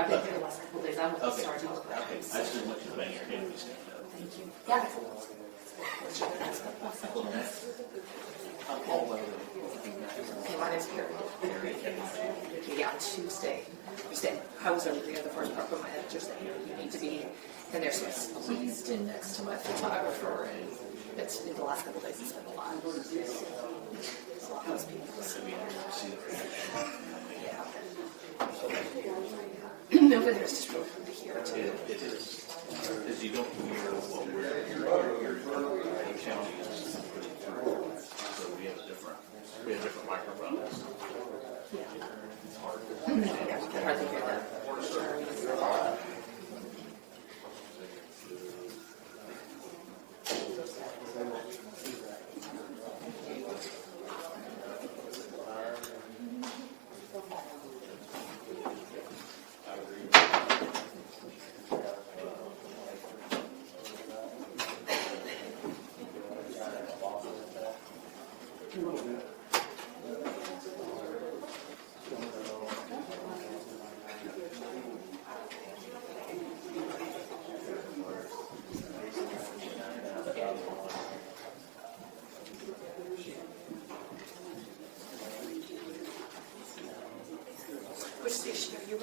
I've been here the last couple of days. I'm with the Star Telegram. Okay. I just didn't want you to bang your head when you stand up. Thank you. Yeah. Okay, my name's Carrie. Yeah, Tuesday. I was over there the first part, but my editor said, you need to be in there, so I squeezed in next to my photographer, and it's been the last couple of days. It's been a lot. There's a lot of those people. Yeah. No, but there's just really fun to hear too. It is. Because you don't hear what your county is putting through. So we have different microphones. Yeah. I can hardly hear that. Which station are you in?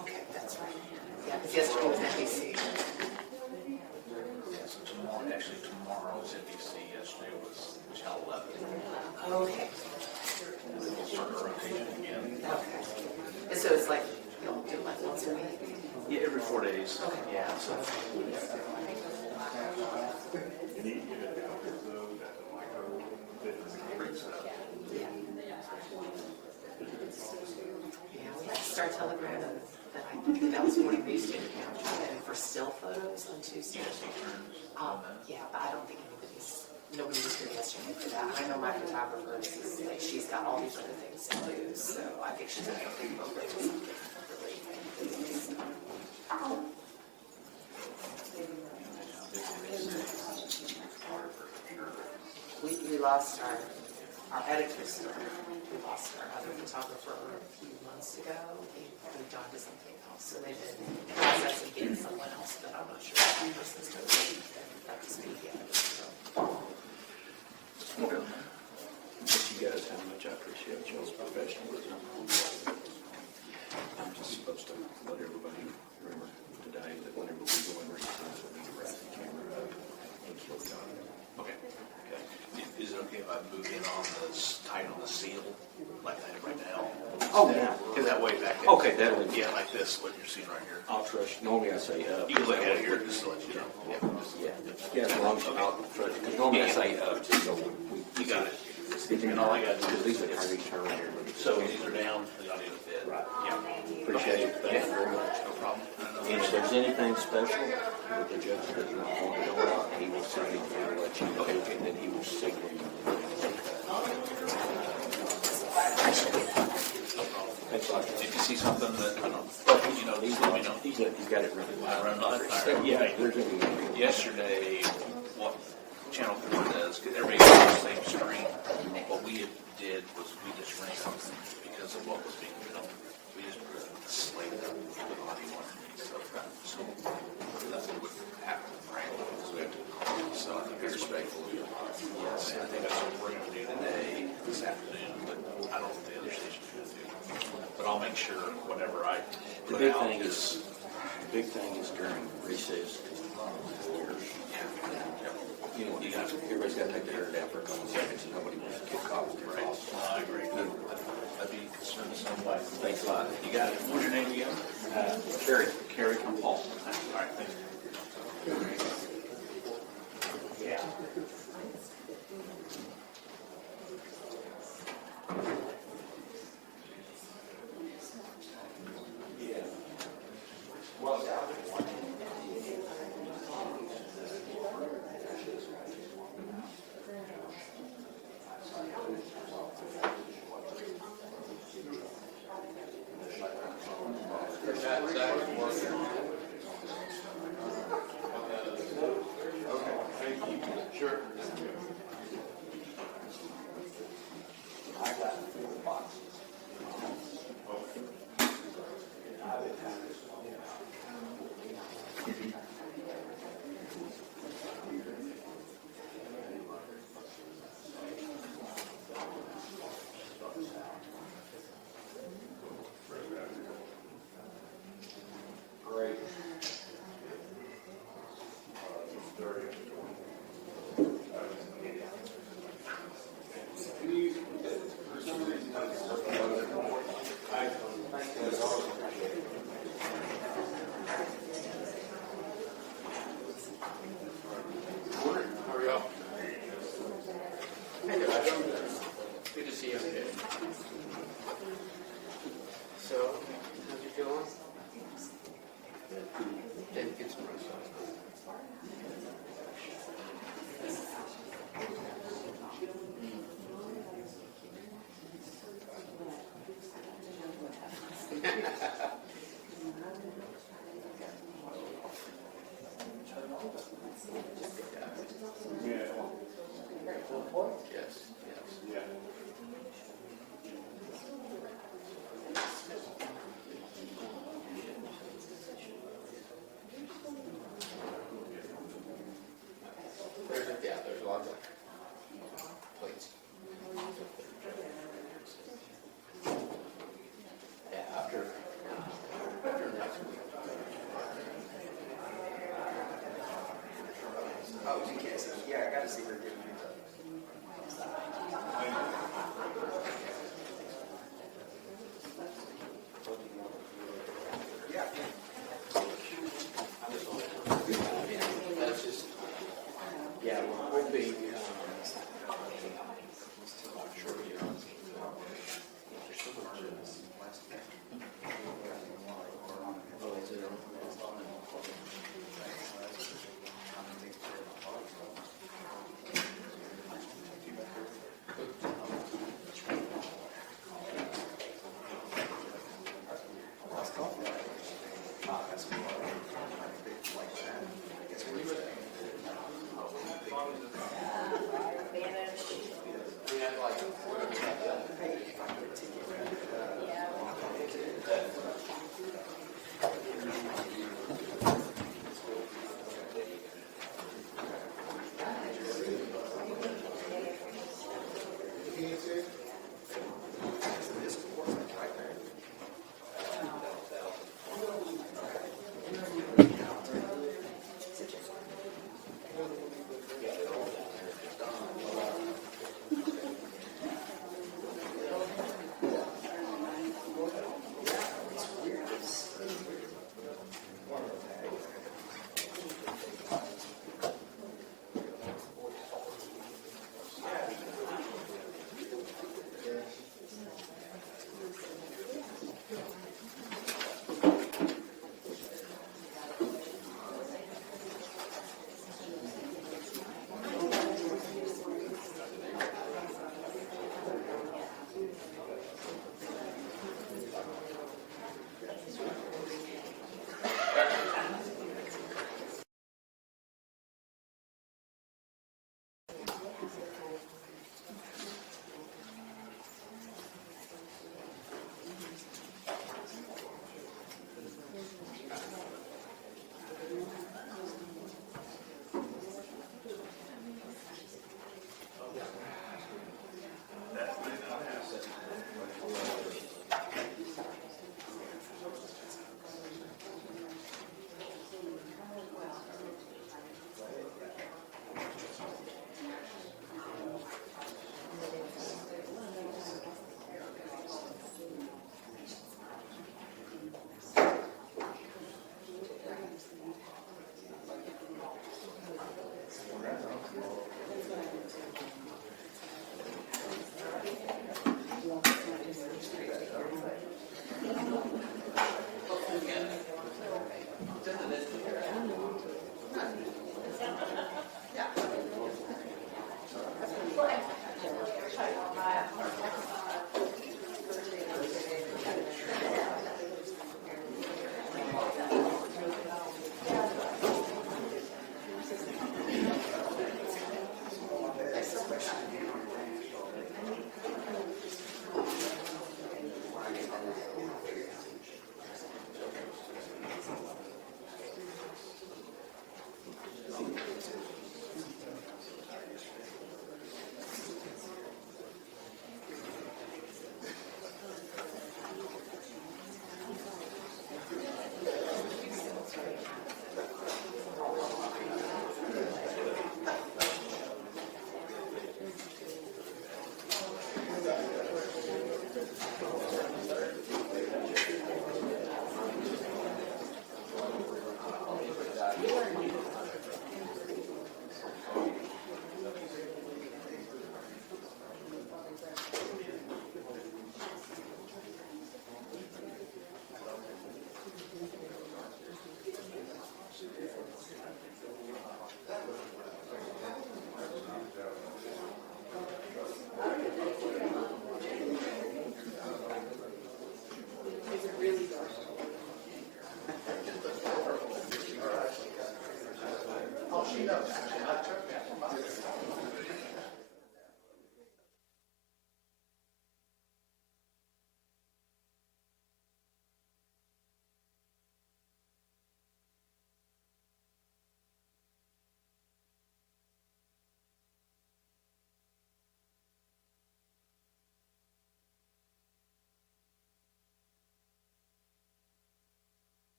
Okay, that's right. Yeah, because yesterday was NBC. Yeah, so tomorrow is NBC. Yesterday was Channel 11. Okay. And then we'll start our rotation again. Okay. And so it's like, you'll do like once a week? Yeah, every 4 days. Okay. Yeah, so. Yeah, we had Star Telegram that I think that was morning news to and for still photos on Tuesday. Yeah, but I don't think nobody was here yesterday for that. I know my photographer is like, she's got all these other things to do, so I think she's going to go over it with something We lost our editor. We lost our other photographer a few months ago. He moved on to something else, so they've been processing getting someone else, but I'm not sure if that person's totally up to speed yet. Okay. Thank you guys how much I appreciate y'all's professionalism. I'm just supposed to let everybody remember today that whenever we go in recess, we need to wrap the camera up and kill the audio. Okay. Okay. Is it okay if I move in on this, tight on the seal, like I have right now? Oh, yeah. Is that way back? Okay, that'll. Yeah, like this, what you're seeing right here. I'll trust you. Normally I say up. You can look at it here, just to let you know. Yeah. Yeah, as long as I'll trust you. Because normally I say up, just so we. You got it. And all I got to do is these are how you turn here. So these are down, they got to fit. Right. Yeah. Appreciate it. Thank you very much. No problem. And if there's anything special that the judge does not want to know about, he will send it to you, let you know, and then he will signal you. Thanks a lot. Did you see something that, I don't, you know, He's let me know. he's got it really well. I run on it. Yeah, there's any. Yesterday, what Channel 4 does, because everybody has the same screen. What we did was we just ran something because of what was being filmed. We just slated up the audio underneath. So that's what would happen, right? So I think it's respectful. Yes, I think that's what we're going to do today, this afternoon, but I don't know what the other station's going to do. But I'll make sure whatever I The put big out thing is. the big thing is during recess, you know, everybody's got to take their hair down for a couple seconds, and nobody wants to kick off. Right. I agree. I'd be concerned the same way. Thanks a lot. You got it. What's your name again? Carrie. Carrie from Paul. All right, thank you. Yeah. Good to see you. So, how's you feeling? Didn't get some rest. Yes, yes. There's a lot of plates. Yeah, after next week. Oh, you can't see. Yeah, I got to see her giving me Yeah. That's just, yeah, we're hoping, sure you're on. There's so much, oh, is it on?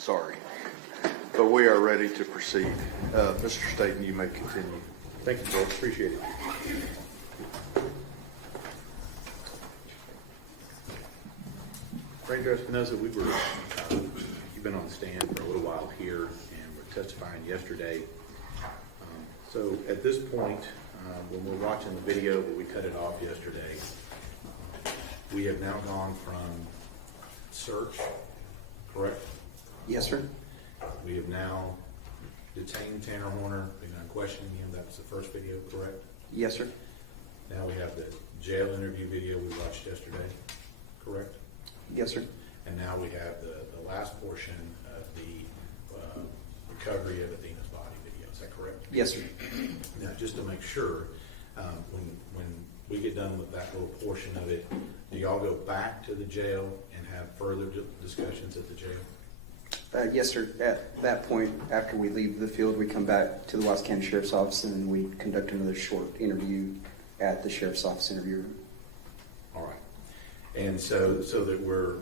Sorry. But we are ready to proceed. Mr. Staten, you may continue. Thank you, George. Appreciate it. Ranger Espinoza, you've been on the stand for a little while here, and we're testifying yesterday. So at this point, when we're watching the video, but we cut it off yesterday, we have now gone from search, correct? Yes, sir. We have now detained Tanner Horner, begun questioning him. That was the first video, correct? Yes, sir. Now we have the jail interview video we watched yesterday, correct? Yes, sir. And now we have the last portion of the recovery of Athena's body video. Is that correct? Yes, sir. Now, just to make sure, when we get done with that little portion of it, do y'all go back to the jail and have further discussions at the jail? Yes, sir. At that point, after we leave the field, we come back to the Watts County Sheriff's Office and we conduct another short interview at the Sheriff's Office interview room. All right. And so that we're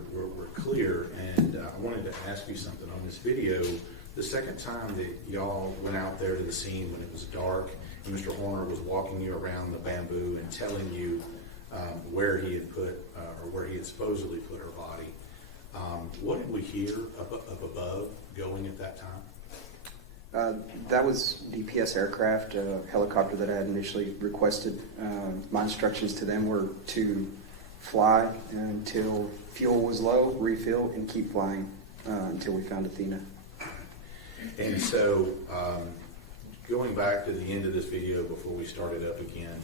clear, and I wanted to ask you something on this video. The second time that y'all went out there to the scene when it was dark, and Mr. Horner was walking you around the bamboo and telling you where he had put, or where he had supposedly put her body, what did we hear up above going at that time? That was DPS aircraft, a helicopter that I had initially requested. My instructions to them were to fly until fuel was low, refill, and keep flying until we found Athena. And so, going back to the end of this video before we started up again,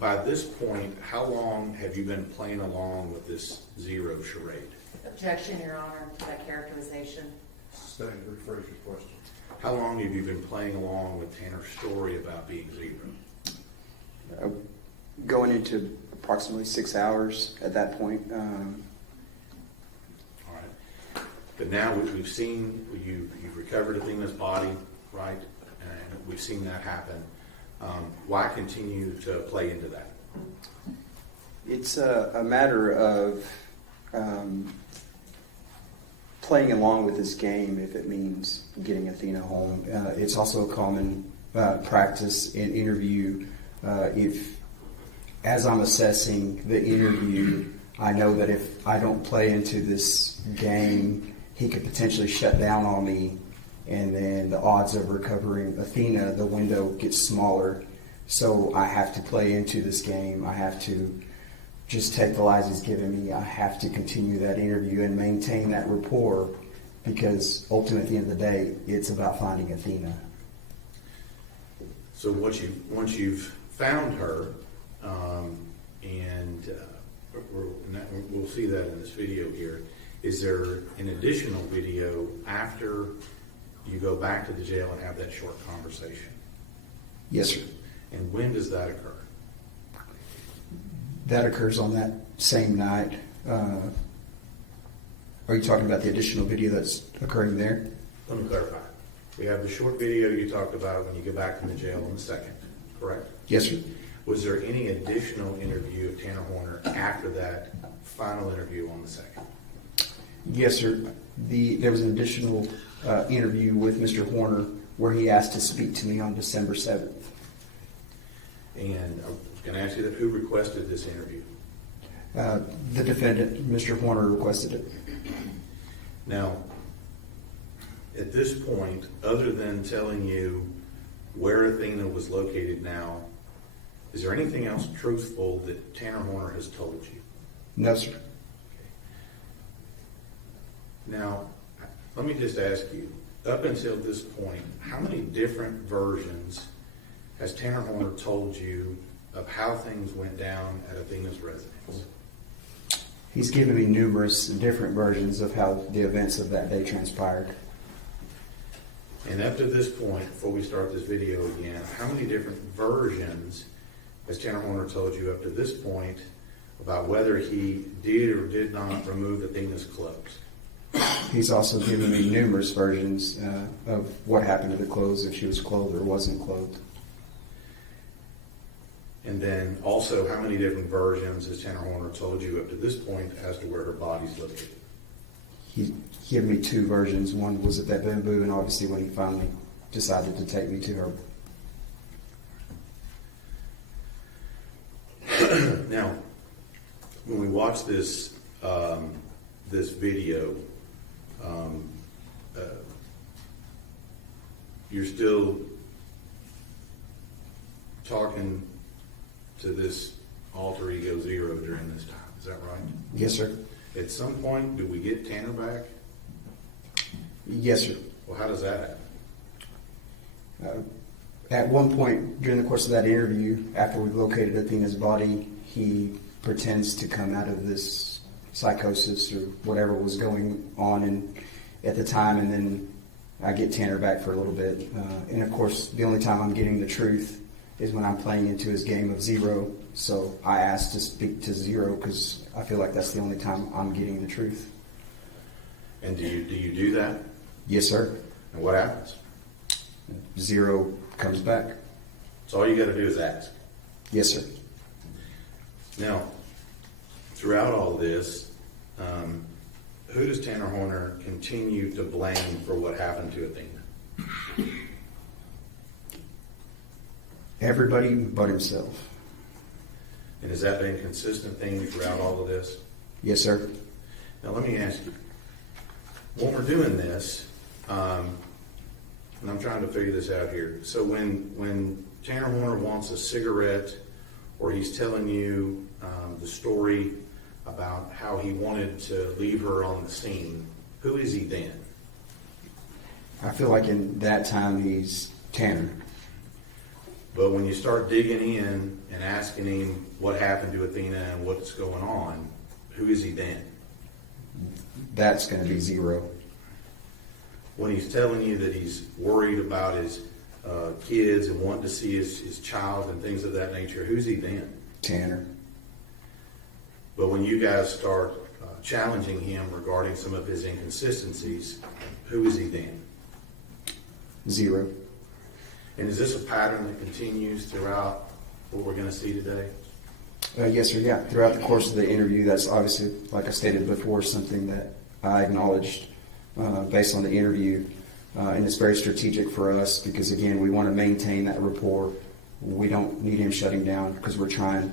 by this point, how long have you been playing along with this zero charade? Objection, Your Honor, to that characterization. Stay, rephrase your question. How long have you been playing along with Tanner's story about being zero? Going into approximately 6 hours at that point. All right. But now we've seen, you've recovered Athena's body, right? And we've seen that happen. Why continue to play into that? It's a matter of playing along with this game if it means getting Athena home. It's also a common practice in interview. If, as I'm assessing the interview, I know that if I don't play into this game, he could potentially shut down on me, and then the odds of recovering Athena, the window gets smaller. So I have to play into this game. I have to just take the lies he's given me. I have to continue that interview and maintain that rapport, because ultimately at the end of the day, it's about finding Athena. So once you've found her, and we'll see that in this video here, is there an additional video after you go back to the jail and have that short conversation? Yes, sir. And when does that occur? That occurs on that same night. Are you talking about the additional video that's occurring there? Let me clarify. We have the short video you talked about when you get back from the jail on the 2nd, correct? Yes, sir. Was there any additional interview of Tanner Horner after that final interview on the 2nd? Yes, sir. There was an additional interview with Mr. Horner where he asked to speak to me on December 7th. And I was going to ask you that, who requested this interview? The defendant, Mr. Horner, requested it. Now, at this point, other than telling you where Athena was located now, is there anything else truthful that Tanner Horner has told you? No, sir. Now, let me just ask you, up until this point, how many different versions has Tanner Horner told you of how things went down at Athena's residence? He's given me numerous different versions of how the events of that day transpired. And up to this point, before we start this video again, how many different versions has Tanner Horner told you up to this point about whether he did or did not remove Athena's clothes? He's also given me numerous versions of what happened to the clothes, if she was clothed or wasn't clothed. And then also, how many different versions has Tanner Horner told you up to this point as to where her body's located? he gave me two versions. One was at that bamboo, and obviously when he finally decided to take me to her. Now, when we watch this this video, you're still talking to this alter ego Zero during this time. Is that right? Yes, sir. At some point, do we get Tanner back? Yes, sir. Well, how does that happen? At one point during the course of that interview, after we located Athena's body, he pretends to come out of this psychosis or whatever was going on at the time, and then I get Tanner back for a little bit. And of course, the only time I'm getting the truth is when I'm playing into his game of Zero. So I asked to speak to Zero because I feel like that's the only time I'm getting the truth. And do you do that? Yes, sir. And what happens? Zero comes back. So all you got to do is ask. Yes, sir. Now, throughout all this, who does Tanner Horner continue to blame for what happened to Athena? Everybody but himself. And has that been a consistent theme throughout all of this? Yes, sir. Now, let me ask you, when we're doing this, and I'm trying to figure this out here. So when Tanner Horner wants a cigarette, or he's telling you the story about how he wanted to leave her on the scene, who is he then? I feel like in that time he's Tanner. But when you start digging in and asking him what happened to Athena and what's going on, who is he then? That's going to be Zero. When he's telling you that he's worried about his kids and wanting to see his child and things of that nature, who's he then? Tanner. But when you guys start challenging him regarding some of his inconsistencies, who is he then? Zero. And is this a pattern that continues throughout what we're going to see today? Yes, sir. Yeah. Throughout the course of the interview, that's obviously, like I stated before, something that I acknowledged based on the interview. And it's very strategic for us because, again, we want to maintain that rapport. We don't need him shutting down because we're trying.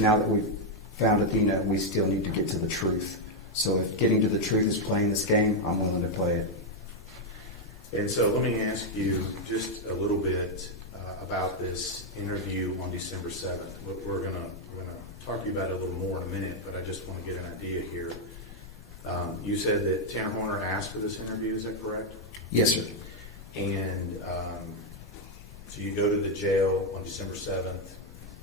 Now that we've found Athena, we still need to get to the truth. So if getting to the truth is playing this game, I'm willing to play it. And so let me ask you just a little bit about this interview on December 7th. We're going to talk to you about it a little more in a minute, but I just want to get an idea here. You said that Tanner Horner asked for this interview, is that correct? Yes, sir. And so you go to the jail on December 7th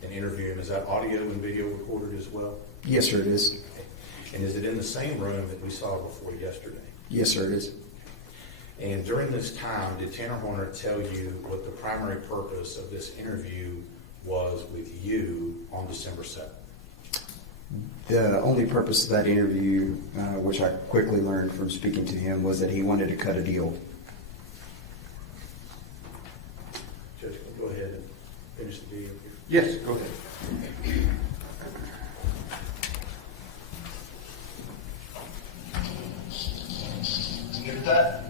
and interview him. Is that audio and video recorded as well? Yes, sir, it is. And is it in the same room that we saw before yesterday? Yes, sir, it is. And during this time, did Tanner Horner tell you what the primary purpose of this interview was with you on December 7th? The only purpose of that interview, which I quickly learned from speaking to him, was that he wanted to cut a deal. Judge, go ahead and finish the video here. Yes, go ahead. You good with that?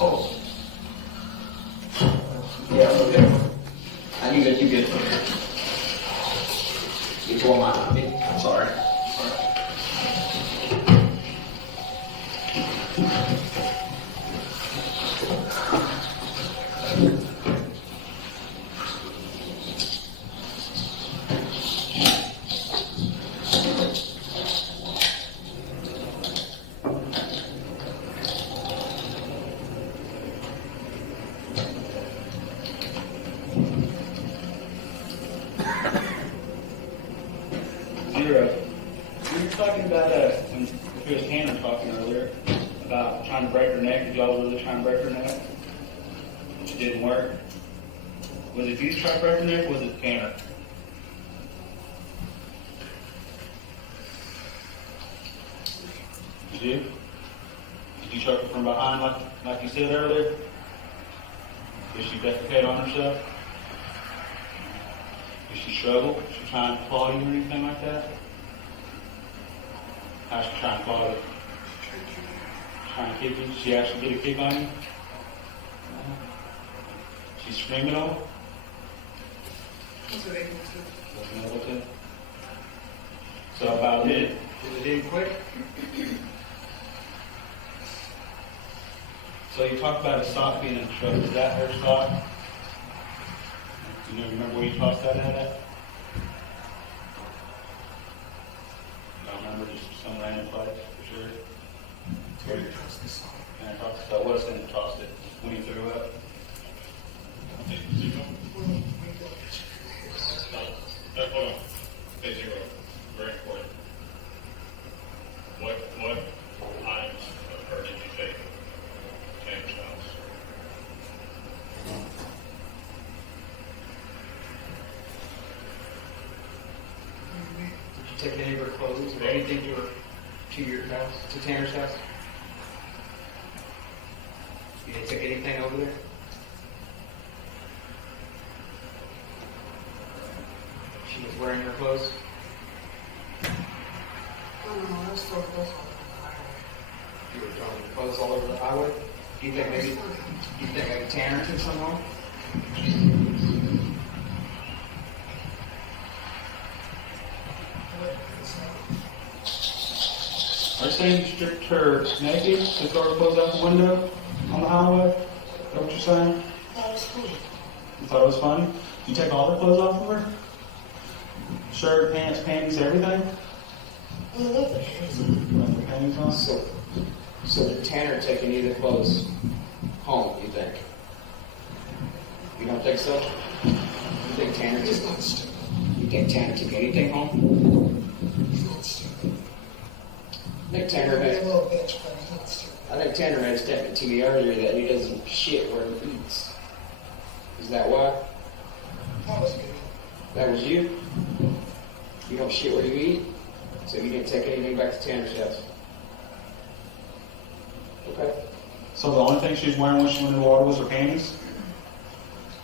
Oh. Yeah, okay. I knew that you good. Before my, I'm sorry. Zero. We were talking about, when it was Hannah talking earlier, about trying to break her neck. Did y'all really try and break her neck? It didn't work. Was it you trying to break her neck, or was it Tanner? you? Did you choke her from behind like you said earlier? Did she defecate on herself? Did she struggle? Did she try and claw you or anything like that? How's she trying to claw you? Trying to kick you? Did she actually get a kick on you? She's screaming on? Wasn't able to. So about it. Did it end quick? So you talked about a sock being in the truck. Is that her sock? Do you remember where you tossed that at? I don't remember, just some random place, for sure. Where you tossed the sock? And I tossed it. So what is it that tossed it? When you threw up? Hold on. Say zero. Very important. What items of her did you take to Tanner's house? Did you take any of her clothes or anything to your house, to Tanner's house? You didn't take anything over there? She was wearing her clothes? You were throwing your clothes all over the highway? Do you think maybe Tanner took some home? Are you saying you stripped her naked and throw her clothes out the window on the highway? Is that what you're saying? You thought it was funny? You take all her clothes off of her? Shirt, pants, panties, everything? Left the panties on? So did Tanner take any of the clothes home, you think? You don't think so? You think Tanner took anything home? I think Tanner had a statement to me earlier that he doesn't shit where he eats. Is that why? That was you? You don't shit where you eat? So you didn't take anything back to Tanner's house? Okay. So the only thing she was wearing when she went in the water was her panties?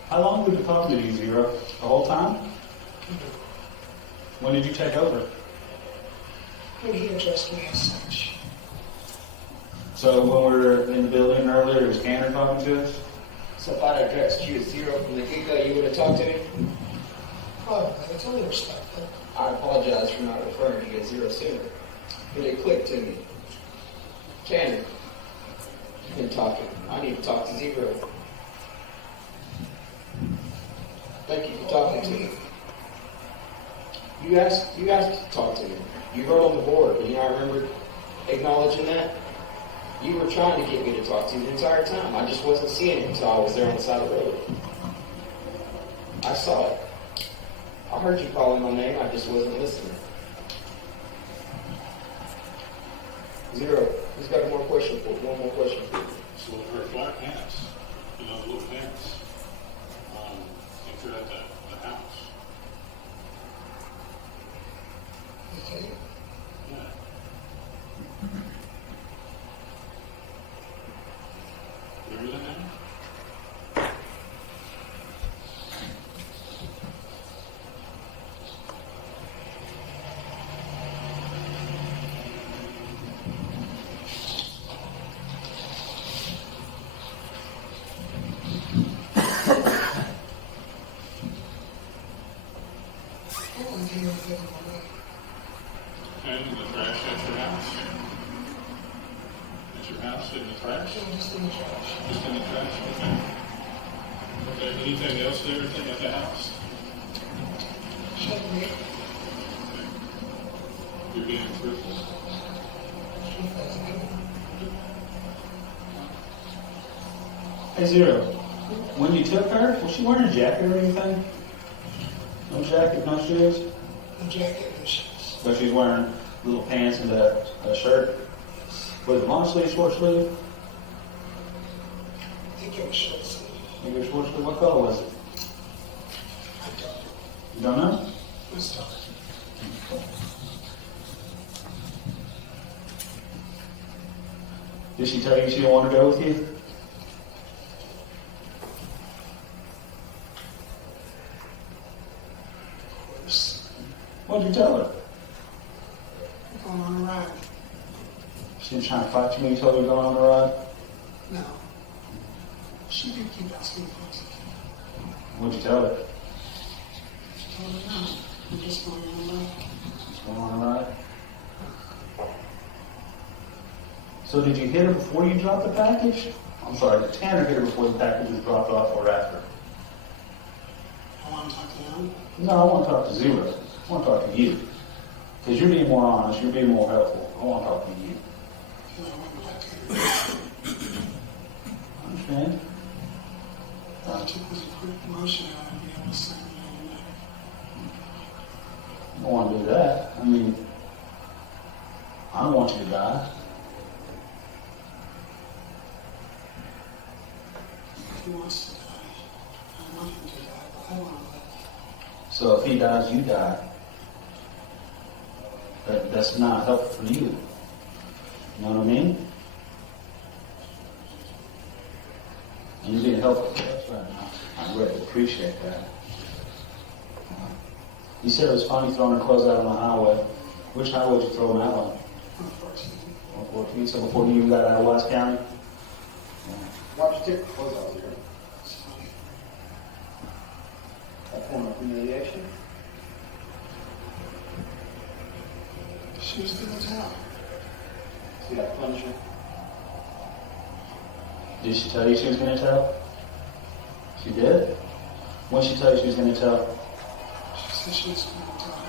How long have we been talking to you, Zero? The whole time? When did you take over? When he addressed me as such. So when we were in the building earlier, it was Tanner talking to us? So if I'd addressed you as Zero from the get-go, you would have talked to me? Probably, I totally respect that. I apologize for not referring to you as Zero sooner. But it clicked to me. Tanner, you've been talking. I need to talk to Zero. Thank you for talking to me. You asked to talk to me. You wrote on the board, and I remember acknowledging that. You were trying to get me to talk to you the entire time. I just wasn't seeing it until I was there on the side of the road. I saw it. I heard you calling my name, I just wasn't listening. Zero, who's got one more question for you? So her flat pants, little pants, if you're at the house. Okay? Yeah. Remember that now? And the trash at your house? At your house, in the trash? Just in the trash. Just in the trash, okay. Okay, anything else there at the house? Shouldn't be. You're being truthful. Hey, Zero, when you took her, was she wearing a jacket or anything? No jacket, no shoes? No jacket, no shoes. But she's wearing little pants and a shirt. Was it long sleeve, short sleeve? I think it was short sleeve. Maybe it was short sleeve. What color was it? I don't. You don't know? It was dark. tell you she didn't want to go with you? Of course. What did you tell her? I'm going on a ride. She was trying to fight you when you told her to go on the ride? No. She did keep asking questions. What'd you tell her? I told her no. I'm just going on a ride. Just going on a ride? So did you hit her before you dropped the package? I'm sorry, did Tanner hit her before the package was dropped off or after? I want to talk to him. No, I want to talk to Zero. I want to talk to you. Because you're being more honest, you're being more helpful. I want to talk to you. And I went back to her. I understand. All I took was a quick motion out and be able to send me on the letter. I don't want to do that. I mean, I don't want you to die. He wants to die. I want him to die, but I want to live. So if he dies, you die. That's not helpful for you. You know what I mean? And you're being helpful to us right now. I really appreciate that. You said it was funny throwing her clothes out on the highway. Which highway did you throw them out on? Unfortunately. 114, so before you even got out of Wise County? Why'd you take the clothes out here? It's funny. A form of humiliation? She was going to tell. So you got to punish her? Did she tell you she was going to tell? She did? When did she tell you she was going to tell? She said she was going to tell her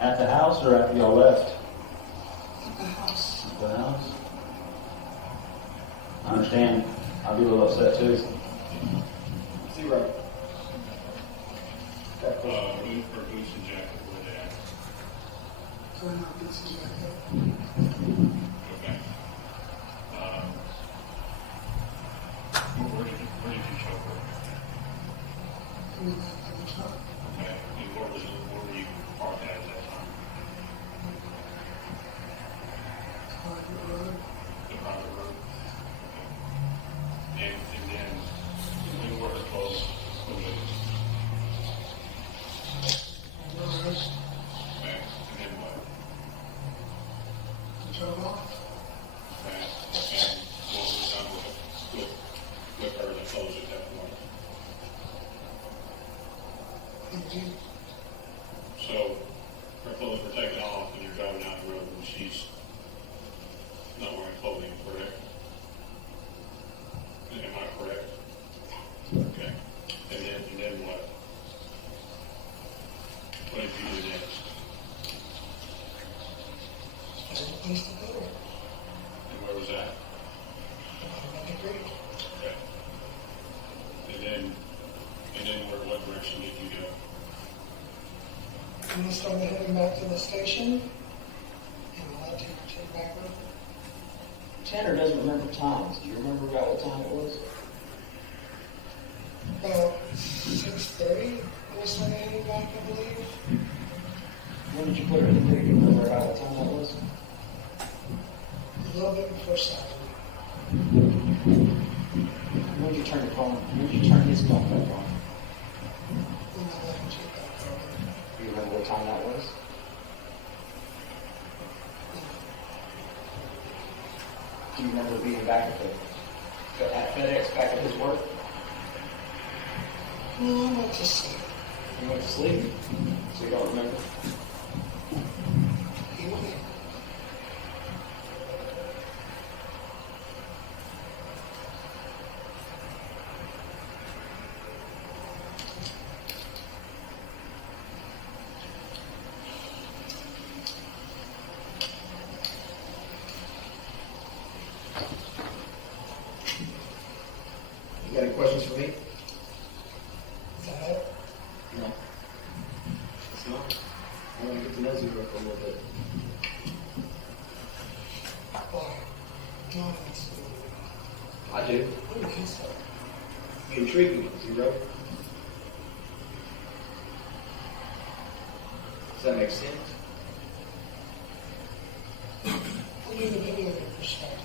dad. At the house or after y'all left? At the house. At the house? I understand. I'd be a little upset too. Zero. For boots and jacket were they at? So I'm not boots and jacket. Okay. Where did you choke her? In the back of the truck. Okay. And where were you parked at that time? Private road. The private road? Okay. And then where her clothes were moved? Road. Okay. And then what? The drove off. Okay. And what was done with her, the clothes at that point? And you. So her clothes were taken off and you're driving down the road and she's not wearing clothing, correct? Am I correct? Okay. And then what? What did you do next? There's a place to go. And where was that? Bottom of the creek. Okay. And then what direction did you go? And we started heading back to the station. And I let Tanner take back road. Tanner doesn't remember times. Do you remember about what time it was? About 6:30. And we started heading back, I believe. When did you put her in the creek? Do you remember about what time that was? A little bit before Saturday. When did you turn the phone? When did you turn his phone back on? And I let him take back road. Do you remember what time that was? Do you remember being back at FedEx, back at his work? No, I went to sleep. You went to sleep, so you don't remember? He went. You got any questions for me? Is that it? No. It's not. I want to get to know Zero for a little bit. Why? No, it's. I do. What do you think so? You intrigue me, Zero. Does that make sense? I'll give you a perspective.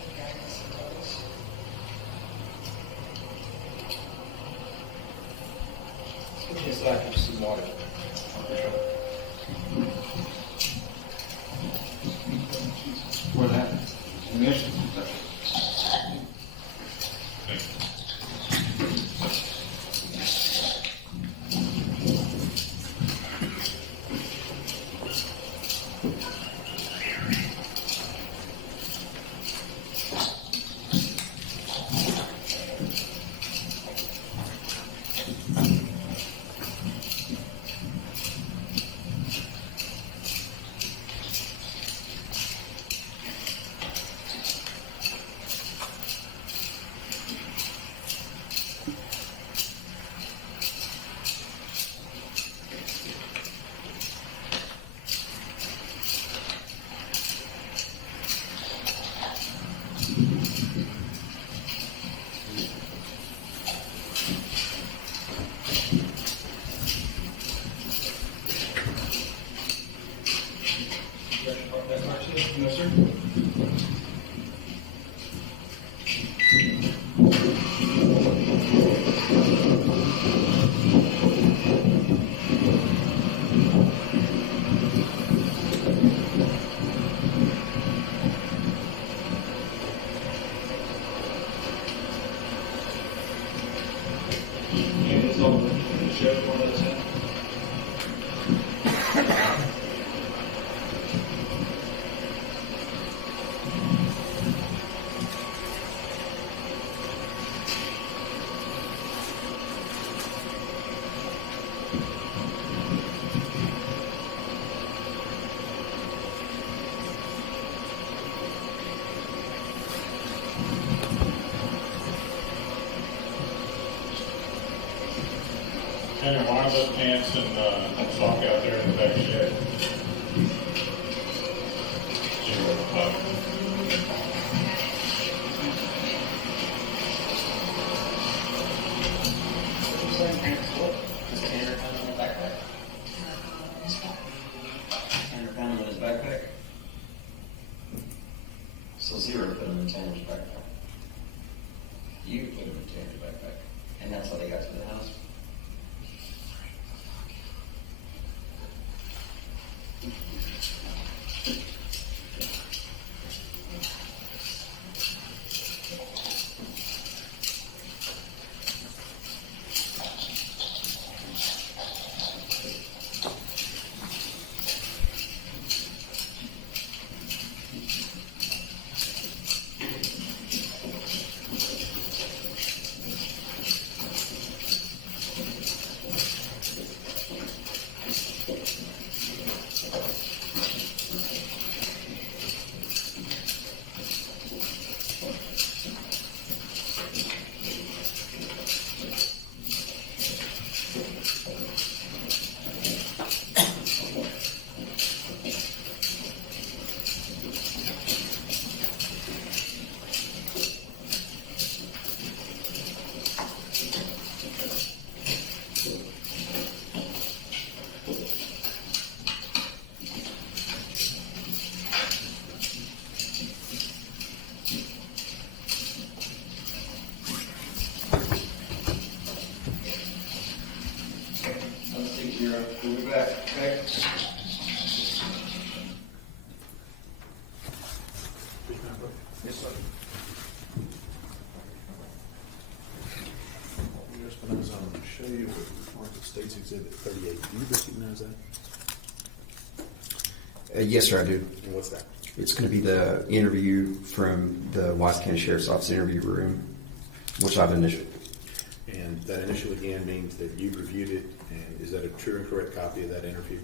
so I can have some water. What happened? Mission. No, sir. And it's over. The sheriff will let us in. Hang your arms up, pants, and sock out there in the back shed. Is Tanner found in the backpack? Tanner found him in his backpack? So Zero put him in Tanner's backpack. You put him in Tanner's backpack. And that's how they got to the house? Zero. We'll be back, okay? Yes, sir. Espinoza, I'm going to show you what Market States Exhibit 38. Do you recognize that? Yes, sir, I do. And what's that? It's going to be the interview from the Wise County Sheriff's Office interview room, which I've initialed. And that initial again means that you've reviewed it, and is that a true and correct copy of that interview?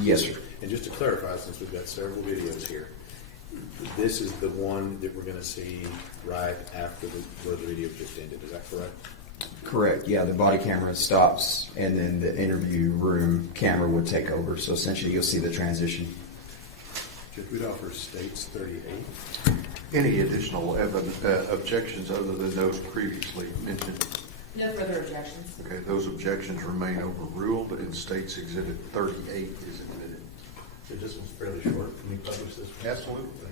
Yes, sir. And just to clarify, since we've got several videos here, this is the one that we're going to see right after where the video just ended. Is that correct? Correct. Yeah, the body camera stops, and then the interview room camera would take over. So essentially, you'll see the transition. Judge Rudolph states 38. Any additional objections other than those previously mentioned? No further objections. Okay, those objections remain overruled and States Exhibit 38 is admitted. This one's fairly short. Can we publish this? Absolutely.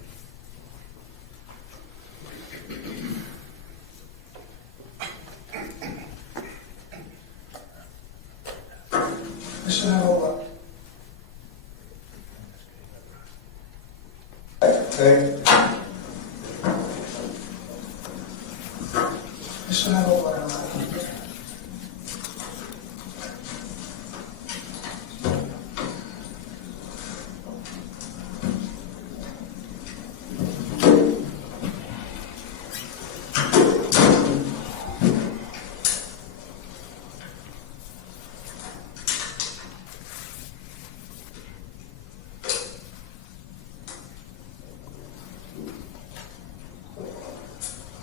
Mr. Hanover. Okay. Mr. Hanover.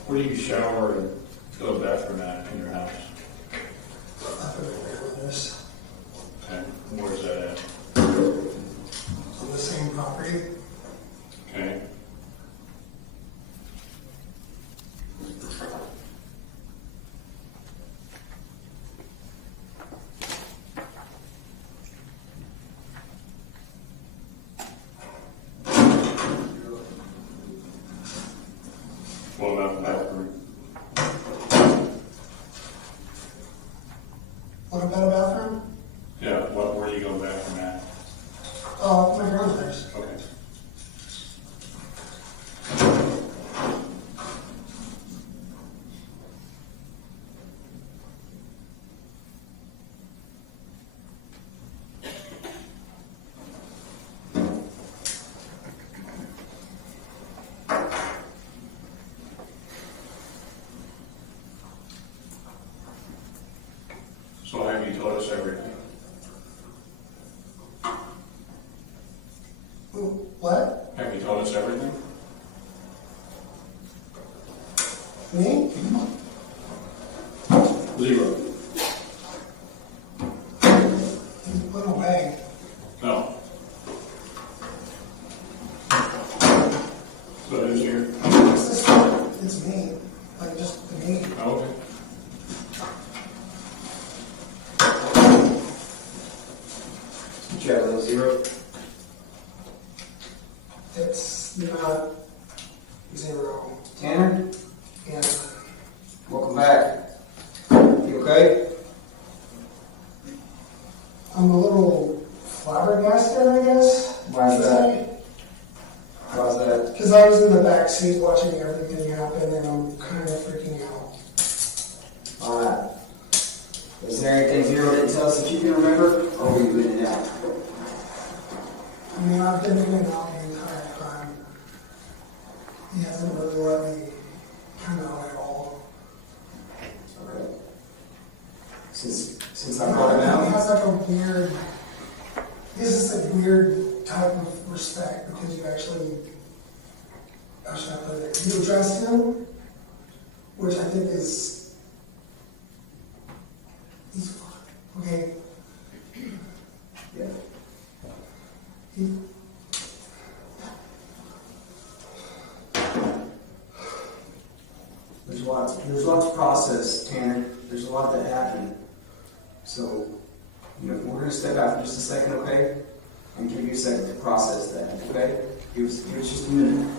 Where do you shower and go to the bathroom at in your house? I'm familiar with this. And where's that at? On the same property. Okay. What about the bathroom? What about a bathroom? Yeah, where do you go to the bathroom at? My grandmother's. Okay. So have you told us everything? What? Have you told us everything? Me? Zero. You went away. No. So who's here? It's this one. It's me. Like, just me. Okay. Did you have those zero? It's not zero. Tanner, And welcome back. You okay? I'm a little flabbergasted, I guess. Why's that? How's that? Because I was in the back seat watching everything happen, and I'm kind of freaking out. Alright. Is there anything Zero didn't tell us that you can remember? Or were you in and out? I mean, I've been in and out the entire time. He hasn't really let me come out at all. Okay. Since I brought him He out? has like a weird, he has this like weird type of respect because you actually, how should I put it? You addressed him, which I think is, he's, okay, Yeah. he, There's lots to process, Tanner. There's a lot that happened. So, we're going to step out for just a second, okay? And give you a second to process that, okay? Give us just a minute.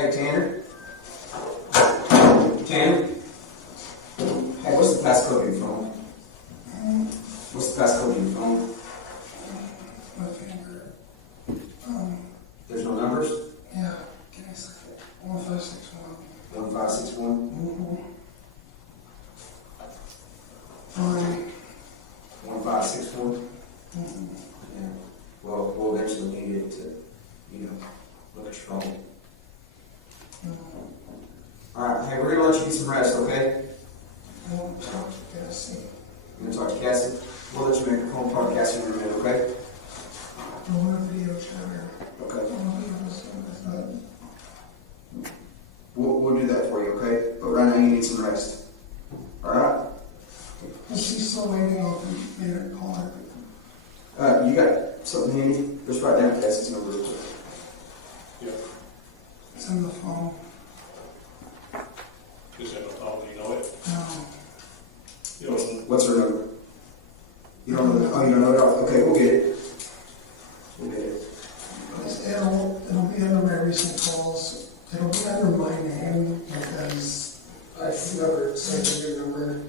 Hey, Tanner? Tanner? Hey, what's the passcode of your phone? What's the passcode of your phone? My finger. There's no numbers? Yeah, give me a second. 1561. 1561? Mm-hmm. Fine. 1561? Mm-hmm. Yeah. Well, we'll eventually need it to, look at your phone. Alright, hey, we're gonna let you get some rest, okay? I want to talk to Cassie. I'm gonna talk to Cassie. We'll let you make a phone call to Cassie in a minute, okay? I want a video chatter. Okay. I want to be able to see that. We'll do that for you, okay? But right now you need some rest. Alright? Is she still waiting on me to call her? You got something handy? Just write down Cassie's number real quick. Yeah. It's on the phone. Just have a phone, you know it? No. You don't know. What's her number? You don't know? Oh, you don't know it off? Okay, we'll get it. We'll get it. It'll be under my recent calls. It'll be under my name because I've never saved your number.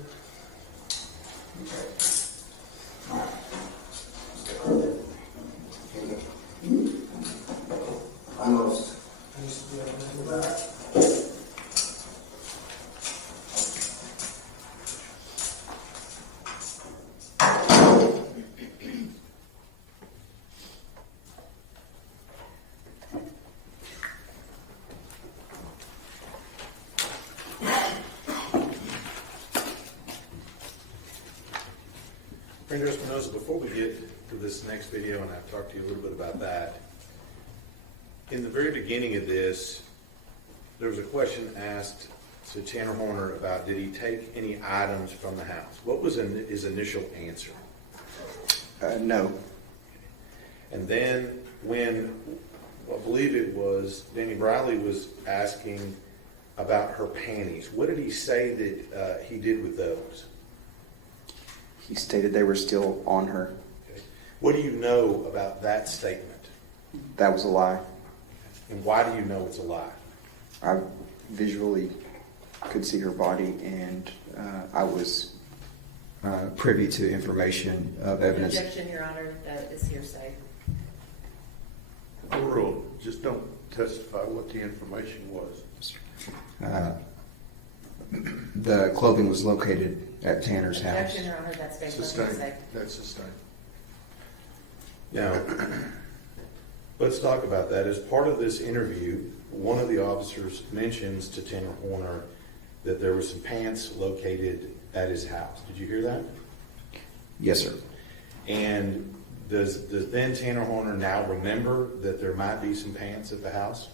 Almost. I used to be able to do that. Frank Espinosa, before we get to this next video, and I've talked to you a little bit about that, in the very beginning of this, there was a question asked to Tanner Horner about did he take any items from the house? What was his initial answer? No. And then when, I believe it was, Danny Briley was asking about her panties, what did he say that he did with those? He stated they were still on her. Okay. What do you know about that statement? That was a lie. And why do you know it's a lie? I visually could see her body, and I was privy to information of evidence. Objection, Your Honor, that is hearsay. Overruled. Just don't testify what the information was. The clothing was located at Tanner's house. Objection, Your Honor, that's based on Sustained. hearsay. That's sustained. Now, let's talk about that. As part of this interview, one of the officers mentions to Tanner Horner that there were some pants located at his house. Did you hear that? Yes, sir. And does then Tanner Horner now remember that there might be some pants at the house?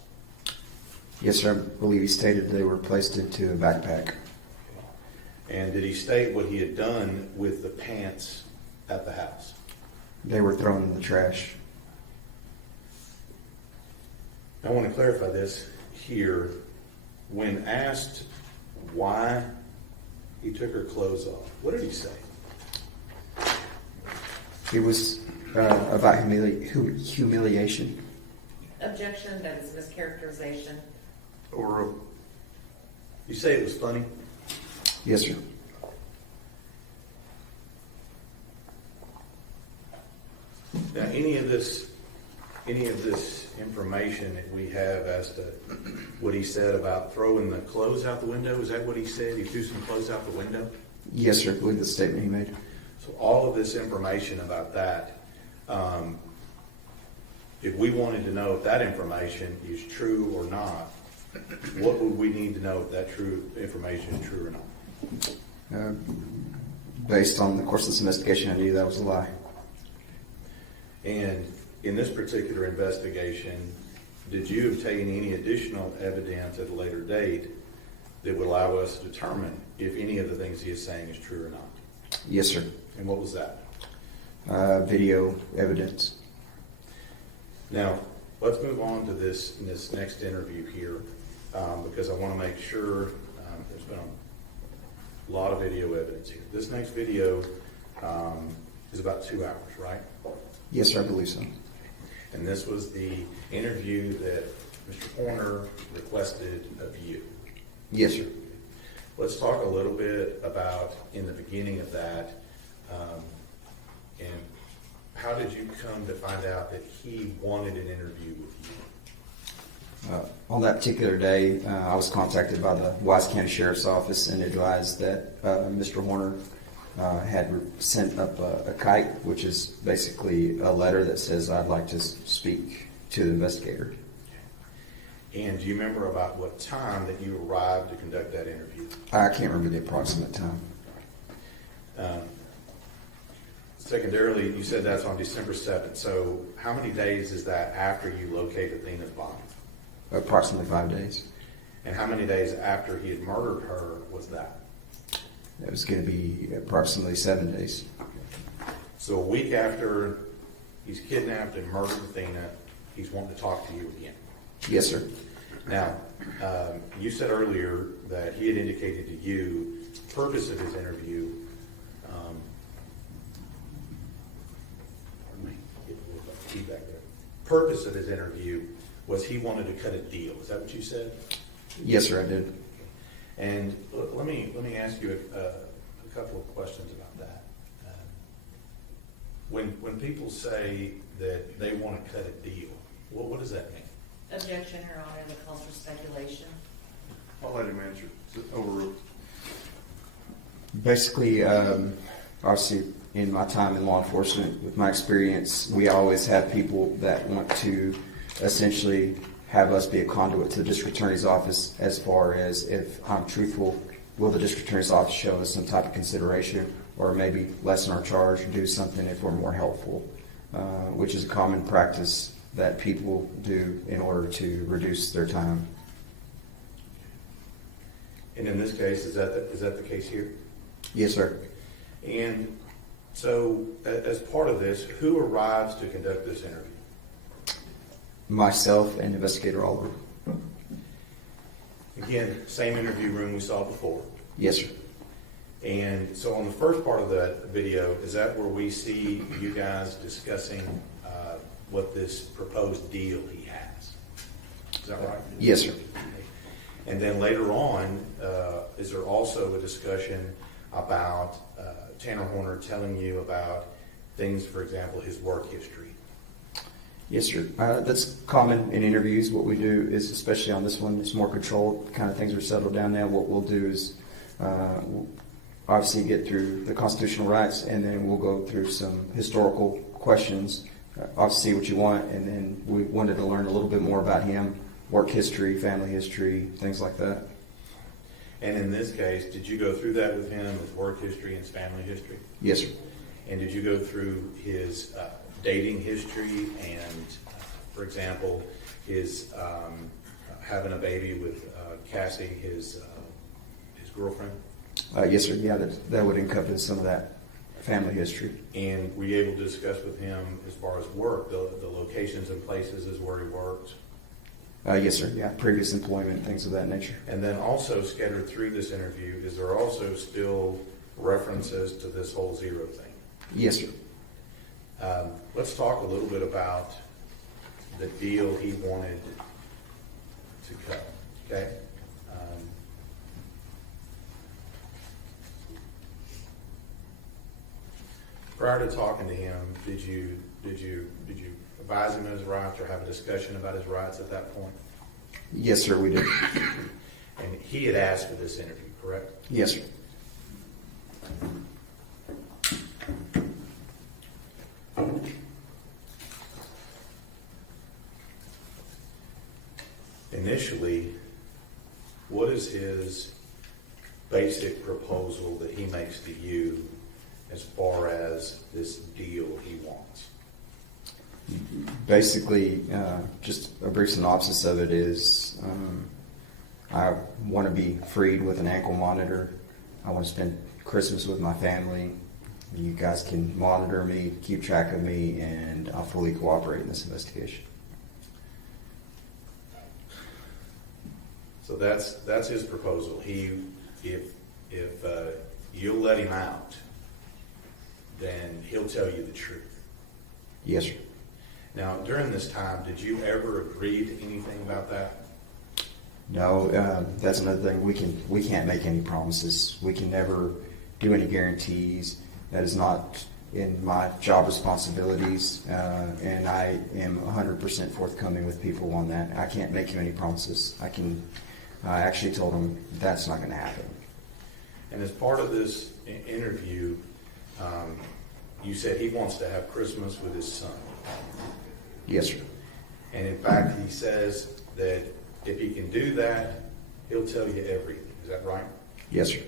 Yes, sir. I believe he stated they were placed into a backpack. And did he state what he had done with the pants at the house? They were thrown in the trash. I want to clarify this here. When asked why he took her clothes off, what did he say? It was about humiliation. Objection, that is mischaracterization. Overruled. You say it was funny? Yes, sir. Now, any of this information that we have as to what he said about throwing the clothes out the window, is that what he said? He threw some clothes out the window? Yes, sir. I believe the statement he made. So all of this information about that, if we wanted to know if that information is true or not, what would we need to know if that information is true or not? Based on the course of this investigation, I knew that was a lie. And in this particular investigation, did you obtain any additional evidence at a later date that would allow us to determine if any of the things he is saying is true or not? Yes, sir. And what was that? Video evidence. Now, let's move on to this next interview here, because I want to make sure there's been a lot of video evidence here. This next video is about 2 hours, right? Yes, sir. I believe so. And this was the interview that Mr. Horner requested of you. Yes, sir. Let's talk a little bit about in the beginning of that, and how did you come to find out that he wanted an interview with you? On that particular day, I was contacted by the Wise County Sheriff's Office and advised that Mr. Horner had sent up a kite, which is basically a letter that says, I'd like to speak to the investigator. And do you remember about what time that you arrived to conduct that interview? I can't remember the approximate time. Secondarily, you said that's on December 7th. So how many days is that after you locate Athena's body? Approximately 5 days. And how many days after he had murdered her was that? It was going to be approximately 7 days. So a week after he's kidnapped and murdered Athena, he's wanting to talk to you again. Yes, sir. Now, you said earlier that he had indicated to you the purpose of his interview. Pardon me, get a little bit of feedback there. Purpose of his interview was he wanted to cut a deal. Is that what you said? Yes, sir, I did. And let me ask you a couple of questions about that. When people say that they want to cut a deal, well, what does that mean? Objection, Your Honor, that calls for speculation. I'll let him answer. Overruled. Basically, obviously, in my time in law enforcement, with my experience, we always have people that want to essentially have us be a conduit to the district attorney's office as far as if I'm truthful, will the district attorney's office show us some type of consideration or maybe lessen our charge or do something if we're more helpful, which is a common practice that people do in order to reduce their time. And in this case, is that the case here? Yes, sir. And so, as part of this, who arrives to conduct this interview? Myself and Investigator Oliver. Again, same interview room we saw before. Yes, sir. And so on the first part of that video, is that where we see you guys discussing what this proposed deal he has? Is that right? Yes, sir. And then later on, is there also a discussion about Tanner Horner telling you about things, for example, his work history? Yes, sir. That's common in interviews. What we do is, especially on this one, it's more controlled. Kind of things are settled down now. What we'll do is we'll obviously get through the constitutional rights, and then we'll go through some historical questions. Obviously, what you want, and then we wanted to learn a little bit more about him, work history, family history, things like that. And in this case, did you go through that with him, his work history and his family history? Yes, sir. And did you go through his dating history and, for example, his having a baby with Cassie, his girlfriend? Yes, sir. Yeah, that would encompass some of that family history. And were you able to discuss with him as far as work, the locations and places as where he works? Yes, sir. Yeah, previous employment, things of that nature. And then also scattered through this interview, is there also still references to this whole zero thing? Yes, sir. Let's talk a little bit about the deal he wanted to cut. Okay. Prior to talking to him, did you advise him of his rights or have a discussion about his rights at that point? Yes, sir, we did. And he had asked for this interview, correct? Yes, sir. Initially, what is his basic proposal that he makes to you as far as this deal he wants? Basically, just a brief synopsis of it is I want to be freed with an ankle monitor. I want to spend Christmas with my family. You guys can monitor me, keep track of me, and I'll fully cooperate in this investigation. So that's his proposal. If you'll let him out, then he'll tell you the truth. Yes, sir. Now, during this time, did you ever agree to anything about that? No, that's another thing. We can't make any promises. We can never do any guarantees. That is not in my job responsibilities, and I am 100% forthcoming with people on that. I can't make you any promises. I actually told him that's not going to happen. And as part of this interview, you said he wants to have Christmas with his son. Yes, sir. And in fact, he says that if he can do that, he'll tell you everything. Is that right? Yes, sir.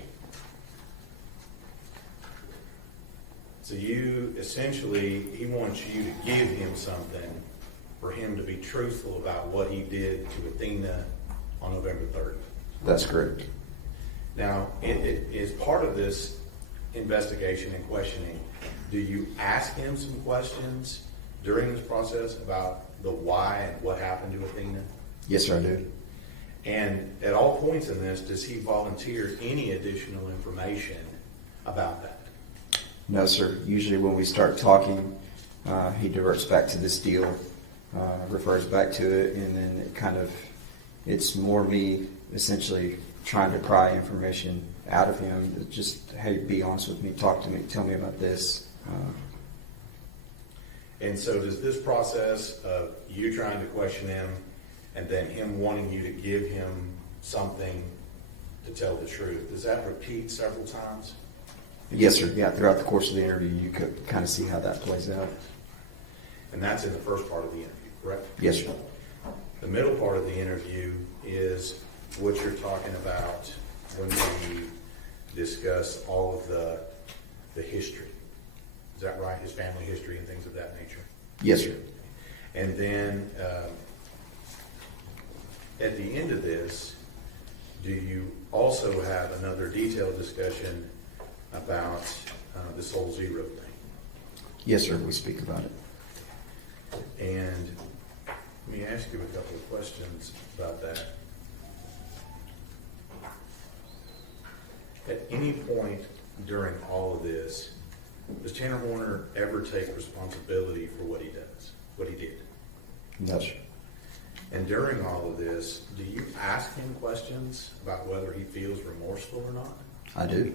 So you essentially, he wants you to give him something for him to be truthful about what he did to Athena on November 30th. That's correct. Now, it is part of this investigation and questioning. Do you ask him some questions during this process about the why and what happened to Athena? Yes, sir, I do. And at all points in this, does he volunteer any additional information about that? No, sir. Usually when we start talking, he diverts back to this deal, refers back to it, and then it's more me essentially trying to pry information out of him. Just, hey, be honest with me, talk to me, tell me about this. And so does this process of you trying to question him and then him wanting you to give him something to tell the truth, does that repeat several times? Yes, sir. Yeah, throughout the course of the interview, you could kind of see how that plays out. And that's in the first part of the interview, correct? Yes, sir. The middle part of the interview is what you're talking about when we discuss all of the the history. Is that right? His family history and things of that nature? Yes, sir. And then, at the end of this, do you also have another detailed discussion about this whole zero thing? Yes, sir, we speak about it. And let me ask you a couple of questions about that. At any point during all of this, does Tanner Horner ever take responsibility for what he does, what he did? No, sir. And during all of this, do you ask him questions about whether he feels remorseful or not? I do.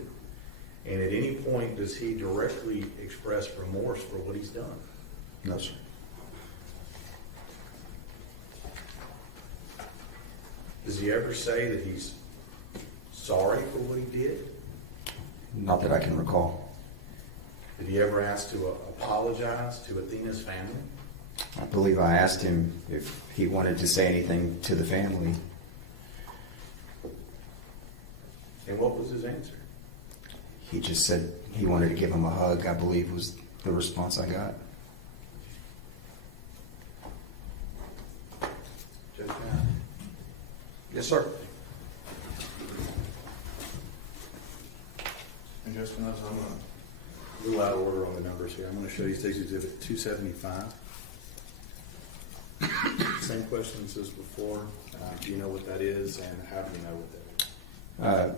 And at any point, does he directly express remorse for what he's done? No, sir. Does he ever say that he's sorry for what he did? Not that I can recall. Did he ever ask to apologize to Athena's family? I believe I asked him if he wanted to say anything to the family. And what was his answer? He just said he wanted to give him a hug, I believe was the response I got. Judge Matt? Yes, sir. And Judge Matt, I'm a little out of order on the numbers here. I'm going to show you State's Exhibit 275. Same questions as before. Do you know what that is, and how do you know what that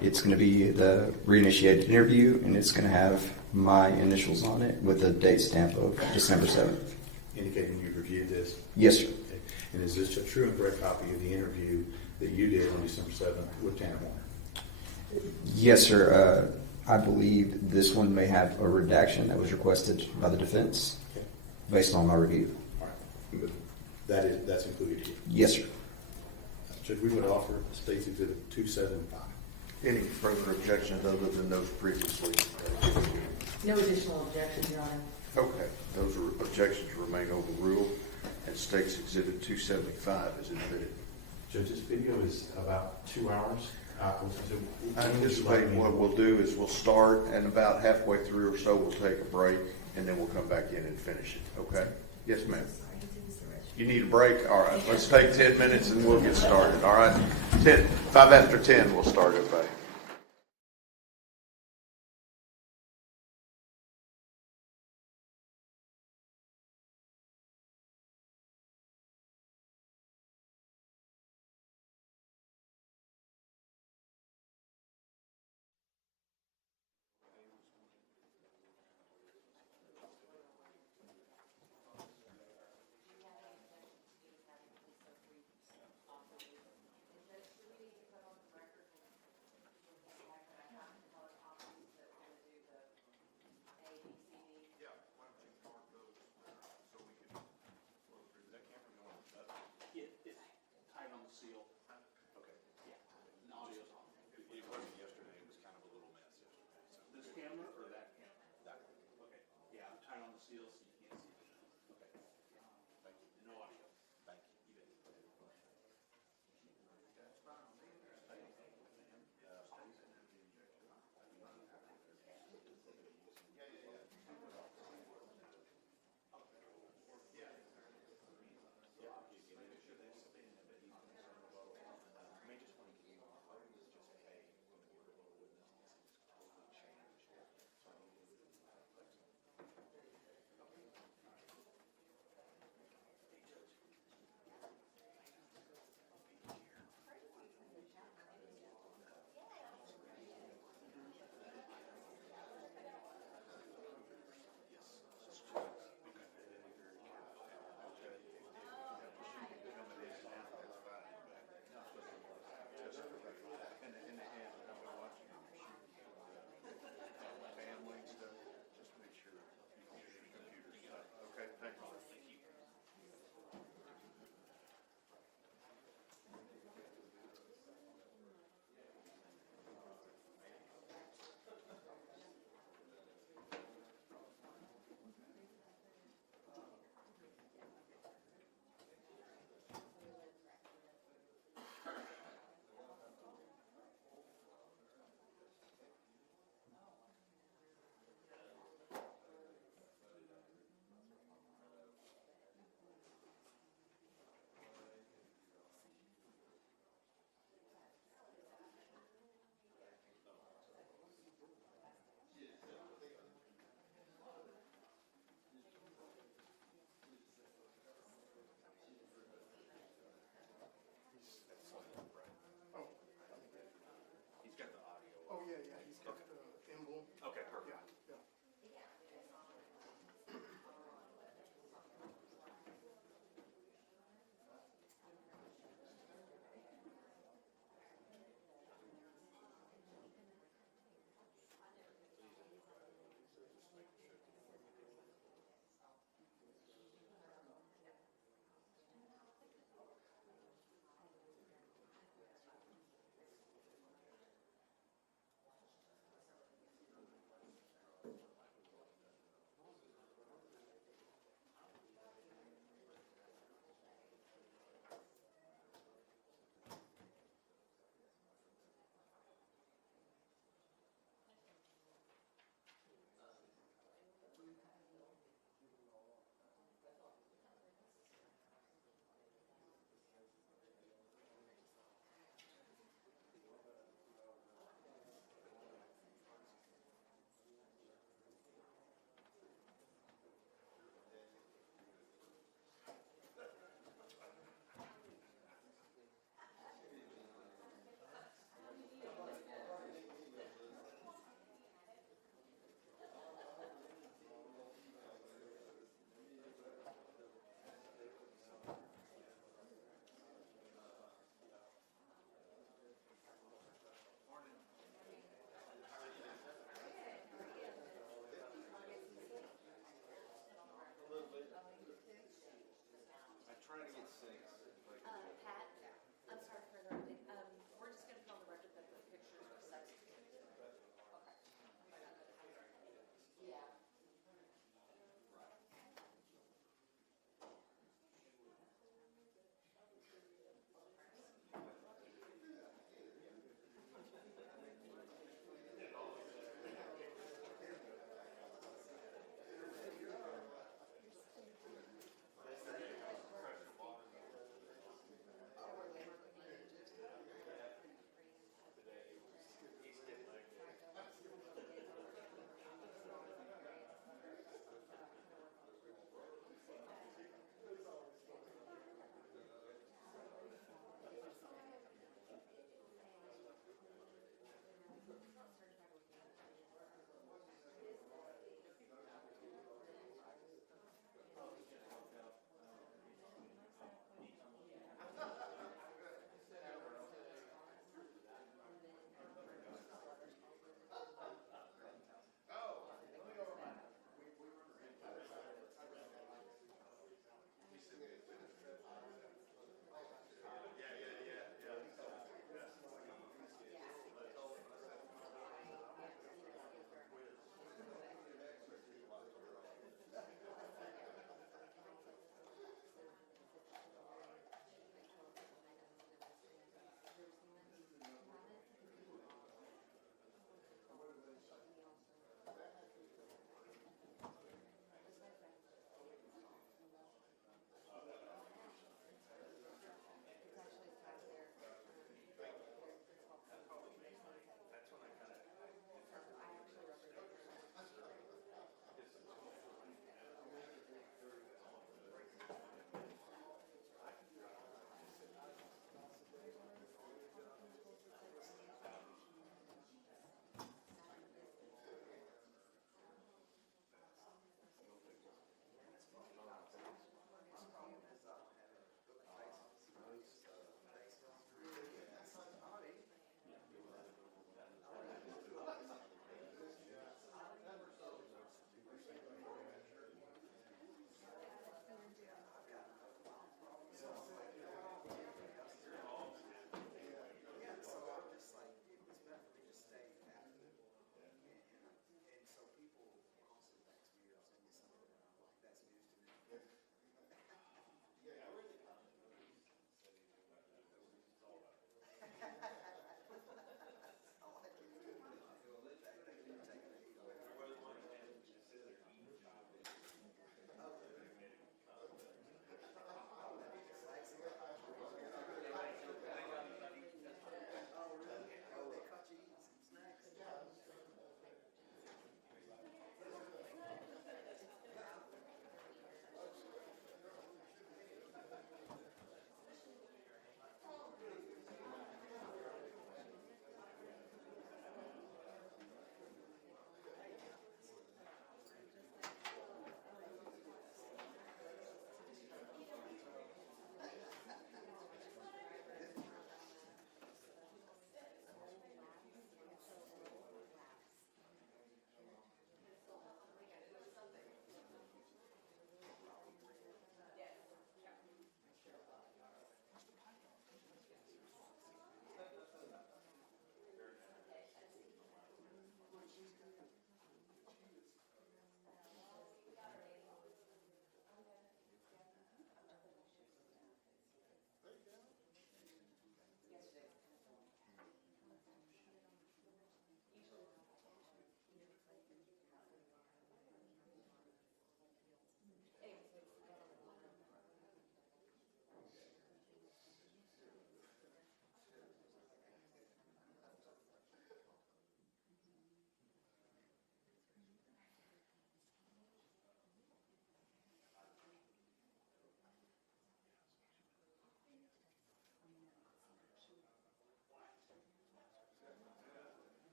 is? It's going to be the reinitiated interview, and it's going to have my initials on it with a date stamp of December 7th. Indicating you've reviewed this? Yes, sir. Okay. And is this a true and correct copy of the interview that you did on December 7th with Tanner Horner? Yes, sir. I believe this one may have a redaction that was requested by the defense Okay. based on my review. All right. But that's included here. Yes, sir. Judge, we would offer State's Exhibit 275. Any further objections other than those previously given you? No additional objections, Your Honor. Okay, those objections remain overruled, and State's Exhibit 275 is admitted. Judge, this video is about 2 hours. I anticipate what we'll do is we'll start, and about halfway through or so, we'll take a break, and then we'll come back in and finish it, okay? Yes, ma'am. You need a break? All right, let's take 10 minutes and we'll get started, all right? 5 after 10, we'll start, everybody.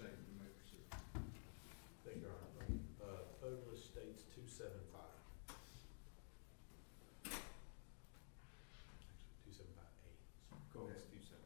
Shane, you may proceed. Thank you, Your Honor. Photo list states 275. Actually, 275A. Go ahead. That's 27.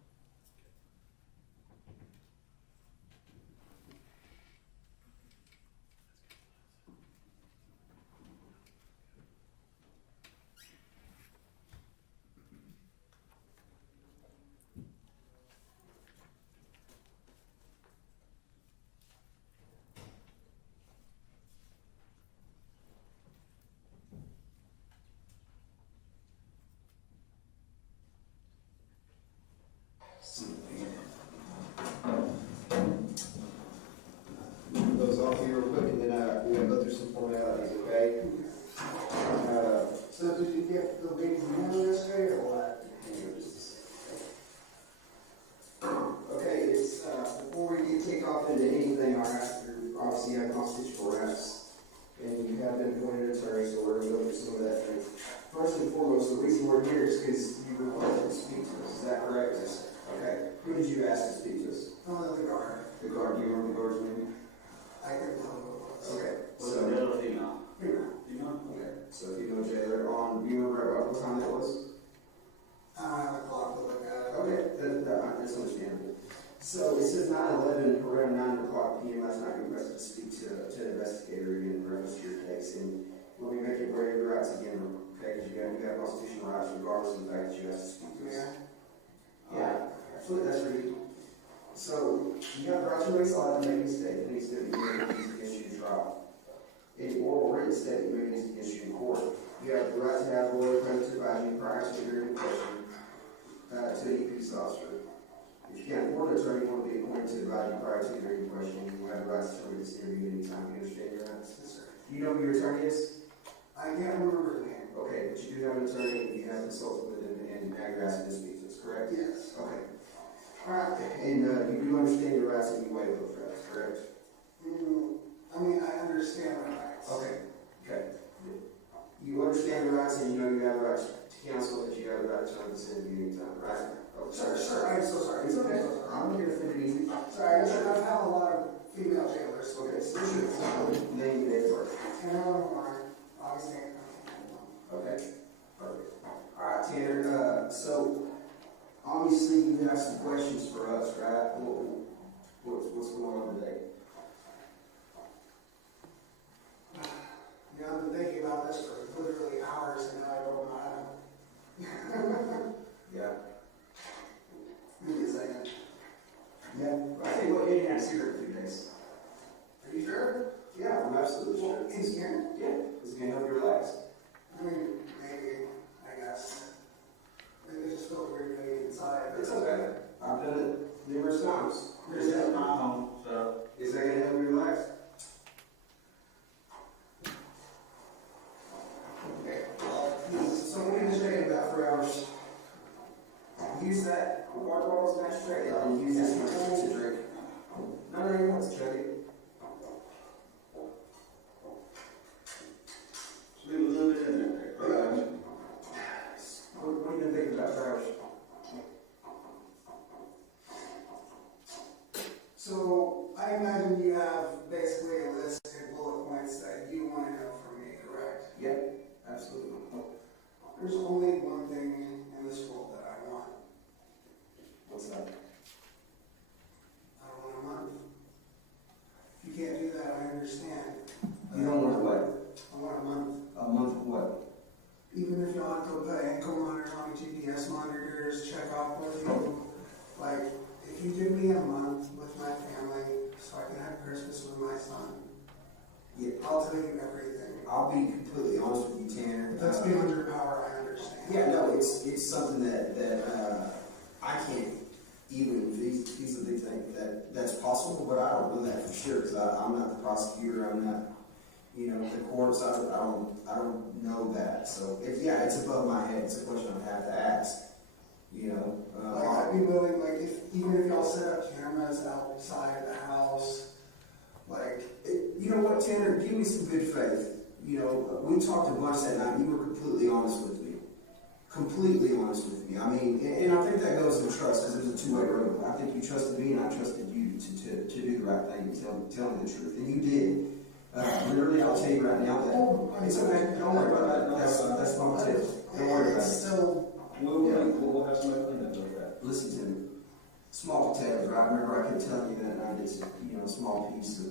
Those off here real quick, and then we're gonna go through some formalities, okay? So did you get the baby's name yesterday or what? Okay, it's before we kick off into anything, obviously you have constitutional rights, and you have been appointed attorney, so we're gonna go through some of that thing. First and foremost, the reason we're here is because you were wanted to speak to us. Is that correct? Yes. Okay. Who did you ask to speak to us? Oh, the guard. The guard. Do you remember the guard's name? I couldn't tell who it was. Okay. Was So, it real or female? okay. So if you know jailer on, do you remember about what time that was? I don't have a clock to look at. Okay, that's understandable. So it says 9/11, around 9 o'clock p.m. last night, you requested to speak to an investigator in reference to your case. And let me make it aware of your rights again, okay? Because you have constitutional rights regardless of the fact that you have to speak to us. Yeah, absolutely, that's for you. So you have the right to raise law to make a statement that needs to be made against you in trial. Any oral or written statement made against you in court. You have the right to have a lawyer present to advise you prior to hearing the question to any peace officer. If you can't afford an attorney, you want to be appointed to advise you prior to hearing the question. You have the right to terminate this interview anytime. You understand your rights? Yes, sir. Do you know who your attorney is? I can't remember the name. Okay, but you do have an attorney, and you have consulted with him, and now you're asking to speak to us, correct? Yes. Okay. All right, and you do understand your rights and you waive those rights, correct? I mean, I understand my rights. Okay. You understand the rights and you know you have the right to counsel, that you have the right to turn this interview anytime, right? Okay. Sir, I'm so sorry. It's okay. I'm so sorry. I'm not going to offend it easy. Sorry, I've had a lot of female jailers. Okay, so name and date of birth. Tanner, August 8th. Okay, perfect. All right, Tanner, so obviously you have some questions for us, right? What's going on today? Yeah, I've been thinking about this for literally hours and I don't know how. Yeah. Give me a second. Yeah. I tell you what, you didn't have to see her for 2 days. Are you sure? Yeah, I'm absolutely sure. Well, he's here. Yeah, it's going to help you relax. I mean, maybe, I guess. Maybe it just felt weird being inside. It's okay. I've done it numerous times. This is my home, so. Is that going to help you relax? Okay. So what are you just thinking about for hours? Use that water bottle's magistrate and use this one to drink. No, you want to chug it. Just leave a little bit in there. What are you going to think about for hours? So I imagine you have basically a list of bullet points that you want to know from me, correct? Yep, absolutely. There's only one thing in this world that I want. What's that? I don't want a month. If you can't do that, I understand. You don't want what? I want a month. A month of what? Even if y'all have to put ankle monitors on me, GPS monitors, check off with you. Like, if you give me a month with my family so I can have Christmas with my son, Yeah, I'll tell you everything. I'll be completely honest with you, Tanner. If that's beyond your power, I understand. Yeah, no, it's something that I can't even feasibly think that's possible, but I don't know that for sure because I'm not the prosecutor. I'm not, the courts. I don't know that. So it's above my head. It's a question I have to ask. Like, I'd be willing, even if y'all set up cameras outside the house, you know what, Tanner? Give me some good faith. We talked a bunch that night. You were completely honest with me. Completely honest with me. I mean, and I think that goes to trust because it was a two-way road. I think you trusted me and I trusted you. you to do the right thing and tell me the truth, and you did. Literally, I'll tell you right now that it's okay. Don't worry about that. That's my tip. Don't worry about it. Still, We'll have somebody clean up that. Listen to me. Small details, right? Remember, I kept telling you that night it's a small piece of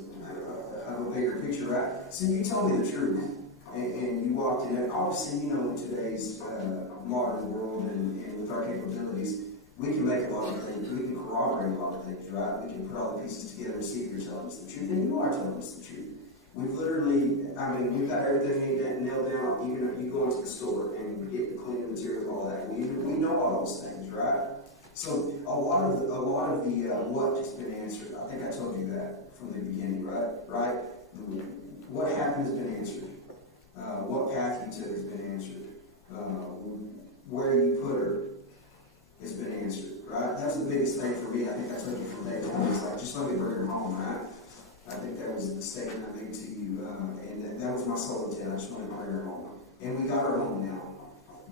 a bigger picture, right? So you told me the truth, and you walked in. And obviously, in today's modern world and with our capabilities, we can make a lot of things. We can corroborate a lot of things, right? We can put all the pieces together and see if you're telling us the truth, and you are telling us the truth. We've literally, we've got everything nailed down. Even you go into the store and get the cleaning material, all that. We know all those things, right? So a lot of the what has been answered. I think I told you that from the beginning, right? What happened has been answered. What path you took has been answered. Where you put her has been answered, right? That's the biggest thing for me. I think I told you from day one. It's like, just let me bring her home, right? I think that was the statement I made to you, and that was my sole intent. I just wanted to bring her home, and we got her home now.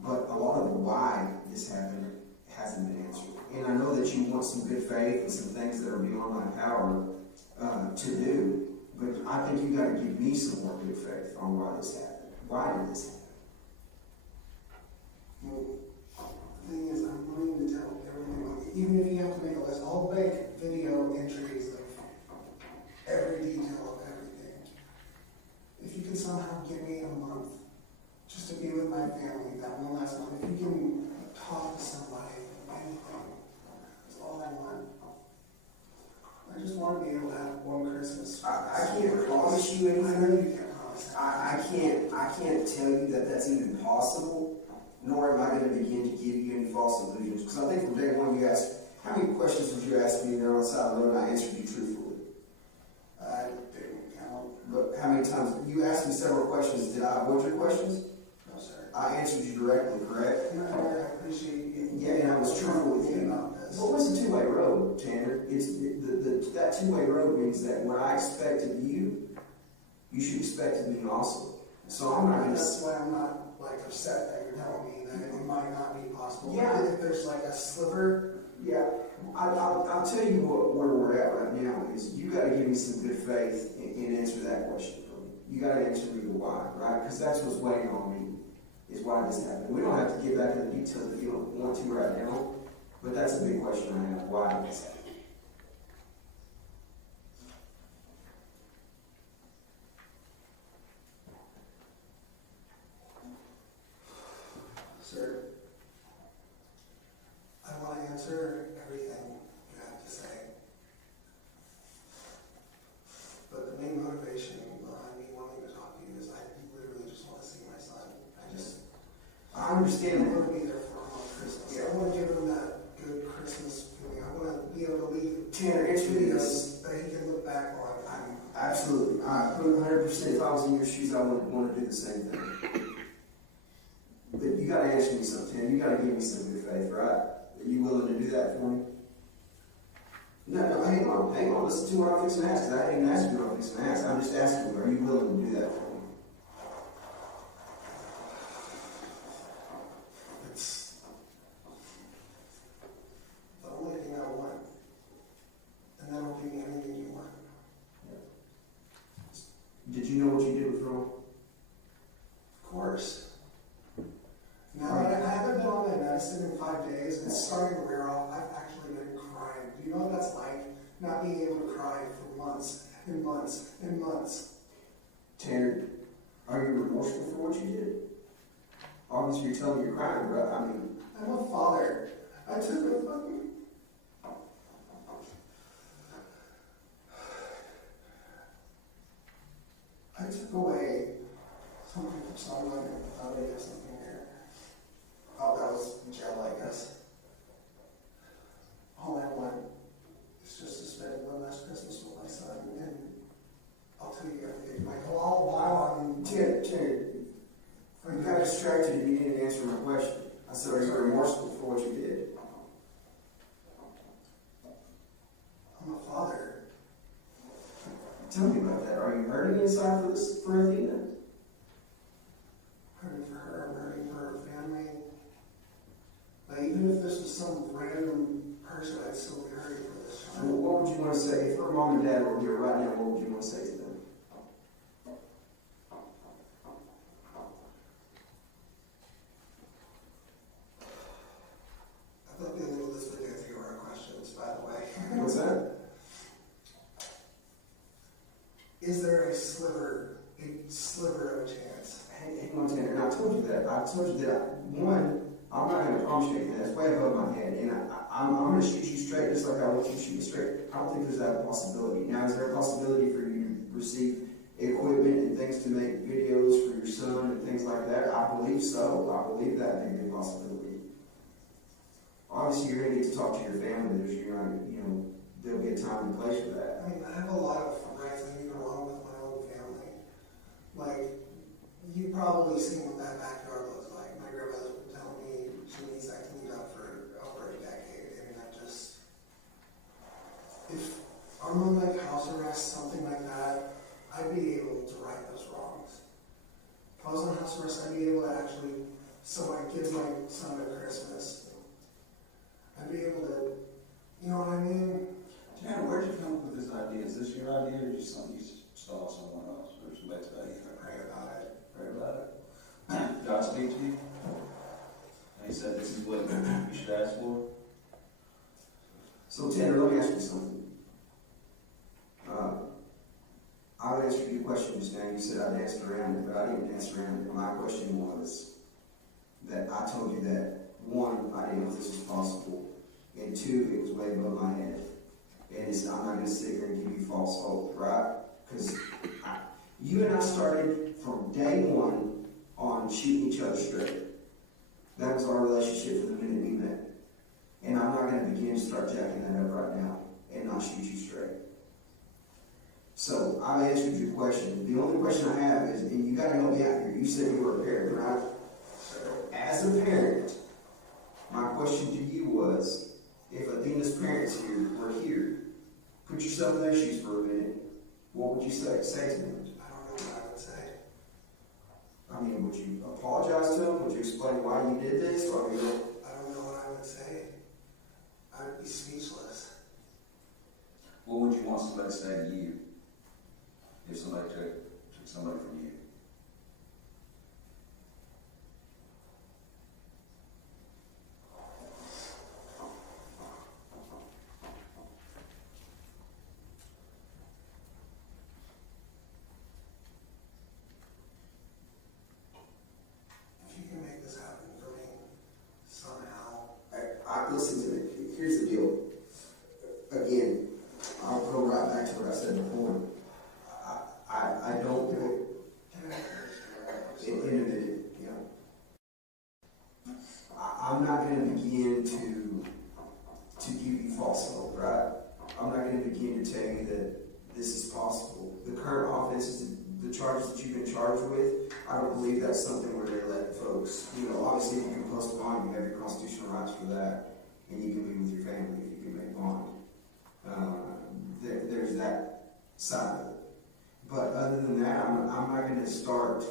But a lot of the why this happened hasn't been answered. And I know that you want some good faith and some things that are beyond my power to do, but I think you got to give me some more good faith on why this happened. Why did this happen? well, the thing is, I'm willing to tell everything, even if you have to make a list. I'll make video entries of every detail of everything. If you can somehow give me a month just to be with my family, that one last month, if you can talk to somebody, anything, that's all I want. I just want to be able to have one Christmas. I can't promise you anything. I know you can't promise that. I can't tell you that that's even possible, nor am I going to begin to give you any false illusions. Because I think from day one you asked, how many questions would you ask me there on the side of the road, and I answered you truthfully? I didn't count. But how many times? You asked me several questions. Did I avoid your questions? No, sir. I answered you directly, correct? I appreciate you. Yeah, and I was truthful with you. About this. What was a two-way road, Tanner? That two-way road means that what I expect of you, you should expect of me also. So I'm not going to. That's why I'm not upset that you're telling me that it might not be possible. Yeah. If there's a sliver. Yeah, I'll tell you where we're at right now is you got to give me some good faith and answer that question for me. You got to answer me the why, right? Because that's what's weighing on me, is why this happened. We don't have to get back into the details if you don't want to right now, but that's a big question I have. Why did this happen? Sir, I want to answer everything you have to say. But the main motivation behind me wanting to talk to you is I literally just want to see my son. I understand I that. want to be there for him on Christmas. I want to give him that good Christmas feeling. I want to be able to leave Tanner, answer me this. that he can look back on. Absolutely. 100%. If I was in your shoes, I would want to do the same thing. But you got to answer me something, Tanner. You got to give me some good faith, right? Are you willing to do that for me? No, hang on. Listen to what I'm fixing to ask. 'Cause I didn't ask you what I'm fixing to ask. I'm just asking you, are you willing to do that for me? It's the only thing I want. And that'll give me anything you want. Did you know what you did was wrong? Of course. Now, I haven't been on my medicine in 5 days, and it's starting to wear off. I've actually been crying. Do you know what that's like? Not being able to cry for months and months and months. Tanner, are you remorseful for what you did? Obviously, you're telling me you're crying, but I'm a father. I took a fucking... I took away something from someone and thought I had something there. Oh, that was jail, I guess. All I want is just to spend one last Christmas with my son, and I'll tell you everything. All while I'm... Tanner, you got distracted and you didn't answer my question. I said, are you remorseful for what you did? I'm a father. Tell me about that. Are you hurting inside for Athena? Hurting for her, I'm hurting for her family. Like, even if this was some random person, I'd still be hurting for this child. What would you want to say, if her mom and dad were here right now, what would you want to say to them? I thought the only one that's been going through our questions, by the way. What's that? Is there a sliver of a chance? Hey, on, Tanner, and I told you that. I told you that. One, I'm not going to promise you anything. That's way above my head. And I'm going to shoot you straight just like I want you to shoot me straight. I don't think there's that possibility. Now, is there a possibility for you to receive equipment and things to make videos for your son and things like that? I believe so. I believe that may be a possibility. Obviously, you're going to get to talk to your family. There'll be a time and place for that. I mean, I have a lot of rights that even along with my own family. Like, you've probably seen what that backyard looks like. My grandmother's been telling me she needs that cleaned up for over a decade. I mean, if I'm on like house arrest, something like that, I'd be able to right those wrongs. If I was on house arrest, I'd be able to actually, someone gives my son a Christmas. I'd be able to, you know what I mean? Tanner, where'd you come up with this idea? Is this your idea or just something you saw someone else or somebody tell you? Pray about it. Pray about it. God speak to you? And he said this is what you should ask for? So, Tanner, let me ask you something. I would answer your question just now. You said I'd answer around it, but I didn't answer around it. My question was that I told you that, one, I didn't know if this was possible, and two, it was way above my head. And I'm not going to sit here and give you false hope, right? Because you and I started from day one on shooting each other straight. That was our relationship from the minute we met. And I'm not going to begin to start jacking that up right now and not shoot you straight. So I've answered your question. The only question I have is, and you got to help me out here. You said you were a parent, right? As a parent, my question to you was, if Athena's parents here were here, put yourself in their shoes for a minute, what would you say to them? I don't know what I would say. I mean, would you apologize to them? Would you explain why you did this? I don't know what I would say. I would be speechless. What would you want somebody to say to you if somebody took somebody from you? If you can make this happen for me somehow. Listen to me. Here's the deal. Again, I'll go right back to what I said before. I don't do it in a minute, you know. I'm not going to begin to give you false hope, right? I'm not going to begin to tell you that this is possible. The current offenses, the charges that you've been charged with, I don't believe that's something where they're letting folks, obviously if you can post bond, you have your constitutional rights for that, and you can be with your family if you can make bond. There's that side of it. But other than that, I'm not going to start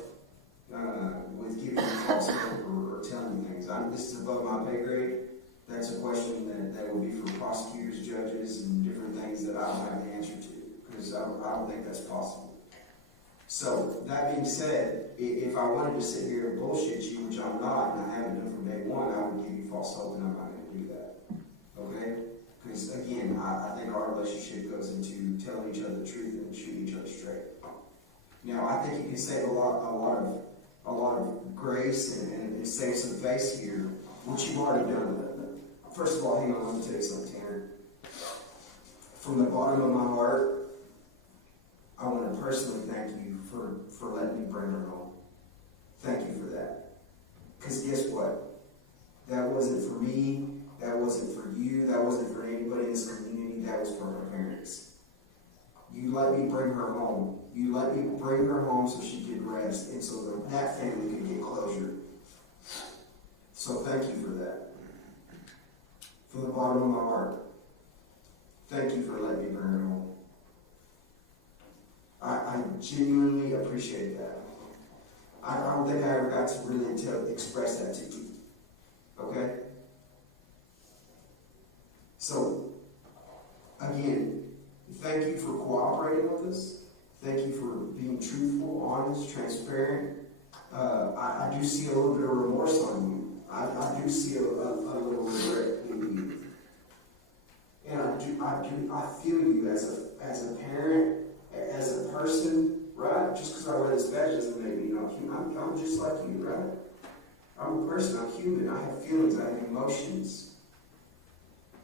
with giving you false hope or telling you things. This is above my pay grade. That's a question that would be for prosecutors, judges, and different things that I don't have the answer to, because I don't think that's possible. So, that being said, if I wanted to sit here and bullshit you, which I'm not, and I haven't done from day one, I would give you false hope, and I'm not going to do that. Okay? Because, again, I think our relationship goes into telling each other the truth and shooting each other straight. Now, I think you can save a lot of grace and save some face here, which you've already done. First of all, hang on, let me tell you something, Tanner. From the bottom of my heart, I want to personally thank you for letting me bring her home. Thank you for that. Because guess what? That wasn't for me. That wasn't for you. That wasn't for anybody in this community. That was for her parents. You let me bring her home. You let me bring her home so she could rest and so that family could get closure. So thank you for that. From the bottom of my heart, thank you for letting me bring her home. I genuinely appreciate that. I don't think I ever got to really express that to you. Okay? So, again, thank you for cooperating with us. Thank you for being truthful, honest, transparent. I do see a little bit of remorse on you. I do see a little regret in you. And I feel you as a parent, as a person, right? Just because I wear this badge doesn't make me not human. I'm just like you, right? I'm a person, I'm human. I have feelings, I have emotions.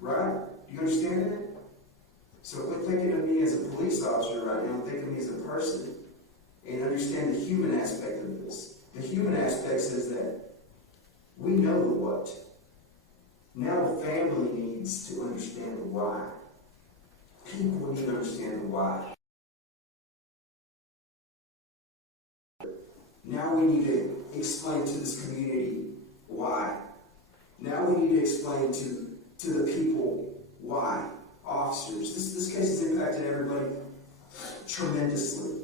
Right? Do you understand that? So quit thinking of me as a police officer right now, think of me as a person. And understand the human aspect of this. The human aspect says that we know the what. Now the family needs to understand the why. People need to understand the why. Now we need to explain to this community why. Now we need to explain to the people why. Officers. This case has impacted everybody tremendously.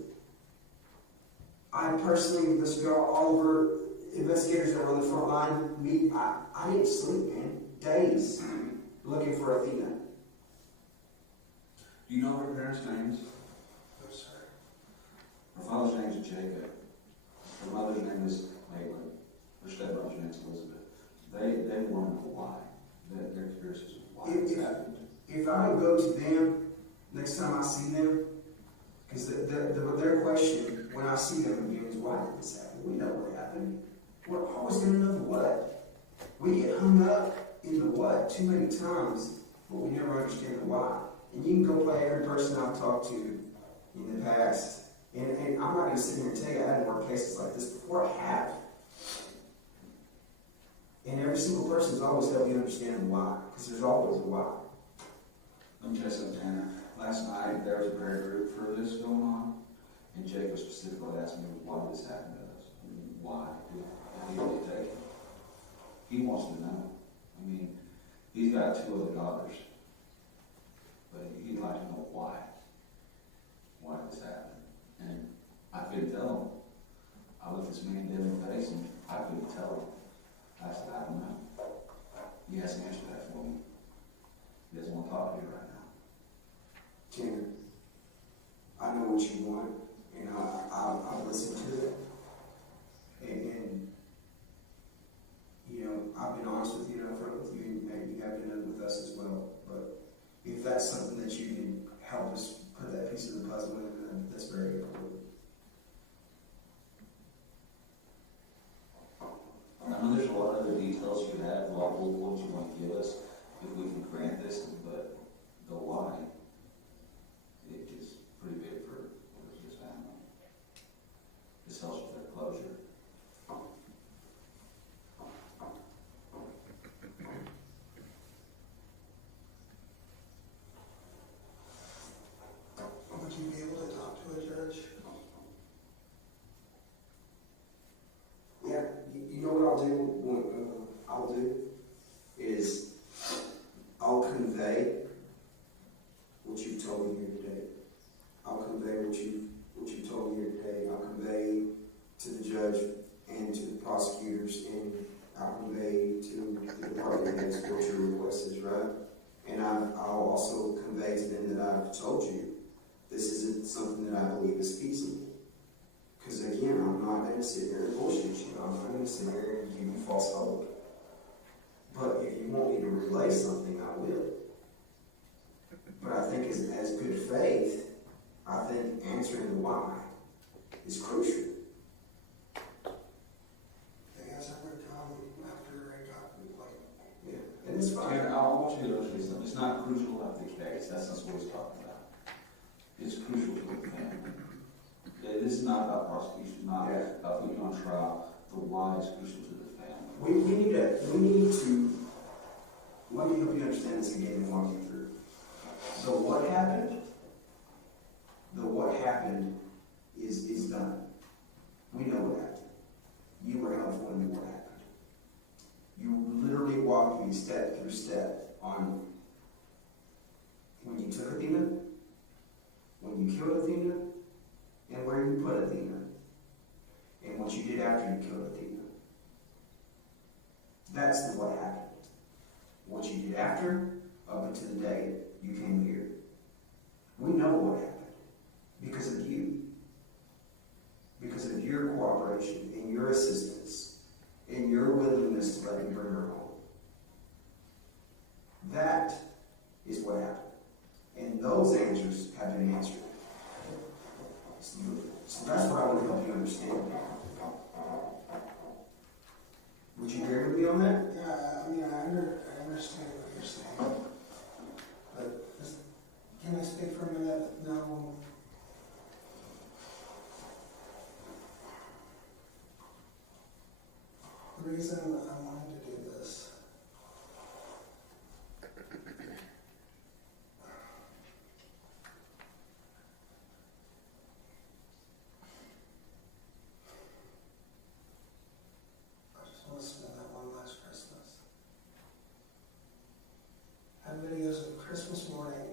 I personally, Mr. Oliver, investigators that were on the front line, I didn't sleep, man. Days looking for Athena. Do you know her parents' names? No, sir. Her father's name is Jacob. Her mother's name is Maitland. Her stepmother's name is Elizabeth. They want to know why. They're curious as to why this happened. If I would go to them next time I see them, because their question when I see them again is, why did this happen? We know what happened. We're always going to know the what. We get hung up in the what too many times, but we never understand the why. And you can go play every person I've talked to in the past. And I'm not going to sit here and tell you I haven't worked cases like this before. I have. And every single person has always helped you understand why, because there's always a why. Let me tell you something, Tanner. Last night, there was a prayer group for this going on, and Jacob specifically asked me, why did this happen to us? I mean, why did he really take it? He wants to know. I mean, he's got 2 other daughters, but he'd like to know why. Why did this happen? And I couldn't tell him. I looked this man dead in the face, and I couldn't tell him. I said, I don't know. He hasn't answered that for me. He doesn't want to talk to you right now. Tanner, I know what you want, and I'll listen to it. And you know, I've been honest with you, upfront with you, and you have been with us as well. But if that's something that you can help us put that piece of the puzzle in, then that's very important. I know there's a lot of other details you could have, a lot of what you want to give us, if we can grant this, but the why, it is pretty big for his family. This helps with their closure. Would you be able to talk to a judge? Yeah, you know what I'll do? Is I'll convey what you've told me here today. I'll convey what you told me here today. I'll convey to the judge and to the prosecutors, and I'll convey to the department heads what your request is, right? And I'll also convey to them that I've told you this isn't something that I believe is feasible. Because again, I'm not going to sit here and bullshit you. I'm not going to sit here and give you false hope. But if you want me to relay something, I will. But I think as good faith, I think answering the why is crucial. They asked every time after I got like. Yeah, and it's fine. Tanner, I want you to understand something. It's not crucial about the case. That's not what he's talking about. It's crucial to the family. This is not about prosecution, not about putting you on trial. The why is crucial to the family. We need to, let me help you understand this again and walk you through. So what happened is done. We know what happened. You were helpful in what happened. You literally walked me step through step on when you took Athena, when you killed Athena, and where you put Athena, and what you did after you killed Athena. That's what happened. What you did after, up until the day you came here. We know answers have been answered. So that's what I want to help you understand. Would you agree with me on that? Yeah, I mean, I understand what you're saying. But can I speak for a minute? No. The reason I wanted to do this I just want to spend that one last Christmas. I have videos of Christmas morning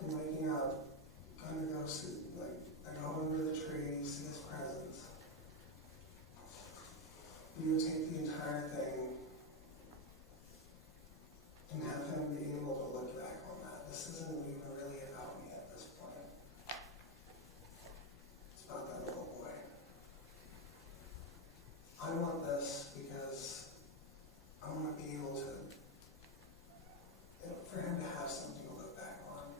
and waking up, going to go sit, I go under the tree, see his presents. You would take the entire thing and have him be able to look back on that. This isn't even really about me at this point. It's about that little boy. I want this because I want to be able to, for him to have something to look back on.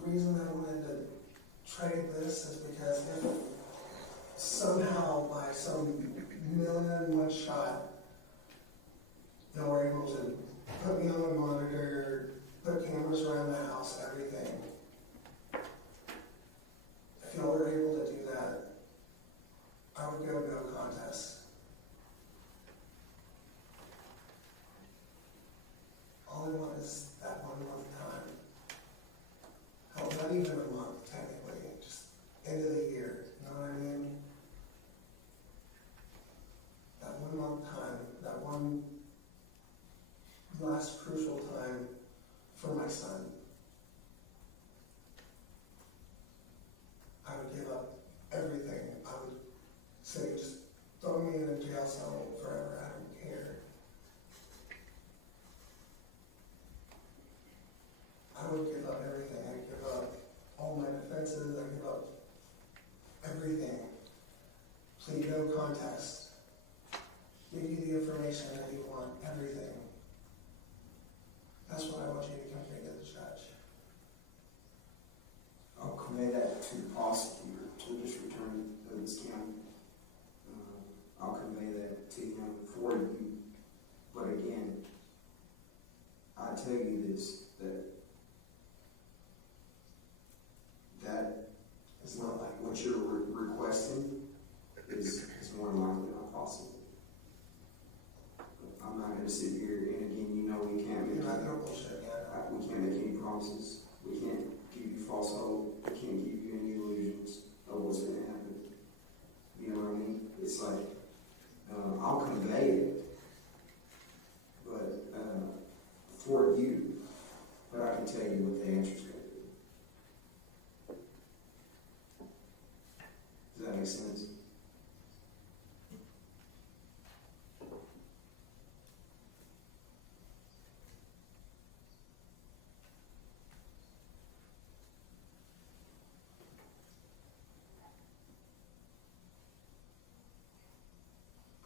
The reason I wanted to trade this is because if somehow by some million-and-one shot they were able to put me on a monitor, put cameras around the house, everything. If y'all were able to do that, I would go no contest. All I want is that 1 month time. Hell, not even a month, technically, just end of the year, you know what I mean? That 1 month time, that one last crucial time for my son. I would give up everything. I would say, just throw me in a jail cell forever, I don't care. I would give up everything. I'd give up all my defenses. I'd give up everything. Plead no contest. Give you the information that you want, everything. That's what I want you to convey to the judge. I'll convey that to the prosecutor, to the district attorney of this county. I'll convey that to him for you. But again, I tell you this, that is not like what you're requesting is more than likely not possible. But I'm not going to sit here, and again, you know we can't make You're not gonna bullshit, yeah. we can't make any promises. We can't give you false hope. We can't give you any illusions of what's going to happen. You know what I mean? It's like, I'll convey it, but for you, but I can tell you what the answer's going to be. Does that make sense?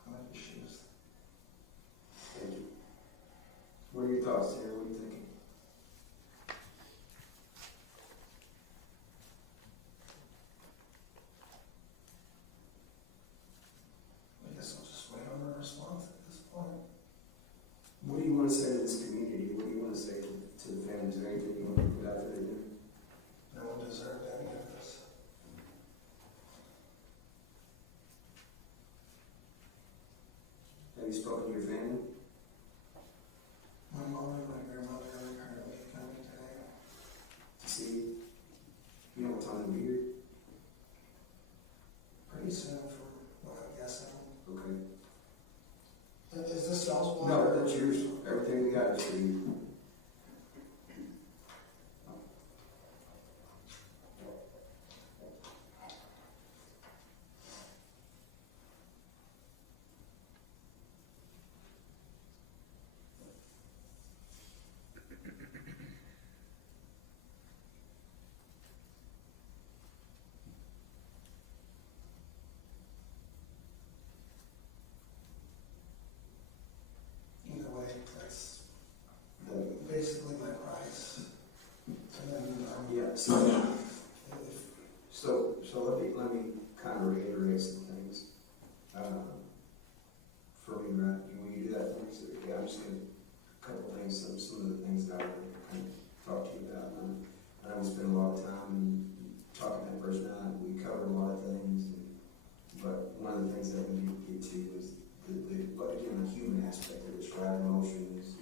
I like your shoes. Thank you. What are your thoughts, Sarah? What are you thinking? I guess I'll just wait on a response at this point. What do you want to say to this community? What do you want to say to the families? Is there anything you want to put out there? No one deserved any of this. Have you spoken to your family? My mom and my grandmother are currently coming today. To see, you know what time they'll be here? Pretty soon, from what I'm guessing. Okay. Is this y'all's water? No, that's yours. Everything we got is for you. Either way, like I I'm just gonna, a couple things, some of the things that I want to kind of talk to you about. I know we spent a lot of time talking that first night, we covered a lot of things, but one of the things that we didn't get to was again, the human aspect of it, right? Emotions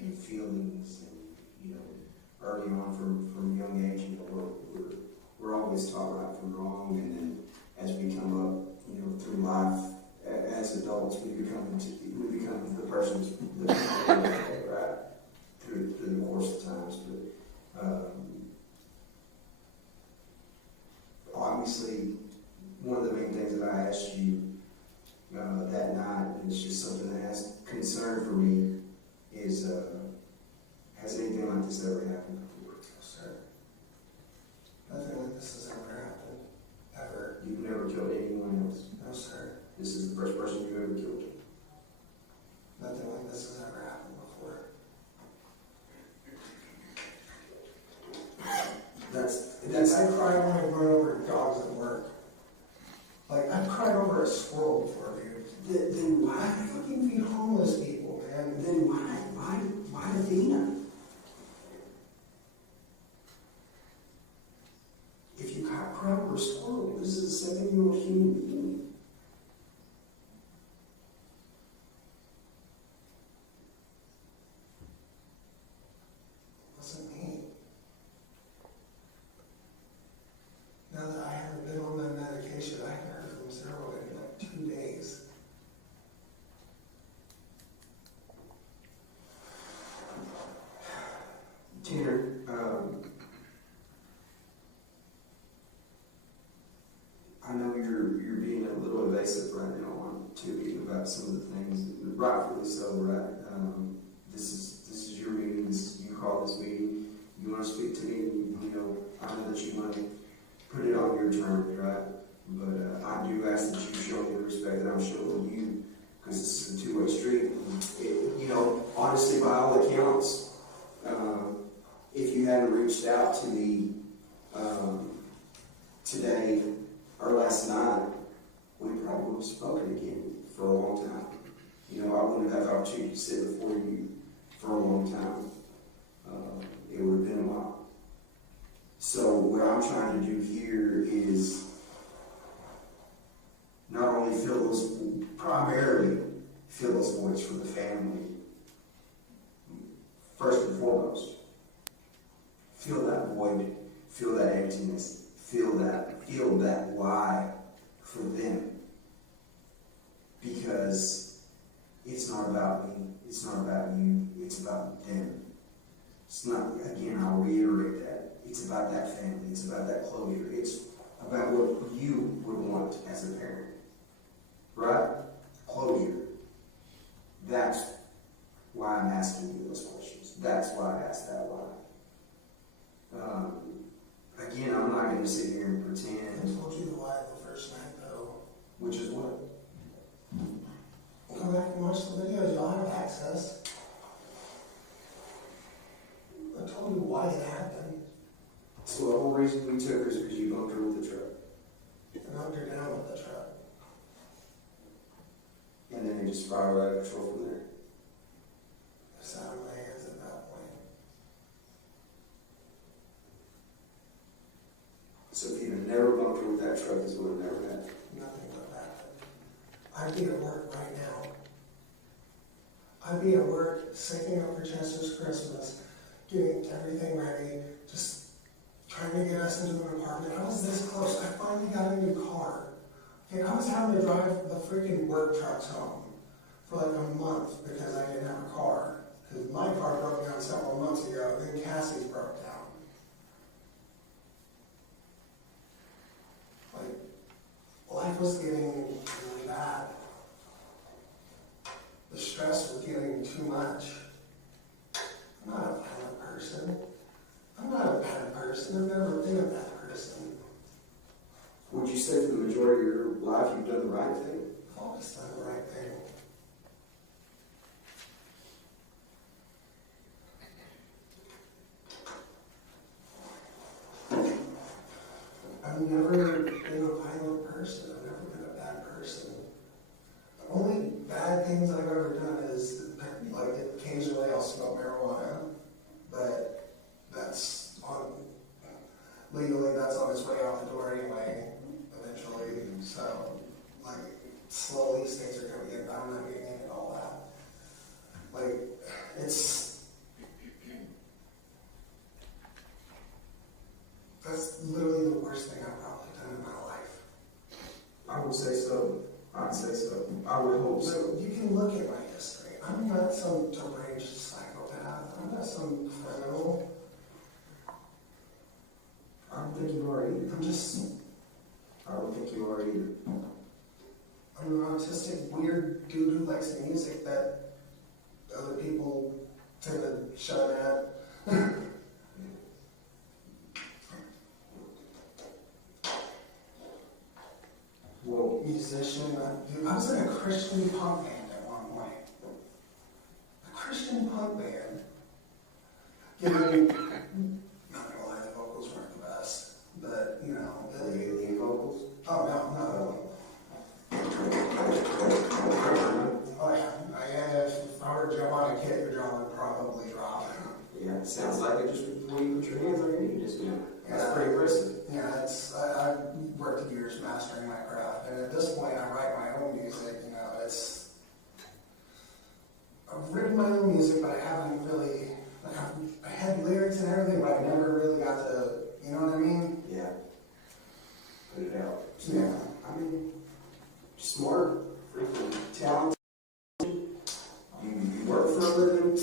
and feelings, and, you know, early on from young age, you know, we're always taught right from wrong, and then as we come up, you know, through life, as adults, we become the persons that we right, through the course of times. But obviously, one of the main things that I asked you that night, and it's just something that has concern for me, is has anything like this ever happened before? No, sir. Nothing like this has ever happened. Ever. You've never killed anyone else? No, sir. This is the first person you've ever killed? Nothing like this has ever happened before. I cry when I run over dogs at work. Like, I've cried over a squirrel before, dude. Then why? I fucking feed homeless people, man. Then why Athena? If you cry over a squirrel, this is a 7-year-old human being. Wasn't me. Now that I haven't been on that medication, I haven't heard from Zero in like 2 days. Tanner, I know you're being a little evasive right now to me about some of the things, rightfully so, right? This is your meeting. You call this meeting. You want to speak to me. You know, I know that you want to put it on your terms, right? But I do ask that you show me the respect that I'm showing you, because this is a two-way street. You know, honestly, by all accounts, if you hadn't reached out to me today or last night, we probably would have spoken again for a long time. You know, I wouldn't have had the opportunity to sit before you for a long time. It would have been a while. So what I'm trying to do here is not only primarily fill those voids for the family, first and foremost. Feel that void, feel that emptiness, feel that why for them. Because it's not about me, it's not about you, it's about them. It's not, again, I'll reiterate that. It's about that family, it's about that closure, it's about what you would want as a parent. Right? Closure. That's why I'm asking you those questions. That's why I asked that why. Again, I'm not going to sit here and pretend. I told you the why the first night, though. Which is what? Come back and watch the videos. Y'all have access. I told you why it happened. So the whole reason we took her is because you bumped her with the truck. And knocked her down with the truck. And then it just spiraled out of control from there. I sat on my hands at that point. So if you had never bumped her with that truck, this would have never happened. Nothing would have happened. I'd be at work right now. I'd be at work, saving up for Chester's Christmas, getting everything ready, just trying to get us into an apartment. I was this close. I finally got a new car. Okay, I was having to drive the freaking work trucks home for like a month because I didn't have a car. Because my car broke down several months ago, then Cassie's broke down. Like, life was getting really bad. The stress was getting too much. I'm not a bad person. I'm not a bad person. I've never been a bad person. Would you say for the majority of your life you've done the right thing? I've always done the right thing. I've never been a violent person. I've never been a bad person. The only bad things I've ever done is, like, That's literally the worst thing I've probably done in my life. I would say so. I'd say so. I would hope so. So you can look at my history. I'm not some deranged psychopath. I'm not some criminal. I don't think you are either. I don't think you are either. I'm an autistic, weird dude who likes music that other people tend to shut at. Well, Musician. I was in a Christian punk band at one point. A Christian punk band. Given, not gonna lie, the vocals weren't the best, but you know. were you lead vocals? Oh no. Oh yeah. If I were to jump on a kid, your jaw would probably drop. Yeah, it sounds like it just before you put your hands on your knee just now. That's pretty impressive. Yeah, I worked years mastering my craft, and at this point, I write my own music. You know, I've written my own music, but I haven't really. I had lyrics and everything, but I never really got to. You know what I mean? Yeah. Put it out. Yeah. I mean, smart, freaking talented. You work for a living,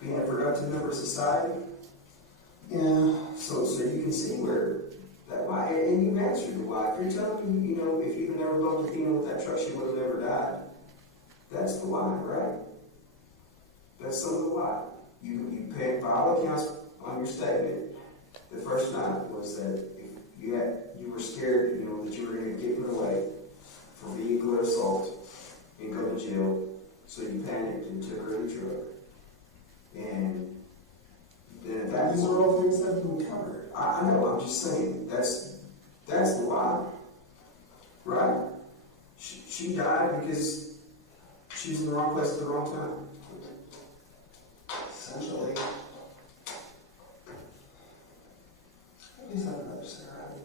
being a productive member of society. Yeah. So you can see where that why, and you've answered the why. If you're telling me, you know, if you'd never bumped Athena with that truck, she would have never died. That's the why, right? That's some of the why. You paid by all accounts on your statement. The first night was that if you were scared, you know, that you were going to get put away for vehicular assault and go to jail. So you panicked and took her in the truck. And then at that These point, are all things that have been covered. I know, I'm just saying, that's the why. Right? She died because she was in the wrong place at the wrong time. Essentially. Please have another cigarette.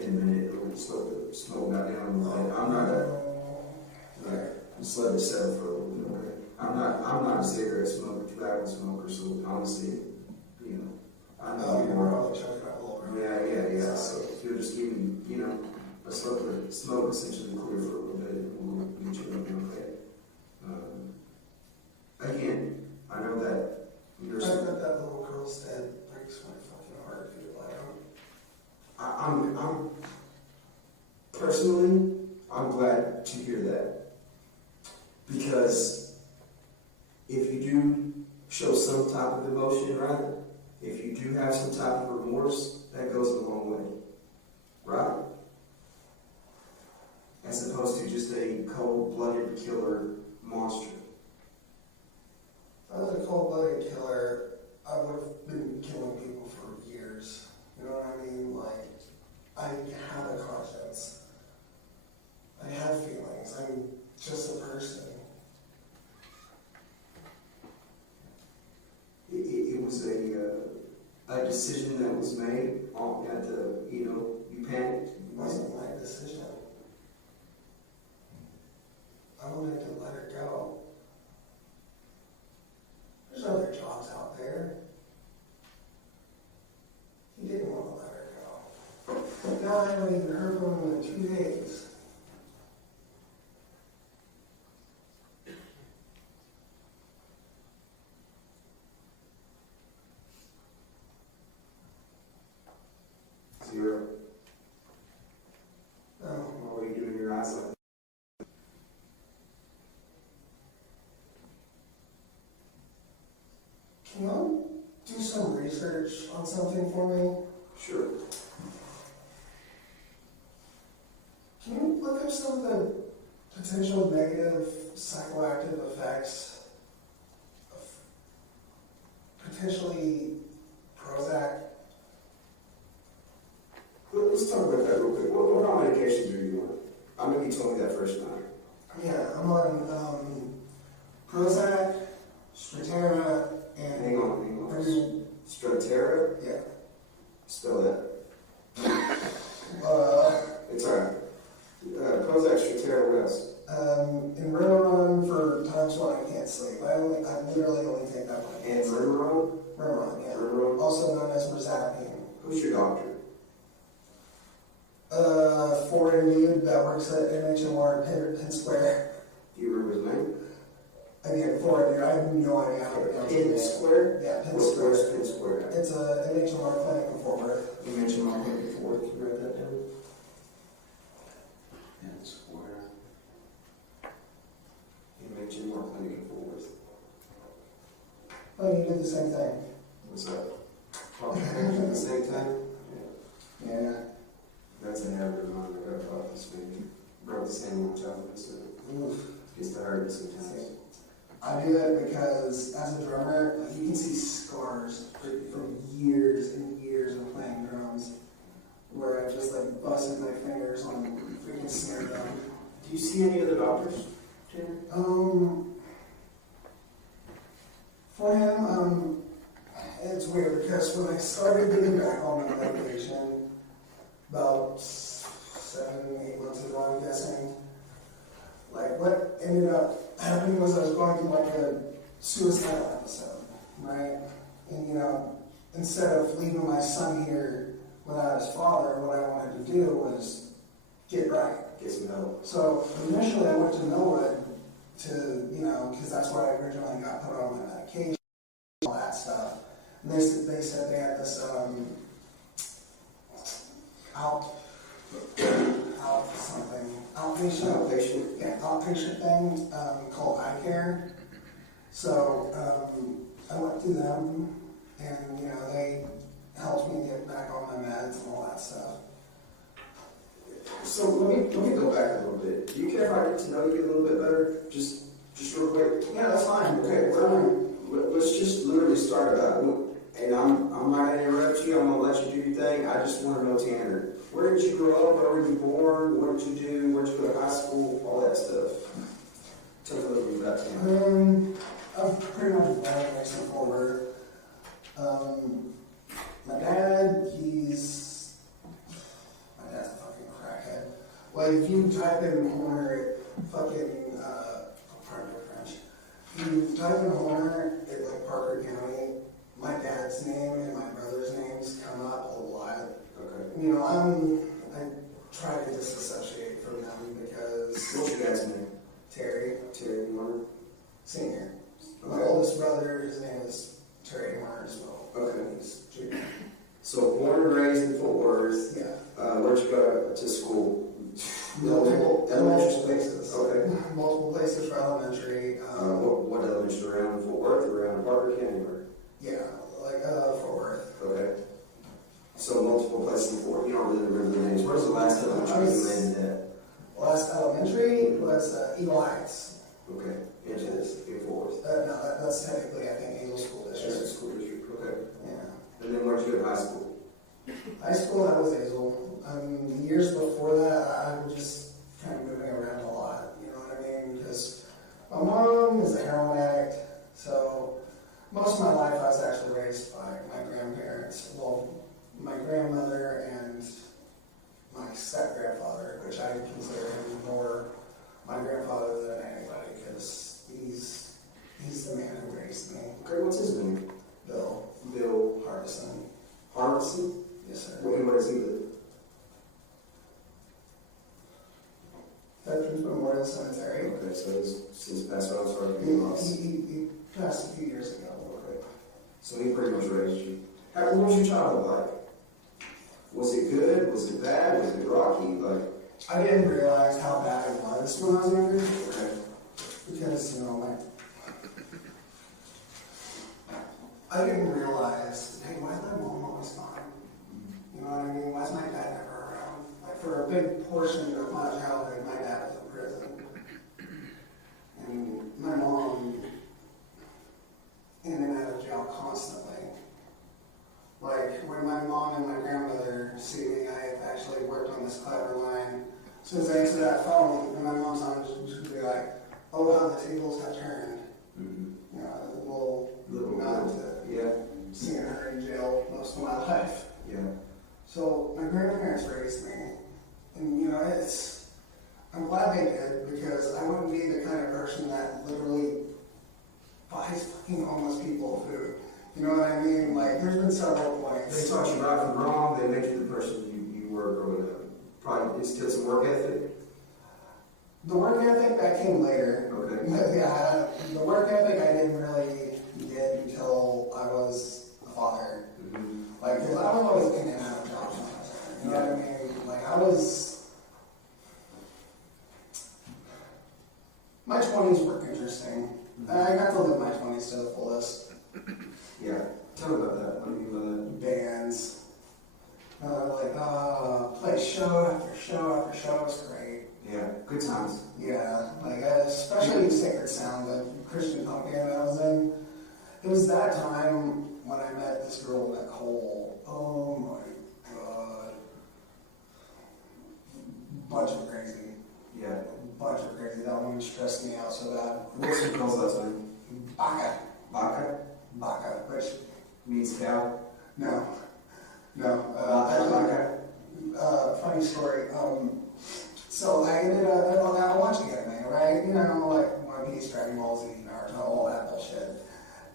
And then it slowed got down a little bit. I'm not just let it settle for a little bit, okay? I'm not a cigarette smoker, tobacco smoker, so honestly, you know, I know You're more. probably choking up a little bit. Yeah. So if you'll just give me, you know, a smoke essentially clear for a little bit, and we'll get you looking okay. Again, I know that you're. I bet that little girl's dead breaks my fucking heart if you like. I'm personally, I'm glad to hear that. Because if you do show some type of emotion, right? If you do have some type of remorse, that goes a long way. Right? As opposed to just a cold-blooded killer monster. If I was a cold-blooded killer, I would have been killing people for years. You know what I mean? Like, I have a conscience. I have feelings. I'm just a person. It was a decision that was made at the, you know, you panicked. It wasn't my decision. I wanted to let her go. There's other jobs out there. He didn't want to let her go. Now I haven't even heard from him in 2 days. Zero. No. What were you doing your eyes like? Can you do some research on something for me? Sure. Can you look up some of the potential negative psychoactive effects of potentially Prozac? Let's talk about that real quick. What all medications are you on? I know you told me that first night. Yeah, I'm on Prozac, Strattera, and... Hang on. Strattera? Yeah. Spell that. It's alright. Prozac, Strattera, what else? In Ritalin for times when I can't sleep. I literally only take that Who's your doctor? Foreign dude that works at NHMR Penn Square. Do you remember his name? Again, foreign dude, I have no idea how to pronounce Penn it. Square? Yeah, Penn Where's Square. Penn Square at? It's a NHMR clinic in Fort Worth. You mentioned my clinic before. Can you write that down? Penn Square. You mentioned my clinic in Fort Worth. Oh, you did the same thing. What's that? At the same time? Yeah. That's an habit of mine. I got about this week. Broke the same one time. So Oof. gets to hurt sometimes. I do that because as a drummer, like, you can see scars from years and years of playing drums where I just like busted my fingers on freaking snare drum. Do you see any other doctors, Tanner? For him, it's weird because when I started getting back on my medication about 7-8 months ago, I'm guessing, like what ended up happening was I was going through like a suicidal episode, right? And you know, instead of leaving my son here without his father, what I wanted to do was get right. Get some help. So initially I went to Millwood to, you know, because that's where I originally got put on my medication, all that stuff. And they said they had this outpatient thing called eye care. So I went through them, and you know they helped me get back on my meds and all that stuff. So let me go back a little bit. Do you care if I get to know you a little bit better? Just real quick. Yeah, that's fine. Okay, let's just literally start about it. And I'm not gonna interrupt you. I'm gonna let you do your thing. I just want to know, Tanner, where did you grow up? Where were you born? What did you do? Where did you go to high school? All that stuff. Tell me a little bit about Tanner. I'm pretty much born and raised in Fort Worth. My dad's a fucking crackhead. Like, if you type in Horner, fucking, pardon my French. If you type in Horner at like Parker County, my dad's name and my brother's names come up a lot. Okay. You know, I try to disassociate from them because. What's your dad's name? Terry Warner. Senior. My Okay. oldest brother, his name is Terry Warner as well. Okay. He's junior. So born and raised in Fort Worth. Yeah. Where'd you go to school? Multiple Elementary places. Okay. Multiple places for elementary. What elementary around Fort Worth or around Parker County? Or? Yeah, like Fort Worth. Okay. So multiple places in Fort. You don't really remember the names. Where's the last elementary you landed at? Last elementary was Eagle Heights. Okay. In Fort Worth. No, that's technically, I think, Eagle School That's District. the school district. Okay. Yeah. And then where'd you go to high school? High school, that was Hazel. The years before that, I was just kind of moving around a lot. You know what I mean? Because my mom is a heroin addict, so most of my life I was actually raised by my grandparents. Well, my grandmother and my step-grandfather, which I consider him more my grandfather than anybody, because he's the man who raised me. Okay, what's his name? Bill Hardison. Hardison? Yes, sir. Where does he live? Veterans Memorial Cemetery. Okay, so he's passed on. Sorry to be lost. He passed a few years ago. Okay. So he pretty much raised you. What was your childhood like? Was it good? Was it bad? Was it rocky? Like, I didn't realize how bad it was when I was younger. okay. Because, you know, I didn't realize, hey, why is my mom always gone? You know what I mean? Why is my dad never around? Like, for a big portion of my childhood, my dad was in prison. And my mom in and out of jail constantly. Like, when my mom and my grandmother see me, I have actually worked on this clever line. As soon as I answer that phone, and my mom's on, just be like, oh, how the tables have turned. Mm-hmm. You know, a little nod to Yeah. seeing her in jail most of my life. Yeah. So my grandparents raised me, and you know, I'm glad they did, because I wouldn't be the kind of person that literally buys fucking homeless people food. You know what I mean? Like, there's been several points. They taught you right from wrong, they make you the person you were growing up. Probably instilled some work ethic. The work ethic, that came later. Okay. Yeah, the work ethic I didn't really get until I was a father. Mm-hmm. Like, because I was always in and out of jobs. You know what I mean? Like, my 20s were interesting. I got to live my 20s to the fullest. Yeah. Tell me about that. What do you mean by that? Bands. Play show after show after show. It was great. Yeah. Good times. Yeah, like especially Sacred Sound, the Christian punk band I was in. It was that time when I met this girl, Nicole. Oh my God. Bunch of crazy. Yeah. Bunch of crazy. That one stressed me out so bad. What's your girl's last name? Baka. Baka? Baka, which, Means cow? no. No. Baka? Funny story. So I ended up watching anime, right? You know, like One Piece, Dragon Ball Z, Naruto, all that bullshit.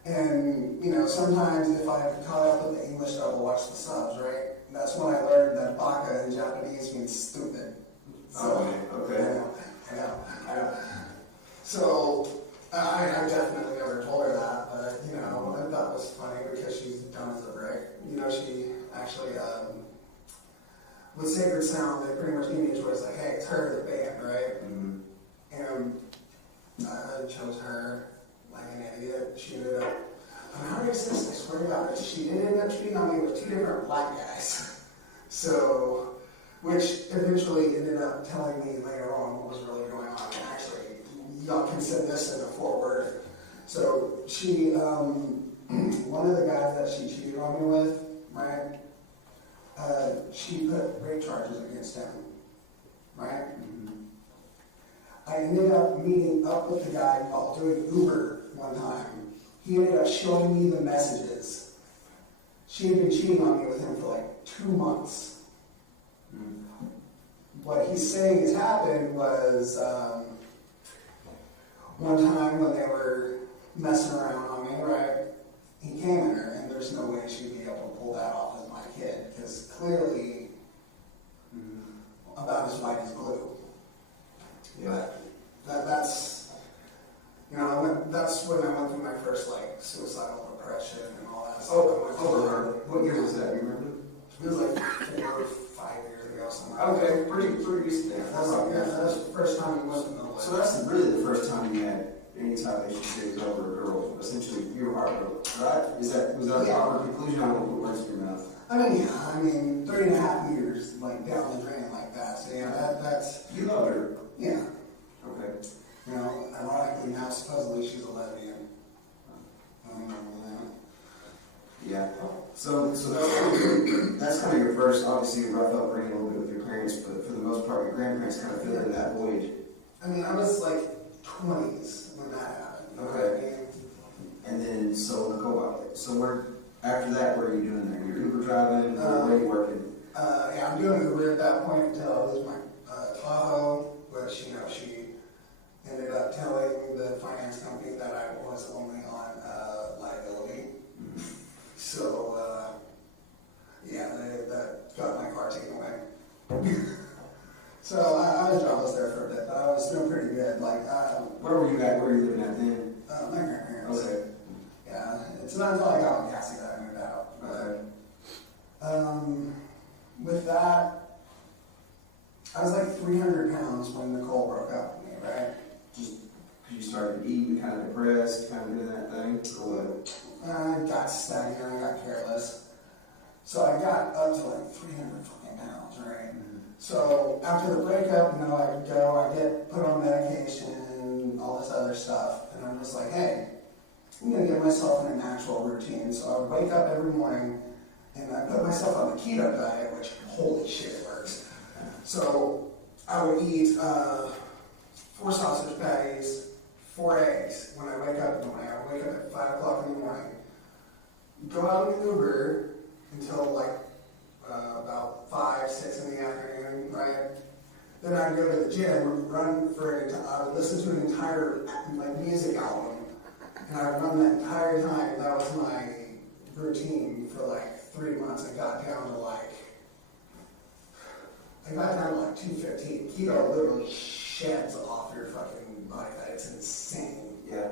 And, you know, sometimes if I caught up with the English dub, I'll watch the subs, right? And that's when I learned that baka in Japanese means stupid. So, Okay. I know. So, I definitely never told her that, but, you know, I thought it was funny because she's dumb as a brick. You know, she actually, with Sacred Sound, they pretty much gave me a choice, like, hey, it's her, the band, right? Mm-hmm. And I chose her like an idiot. She ended up, I'm not racist, I swear to God, she ended up cheating on me with 2 different black guys. So, which eventually ended up telling me later on what was really going on. And actually, y'all can send this in a forward. So, she, one of the guys that she cheated on me with, right? She put rape charges against him, right? I ended up meeting up with the guy while doing Uber one time. He ended up showing me the messages. She had been cheating on me with him for like 2 months. What he's saying has happened was one time when they were messing around on me, right? He came in her, and there's no way she'd be able to pull that off as my kid, because clearly about as white as glue. Yeah. That's, you know, that's when I went through my first, like, suicidal depression and all that stuff. What year was that? You remember? It was like 4 or 5 years ago, something. Okay, pretty recent. Yeah. That's the first time you went to know. So that's really the first time you had any type of issue over a girl. Essentially, you were heartbroken, right? Was that a proper conclusion? I don't put words in your mouth. I mean, yeah, 3.5 years, like, down the drain like that. So, yeah, that's... You loved her? Yeah. Okay. You know, ironically, now supposedly she's a lesbian. Yeah. So that's kind of your first, obviously, rough upbringing a little bit with your parents, but for the most part, your grandparents kind of filled in that void. I mean, I was like 20s when that happened. Okay. And then, after that, what are you doing there? You're Uber driving, where are you working? Yeah, I'm doing Uber at that point until I lose my Tahoe, which, you know, she ended up telling the finance company that I was only on liability. So, yeah, that got my car taken away. So I was jobless there for a bit, but I was doing pretty good. Like, Where were you living at then? My grandparents. Okay. Yeah, it's not until I got on Cassie that I moved out. But, with that, I was like 300 pounds when Nicole broke up with me, right? Just because you started eating, kind of depressed, kind of doing that thing, or what? I got stagnant, I got careless. So I got up to like 300 fucking pounds, right? So after the breakup, you know, I get put on medication, all this other stuff, and I'm just like, hey, I'm gonna get myself in a natural routine. So I would wake up every morning and I put myself on the keto diet, which, holy shit, it works. So I would eat 4 sausage patties, 4 eggs when I wake up in the morning. I would wake up at 5 o'clock in the morning, go out in the Uber until like about 5, 6 in the afternoon, right? Then I'd go to the gym, run for it, I would listen to an entire like music album, and I would run that entire time. That was my routine for like 3 months. I got down to like 215. Keto literally sheds off your fucking body fat. It's insane. Yeah.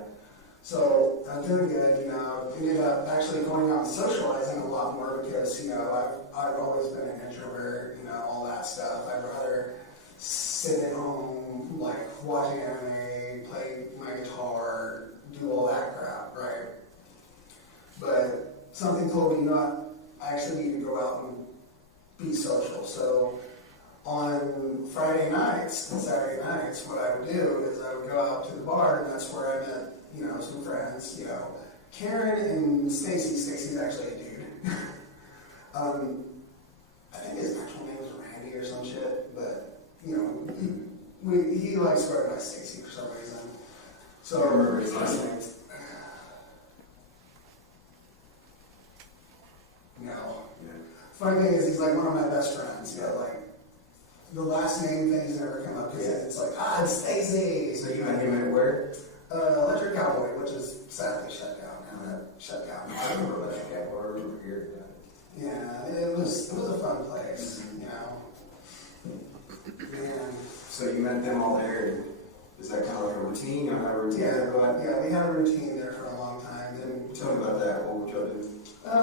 So I'm doing good, you know. Ended up actually going out and socializing a lot more because, you know, I've always been an introvert, you know, all that stuff. I'd rather sit at home, like watching anime, play my guitar, do all that crap, right? But something told me not. I actually need to go out and be social. So on Friday nights and Saturday nights, what I would do is I would go out to the bar, and that's where I met, you know, some friends, you know. Karen and Stacy. Stacy's actually a dude. I think his actual name was Randy or some shit, but, you know, he likes to go by Stacy for some reason. So, I remember his last name. No. Yeah. Funny thing is, he's like one of my best friends. Yeah, like the last name things never come up because it's like, it's Stacy. So you met him at where? Electric Cowboy, which is sadly shut down now. Shut down. I remember Electric Cowboy. I remember hearing that. Yeah, it was a fun place, you know. And So you met them all there, and is that kind of like a routine? You know, how a routine yeah, we had a routine there for a long time. And tell me about that. What would y'all do?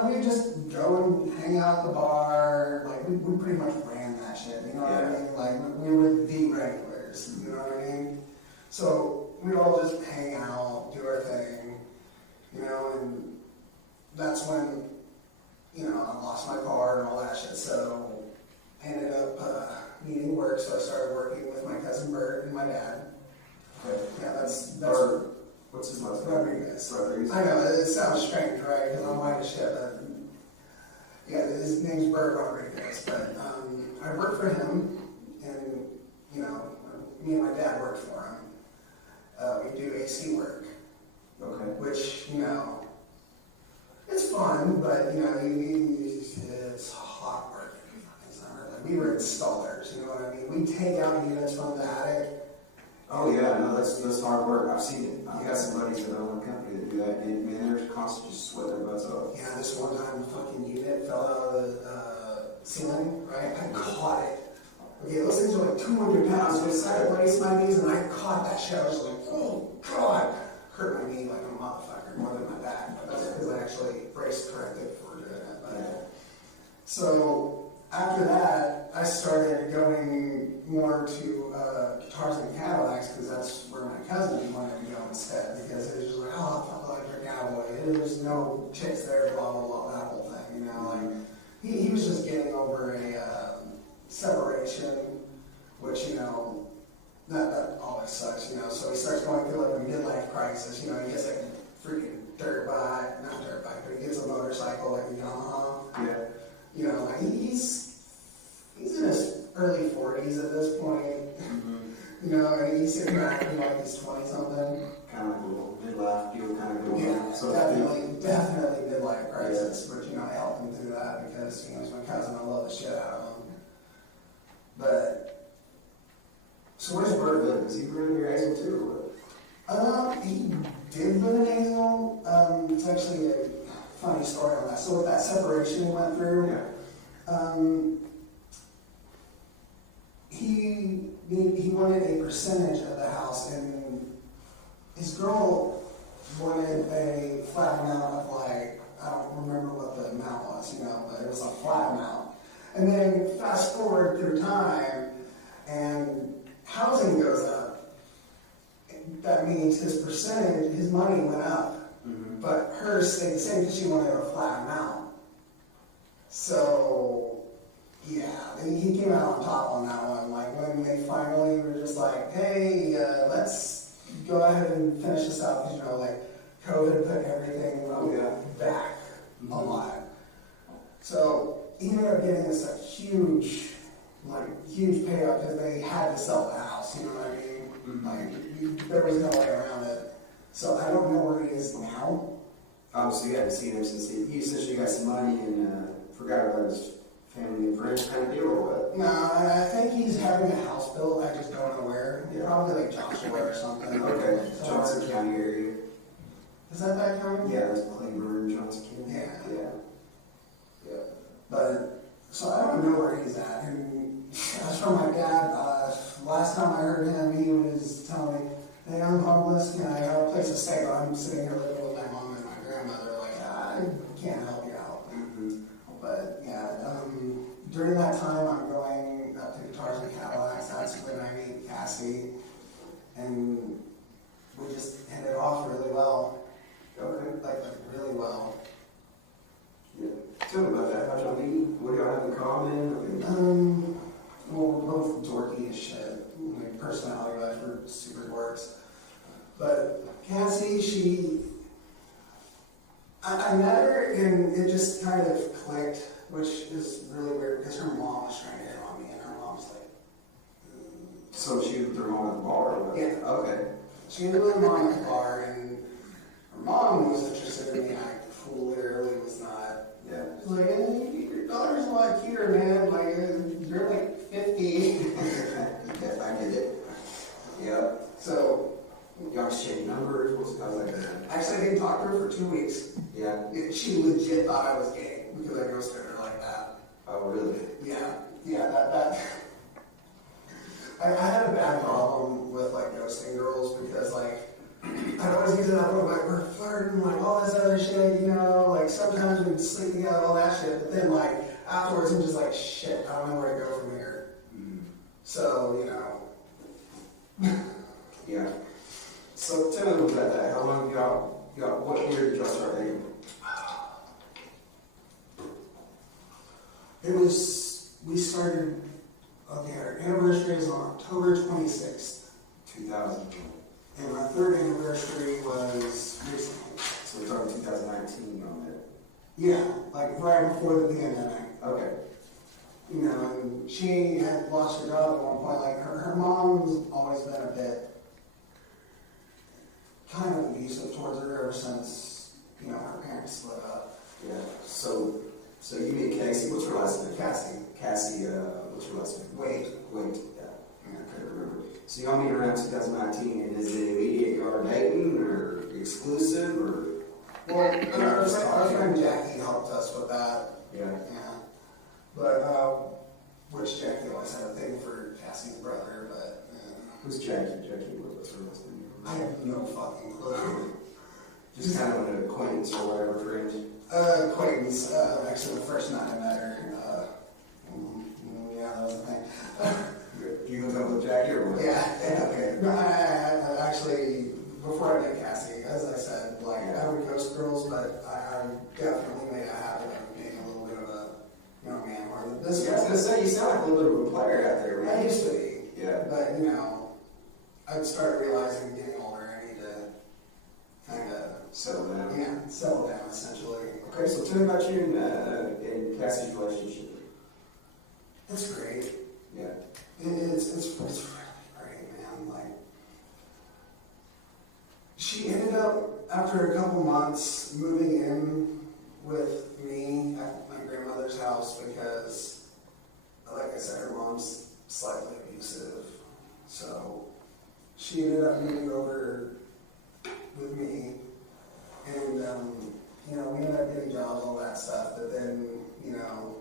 we'd just go and hang out at the bar. Like we pretty much ran that shit. You know what I mean? Like we were the regulars. You know what I mean? So we'd all just hang out, do our thing, you know, and that's when, you know, I lost my car and all that shit. So I ended up needing work. So I started working with my cousin Bert and my dad. Okay. Yeah, that's Bert. What's his last name? Rodriguez. Rodriguez. I know, it sounds strange, right? Because I'm white as shit, but yeah, his name's Bert Rodriguez. But I worked for him, and, you know, me and my dad worked for him. We do AC work, Okay. which, you know, it's fun, but, you know, it's hot work in fucking summer. Like, we were installers, you know what I mean? We take out units from the attic. Oh yeah, no, that's hard work. I've seen it. I've got some buddies that own a company that do that, and man, they're constantly just sweating their butts off. Yeah, this one time the fucking unit fell out of the ceiling, right? I caught it. Okay, those things are like 200 pounds, so I decided to brace my knees, and I caught that shit. I was like, oh god, hurt my knee like a motherfucker, more than my back. But that's because I actually braced correctly before doing it. But, so after that, I started going more to guitars and Cadillacs because that's where my cousin wanted to go instead. Because it was just like, fuck Electric Cowboy. There's no chicks there, blah blah blah, that whole thing. You know, like he was just getting over a separation, which, you know, that always sucks. You know, so he starts going through like a midlife crisis. You know, he gets like a freaking not dirt bike, but he gets a motorcycle like a Yamaha. Yeah. You know, like he's in his early 40s at this point. You know, and he's sitting back and like he's 20-something. Kind of like a little midlife deal, kind of going Yeah, on. So definitely midlife crisis. But, you know, I helped him through that because, you know, he's my cousin. I love the shit out of him. But, So where's Bert live? Is he living near Hazel too, or what? he did live in Hazel. It's actually a funny story on that. So with that separation he went through, he wanted a percentage of the house, and his girl wanted a flat amount of, like, I don't remember what the amount was, you know, but it was a flat amount. And then fast forward through time, and housing goes up. That means his percentage, his money went up, but hers stayed the same because she wanted a flat amount. So, yeah, he came out on top on that one. Like when they finally were just like, hey, let's go ahead and finish this up, because, you know, like COVID put everything back a lot. So he ended up getting this huge payout because they had to sell the house. You know what I mean? Like there was no way around it. So I don't know where he is now. So you haven't seen him since he essentially got some money and forgot about his family and friends kind of deal, or what? No, I think he's having a house built. I just don't know where. Probably like Joshua or something. Okay, Johnson County area. Is that county? Yeah, that's Claiborne, Johnson County. Yeah. I'm homeless, can I have a place to stay? I'm sitting here living with my mom and my grandmother, like, I can't help you out. But yeah, during that time, I'm going up to Guitars and Cadillacs. That's when I meet Cassie, and we just hit it off really well. Okay. Like really well. Yeah. Tell me about that. How'd y'all meet? What do y'all have in common? Well, we're both dorky as shit. Like personality-wise, we're super dorks. But Cassie, I met her and it just kind of clicked, which is really weird because her mom was trying to hit on me, and her mom's like, So she was with her mom at the bar? Or what? Yeah. Okay. she ended with her mom at the bar, and her mom was interested in me. I literally was not. Yeah. She's like, your daughter's a lot cuter, man. Like, you're like 50. Yes, I get it. Yep. So, Y'all exchange numbers? How's that going? actually, I didn't talk to her for 2 weeks. Yeah. She legit thought I was gay because I ghosted her like that. Oh, really? Yeah, that. I had a bad problem with like ghosting girls because like I'd always use it up like we're flirting, like all this other shit, you know, like sometimes we'd sleep together, all that shit, but then like afterwards I'm just like shit, I don't know where to go from here. So, you know. Yeah. So tell me about that. How long y'all, what year did y'all start dating? We started, okay, our anniversary is on October 26th. 2000. And my third anniversary was recently. So we're talking 2019 on that. Yeah, like right before the pandemic. Okay. You know, and she had lost her job at one point. Like her mom's always been a bit kind of abusive towards her ever since, you know, her parents split up. Yeah. So you meet Casey. What's her last name? Cassie. Cassie, what's her last name? Wade. Yeah. I couldn't remember. So y'all meet around 2019, and is it immediate y'all are dating, or exclusive, or? Well, our friend Jackie helped us with that. Yeah. Yeah. But, which Jackie always had a thing for Cassie's brother, but. Who's Jackie? What's her last name? I have no fucking clue. Just kind of an acquaintance or whatever, friend. Acquaintance. Actually, the first night I met her. Yeah, that was the thing. You hook up with Jackie or what? Yeah, okay. No, I actually, before I met Cassie, as I said, like, I would ghost girls, but I definitely made a habit of being a little bit of a, you know, man or this. Yeah, I was going to say, you sound like a little bit of a player out there, man. I used to be. Yeah. But, you know, I started realizing getting older, I need to kind of settle down. Yeah, settle down, essentially. Okay, so tell me about you and Cassie's relationship. It's great. Yeah. It's really great, man. Like, she ended up, after a couple months, moving in with me at my grandmother's house because, like I said, her mom's slightly abusive. So she ended up moving over with me, and you know, we ended up getting jobs, all that stuff. But then, you know,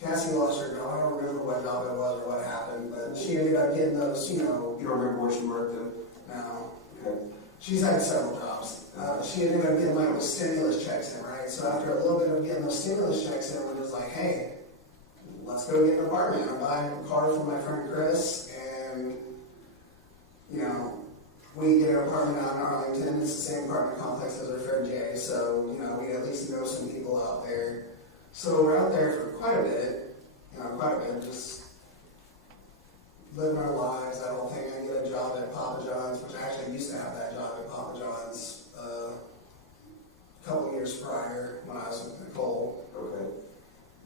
Cassie lost her job. I don't remember what job it was or what happened, but she ended up getting those, you know. You don't remember where she worked then? No. Okay. She's had several jobs. She ended up getting like those stimulus checks in, right? So after a little bit of getting those stimulus checks in, we're just like, hey, let's go get an apartment. I'm buying a car for my friend Chris, and, you know, we get an apartment out in Arlington. It's the same apartment complex as our friend Jay, so, you know, we at least know some people out there. So we're out there for quite a bit, just living our lives, that whole thing. I get a job at Papa John's, which I actually used to have that job at Papa John's a couple years prior when I was with Nicole. Okay.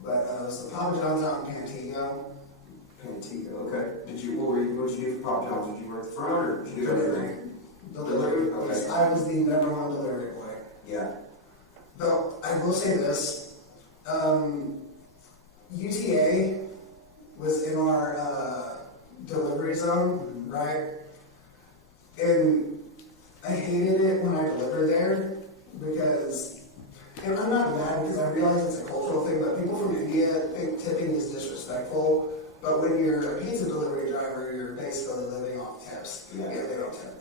But it was the Papa John's out in Pantego. Okay. What did you do for Papa John's? Did you work the front, or did you do everything? Delivery. Okay. I was the #1 delivery boy. Yeah. Though I will say this, UTA was in our delivery zone, right? And I hated it when I delivered there because, and I'm not mad because I realize it's a cultural thing, but people from India think tipping is disrespectful. But when you're a pizza delivery driver, you're basically living off tips. Yeah. They don't tip.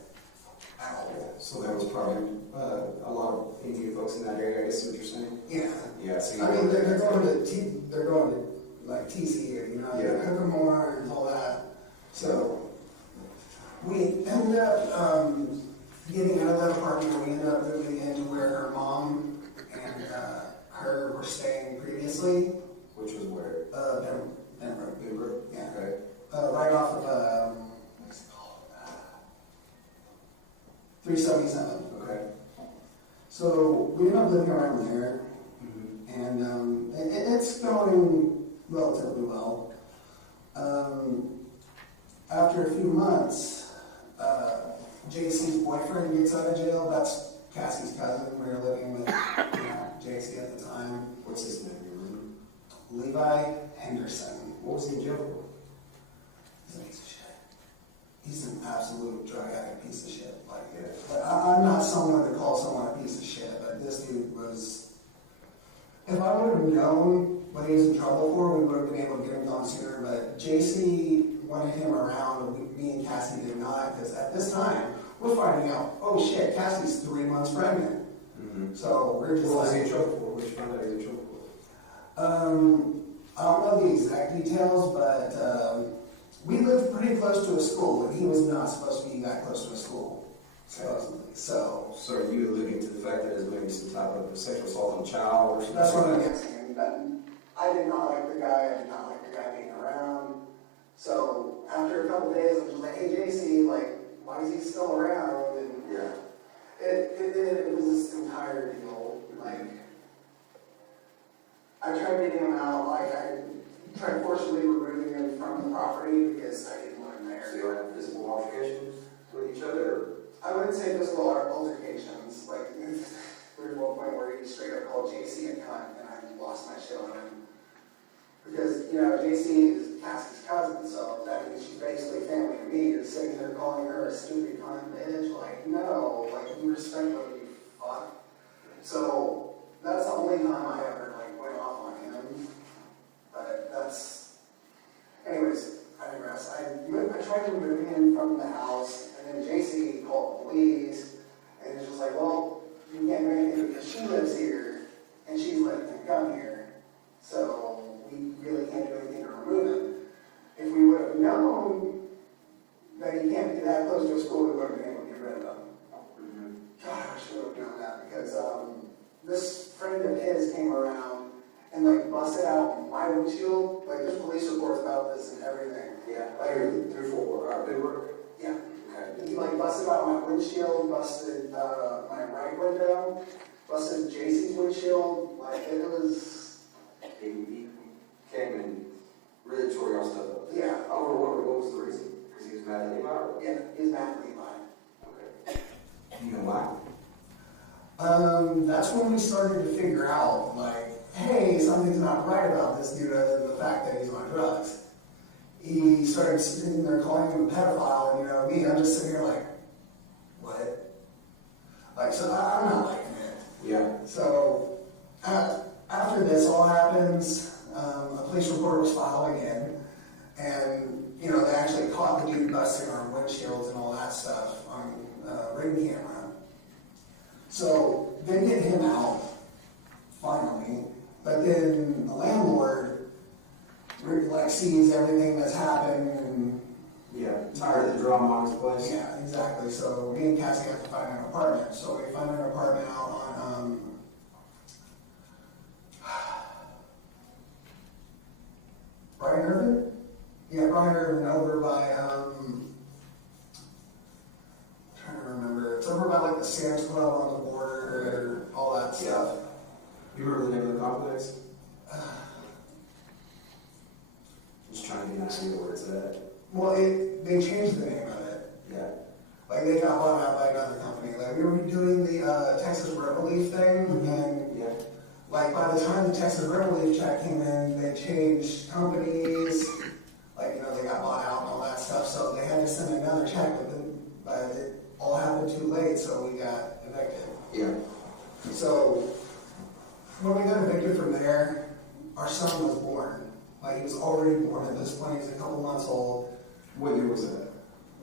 at all. So there was probably a lot of Indian folks in that area, I guess is what you're saying? Yeah. Yeah, so I mean, they're going to like TC, you know, Yeah. Cookamore and all that. So we ended up getting out of that apartment. We ended up moving into where her mom and her were staying previously. which was where? Pembroke. Pembroke? Yeah. Okay. Right off of what's it called? 377. Okay. So we ended up living around there. And it's going relatively well. After a few months, JC's boyfriend gets out of jail. That's Cassie's cousin. We were living with JC at the time. What's his name? Levi Henderson. What was he in jail for? He's a piece of shit. He's an absolute drug addict piece of shit. Like I'm not someone to call someone a piece of shit, but this dude was. If I would have known what he was in trouble for, we would have been able to get him gone sooner. But JC wanted him around, and me and Cassie did not, because at this time, we're finding out, oh shit, Cassie's 3 months pregnant. So we're just What was he like, in trouble for? Which found out he was in trouble for? I don't know the exact details, but we lived pretty close to a school, and he was not supposed to be that close to a school, supposedly. So are you alluding to the fact that there's maybe some type of sexual assault on a child or something? that's what I'm guessing. But I did not like the guy. I did not like the guy being around. So after a couple days, I was just like, hey, JC, like, why is he still around? And Yeah. it was this entire deal. Like, I tried getting him out. Like, I tried forcibly removing him from the property because I didn't want him there. So you had physical altercations with each other? I wouldn't say physical altercations. Like, there was one point where he straight up called JC a cunt, and I lost my shit on him. Because, you know, JC is Cassie's cousin, so that means she's basically family to me. You're sitting there calling her a stupid cunt bitch. Like, no, like, you respect what you fuck. So, that's the only time I ever, like, went off on him. But that's, anyways, I digress. I tried removing him from the house, and then JC called the police, and it's just like, well, you can't do anything because she lives here, and she's letting him come here. So, we really can't do anything to remove him. If we would have known that he can't be that close to a school, we would have been able to get rid of him. God, I wish we would have known that, because this friend of his came around and like busted out my windshield. Like there's police reports about this and everything. Yeah. Like through Pembroke? Yeah. Okay. He like busted out my windshield, busted my right window, busted JC's windshield. Like it was. He came and really tore y'all stuff up. Yeah. I wonder what was the reason? Because he was mad at Levi? Or what? Yeah, he's mad at Levi. Okay. You know why? That's when we started to figure out, like, hey, something's not right about this dude other than the fact that he's on drugs. He started sitting there calling him a pedophile, and you know, me, I'm just sitting here like, what? Like, so I'm not liking it. Yeah. So, after this all happens, a police report was filed again, and, you know, they actually caught the dude busting our windshields and all that stuff on ring camera. So they get him out, finally, but then the landlord like sees everything that's happened and Yeah. Tired of the drama on his place? yeah, exactly. So me and Cassie have to find an apartment. So we find an apartment out on Brian Irvin? Yeah, Brian Irvin over by trying to remember. It's over by like the Sam's Club on the border, all that stuff. You remember the name of the complex? Just trying to get to see where it's at. Well, they changed the name of it. Yeah. Like they got bought out by another company. Like we were doing the Texas Rent Relief thing, and Yeah. like by the time the Texas Rent Relief check came in, they changed companies. Like you know they got bought out and all that stuff, so they had to send another check, but it all happened too late, so we got evicted. Yeah. So when we got evicted from there, our son was born. Like he was already born at this point. He was a couple months old. What year was that?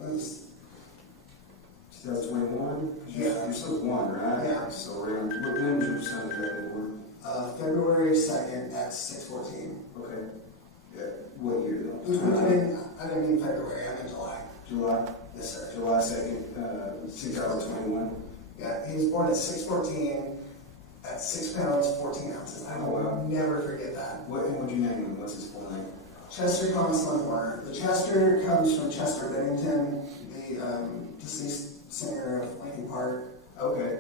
It was 2021? Yeah. You're still one, right? Yeah. So when was your son exactly born? February 2nd at 6:14. Okay. Yeah. What year though? I didn't mean February, I meant July. July? Yes, sir. July 2nd, 2021. Yeah, he was born at 6:14 at 6 pounds, 14 ounces. I will Wow. never forget that. What, and what'd you name him? What's his full name? Chester Thomas Lenore. The Chester comes from Chester Bennington, the deceased singer of Linkin Park. Okay.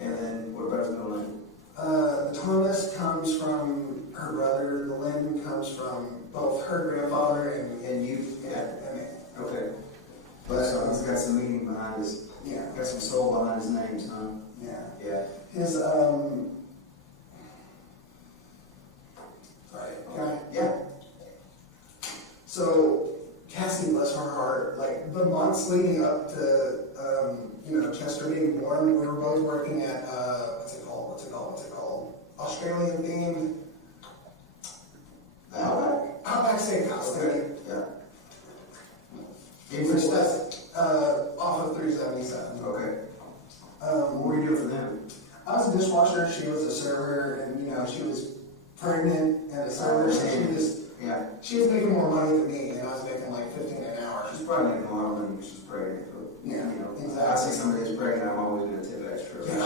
And then what about his middle name? The Thomas comes from her brother. The Lynn comes from both her grandfather and you? yeah, and me. Okay. So he's got some meaning behind his, Yeah, got some soul behind his names, huh? yeah. Yeah. His sorry, can I? Yeah. So Cassie, bless her heart, like the months leading up to Chester being born, we were both working at what's it called? Australian themed Outback Steakhouse. Okay. Yeah. Which that's off of 377. Okay. Um, What were you doing for them? I was a dishwasher. She was a server, and she was pregnant and a server, so Yeah. she was making more money than me, and I was making like 15 an hour. She's probably making a lot of money when she's pregnant, but, Yeah, exactly. I see somebody who's pregnant, I'm always gonna tip extra. Yeah,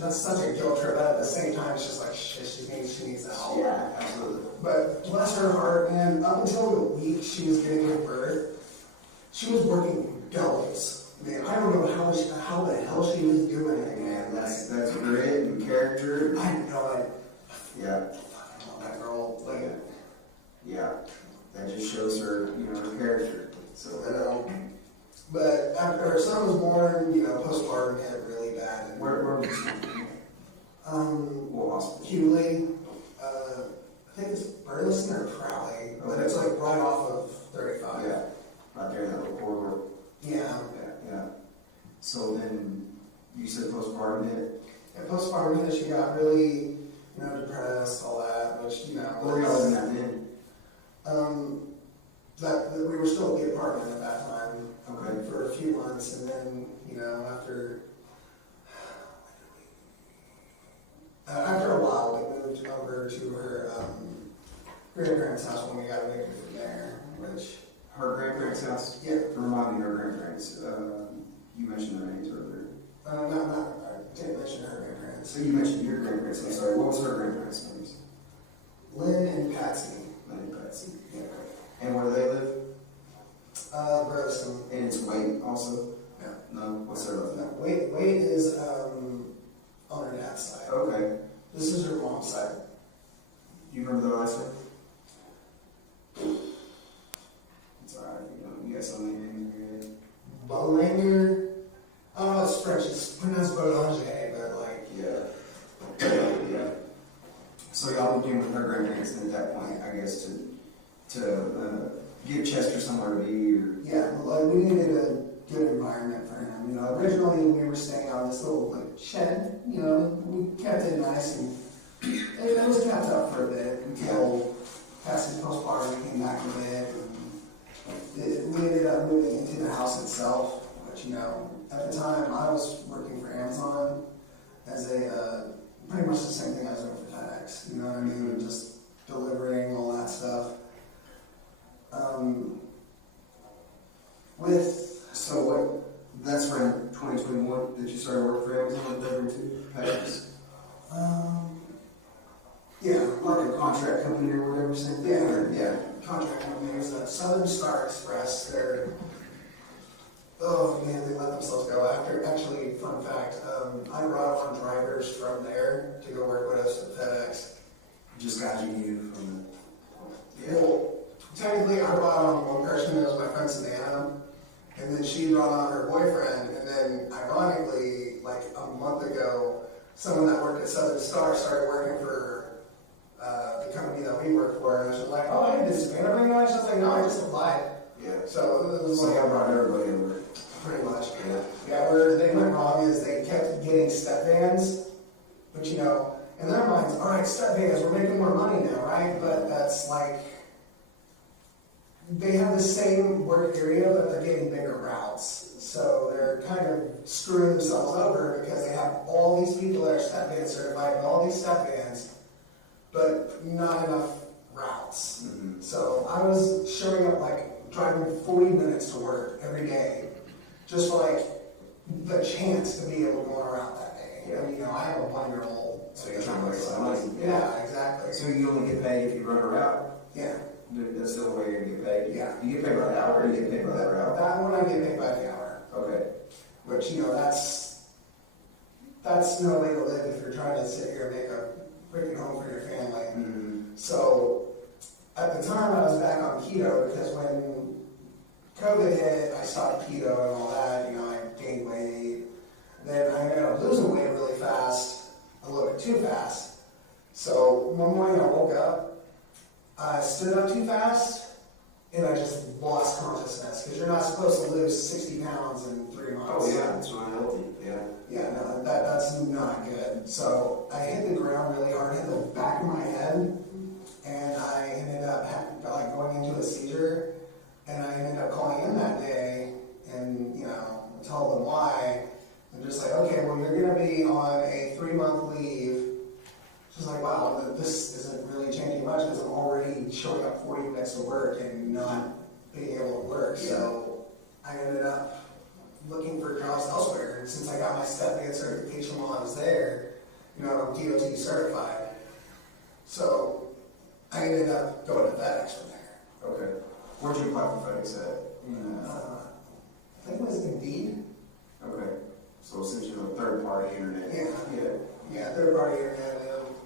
that's such a guilt trip. But at the same time, it's just like shit. She needs the help. Yeah, absolutely. But bless her heart, man. Up until the week she was giving birth, she was working doubles. Man, I don't know how the hell she was doing it, man. That's grit and character. I know. Yeah. I love that girl. Like, Yeah. That just shows her, her character. So. But after her son was born, postpartum hit really bad. And, Where was he? What hospital? Hewley, I think it's Burleson or Crowley, but it's like right off of 35. Yeah. Right there in that little corridor. Yeah. Yeah. So then, you said postpartum hit? And postpartum hit, she got really, depressed, all that, which, What were y'all doing that then? That we were still at the apartment at that time. Okay. For a few months, and then, after a while, we moved over to her grandparents' house when we got evicted from there, which... Her grandparents' house? Yeah. Remind me of her grandparents. You mentioned their names earlier. I didn't mention her grandparents. So you mentioned your grandparents. I'm sorry. What was her grandparents' names? Lynn and Patsy. Lynn and Patsy. Yeah. And where do they live? Burleson. And it's Wade also? No. No? What's their other name? Wade is on her dad's side. Okay. This is her mom's side. You remember their last name? It's alright. You got something in your head? Bolanger. I don't know, it's French. It's pronounced Bolanger, but like... Yeah. So y'all moved in with her grandparents, and at that point, I guess, to give Chester somewhere to be, or... Yeah, like we needed a good environment for him. Originally we were staying on this little shed. We kept it nice, and it was kept up for a bit until past his postpartum, we came back with it. And we ended up moving into the house itself, which at the time I was working for Amazon as a pretty much the same thing I was doing for FedEx. You know what I mean? Just delivering all that stuff. So what, that's around 2021 that you started working for Amazon delivering to FedEx? Yeah, Like a contract company or whatever, same thing? yeah. Contract company was Southern Star Express. They let themselves go. Actually, fun fact, I brought on drivers from there to go work with us at FedEx. Just got you from the... Well, technically, I brought on one person that was my friend Savannah, and then she brought on her boyfriend, and then ironically, like a month ago, someone that worked at Southern Star started working for the company that we work for, and I was just like, oh, hey, did Savannah bring you on? She's like, no, I just applied. Yeah. So it was So like, y'all brought everybody over. pretty much. Yeah, where they went wrong is they kept getting step vans, but in their minds, all right, step vans, we're making more money now, right? But that's like, they have the same work area, but they're getting bigger routes. So they're kind of screwing themselves over because they have all these people that are step van certified and all these step vans, but not enough routes. So I was showing up like driving 40 minutes to work every day, just for like the chance to be able to go on a route that day. And, you know, I have a 1-year-old. So you're trying to make some money. Yeah, exactly. So you only get paid if you run a route? Yeah. That's the only way you're gonna get paid? Yeah. You get paid by the hour or you get paid by the route? That one I get paid by the hour. Okay. Which, you know, that's no way to live if you're trying to sit here and make a freaking home for your family. So at the time I was back on keto because when COVID hit, I stopped keto and all that. You know, I gained weight. Then I ended up losing weight really fast, a little bit too fast. So one morning I woke up, I stood up too fast, and I just lost consciousness because you're not supposed to lose 60 pounds in 3 months. Oh yeah, it's not healthy, yeah. Yeah, no, that's not good. So I hit the ground really hard, hit the back of my head, and I ended up like going into a seizure. And I ended up calling in that day, and you know, told them why. I'm just like, okay, well, you're going to be on a 3-month leave. She's like, wow, this isn't really changing much because I'm already showing up 40 minutes to work and not being able to work. Yeah. So I ended up looking for jobs elsewhere. And since I got my step van certification while I was there, you know, I'm DOT certified. So I ended up going to FedEx from there. Okay. Where'd you apply for FedEx at? I think it was Indeed. Okay. So essentially a third party internet. Yeah, third party internet.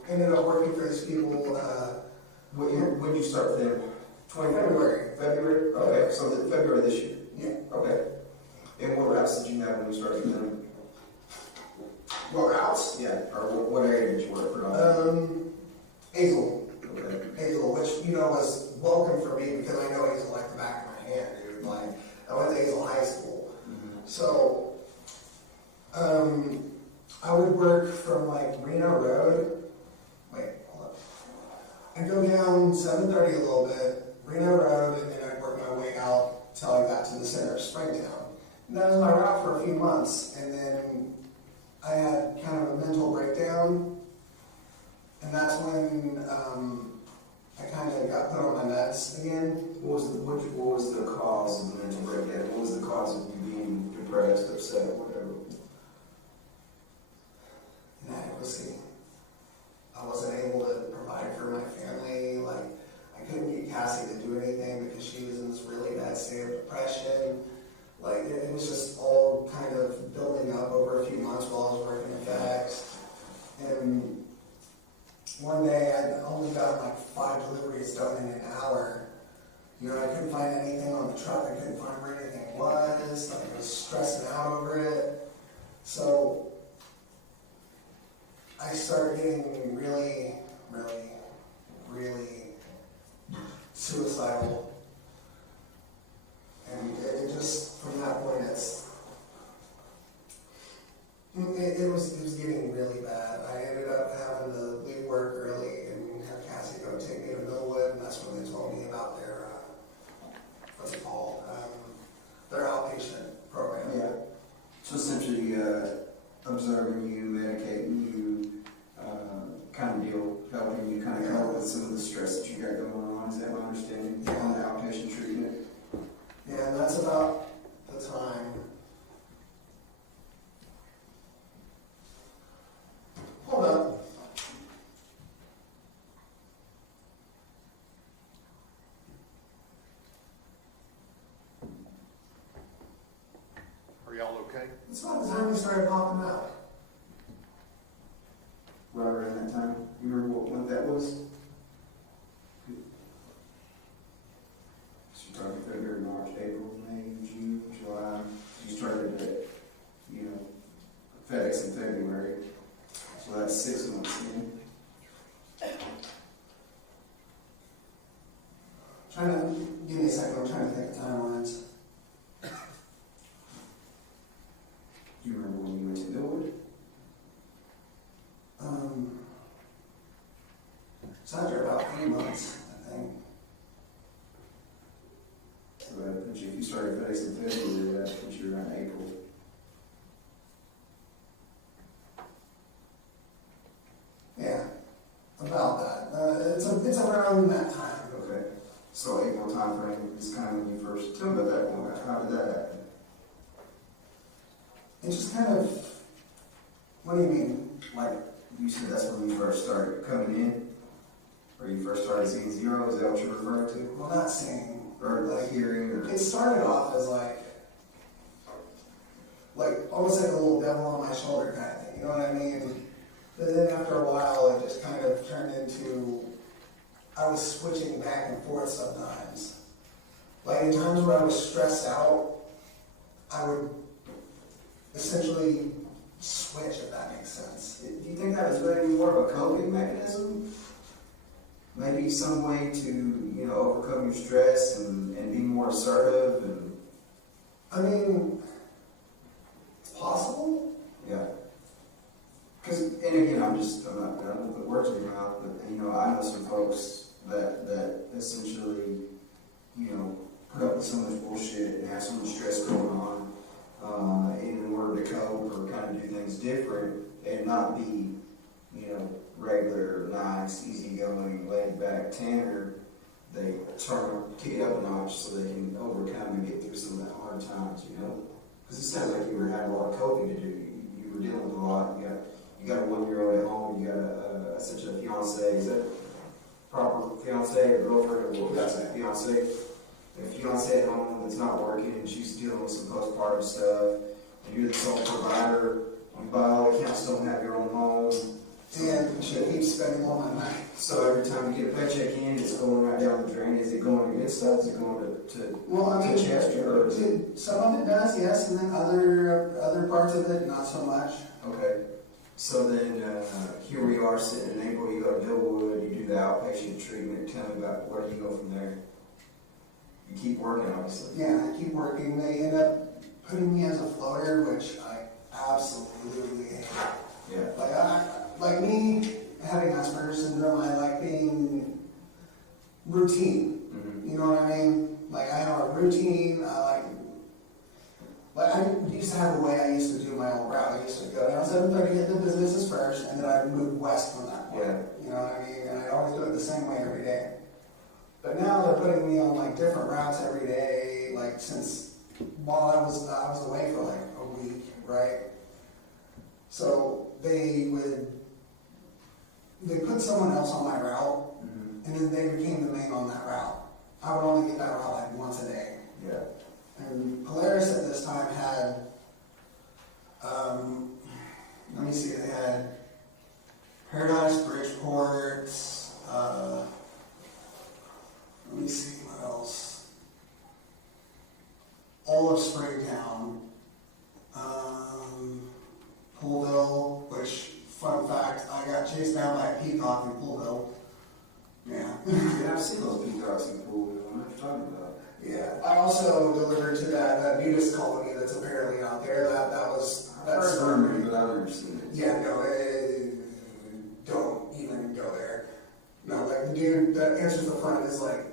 Ended up working for these people. When did you start with them? February. February? Okay, so February this year? Yeah. Okay. And what routes did you have when you started with them? What routes? Yeah, or what area did you work for? Hazel. Okay. Hazel, which, you know, was welcome for me because I know Hazel like the back of my hand, dude. Like, I went to Hazel High School. So, I would work from like Reno Road. Wait, hold up. I'd go down 730 a little bit, Reno Road, and then I'd work my way out till I got to the center of Springtown. And that was my route for a few months, and then I had kind of a mental breakdown, and that's when I kind of got put on my meds again. What was the cause of the mental breakdown? What was the cause of you being depressed, upset, whatever? Inadequacy. I wasn't able to provide for my family. Like, I couldn't get Cassie to do anything because she was in this really bad state of depression. Like, it was just all kind of building up over a few months while I was working at FedEx. And one day I only got like 5 deliveries done in an hour. You know, I couldn't find anything on the truck. I couldn't find where anything was. Like, I was stressing out over it. So I started getting really, really, really suicidal. And it just, from that point, it was getting really bad. I ended up having to leave work early and have Cassie go take me to Millwood, and that's when they told me about their, what's it called, their outpatient program. Yeah. So essentially, observing you, medicating you, kind of deal, helping you kind of help with some of the stress that you got going on. Is that my understanding? Yeah. On the outpatient treatment? Yeah, and that's about the time. Hold up. Are y'all okay? It's about the time we started popping out. Right around that time? You remember what that was? So you're talking February, March, April, May, June, July. You started at, FedEx in February. So that's 6 months in. Give me a second, I'm trying to think of timelines. Do you remember when you went to Millwood? It's after about 3 months, I think. FedEx in February, that puts you around April. Yeah, about that. It's around that time. Okay. So April timeframe is kind of when you first, tell me about that one, how did that happen? It just kind of, what do you mean? Like, you said that's when you first started coming in? Or you first started seeing zero, is that what you're referring to? Well, not seeing. Or like hearing, or? It started off as like almost like a little devil on my shoulder kind of thing, you know what I mean? But then after a while, it just kind of turned into, I was switching back and forth sometimes. Like in times where I was stressed out, I would essentially switch, if that makes sense. Do you think that was really more of a coping mechanism? Maybe some way to, overcome your stress and be more assertive and... I mean, it's possible. Yeah. Because, and again, I don't put words in your mouth, but, I know some folks that essentially, put up with so much bullshit and have so much stress going on, in order to cope or kind of do things different and not be, regular, nice, easygoing, laid back Tanner. They kick it up a notch so they can overcome and get through some of the hard times, Because it sounds like you were having a lot of coping to do. You were dealing with a lot. You got a 1-year-old at home. You got such a fiance. Is that proper fiance or girlfriend or fiance? A fiance at home that's not working and she's dealing with some postpartum stuff. And you're the sole provider. You by all accounts don't have your own home. And she keeps spending all my money. So every time you get a paycheck in, it's going right down the drain. Is it going to good stuff? Is it going to Chester? Or is it... Some of it does, yes, and then other parts of it, not so much. Okay. So then, here we are sitting in April. You go to Billwood. You do the outpatient treatment. Tell me about where do you go from there? You keep working, obviously. Yeah, I keep working. They end up putting me as a floater, which I absolutely hate. Yeah. Like me having Asperger's syndrome, I like being routine. Mm-hmm. You know what I mean? Like I have a routine. I used to have a way I used to do my own route. I used to go down 7:30, hit the businesses first, and then I'd move west from that point. Yeah. You know what I mean? And I'd always do it the same way every day. But now they're putting me on like different routes every day. Like since while I was away for like a week, right? So they put someone else on my route, and then they became the main on that route. I would only get that route like once a day. Yeah. And Polaris at this time had, let me see, they had Paradise, Bridgeport, let me see what else. All of Springtown, Poolville, which, fun fact, I got chased down by a peacock in Poolville. Yeah. Yeah, I've seen those peacocks in Poolville. What are you talking about? Yeah. I also delivered to that nudist colony that's apparently out there. That's rumors, but I've never seen it. Yeah, no, don't even go there. No, like the dude that answers the front is like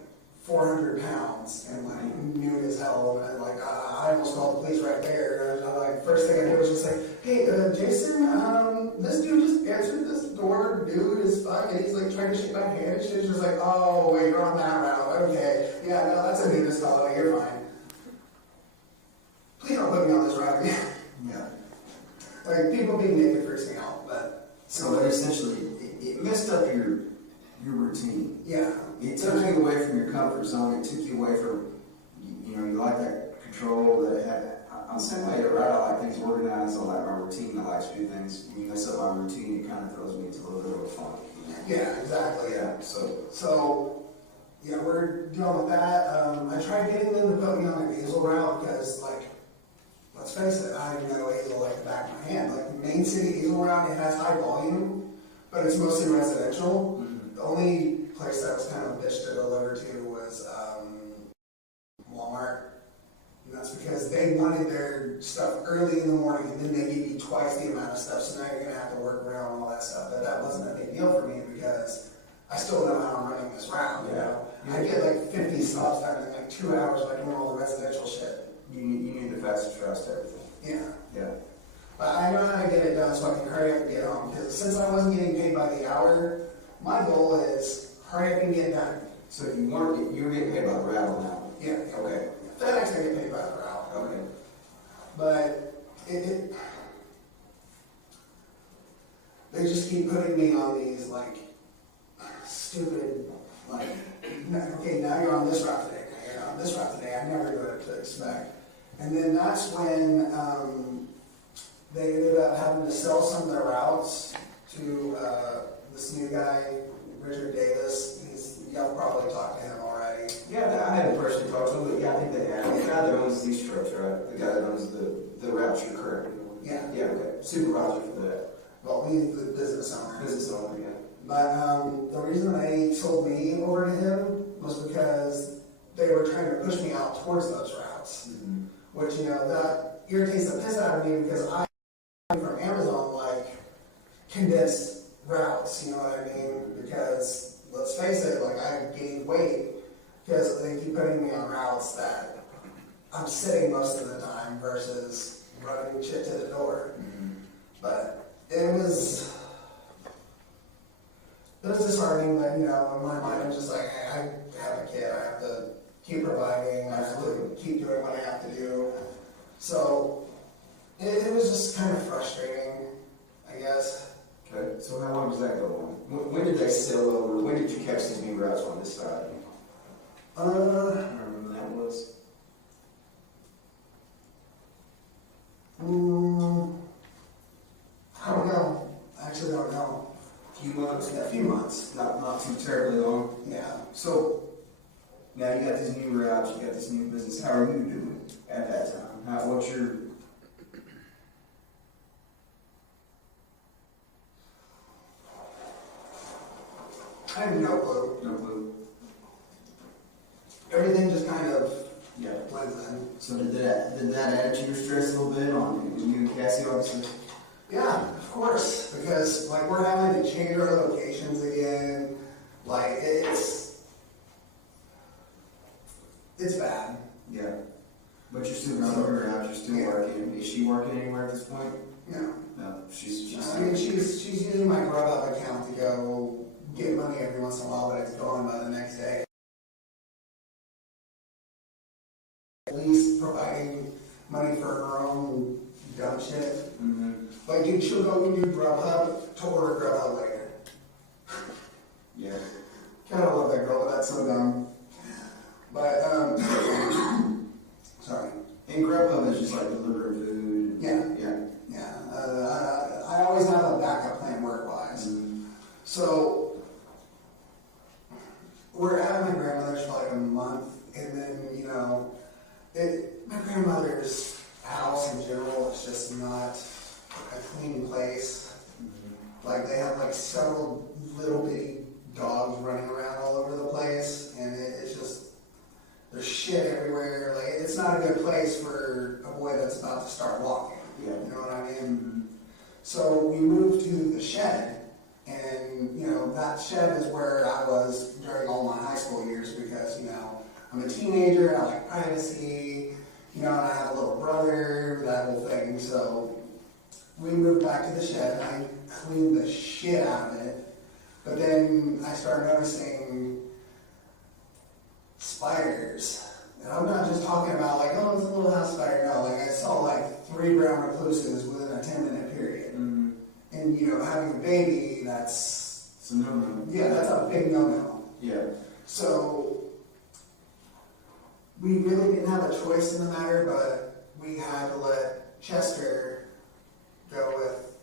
400 pounds and like nude as hell. And like I almost called the police right there. And like first thing I did was just like, hey, Jason, this dude just answered this door. Dude is fucking. He's like trying to shake my hand. And she's just like, oh wait, you're on that route. Okay, yeah, no, that's a nudist colony. You're fine. Please don't put me on this route again. Yeah. Like people being naked freaks me out, but So essentially, it messed up your routine. yeah. It took you away from your comfort zone. It took you away from, you like that control that it had. I'm the same way, right? I like things organized. I like my routine. I like to do things. When you mess up my routine, it kind of throws me into a little bit of a funk. Yeah, exactly. Yeah, So, yeah, we're dealing with that. I tried getting them to put me on an Hazel route because, like, let's face it, I know Hazel like the back of my hand. Like, the main city Hazel route, it has high volume, but it's mostly residential. Mm-hmm. The only place that was kind of a bitch to deliver to was Walmart. And that's because they wanted their stuff early in the morning, and then they give you twice the amount of stuff, so now you're going to have to work around all that stuff. But that wasn't a big deal for me because I still know how I'm running this route, you know? I get like 50 stops done in like 2 hours by doing all the residential shit. You has to trust everything. Yeah. Yeah. But I know how to get it done so I can hurry up and get home, because since I wasn't getting paid by the hour, my goal is hurry up and get done. So you were getting paid by the route now? Yeah. Okay. FedEx I get paid by the hour. Okay. But they just keep putting me on these like stupid, like, okay, now you're on this route today, now you're on this route today. I never knew what to expect. And then that's when they ended up having to sell some of their routes to this new guy, Richard Davis. Y'all probably talked to him already. Yeah, I haven't personally talked to him, but yeah, I think they have. The guy that owns these trucks, right? The guy that owns the routes you're currently on. Yeah. Yeah, okay. Supervisor for that. Well, he's the business owner. Business owner, yeah. But the reason they sold me over to him was because they were trying to push me out towards those routes. Mm-hmm. Which, you know, that irritates the piss out of me because I from Amazon like condensed routes, you know what I mean? Because let's face it, like I gained weight because they keep putting me on routes that I'm sitting most of the time versus running shit to the door. Mm-hmm. But it was disheartening that, you know, in my mind I'm just like, hey, I have a kid, I have to keep providing, I have to keep doing what I have to do. So it was just kind of frustrating, I guess. Okay, so how long does that go on? When did they sell over? When did you catch these new routes on this side? I don't remember when that was. I don't know. I actually don't know. A few months? Yeah, a few months. Not too terribly long. Yeah. So, now you got these new routes, you got this new business. How are you doing at that time? What's your... I have no clue. No clue. Everything just kind of Yeah. blends in. So did that add to your stress a little bit on you and Cassie, obviously? Yeah, of course, because like we're having to change our locations again. Like it's bad. Yeah. But you're still going over her out, you're still working. Is she working anywhere at this point? No. No. She's I mean, she's using my Grubhub account to go get money every once in a while, but it's gone by the next day. At least providing money for her own dumb shit. Mm-hmm. Like, dude, she'll go and do Grubhub to order Grubhub later. Yeah. Kind of love that girl, but that's so dumb. But, sorry. And Grubhub is just like delivering food. Yeah. Yeah. Yeah. I always have a backup plan work-wise. Mm-hmm. So, we're at my grandmother's for like a month, and then, you know, my grandmother's house in general is just not a clean place. Mm-hmm. Like, they have like several little bitty dogs running around all over the place, and it's just, there's shit everywhere. Like, it's not a good place for a boy that's about to start walking. Yeah. You know what I mean? Mm-hmm. So we moved to the shed, and, you know, that shed is where I was during all my high school years because, you know, I'm a teenager and I like privacy, you know, and I have a little brother, that whole thing. So we moved back to the shed and I cleaned the shit out of it. But then I started noticing spiders. And I'm not just talking about like, oh, it's a little house spider. No, like I saw like 3 brown recluses within a 10-minute period. Mm-hmm. And, you know, having a baby, that's... It's a no-no. Yeah, that's a big no-no. Yeah. So, we really didn't have a choice in the matter, but we had to let Chester go with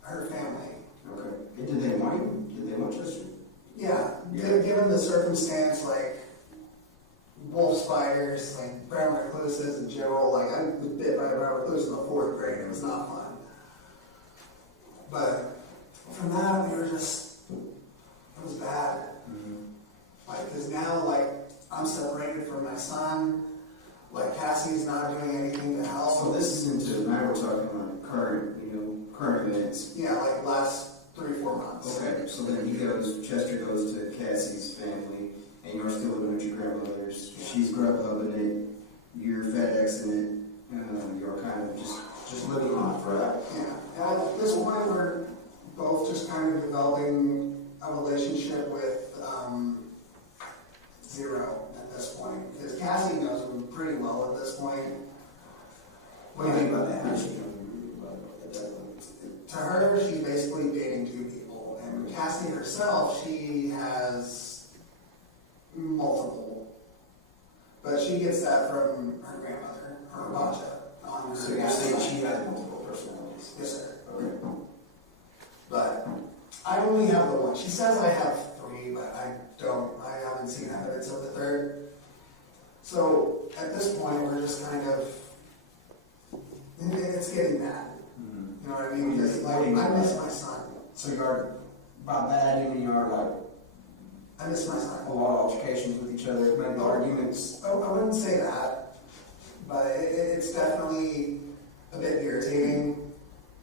her family. Okay. And did they want him? Did they want Chester? Yeah, Yeah. given the circumstance, like wolf spiders, like brown recluses in general, like I was bit by a brown recluse in the 4th grade. It was not fun. But from that, we were just, it was bad. Mm-hmm. Like, because now, like, I'm separated from my son. Like, Cassie's not doing anything to help. So this is into, now we're talking about current events. Yeah, like last 3-4 months. Okay, so then Chester goes to Cassie's family, and you're still living with your grandmother's. She's Grubhubbing it, you're FedExing it, You're kind of just living life, right? Yeah, and at this point, we're both just kind of developing a relationship with Zero at this point. Because Cassie knows him pretty well at this point. What do you mean by that? How she To her, she's basically dating two people. And Cassie herself, she has multiple. But she gets that from her grandmother, her Baja. So you're saying she has multiple personalities? Yes, sir. Okay. But I only have the one. She says I have three, but I don't. I haven't seen evidence of the third. So at this point, we're just kind of, it's getting bad. You know what I mean? Because like, I miss my son. So you're, by bad, you mean you're like I miss my son. a lot of altercations with each other, maybe arguments? I wouldn't say that, but it's definitely a bit irritating.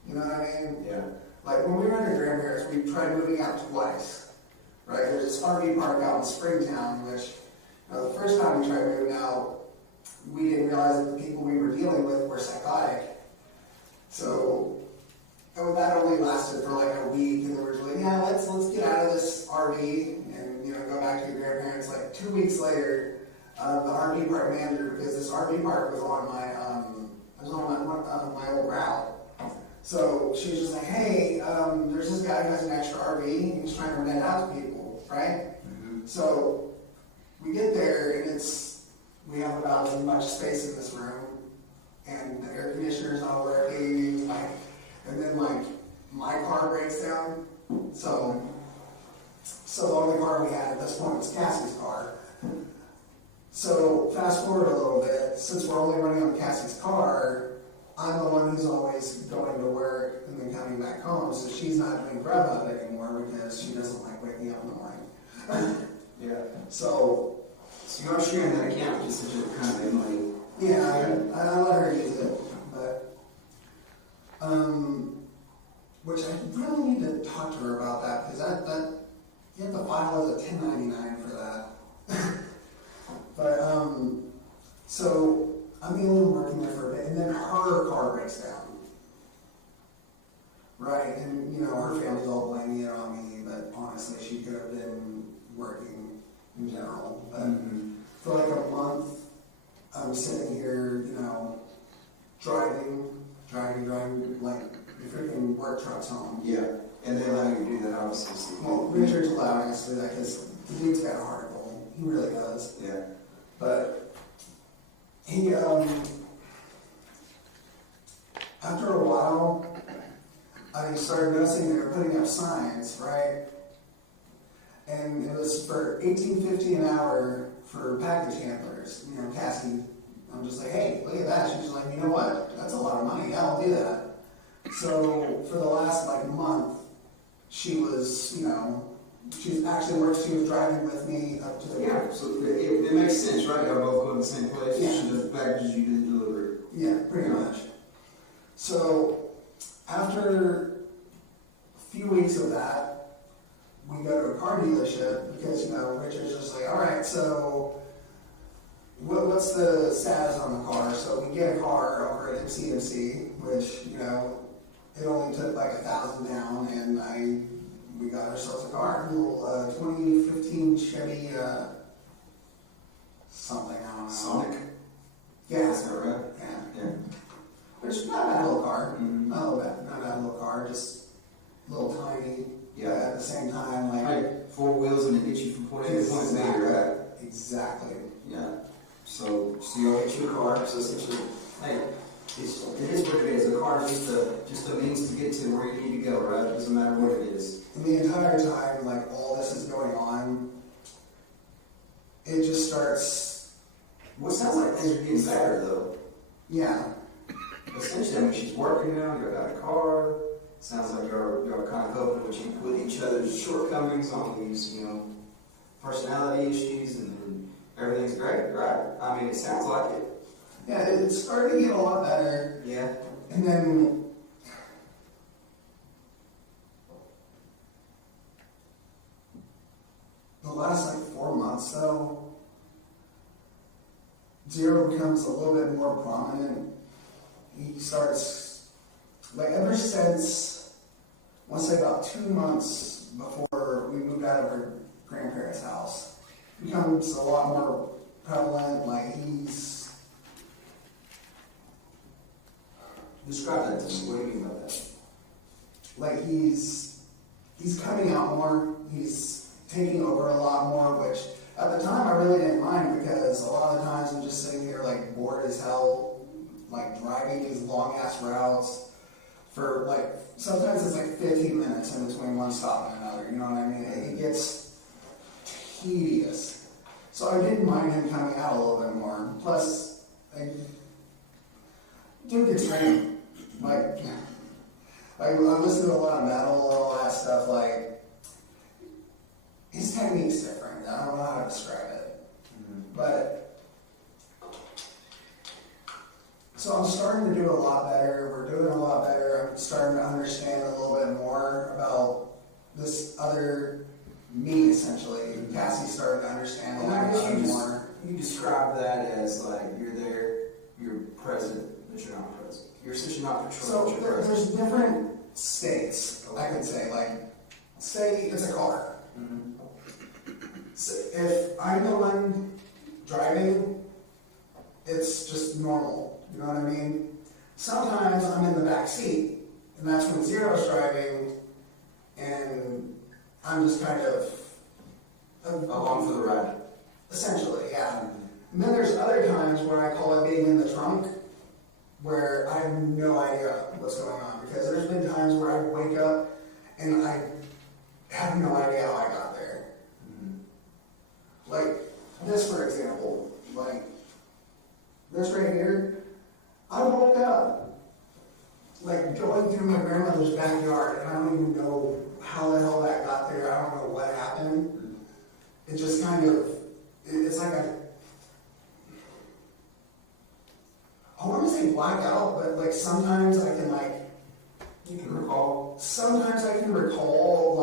You know what I mean? Yeah. Like when we were under grandparents, we tried moving out twice. Right? There's this RV park out in Springtown, which the first time we tried moving out, we didn't realize that the people we were dealing with were psychotic. So that only lasted for like a week, and then we're just like, yeah, let's get out of this RV and go back to your grandparents. Like 2 weeks later, the RV park manager, because this RV park was on my old route. So she was just like, hey, there's this guy who has an extra RV, he's trying to rent it out to people, right? Mm-hmm. So we get there, and we have about as much space in this room, and the air conditioner's not working, and then my car breaks down. So the only car we had at this point was Cassie's car. So fast forward a little bit, since we're only running on Cassie's car, I'm the one who's always going to work and then coming back home, so she's not doing Grubhub anymore because she doesn't like waking up in the morning. Yeah. So you are sharing that account just as you're kind of in money. yeah, I let her use it, but which I really need to talk to her about that, because that you have to file as a 1099 for that. But so I'm the only one working there for a bit, and then her car breaks down. Right, and her family's all blaming it on me, but honestly, she could have been working in general. But for like a month, I'm sitting here, driving, like the freaking work trucks home. Yeah. And they allow you to do that, obviously. Well, Richard's allowing us to do that because the dude's got a heart of gold. He really does. Yeah. But he, after a while, I started noticing they were putting up signs, right? And it was for $18.50 an hour for package handlers. Cassie, I'm just like, hey, look at that. She's like, you know what? That's a lot of money. Yeah, I'll do that. So for the last month, she was, she's actually worked. She was driving with me up to the So it makes sense, right? Y'all both go to the same place. Yeah. She does the packages, you do the delivery. Yeah, pretty much. So after a few weeks of that, we go to a car dealership because Richard's just like, all right, so what's the status on the car? So we get a car over at MCMC, which it only took like $1,000 down, and we got ourselves a car, a little 2015 Chevy something, I don't know. Sonic? Yeah. Is that right? Yeah. Yeah. Which is not a bad little car. Not a bad little car, just a little tiny. Yeah. But at the same time, Like 4 wheels and it gets you from point A to point B, right? Exactly. Yeah. So you'll get you a car, so essentially, hey, it is what it is. A car is just a means to get to where you need to go, right? It doesn't matter what it is. And the entire time, all this is going on, it just starts. Well, it sounds like things are getting better, though. Yeah. Essentially, she's working now, you've got a car. Sounds like you're kind of coping with each other's shortcomings on these, personality issues, and everything's great, right? I mean, it sounds like it. Yeah, it's starting to get a lot better. Yeah. And then the last 4 months, though, Zero becomes a little bit more prominent he starts, like ever since, I want to say about 2 months before we moved out of our grandparents' house, becomes a lot more prevalent, like he's... Describe that to me. What do you mean by that? Like he's coming out more, he's taking over a lot more, which at the time I really didn't mind because a lot of the times I'm just sitting here like bored as hell, like driving these long ass routes for like, sometimes it's like 15 minutes in between one stop and another, you know what I mean? It gets tedious. So I didn't mind him coming out a little bit more. Plus, like, dude gets trained. Like I listen to a lot of metal and all that stuff, like, his technique's different. I don't know how to describe it. But, so I'm starting to do a lot better. We're doing a lot better. I'm starting to understand a little bit more about this other me, essentially. Cassie's starting to understand a And I lot guess more. you describe that as like you're there, you're present, but you're not present. You're essentially not patrolling, So but you're present. there's different states, I could say. Like, say it's a car. So if I'm the one driving, it's just normal. You know what I mean? Sometimes I'm in the back seat, and that's when Zero's driving, and I'm just kind of Along for the ride. essentially, yeah. And then there's other times where I call it being in the trunk, where I have no idea what's going on. Because there's been times where I wake up and I have no idea how I got there. Like this, for example, like this right here, I woke up like going through my grandmother's backyard, and I don't even know how the hell that got there. I don't know what happened. It just kind of, it's like I want to say blackout, but like sometimes I can You can recall. sometimes I can recall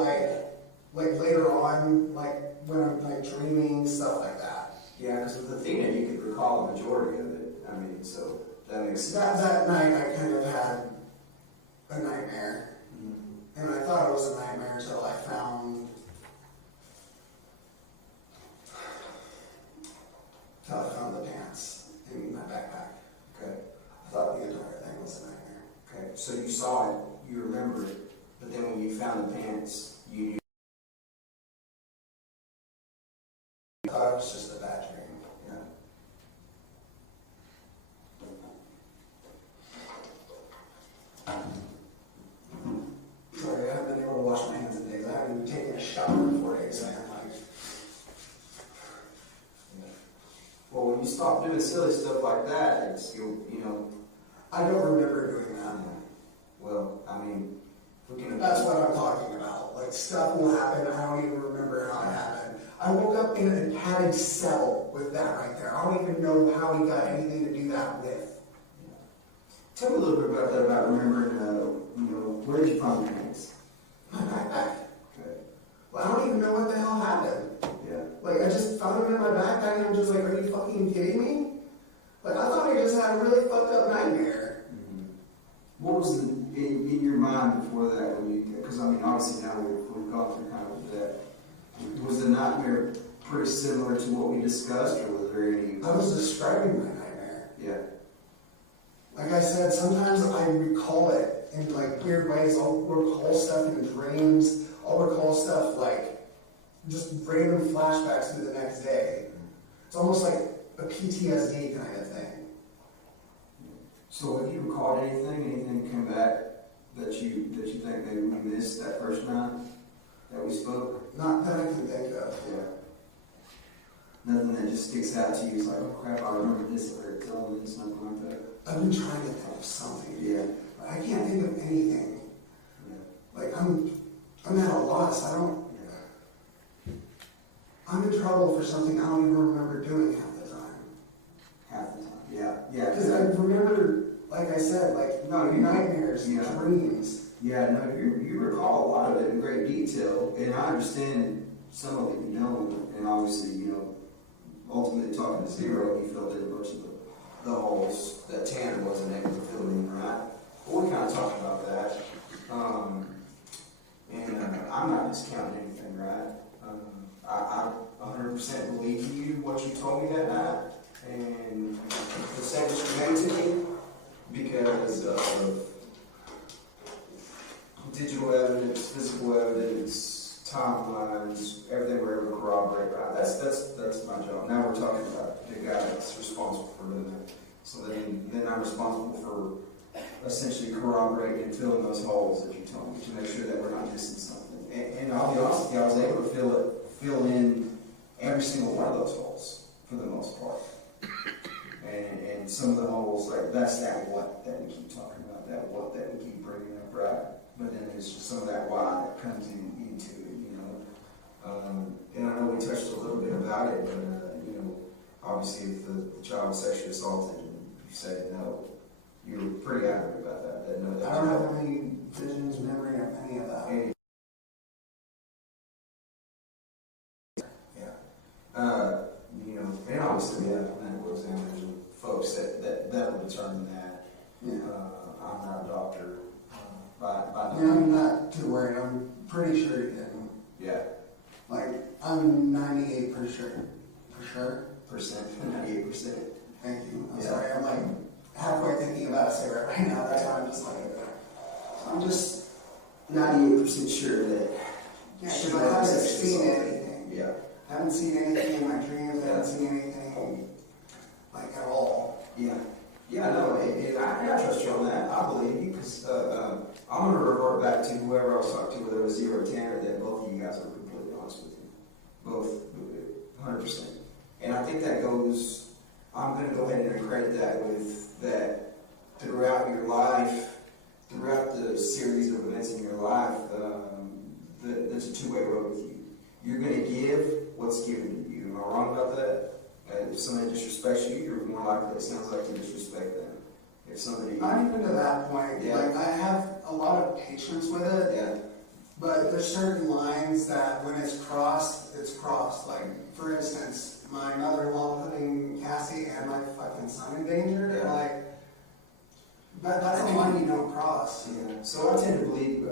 like later on, like when I'm like dreaming, stuff like that. Yeah, because with Athena, you could recall the majority of it. I mean, so that makes sense. That night I kind of had a nightmare. And I thought it was a nightmare until I found the pants in my backpack. Okay. I thought the entire thing was a nightmare. Okay. So you saw it, you remember it, but then when you found the pants, you knew. I thought it was just a bad dream. Yeah. Sorry, I haven't been able to wash my hands in days. I haven't even taken a shower in 4 days, man. Well, when you stop doing silly stuff like that, it's you know. I don't remember doing that. Well, I mean, we can. That's what I'm talking about. Like, stuff will happen, I don't even remember how it happened. I woke up in a padded cell with that right there. I don't even know how he got anything to do that with. Tell me a little bit about that, about remembering, where did you find the pants? My backpack. Okay. Well, I don't even know what the hell happened. Yeah. Like, I just found them in my backpack and I'm just like, are you fucking kidding me? Like, I thought I just had a really fucked up nightmare. What was in your mind before that when you, because I mean, obviously now we've gone through kind of that. Was the nightmare pretty similar to what we discussed, or was there any? I was describing my nightmare. Yeah. Like I said, sometimes I recall it in like weird ways. I'll recall stuff in dreams. I'll recall stuff like just random flashbacks to the next day. It's almost like a PTSD kind of thing. So have you recalled anything come back that you think maybe we missed that first night that we spoke? Not that I can think of. Yeah. Nothing that just sticks out to you. It's like, oh crap, I remember this or telling this, nothing like that. I've been trying to think of something. Yeah. But I can't think of anything. Yeah. Like I'm at a loss. I'm in trouble for something I don't even remember doing half the time. Half the time. Yeah. Yeah. Because I remember, like I said, like nightmares, Yeah. dreams. Yeah, no, you recall a lot of it in great detail, and I understand some of it you don't, and obviously, ultimately talking to Zero, he felt that a bunch of the holes that Tanner wasn't able to fill in, right? Well, we kind of talked about that. I'm not discounting anything, right? I 100% believe you, what you told me that night, and the statements you made to me, because of digital evidence, physical evidence, timelines, everything we're able to corroborate, right? That's my job. Now we're talking about the guy that's responsible for doing that. So then I'm responsible for essentially corroborating and filling those holes that you told me to make sure that we're not missing something. And I'll be honest with you, I was able to fill in every single one of those holes for the most part. And some of the holes, like that's that what that we keep talking about, that what that we keep bringing up, right? But then there's just some of that why that comes into it, you know. And I know we touched a little bit about it, but you know, obviously if the child was sexually assaulted and you said no, you were pretty adamant about that. That no, I don't have any visions, memory of any of that. You know, and obviously we have medical examiners and folks that will determine that. Yeah. I'm not a doctor. By Yeah, I'm not too worried. I'm pretty sure you didn't. Yeah. Like, I'm 98% sure. For sure. 98%. Thank you. I'm Yeah. sorry. I'm like halfway thinking about it right now. That's why I'm just like, I'm just 98% sure that. yeah, because I haven't seen anything. Yeah. I haven't seen anything in my dreams. I haven't seen anything like at all. Yeah. Yeah, no, and I trust you on that. I believe you because I'm going to revert back to whoever I was talking to, whether it was Zero or Tanner, that both of you guys are completely honest with you. Both, 100%. And I think that goes, I'm going to go ahead and credit that with that throughout your life, throughout the series of events in your life, that's a two-way road with you. You're going to give what's given to you. Am I wrong about that? If somebody disrespects you, you're more likely, it sounds like, to disrespect them. If somebody... Not even to that point. Yeah. Like, I have a lot of patience with it. Yeah. But there's certain lines that when it's crossed, it's crossed. Like, for instance, my mother-in-law putting Cassie and my fucking son in danger. Yeah. Like, that's a line you don't cross. Yeah. So I tend to believe,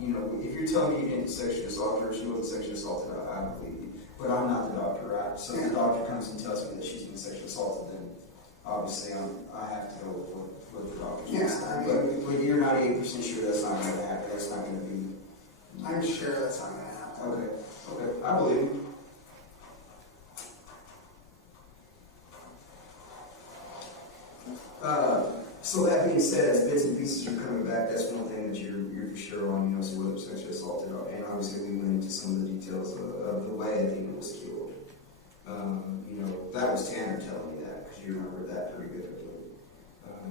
you know, if you're telling me you didn't sexually assault her, she wasn't sexually assaulted, I believe you. But I'm not the doctor, right? So if the doctor comes and tells me that she's been sexually assaulted, then obviously I have to go with what the doctor's saying. But you're 98% sure that's not going to happen. That's not going to be. I'm sure that's not going to happen. Okay. I believe you. So that being said, as bits and pieces are coming back, that's one thing that you're for sure on, you know, so whether it's sexually assaulted, and obviously we went into some of the details of the way Athena was killed. You know, that was Tanner telling me that, because you remember that pretty vividly.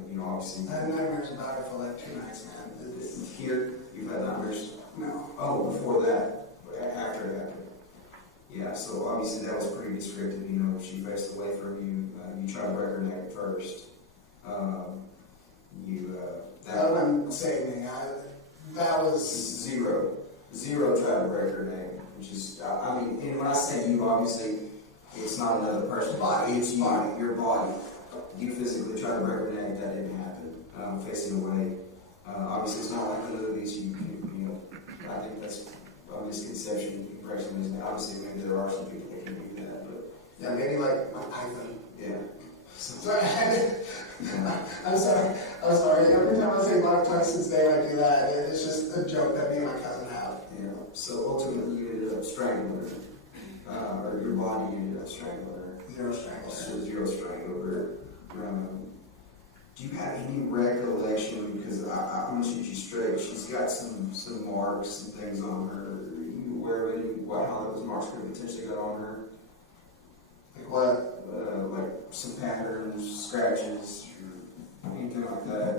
You know, obviously... I had nightmares about it for like 2 nights, man. Here, you've had nightmares? No. Oh, before that, after that. Yeah, so obviously that was pretty descriptive, you know, she faced away from you, you tried to break her neck at first. That wasn't saving. That was... Zero tried to break her neck, which is, I mean, and when I say you, obviously, it's not another person's body, it's you, your body. You physically tried to break her neck, that didn't happen. Facing away. Obviously, it's not like the movies, you know, I think that's a misconception. Obviously, maybe there are some people that can do that, but... Yeah, maybe like my python. Yeah. Sorry, I'm sorry. Every time I say Mark Tyson's name, I do that. It's just a joke that me and my cousin have. Yeah. So ultimately, you ended up strangling her, or your body ended up strangling her. Zero strangled. So zero strangled her. Do you have any recollection? Because I'm gonna shoot you straight. She's got some marks, some things on her. Are you aware of how those marks could have potentially got on her? Like what? Like some patterns, scratches, or anything like that.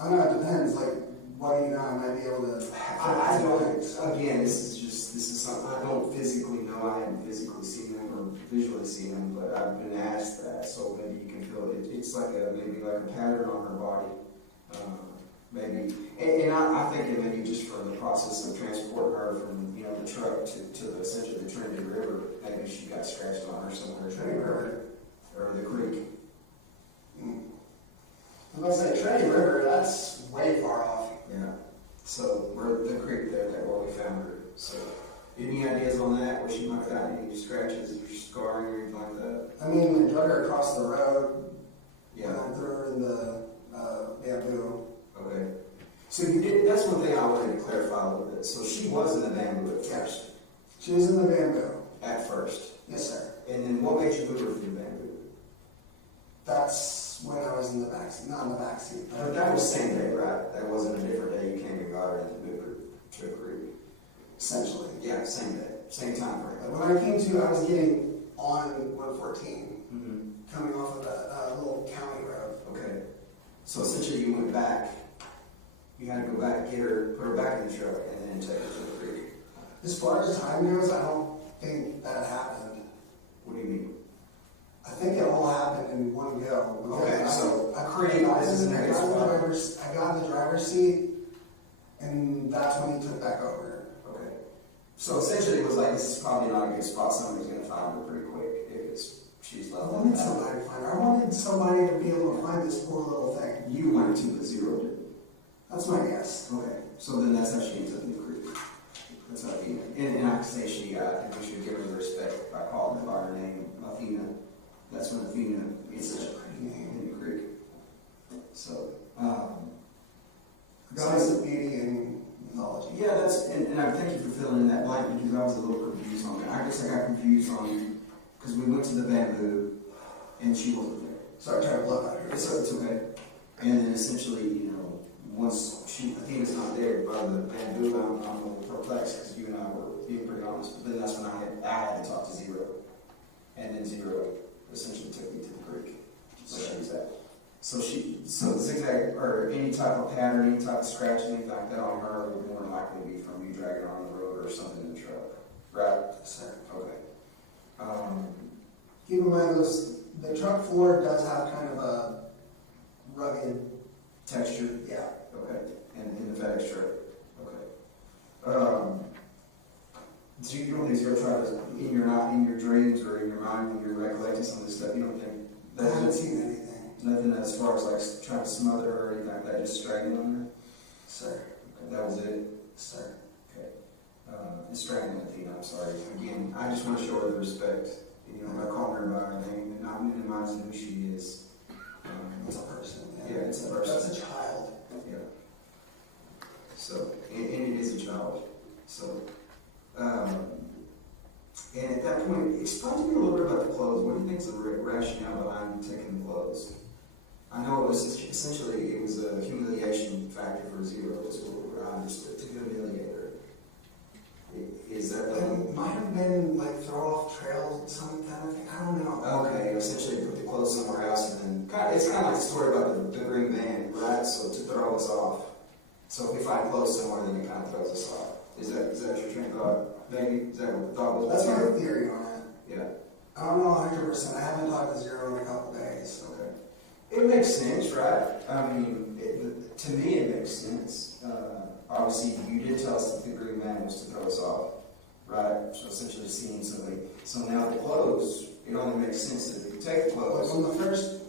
I don't know, it depends. Like, what do you know? I might be able to. I don't. Again, this is something I don't physically know. I haven't physically seen them or visually seen them, but I've been asked that, so maybe you can feel it. It's like maybe like a pattern on her body. Maybe, and I think it maybe just from the process of transporting her from, you know, the truck to essentially the Trinity River, maybe she got scratched on her somewhere. Trinity River. or the creek. I'm gonna say Trinity River, that's way far off. Yeah. So we're the creek there that where we found her. So any ideas on that? Where she might have gotten any scratches or scarring or anything like that? I mean, we drug her across the road, Yeah. threw her in the bamboo. Okay. So you did. That's one thing I wanted to clarify a little bit. So she was in the bamboo at Yes. first. She was in the bamboo. At first. Yes, sir. And then what made you move her from the bamboo? That's when I was in the backseat, not in the backseat. But that was the same day, right? That wasn't a different day. You came and got her and then moved her to the creek. Essentially. Yeah, same day, same time frame. When I came to, I was getting on 114, Mm-hmm. coming off of a little county road. Okay. So essentially you went back. You had to go back, get her, put her back in the truck, and then take her to the creek. As far as time goes, I don't think that happened. What do you mean? I think it all happened in one go. Okay, so I creek, this is the next spot. I got in the driver's seat, and that's when he took back over. Okay. So essentially it was like, this is probably not a good spot. Somebody's going to find her pretty quick if she's I left. wanted somebody to find her. I wanted somebody to be able to find this poor little thing. You went to the zero, didn't you? That's my guess. Okay. So then that's how she ends up in the creek. That's how Athena. And I can say she, and we should give her the respect by calling her by her name, Athena. That's when Athena is such a pretty name in the creek. So, Goddess of beauty and mythology. yeah, that's, and I thank you for filling in that blank because I was a little confused on that. I guess I got confused on, because we went to the bamboo and she wasn't there. Sorry, trying to blow out here. It's okay. And then essentially, you know, once Athena's not there by the bamboo, I'm a little perplexed because you and I were being pretty honest. But then that's when I had to talk to Zero. And then Zero essentially took me to the creek. So she's that. So zigzag, or any type of pattern, any type of scratch, anything like that on her would more than likely be from you dragging her on the road or something in the truck. Right? Yes, sir. Okay. Keep in mind, the truck floor does have kind of a rugged Texture? Yeah. Okay. And in the FedEx truck? Okay. So you don't think Zero tried to, in your dreams or in your mind when you're recollecting some of this stuff, you don't think I haven't seen anything. nothing as far as like trying to smother her or anything like that, just strangling her? Sir. Okay, that was it? Sir. Okay. And strangling Athena, I'm sorry. Again, I just want to show her the respect, you know, by calling her by her name and not minimizing who she is. It's a person. Yeah, it's a person. That's a child. Yeah. So, and it is a child. So, and at that point, explain to me a little bit about the clothes. What do you think is the rationale behind taking the clothes? I know it was essentially it was a humiliation factor for Zero, is what I understood, to humiliate her. Is that It might have been like throw off trails, some kind of thing. I don't know. okay? Essentially, put the clothes somewhere else, and then it's kind of like the story about the green van, right? So to throw us off. So if we find clothes somewhere, then it kind of throws us off. Is that your train of thought? Maybe is that what the thought was? That's my theory on it. Yeah. I don't know 100%. I haven't talked to Zero in a couple days. Okay. It makes sense, right? I mean, to me, it makes sense. Obviously, you did tell us that the green man was to throw us off, right? So essentially, seeing somebody. So now the clothes, it only makes sense that if you take the clothes. When the first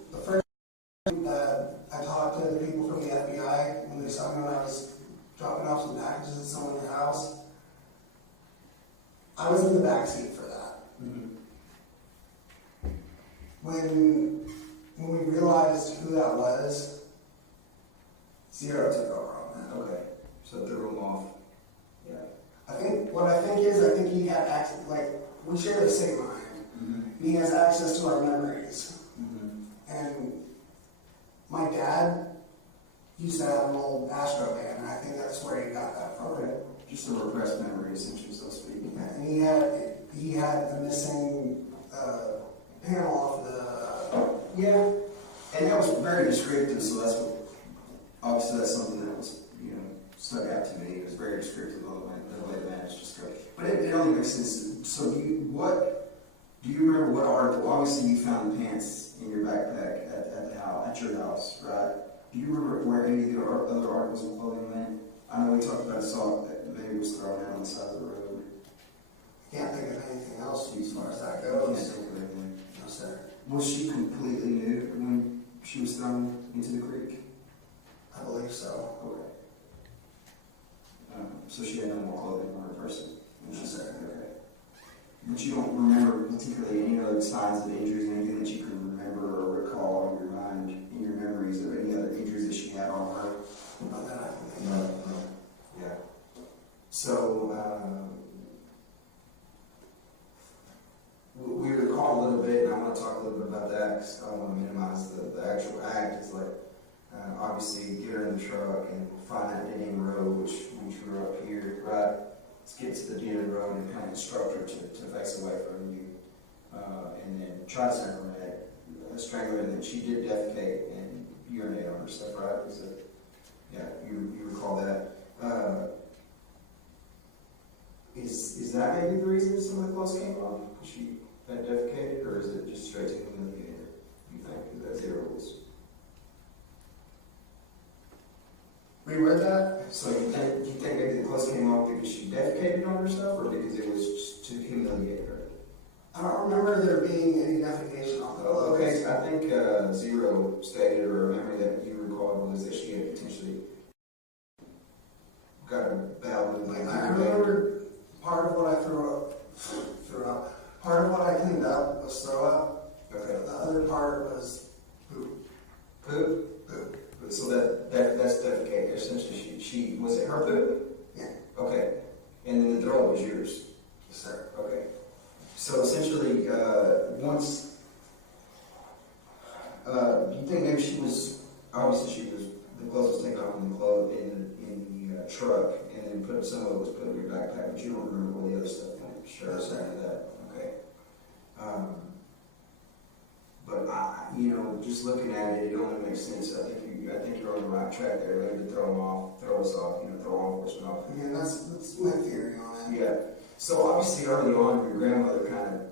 time that I talked to the people from the FBI when they saw me when I was dropping off some packages at someone's house, I was in the back seat for that. Mm-hmm. When we realized who that was, Zero took over on that. Okay. So threw them off. Yeah. I think he had access, like, we share the same mind. Mm-hmm. He has access to our memories. Mm-hmm. And my dad used to have an old Astro van, and I think that's where he got that from. Okay. Just a repressed memory, essentially, so to speak. And he had a missing panel off the. Yeah. And that was very descriptive, so that's what. Obviously, that's something that was, stuck out to me. It was very descriptive of the way the man is described. But it only makes sense. So do you remember what article? Obviously, you found the pants in your backpack at the house, at your house, right? Do you remember where any of the other articles of clothing went? I know we talked about a sock that maybe was thrown out on the side of the road. Can't think of anything else as far as that I can't goes. think of anything. No, sir. Was she completely nude when she was thrown into the creek? I believe so. Okay. So she had no more clothing on her person when she said, okay. But you don't remember particularly any other signs of injuries, anything that you can remember or recall in your mind, in your memories of any other injuries that she had on her? Not that I can think No, of. no. Yeah. So, we recall a little bit, and I want to talk a little bit about that because I don't want to minimize the actual act. It's like, obviously, get her in the truck and find that dead end road, which we drew up here, right? Let's get to the dead end road and kind of instruct her to face away from you. And then try to strangle her, and then she did defecate and urinate on herself, right? Is it, yeah, you recall that. Is that maybe the reason some of the clothes came off? She had defecated, or is it just straight to humiliating her? You think? Is that zero was? Reword that? So you think maybe the clothes came off because she defecated on herself, or because it was just to humiliate her? I don't remember there being any defecation on the clothes. Okay, I think Zero stated, or a memory that you recalled, was that she had potentially got a bowel movement. I remember part of what I threw up. Part of what I cleaned up was throw up. Okay. The other part was poop. Poop? Poop. So that's defecate. Essentially, she was it her poop? Yeah. Okay. And then the throw was yours. Yes, sir. Okay. So essentially, once you think maybe she was obviously the clothes was taken off in the truck, and then some of it was put in your backpack, but you don't remember all the other stuff in it. Sure, Yes, sir. that. Okay. But just looking at it, it only makes sense. I think you're on the right track there. Maybe throw us off, throw law enforcement off. Again, that's my theory on it. Yeah. So obviously early on, your grandmother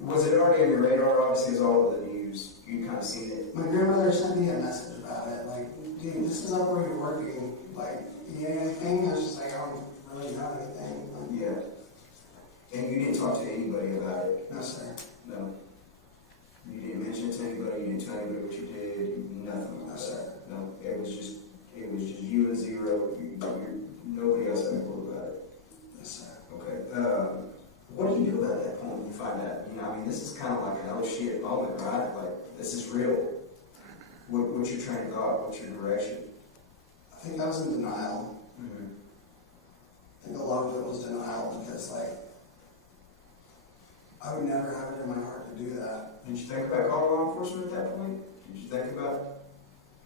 was it already on your radar? Obviously, it's all over the news. You kind of seen it. My grandmother sent me a message about it, like, dude, this is not where you're working. Like, you know anything? I was just like, I don't really know anything. Like, Yeah. And you didn't talk to anybody about it? no, sir. No. You didn't mention it to anybody? You didn't tell anybody what you did? Nothing? No, sir. No. It was just you and Zero. Nobody else had a clue about it. Yes, sir. Okay. What do you do about that point when you find out? This is kind of like an oh shit moment, right? Like, this is real. What's your train of thought? What's your direction? I think I was in denial. Mm-hmm. I think a lot of it was denial because, like, I would never have it in my heart to do that. Did you think about calling law enforcement at that point? Did you think about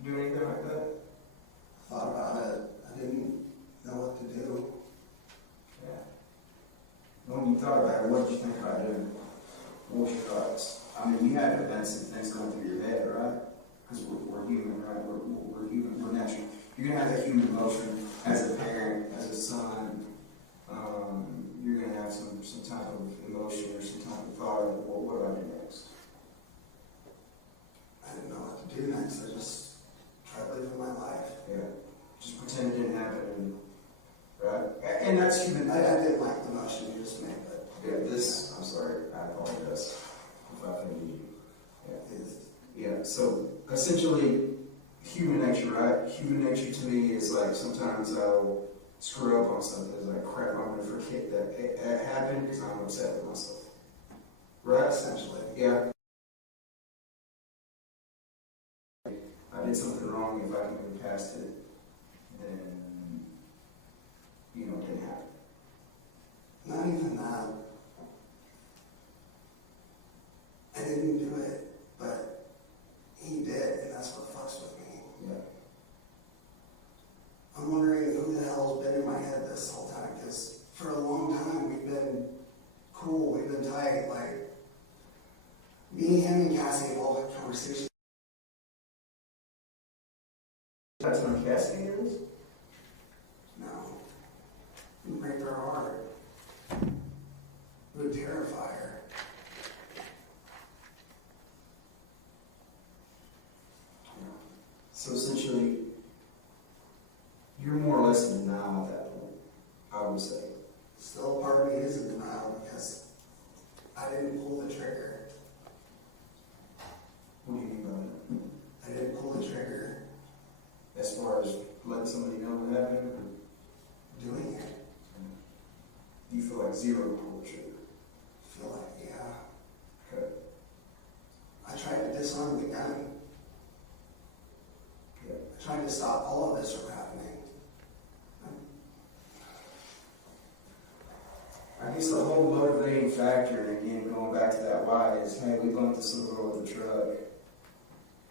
doing anything like that? I thought about it. I didn't know what to do. Yeah. When you thought about it, what did you think about doing? What was your thoughts? I mean, you had events and things going through your head, right? Because we're human, right? We're human. We're natural. You're going to have that human emotion as a parent, as a son. You're going to have some type of emotion or some type of thought of what do I do next? I didn't know what to do next. I just tried living my life. Yeah. Just pretend it didn't happen, right? And that's human. I didn't like the motion you just made, but Yeah, I'm sorry, I apologize if I offended you. Yeah, so essentially, human nature, right? Human nature to me is like sometimes I'll screw up on something. It's like, crap, I'm going to forget that it happened because I'm upset with myself. Right? essentially. Yeah. I did something wrong. If I can move past it, then, it didn't happen. Not even that. I didn't do it, but he did, and that's what fucks with me. Yeah. I'm wondering who the hell's been in my head this whole time, because for a long time we've been cool, we've been tight, like, me, him, and Cassie have all had conversations. That's when Cassie is? No. It would break her heart. It would terrify her. So essentially, you're more or less in denial at that point, I would say. Still, part of me is in denial because I didn't pull the trigger. You feel like zero pulled the trigger? Feel like, yeah. Okay. I tried to disarm the gun. Yeah. I tried to stop all of this from happening. I guess the whole motivating factor, and again, going back to that why, is, hey, we bumped this little girl with a truck,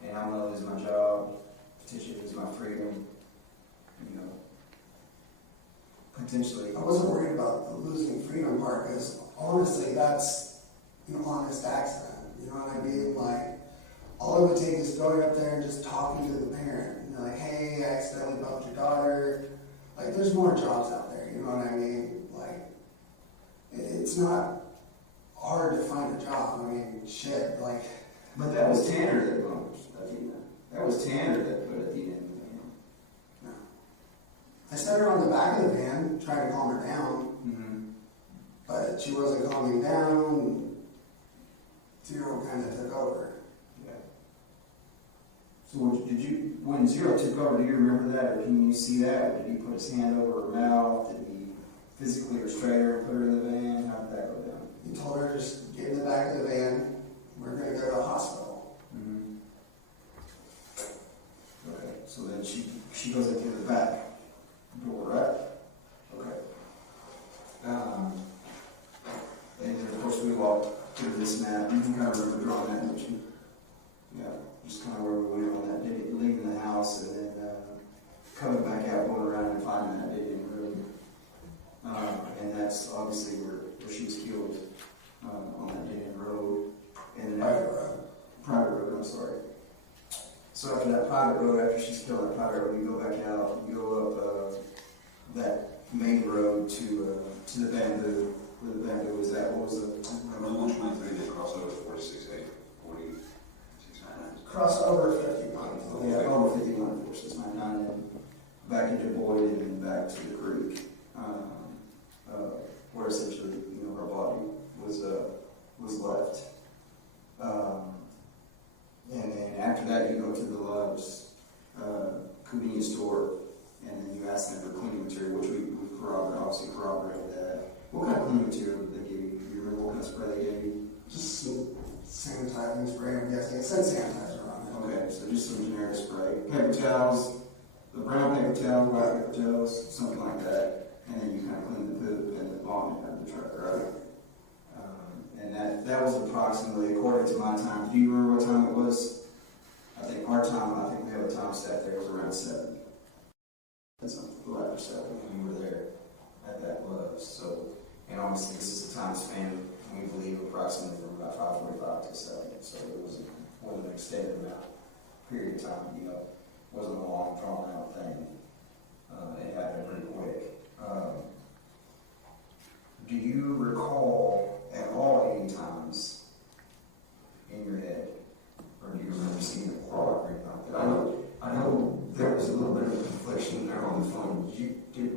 and I'm gonna lose my job, potentially lose my freedom, you know, potentially. I wasn't worried about the losing freedom part, because honestly, that's an honest accident. You know what I mean? Like, all it would take is going up there and just talking to the parent. And they're like, hey, I accidentally bumped your daughter. Like, there's more jobs out there, you know what I mean? Like, it's not hard to find a job. I mean, shit, like. But that was Tanner that bumped Athena. That was Tanner that put Athena in the van. No. I set her on the back of the van, trying to calm her down, but she wasn't calming down. Zero kind of took over. Yeah. So when Zero took over, do you remember that, or can you see that? Or did he put his hand over her mouth? Did he physically restrain her and put her in the van? How did that go down? He told her, just get in the back of the van. We're going to go to the hospital. Okay, so then she goes into the back door, right? Okay. And then, of course, we walked through this map. You can kind of remember drawing that, don't you? Yeah, just kind of where we went on that day, leaving the house and then coming back out, going around and finding that dead end road. And that's obviously where she was killed, on that dead end road. And then private road, I'm sorry. So after that private road, after she's killed on that private road, we go back out, we go up that main road to the bamboo. Where the bamboo is at, what was the? Number 123, they cross over 46A, 4699. Cross over 51. Yeah, over 51, 4699, and back into Boyd and then back to the creek, where essentially, you know, her body was left. And then after that, you go to the Love's convenience store, and then you ask them for cleaning material, which we obviously corroborated that. What kind of cleaning material did they give you? Do you remember what kind of spray they gave you? Just some sanitizing spray, I'm guessing. It said sanitizer on it. Okay, so just some generic spray. Paper towels, the brown paper towels, white paper towels, something like that. And then you kind of clean the poop and the vomit out of the truck, right? And that was approximately, according to my time. Do you remember what time it was? I think our time, I think we have a time stat there, was around 7. That's a little after 7 when we were there at that Love's. So, and obviously this is a time span, we believe, approximately from about 5:45 to 7. So it wasn't an extended amount, period of time, you know. It wasn't a long, drawn out thing. It happened pretty quick. Do you recall at all any times in your head, or do you remember seeing a clock or anything like that? I know there was a little bit of a confliction there on the phone.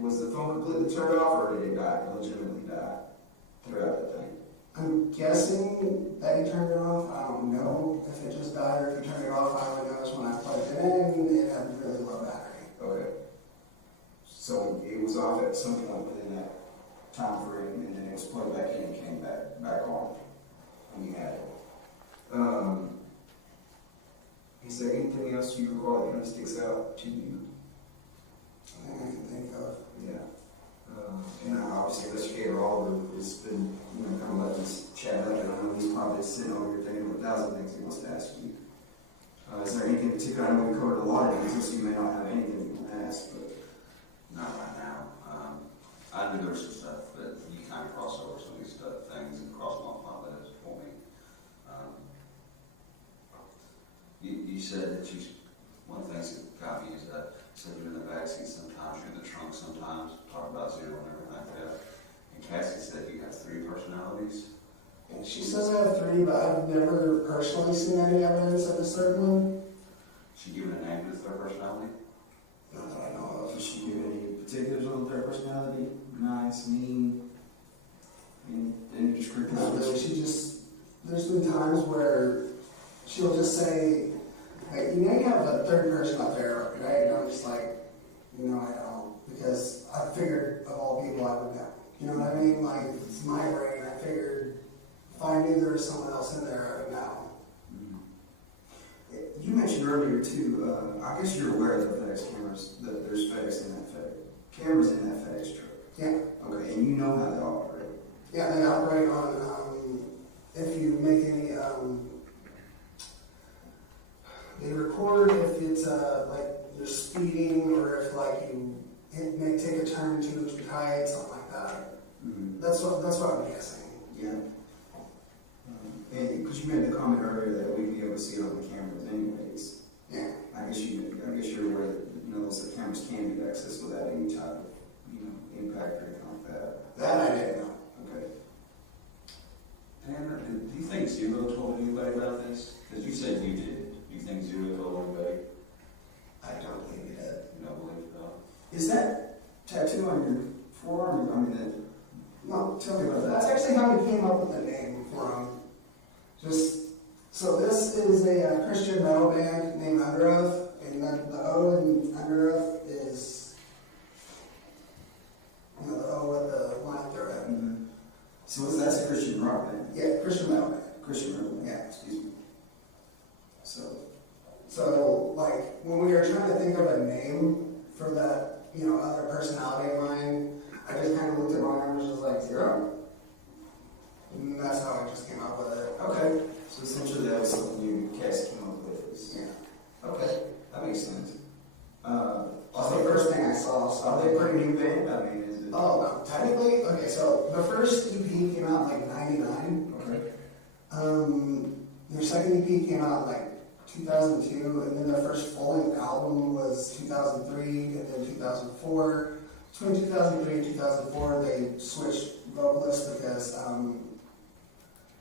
Was the phone completely turned off, or did it legitimately die throughout the thing? I'm guessing that he turned it off. I don't know if it just died or if he turned it off. I only noticed when I plugged it in, it had really low battery. Okay. So it was off at some point within that time frame, and then it was plugged back in and came back on when you had it. Is there anything else you recall that kind of sticks out to you? I think I can think of. Yeah. And obviously, Investigator Oliver has been, kind of letting us chat up, and I know he's probably sitting over here thinking of 1,000 things he wants to ask you. Is there anything in particular? I know we covered a lot of things, so you may not have anything you want to ask, but. Not right now. I knew there was some stuff that you kind of cross over some of these things and cross them off my list for me. You said that one of the things that got me is that you said you're in the backseat sometimes, you're in the trunk sometimes, talk about Zero and everything like that. And Cassie said you have 3 personalities. And she says I have 3, but I've never personally seen any evidence of this third one. She given a name to the third personality? Not that I know of. Does she give any particulars on their personality? Nice, mean, any descriptors? Not really. There's been times where she'll just say, hey, you have a third person up there, right? And I'm just like, no, I don't. Because I figured of all people I would know. You know what I mean? Like, it's my brain. I figured if I knew there was someone else in there, I would know. You mentioned earlier too, I guess you're aware of the FedEx cameras, that there's FedEx in that cameras in that FedEx truck. Yeah. Okay, and you know how they operate. Yeah, they operate on, if you make any, they record if it's, like, you're speeding, or if, like, you may take a turn too tight, something like that. Mm-hmm. That's what I'm guessing. Yeah. And because you made the comment earlier that we'd be able to see it on the cameras anyways. Yeah. I guess you're aware that, those cameras can be accessed without any type of, impact or anything like that. That I didn't know. Okay. Tanner, do you think Zero told anybody about this? Because you said you did. Do you think Zero told anybody? I don't believe he did. You don't believe it? Is that tattoo on your forearm? I mean, No, tell me about that. That's actually how we came up with the name for him. So this is a Christian metal band named Under Oath, and the O in Under Oath is, the O with the line through it. mm-hmm. So that's a Christian rock band? Yeah, Christian metal band. Christian rock band? Yeah. Excuse me. So, like, when we were trying to think of a name for that, other personality of mine, I just kind of looked at my arm and was just like, Zero. And that's how I just came up with it. Okay. So essentially that was something you Cassie came up with. Yeah. Okay. That makes sense. That's the first thing I saw. Are they a pretty new band? I mean, is it? Oh, no. Technically, okay, so the first EP came out in like 99. Okay. Their second EP came out in like 2002, and then their first full-length album was 2003, and then 2004. Between 2003 and 2004, they switched vocalists because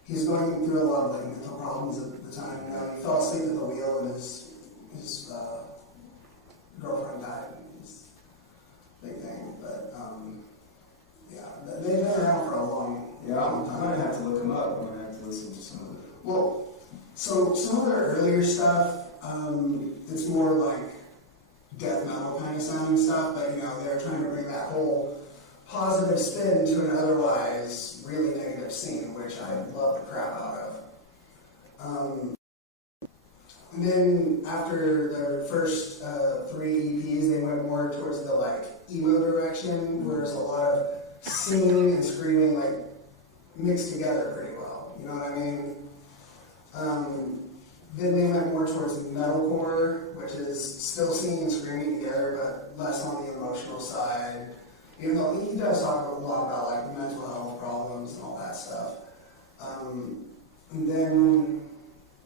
he's going through a lot of like mental problems at the time. He fell asleep at the wheel, and his girlfriend died. It's a big thing, but yeah, they've been around for a long time. I might have to look them up. I'm gonna have to listen to some of it. Well, so some of their earlier stuff, it's more like death metal kind of sounding stuff, but they're trying to bring that whole positive spin to an otherwise really negative scene, which I love the crap out of. And then after their first 3 EPs, they went more towards the like emo direction, where there's a lot of singing and screaming like mixed together pretty well. You know what I mean? Then they went more towards metalcore, which is still singing and screaming together, but less on the emotional side. Even though he does talk a lot about like mental health problems and all that stuff. And then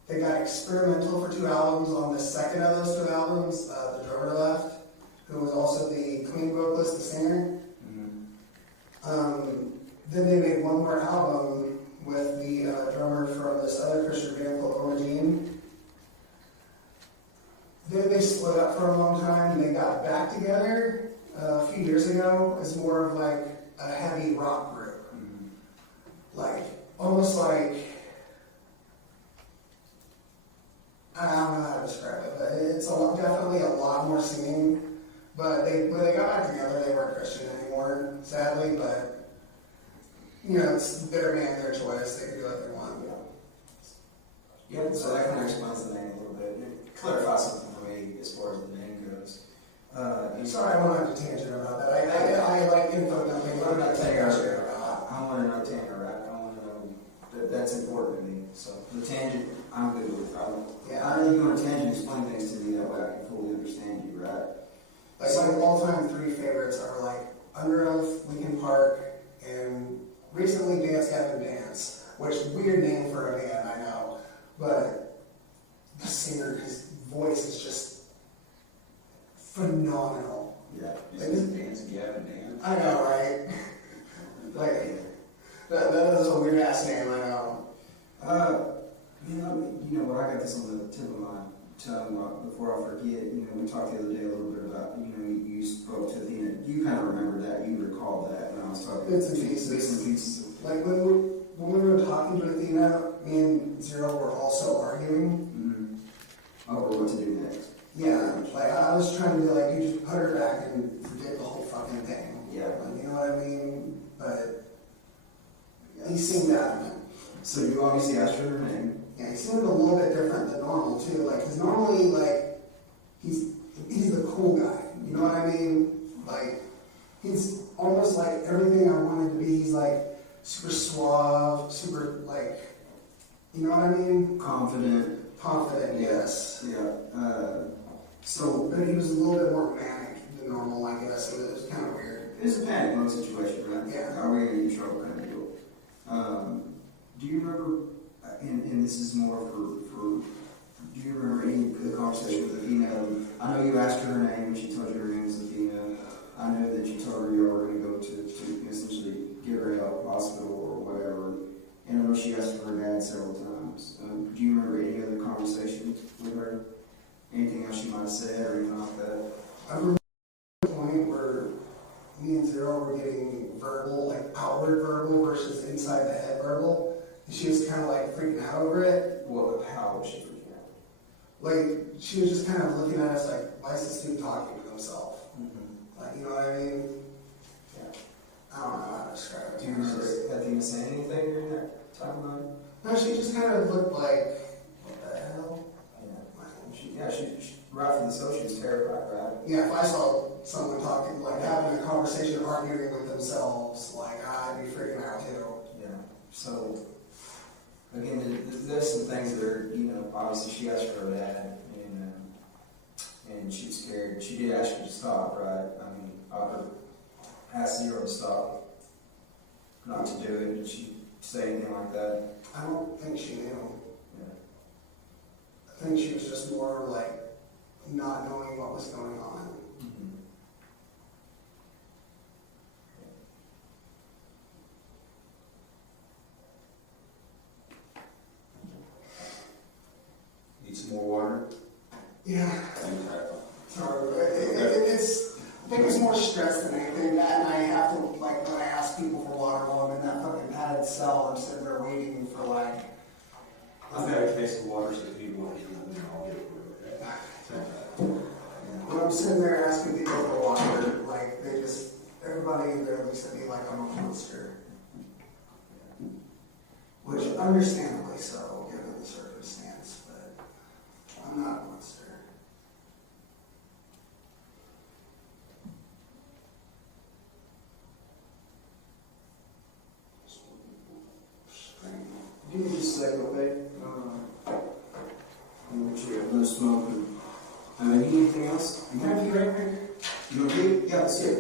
they got experimental for 2 albums. On the second of those 2 albums, the drummer left, who was also the clean vocalist, the singer. Mm-hmm. Then they made one more album with the drummer from this other Christian band called Origin. Then they split up for a long time, and they got back together a few years ago as more of like a heavy rock group. Mm-hmm. Like, almost like, I don't know how to describe it, but it's definitely a lot more singing. But when they got back together, they weren't Christian anymore, sadly, but it's their band, their choice. They can do what they want. Yeah, so that kind of explains the name a little bit. It clarifies something for me as far as the name goes. Sorry, I went on a tangent about that. I like info dumping. I'm not Tanner. I want to know Tanner, right? I want to know that's important to me. So the tangent, I'm good with. I know you go on a tangent, explain things to me that way I can fully understand you, right? Like my all-time 3 favorites are like Under Oath, Linkin Park, and recently Dance Gavin Dance, which weird name for a band, I know, but the singer, his voice is just phenomenal. Yeah. Dance Gavin Dance. I know, right? Like that is a weird ass name, I know. What I got this on the tip of my tongue before I forget. We talked the other day a little bit about. You spoke to Athena. You kind of remember that. You recalled that when I was talking. Bits and pieces. Bits and pieces. Like when we were talking to Athena, me and Zero were also arguing. Mm-hmm. Over what to do next. Yeah, like I was trying to be like, you just put her back and forget the whole fucking thing. Yeah. Like, you know what I mean? But but he seemed adamant. So you obviously asked her her name. Yeah, he seemed a little bit different than normal too. Like, cause normally, like, he's the cool guy. You know what I mean? Like, he's almost like everything I wanted to be. He's like super suave, super like, you know what I mean? Confident. Confident, yes. Yeah. But he was a little bit more manic than normal, I guess. It was kind of weird. It was a panic mode situation, right? Yeah. Are we in trouble kind of deal? Do you remember, and this is more for do you remember any of the conversation with Athena? I know you asked her her name and she told you her name was Athena. I know that you told her you were going to go to essentially give her help, hospital or whatever. And I know she asked for her dad several times. Do you remember any other conversation with her? Anything else she might have said or anything like that? I remember the point where me and Zero were getting verbal, like outward verbal versus inside the head verbal. And she was kind of like freaking out over it. Well, how was she freaking out? Like, she was just kind of looking at us like, why is this dude talking to himself? Mm-hmm. Like, you know what I mean? Yeah. I don't know how to describe it. Do you remember Athena saying anything during that time of night? No, she just kind of looked like, what the hell? She rightfully so, she was terrified, right? Yeah, if I saw someone talking, like having a conversation, arguing with themselves, like, I'd be freaking out too. Yeah. So, again, there's some things that are, obviously she asked for her dad, and she was scared. She did ask her to stop, right? I mean, asked Zero to stop, not to do it. Did she say anything like that? I don't think she knew. Yeah. I think she was just more like not knowing what was going on. Mm-hmm. Need some more water? Yeah. Sorry. I think it's more stress than anything. That, and I have to, like, when I ask people for water while I'm in that fucking padded cell, I'm sitting there waiting for, like, I've got a case of water, so if you want it, I'll get it. when I'm sitting there asking people for water, like, everybody in there looks at me like I'm a monster. Which, understandably so, given the circumstance, but I'm not a monster. Give me just a second, okay? Make sure you have no smoke. You need anything else? You have you right here? You okay? Yeah, let's see it.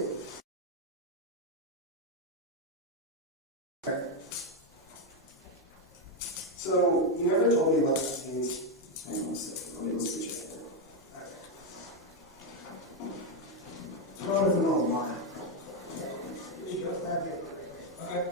So, you never told me about the scenes. Hang on one second. Let me look at you. Throw it in the middle of the water. Okay.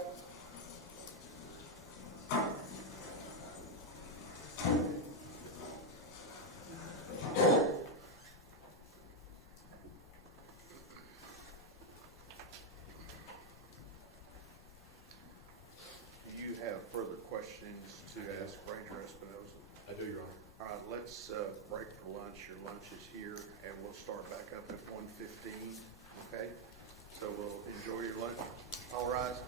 Do you have further questions to ask Ranger Espinosa? I do, Your Honor. All right, let's break for lunch. Your lunch is here, and we'll start back up at 1:15, okay? So we'll enjoy your lunch. All rise.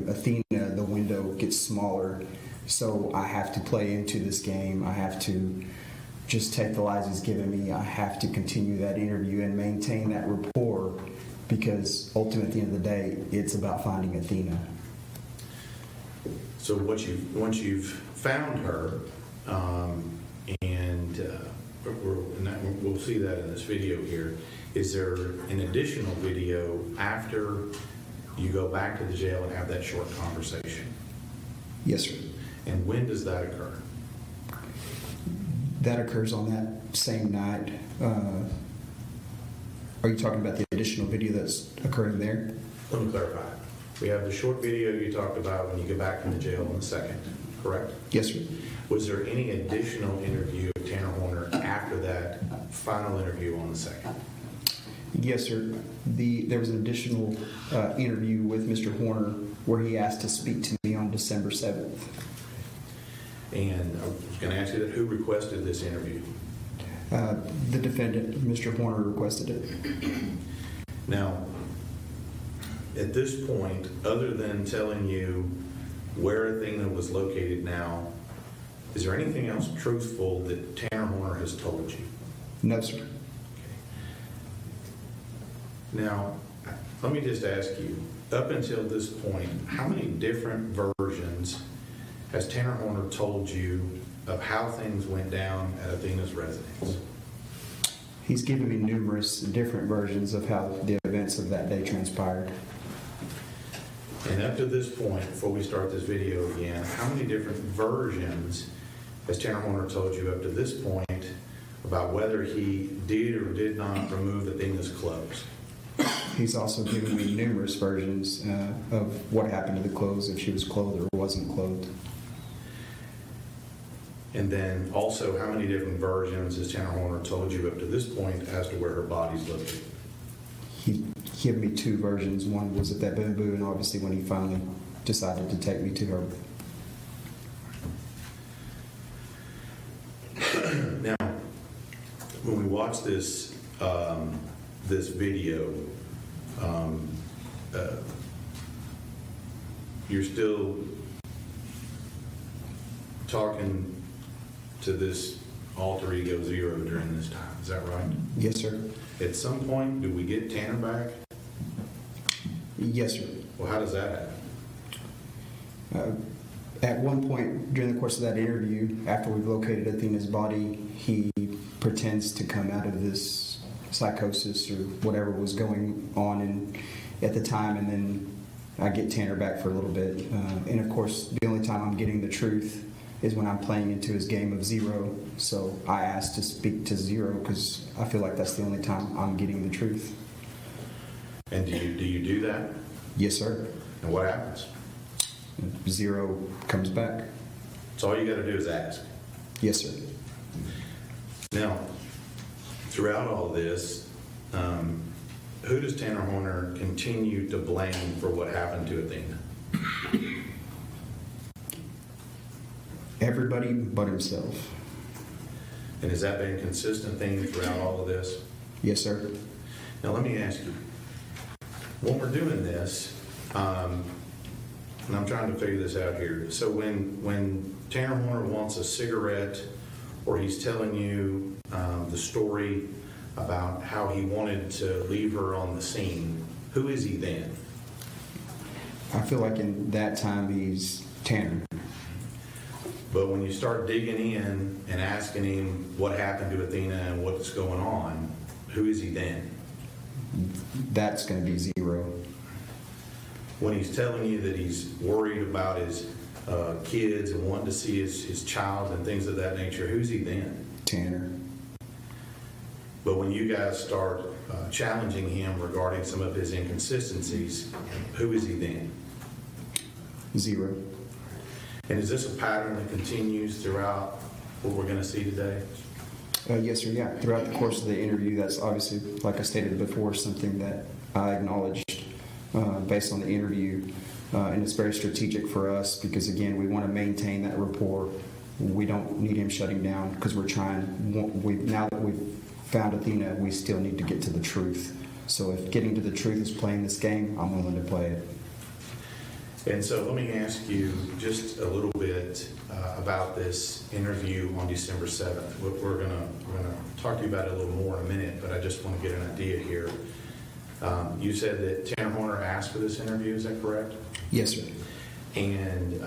playing Athena, the window gets smaller. So I have to play into this game. I have to just take the lies he's given me. I have to continue that interview and maintain that rapport, because ultimately at the end of the day, it's about finding Athena. So once you've found her, and we'll see that in this video here, is there an additional video after you go back to the jail and have that short conversation? Yes, sir. And when does that occur? That occurs on that same night. Are you talking about the additional video that's occurring there? Let me clarify. We have the short video you talked about when you go back from the jail in the second, correct? Yes, sir. Was there any additional interview of Tanner Horner after that final interview on the second? Yes, sir. There was an additional interview with Mr. Horner where he asked to speak to me on December 7th. And I was going to ask you that, who requested this interview? The defendant, Mr. Horner, requested it. Now, at this point, other than telling you where Athena was located now, is there anything else truthful that Tanner Horner has told you? No, sir. Now, let me just ask you, up until this point, how many different versions has Tanner Horner told you of how things went down at Athena's residence? He's given me numerous different versions of how the events of that day transpired. And up to this point, before we start this video again, how many different versions has Tanner Horner told you up to this point about whether he did or did not remove Athena's clothes? He's also given me numerous versions of what happened to the clothes, if she was clothed or wasn't clothed. And then also, how many different versions has Tanner Horner told you up to this point as to where her body's located? He gave me two versions. One was at that bamboo, and obviously when he finally decided to take me to her. Now, when we watch this this video, you're still talking to this alter ego Zero during this time. Is that right? Yes, sir. At some point, do we get Tanner back? Yes, sir. Well, how does that happen? At one point during the course of that interview, after we've located Athena's body, he pretends to come out of this psychosis or whatever was going on at the time, and then I get Tanner back for a little bit. And of course, the only time I'm getting the truth is when I'm playing into his game of Zero. So I asked to speak to Zero because I feel like that's the only time I'm getting the truth. And do you do that? Yes, sir. And what happens? Zero comes back. So all you got to do is ask. Yes, sir. Now, throughout all this, who does Tanner Horner continue to blame for what happened to Athena? Everybody but himself. And has that been a consistent theme throughout all of this? Yes, sir. Now let me ask you, when we're doing this, and I'm trying to figure this out here, so when Tanner Horner wants a cigarette, or he's telling you the story about how he wanted to leave her on the scene, who is he then? I feel like in that time he's Tanner. But when you start digging in and asking him what happened to Athena and what's going on, who is he then? That's going to be Zero. When he's telling you that he's worried about his kids and wanting to see his child and things of that nature, who's he then? Tanner. But when you guys start challenging him regarding some of his inconsistencies, who is he then? Zero. And is this a pattern that continues throughout what we're going to see today? Yes, sir. Yeah. Throughout the course of the interview, that's obviously, like I stated before, something that I acknowledged based on the interview. And it's very strategic for us because, again, we want to maintain that rapport. We don't need him shutting down because we're trying. Now that we've found Athena, we still need to get to the truth. So if getting to the truth is playing this game, I'm willing to play it. And so let me ask you just a little bit about this interview on December 7th. We're gonna talk to you about it a little more in a minute, but I just want to get an idea here. You said that Tanner Horner asked for this interview, is that correct? Yes, sir. And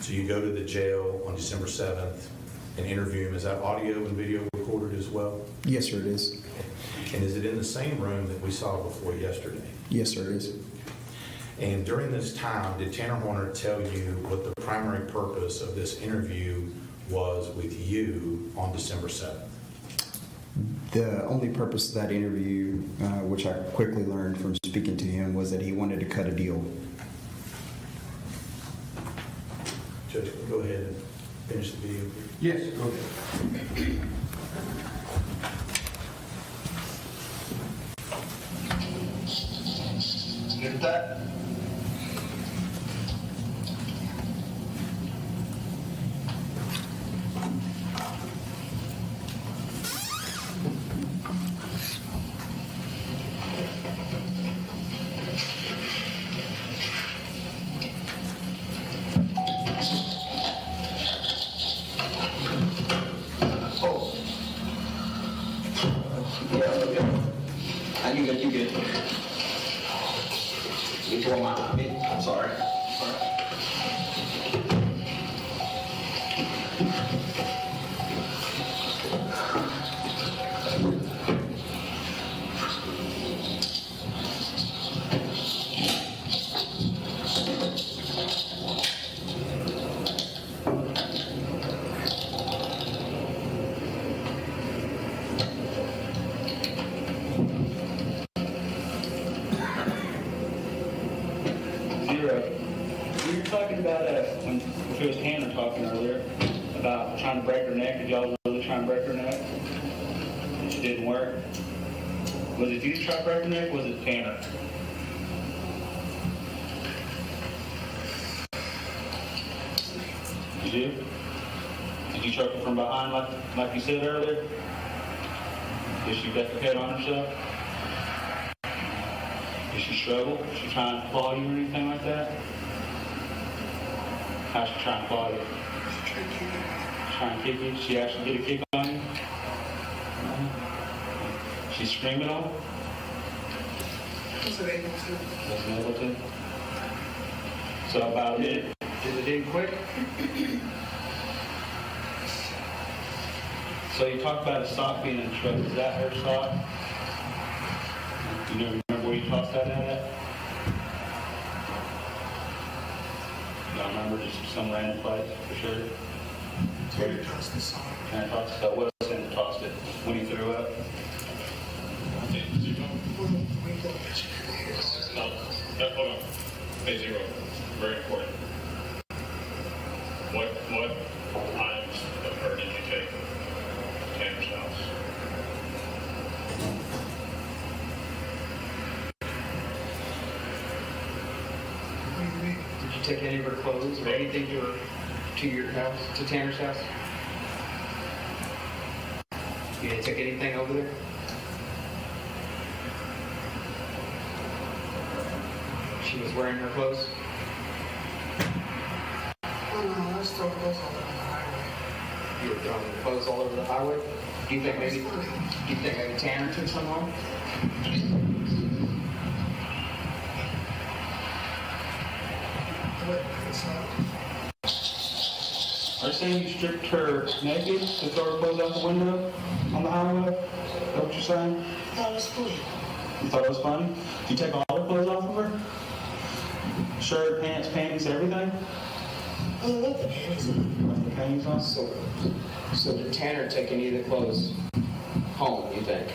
so you go to the jail on December 7th and interview him. Is that audio and video recorded as well? Yes, sir, it is. And is it in the same room that we saw before yesterday? Yes, sir, it is. And during this time, did Tanner Horner tell you what the primary purpose of this interview was with you on December 7th? The only purpose of that interview, which I quickly learned from speaking to him, was that he wanted to cut a deal. Judge, go ahead and finish the video. Yes, go ahead. Get that? You good. You tore my eye. I'm sorry. We were talking about, when it was Hannah talking earlier, about trying to break her neck. Did y'all really try and break her neck? It didn't work. Was it you try to break her neck, or was it Tanner? Did you? Did you choke her from behind like you said earlier? Did she defecate on herself? Did she struggle? Did she try and claw you or anything like that? How's she trying to claw you? Trying to kick you? She actually get a kick on you? She's screaming on you? Wasn't able to. So about it, did it end quick? So you talked about a sock being in the truck. Is that her sock? You don't remember where you tossed that at? Y'all remember just some random place for sure? Tanner tossed the sock. Tanner tossed it. So what was it that tossed it when he threw up? No, hold on. Hey, Zero, very important. What items of her did you take to Tanner's house? Did you take any of her clothes or anything to your house, to Tanner's house? You didn't take anything over there? She was wearing her clothes? I was throwing clothes all over the highway. You were throwing your clothes all over the highway? Do you think maybe Tanner took some home? Are you saying you stripped her naked to throw her clothes out the window on the highway? Is that what you're saying? That was funny. You thought it was funny? Did you take all her clothes off of her? Shirt, pants, panties, everything? I left the panties on. Left the panties on? So did Tanner take any of the clothes home, you think?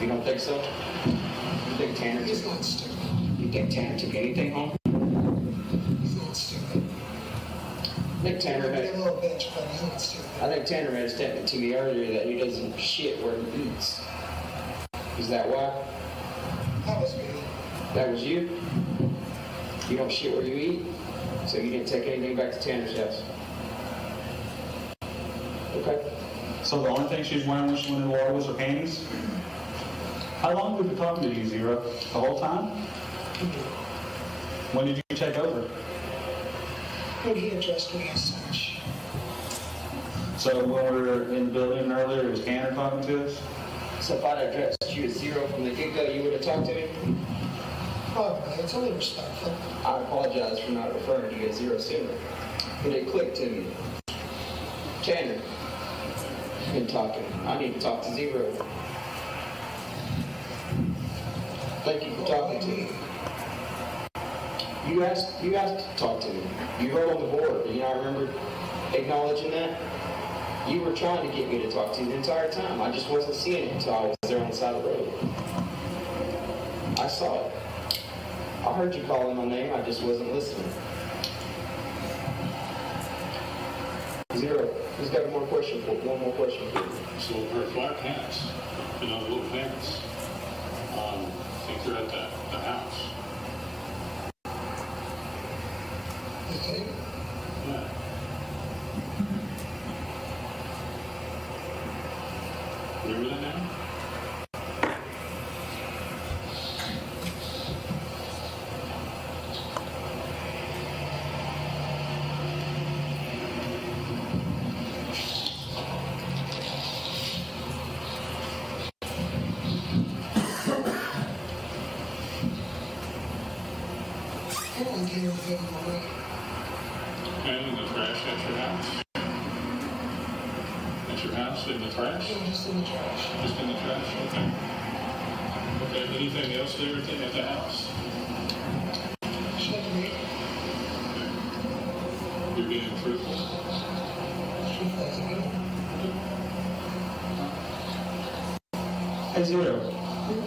You don't think so? You think Tanner He's not stupid. You think Tanner took anything home? He's not stupid. I think Tanner Maybe a had, little bitch, but he's not stupid. I think Tanner made a statement to me earlier that he doesn't shit where he eats. Is that why? That was me. That was you? You don't shit where you eat? So you didn't take anything back to Tanner's house? Okay. So the only thing she was wearing when she went in the water was her panties? How long have we been talking to you, Zero? The whole time? When did you take over? When he addressed me as such. So when we were in the building earlier, it was Tanner talking to us? So if I'd addressed you as zero from the get-go, you would have talked to me? Probably, it's only respectful. I apologize for not referring to you as zero sooner, but it clicked to me. Tanner, been talking. I need to talk to zero. Thank you for talking to me. You asked to talk to me. You heard on the board, and I remember acknowledging that. You were trying to get me to talk to you the entire time. I just wasn't seeing it until I was there on the side of the road. I saw it. I heard you calling my name, I just wasn't listening. Zero. Who's got one more question for you? So her flat pants, little pants, I think they're at the house. Okay? Yeah. Remember that now? Everyone came with him away. And the trash at your house? At your house, in the trash? Just in the trash. Just in the trash, okay. Okay, anything else there at the house? Checkmate. You're being truthful? Truth as it is. Hey, Zero,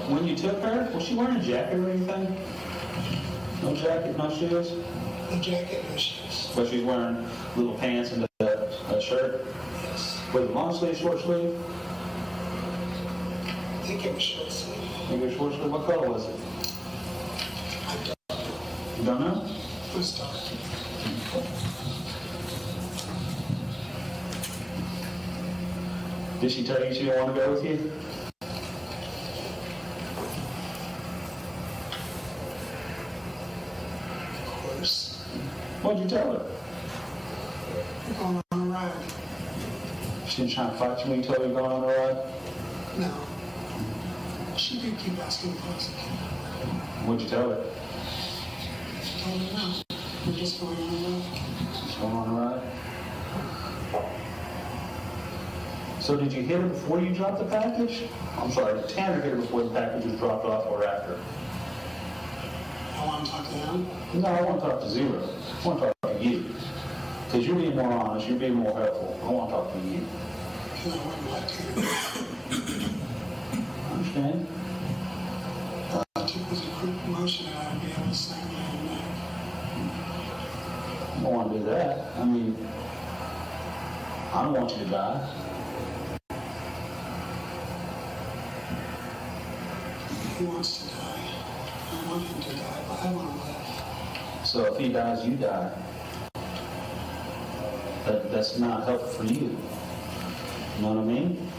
when you took her, was she wearing a jacket or anything? No jacket, no shoes? The jacket, no shoes. But she's wearing little pants and a shirt? Yes. With a long sleeve, short sleeve? I think it was short sleeve. Maybe a short sleeve. What color was it? I don't. You don't know? It was dark. Did she tell you she didn't want to go with you? Of course. What'd you tell her? We're going on a ride. She didn't try to fight you when you told her you were going on a ride? No. She did keep asking Prosecutors. What'd you tell her? She told me no. We're just going on a ride. She's going on a ride? So did you hit her before you dropped the package? I'm sorry, did Tanner hit her before the package was dropped off or after? I want to talk to them. No, I want to talk to Zero. I want to talk to you. Because you're being more honest, you're being more helpful. I want to talk to you. And I wouldn't like to. I understand. I took was a quick promotion and I'd be able to sing my own neck. I don't want to do that. I mean, I don't want you to die. He wants to die. I want him to die, but I want to live. So if he dies, you die. That's not helpful for you. You know what I mean?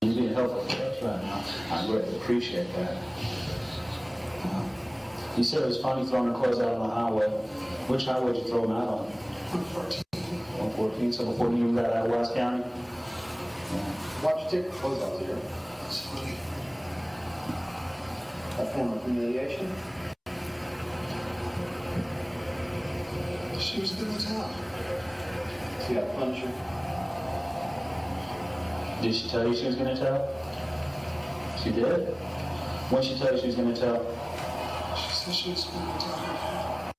You're being helpful for us right now. I really appreciate that. You said it was funny throwing your clothes out on the highway. Which highway did you throw them out on? 114. 114, so before you even got out of West County? Why'd you take the clothes out there? It's funny. A form of humiliation? She was going to tell. See that punisher? Did she tell you she was going to tell? She did? When she tell you she was going to tell? She said she was going to tell her dad.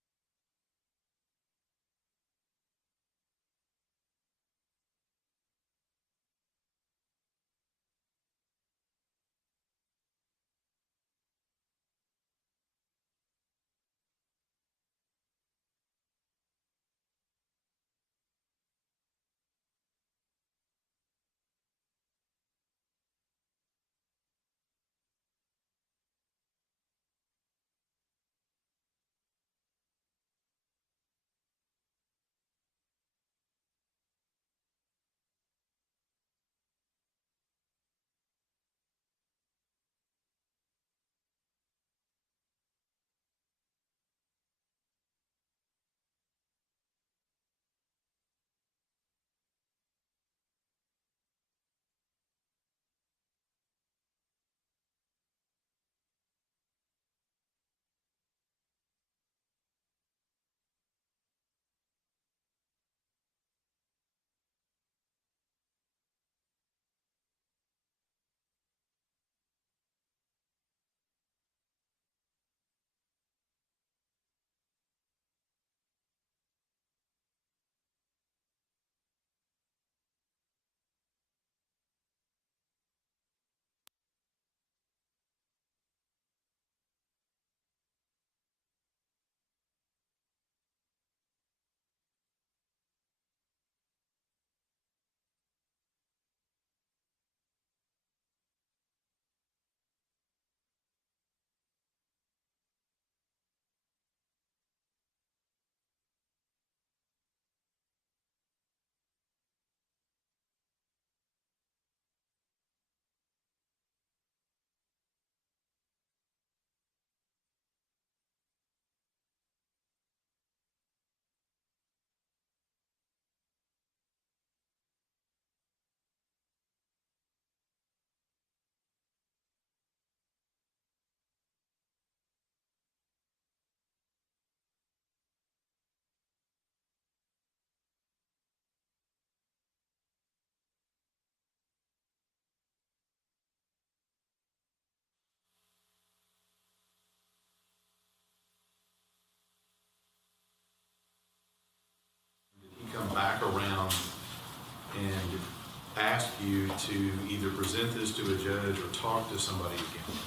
to either present this to a judge or talk to somebody again?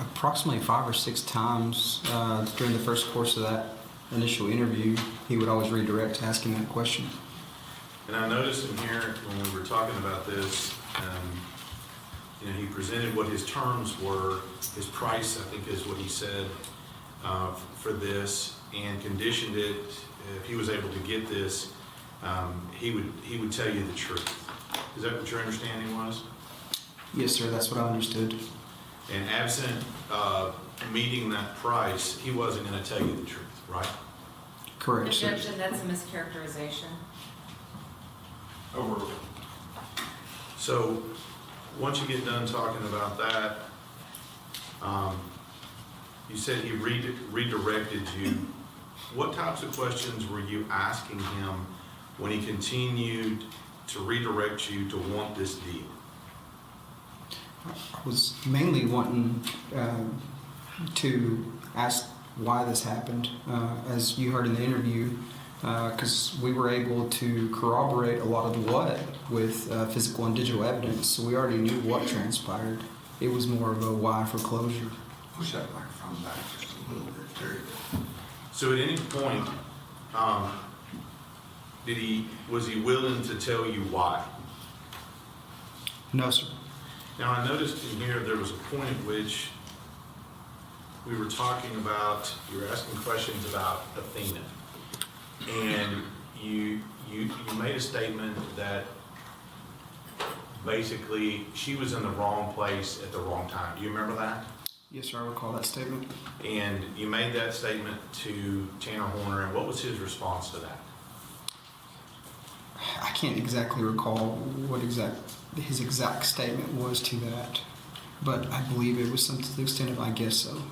Approximately 5 or 6 times during the first course of that initial interview, he would always redirect to asking that question. And I noticed in here, when we were talking about this, he presented what his terms were, his price, I think is what he said, for this, and conditioned it, if he was able to get this, he would tell you the truth. Is that what your understanding was? Yes, sir, that's what I understood. And absent meeting that price, he wasn't going to tell you the truth, right? Correct, sir. Objection, that's a mischaracterization. Over. So, once you get done talking about that, you said he redirected you. What types of questions were you asking him when he continued to redirect you to want this deal? I was mainly wanting to ask why this happened, as you heard in the interview, because we were able to corroborate a lot of the what with physical and digital evidence, so we already knew what transpired. It was more of a why for closure. Push that microphone back just a little bit, Terry. So at any point, was he willing to tell you why? No, sir. Now I noticed in here there was a point at which we were talking about, you were asking questions about Athena, and you made a statement that basically she was in the wrong place at the wrong time. Do you remember that? Yes, sir, I recall that statement. And you made that statement to Tanner Horner, and what was his response to that? I can't exactly recall what his exact statement was to that, but I believe it was something to the extent of, I guess so.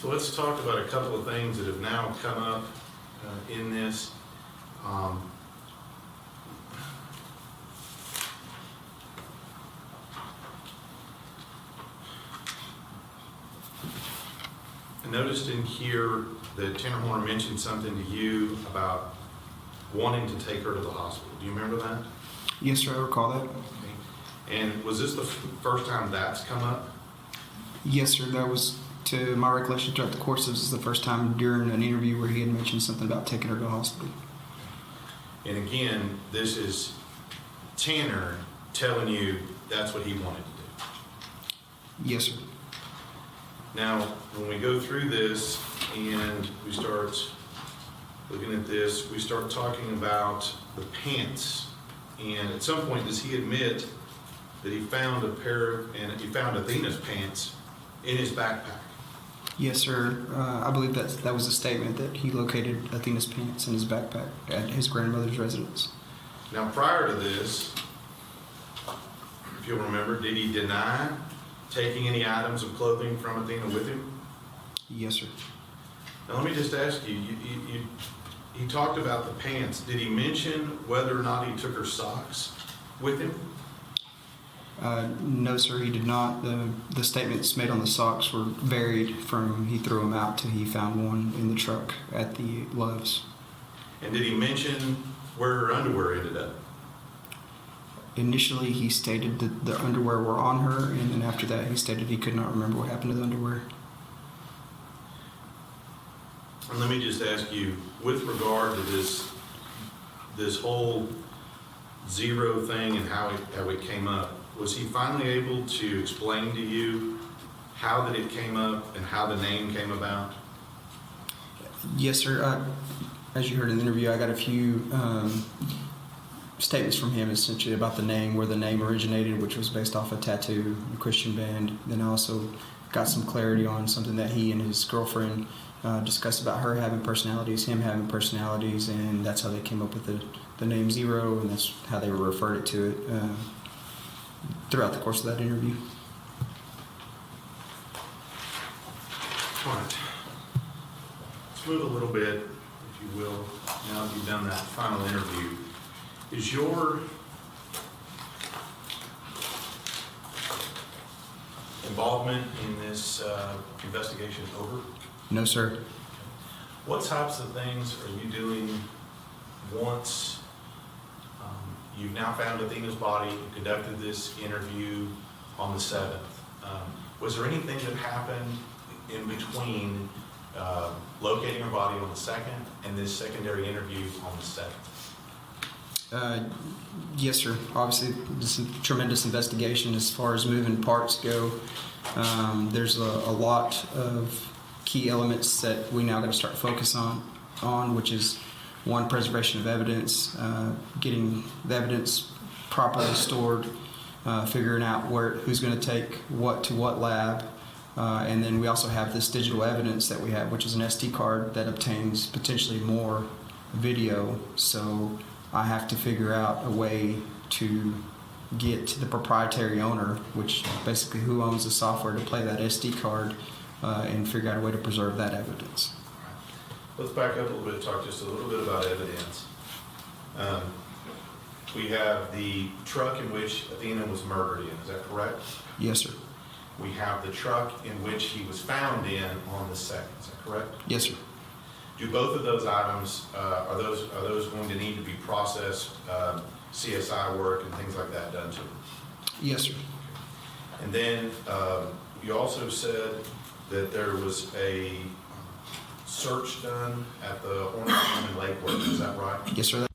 So let's talk about a couple of things that have now come up in this. I noticed in here that Tanner Horner mentioned something to you about wanting to take her to the hospital. Do you remember that? Yes, sir, I recall that. And was this the first time that's come up? Yes, sir, that was, to my recollection throughout the course, this is the first time during an interview where he had mentioned something about taking her to the hospital. And again, this is Tanner telling you that's what he wanted to do. Yes, sir. Now, when we go through this and we start looking at this, we start talking about the pants. And at some point, does he admit that he found he found Athena's pants in his backpack? Yes, sir. I believe that was a statement that he located Athena's pants in his backpack at his grandmother's residence. Now, prior to this, if you'll remember, did he deny taking any items of clothing from Athena with him? Yes, sir. Now, let me just ask you, he talked about the pants. Did he mention whether or not he took her socks with him? No, sir, he did not. The statements made on the socks were varied from he threw them out to he found one in the truck at the Loves. And did he mention where her underwear ended up? Initially, he stated that the underwear were on her, and then after that, he stated he could not remember what happened to the underwear. And let me just ask you, with regard to this whole zero thing and how it came up, was he finally able to explain to you how that it came up and how the name came about? Yes, sir. As you heard in the interview, I got a few statements from him essentially about the name, where the name originated, which was based off a tattoo, a Christian band. Then I also got some clarity on something that he and his girlfriend discussed about her having personalities, him having personalities, and that's how they came up with the name Zero, and that's how they referred to it throughout the course of that interview. All right. Let's move a little bit, if you will, now that you've done that final interview. Is your involvement in this investigation over? No, sir. What types of things are you doing once you've now found Athena's body, you conducted this interview on the 7th, was there anything that happened in between locating her body on the 2nd and this secondary interview on the 7th? Yes, sir. Obviously, this is a tremendous investigation as far as moving parts go. There's a lot of key elements that we now got to start focus on, which is one, preservation of evidence, getting the evidence properly stored, figuring out who's going to take what to what lab, and then we also have this digital evidence that we have, which is an SD card that obtains potentially more video. So I have to figure out a way to get to the proprietary owner, which basically who owns the software to play that SD card, and figure out a way to preserve that evidence. Let's back up a little bit and talk just a little bit about evidence. We have the truck in which Athena was murdered in, is that correct? Yes, sir. We have the truck in which he was found in on the 2nd, is that correct? Yes, sir. Do both of those items, are those going to need to be processed, CSI work and things like that done to them? Yes, sir. And then you also said that there was a search done at the Hornet Home in Lakewood, is that right? Yes, sir.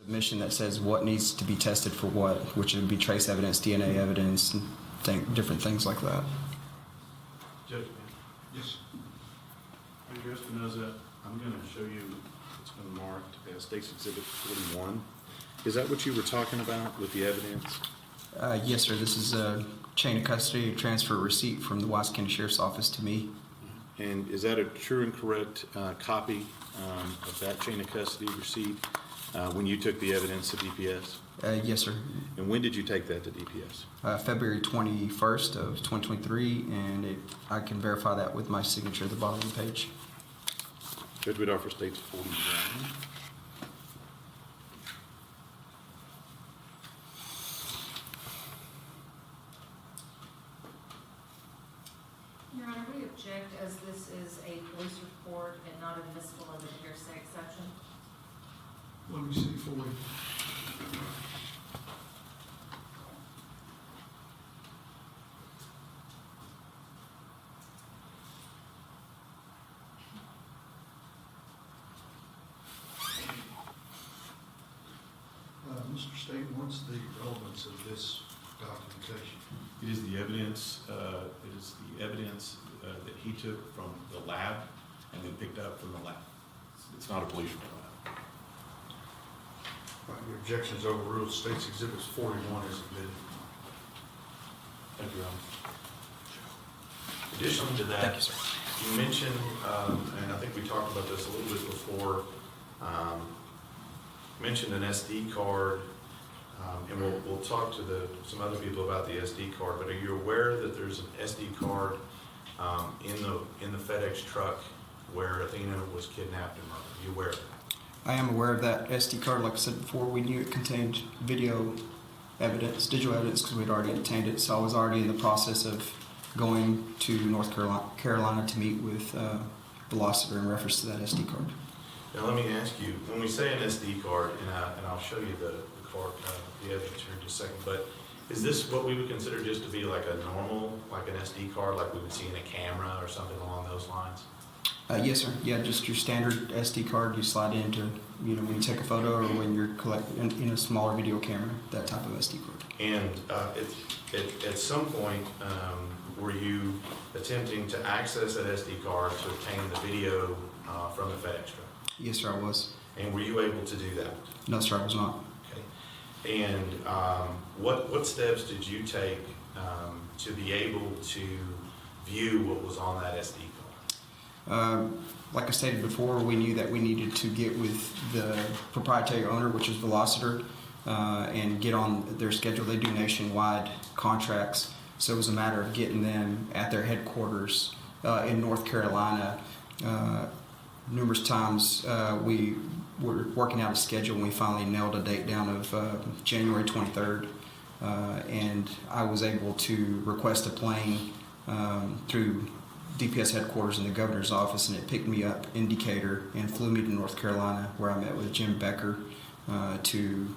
Submission that says what needs to be tested for what, which would be trace evidence, DNA evidence, and different things like that. Judge, Yes. are you guys to know that I'm going to show you it's been marked as State's Exhibit 41. Is that what you were talking about with the evidence? Yes, sir. This is a chain of custody transfer receipt from the Wise County Sheriff's Office to me. And is that a true and correct copy of that chain of custody receipt when you took the evidence to DPS? Yes, sir. And when did you take that to DPS? February 21st of 2023, and I can verify that with my signature at the bottom of the page. Judge Whitoffer states 41. Your Honor, we object as this is a police report and not admissible under the hearsay exception. Let me see for you. Mr. State, what's the relevance of this documentation? It is the evidence. That he took from the lab and then picked up from the lab. It's not a police report. Your objection is overruled. State's Exhibit 41 is admitted. Thank you, Your Honor. Additionally to that, Thank you, sir. you mentioned, and I think we talked about this a little bit before, mentioned an SD card, and we'll talk to some other people about the SD card, but are you aware that there's an SD card in the FedEx truck where Athena was kidnapped and murdered. Are you aware of that? I am aware of that SD card. Like I said before, we knew it contained video evidence, digital evidence, because we'd already obtained it. So I was already in the process of going to North Carolina to meet with Velociter in reference to that SD card. Now let me ask you, when we say an SD card, and I'll show you the card, the evidence here in just a second, but is this what we would consider just to be like a normal, like an SD card, like we would see in a camera or something along those lines? Yes, sir. Yeah, just your standard SD card you slide into, when you take a photo or when you're collecting in a smaller video camera, that type of SD card. And at some point, were you attempting to access that SD card to obtain the video from the FedEx truck? Yes, sir, I was. And were you able to do that? No, sir, I was not. Okay. And what steps did you take to be able to view what was on that SD card? Like I stated before, we knew that we needed to get with the proprietary owner, which is Velociter, and get on their schedule. They do nationwide contracts, so it was a matter of getting them at their headquarters in North Carolina. Numerous times we were working out a schedule, and we finally nailed a date down of January 23rd, and I was able to request a plane through DPS headquarters in the governor's office, and it picked me up in Decatur and flew me to North Carolina, where I met with Jim Becker to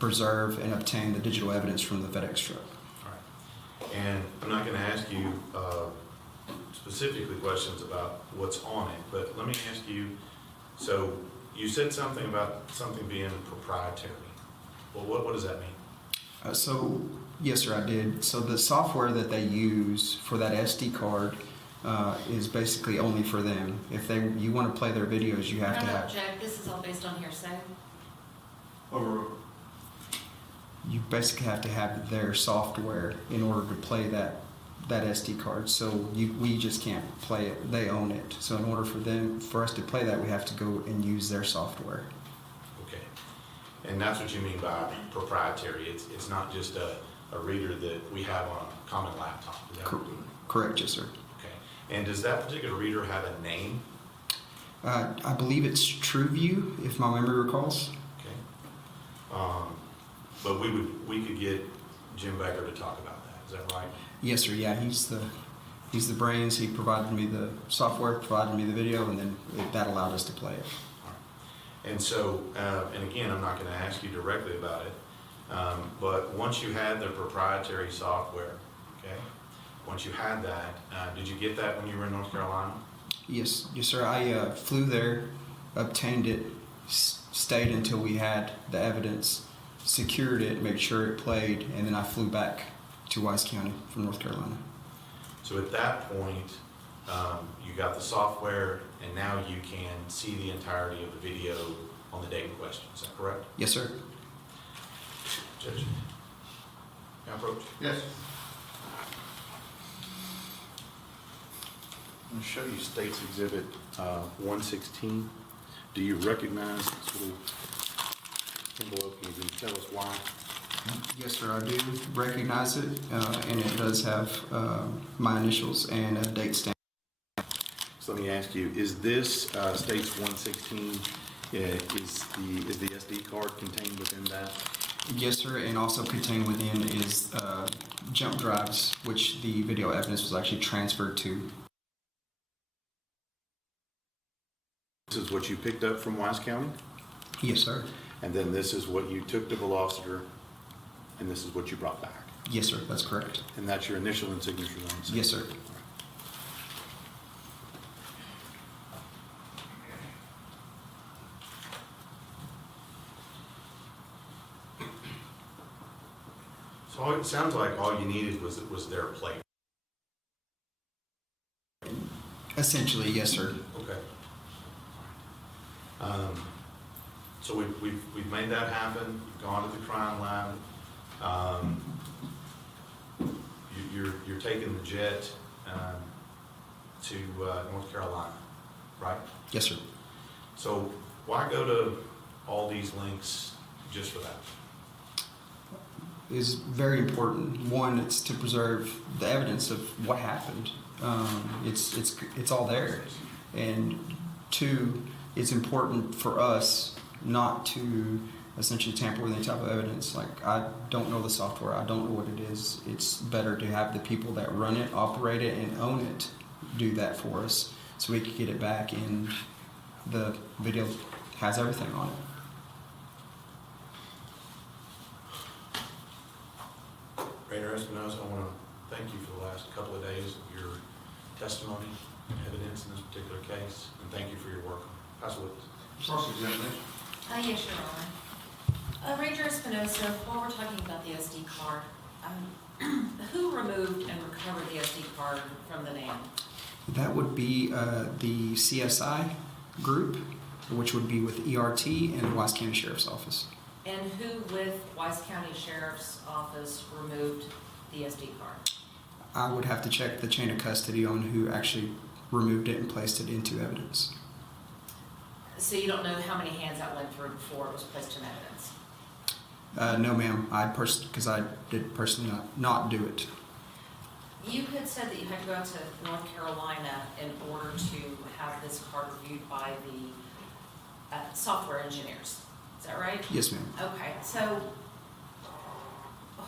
preserve and obtain the digital evidence from the FedEx truck. All right. And I'm not going to ask you specifically questions about what's on it, but let me ask you, so you said something about something being proprietary. Well, what does that mean? So, yes, sir, I did. So the software that they use for that SD card is basically only for them. If you want to play their videos, you have to have. Jack, this is all based on hearsay. You basically have to have their software in order to play that SD card. So we just can't play it. They own it. So in order for us to play that, we have to go and use their software. Okay. And that's what you mean by proprietary. It's not just a reader that we have on a common laptop. Is that Correct, yes, sir. Okay. And does that particular reader have a name? I believe it's TrueView, if my memory recalls. Okay. But we could get Jim Becker to talk about that. Is that right? Yes, sir. Yeah, he's the brains. He provided me the software, provided me the video, and then that allowed us to play it. All right. And so, and again, I'm not going to ask you directly about it, but once you had the proprietary software, okay, once you had that, did you get that when you were in North Carolina? Yes, sir. I flew there, obtained it, stayed until we had the evidence, secured it, made sure it played, and then I flew back to Wise County from North Carolina. So at that point, you got the software, and now you can see the entirety of the video on the date in question. Is that correct? Yes, sir. Judge, can I approach? Yes. I'm going to show you State's Exhibit 116. Do you recognize this little envelope? Can you tell us why? Yes, sir, I do recognize it, and it does have my initials and a date stamp. So let me ask you, is this State's 116, is the SD card contained within that? Yes, sir, and also contained within is jump drives, which the video evidence was actually transferred to. This is what you picked up from Wise County? Yes, sir. And then this is what you took to Velociter, and this is what you brought back? Yes, sir, that's correct. And that's your initial and signature on it? Yes, sir. So it sounds like all you needed was their plate. Essentially, yes, sir. Okay. So we've made that happen. You've gone to the crime lab. You're taking the jet to North Carolina, right? Yes, sir. So why go to all these links just for that? Is very important. One, it's to preserve the evidence of what happened. It's all there. And two, it's important for us not to essentially tamper with any type of evidence. Like, I don't know the software. I don't know what it is. It's better to have the people that run it, operate it, and own it do that for us so we can get it back, and the video has everything on it. Rainer Espinosa, I want to thank you for the last couple of days of your testimony and evidence in this particular case, and thank you for your work. Pass the witness. Cross-examination. Yes, Your Honor. Ranger Espinosa, while we're talking about the SD card, who removed and recovered the SD card from the van? That would be the CSI group, which would be with ERT and the Wise County Sheriff's Office. And who with Wise County Sheriff's Office removed the SD card? I would have to check the chain of custody on who actually removed it and placed it into evidence. So you don't know how many hands that went through before it was placed in evidence? No, ma'am. Because I did personally not do it. You had said that you had to go out to North Carolina in order to have this card reviewed by the software engineers. Is that right? Yes, ma'am. Okay, so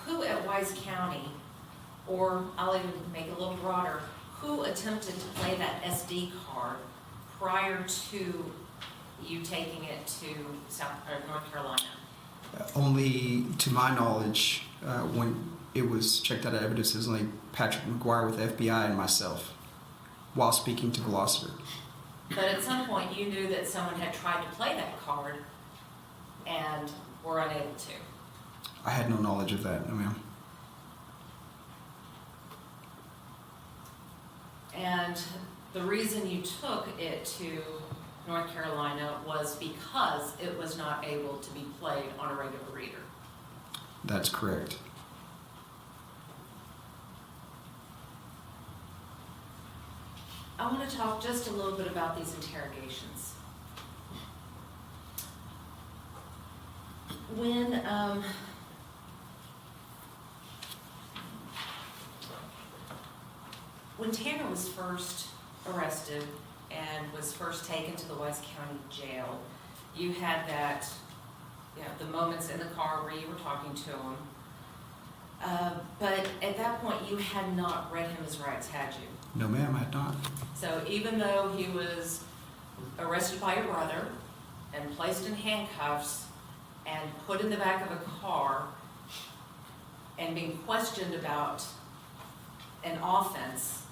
who at Wise County, or I'll even make it a little broader, who attempted to play that SD card prior to you taking it to North Carolina? Only to my knowledge, when it was checked out of evidence, it was only Patrick McGuire with FBI and myself while speaking to Velociter. But at some point you knew that someone had tried to play that card and were unable to. I had no knowledge of that, no, ma'am. And the reason you took it to North Carolina was because it was not able to be played on a regular reader. That's correct. I want to talk just a little bit about these interrogations. When Tanner was first arrested and was first taken to the Wise County Jail, you had that, the moments in the car where you were talking to him. But at that point, you had not read him his rights, had you? No, ma'am, I had not. So even though he was arrested by your brother and placed in handcuffs and put in the back of a car and being questioned about an offense,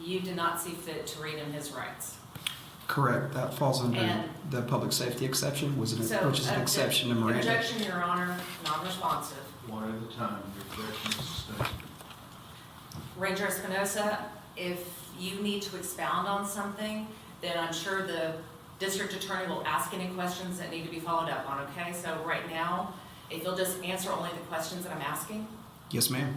you did not see fit to read him his rights. Correct. That falls under And- the public safety exception, which is an exception to Miranda. Objection, Your Honor, non-responsive. One at a time, your objection is sustained. Ranger Espinosa, if you need to expound on something, then I'm sure the district attorney will ask any questions that need to be followed up on, okay? So right now, if you'll just answer only the questions that I'm asking. Yes, ma'am.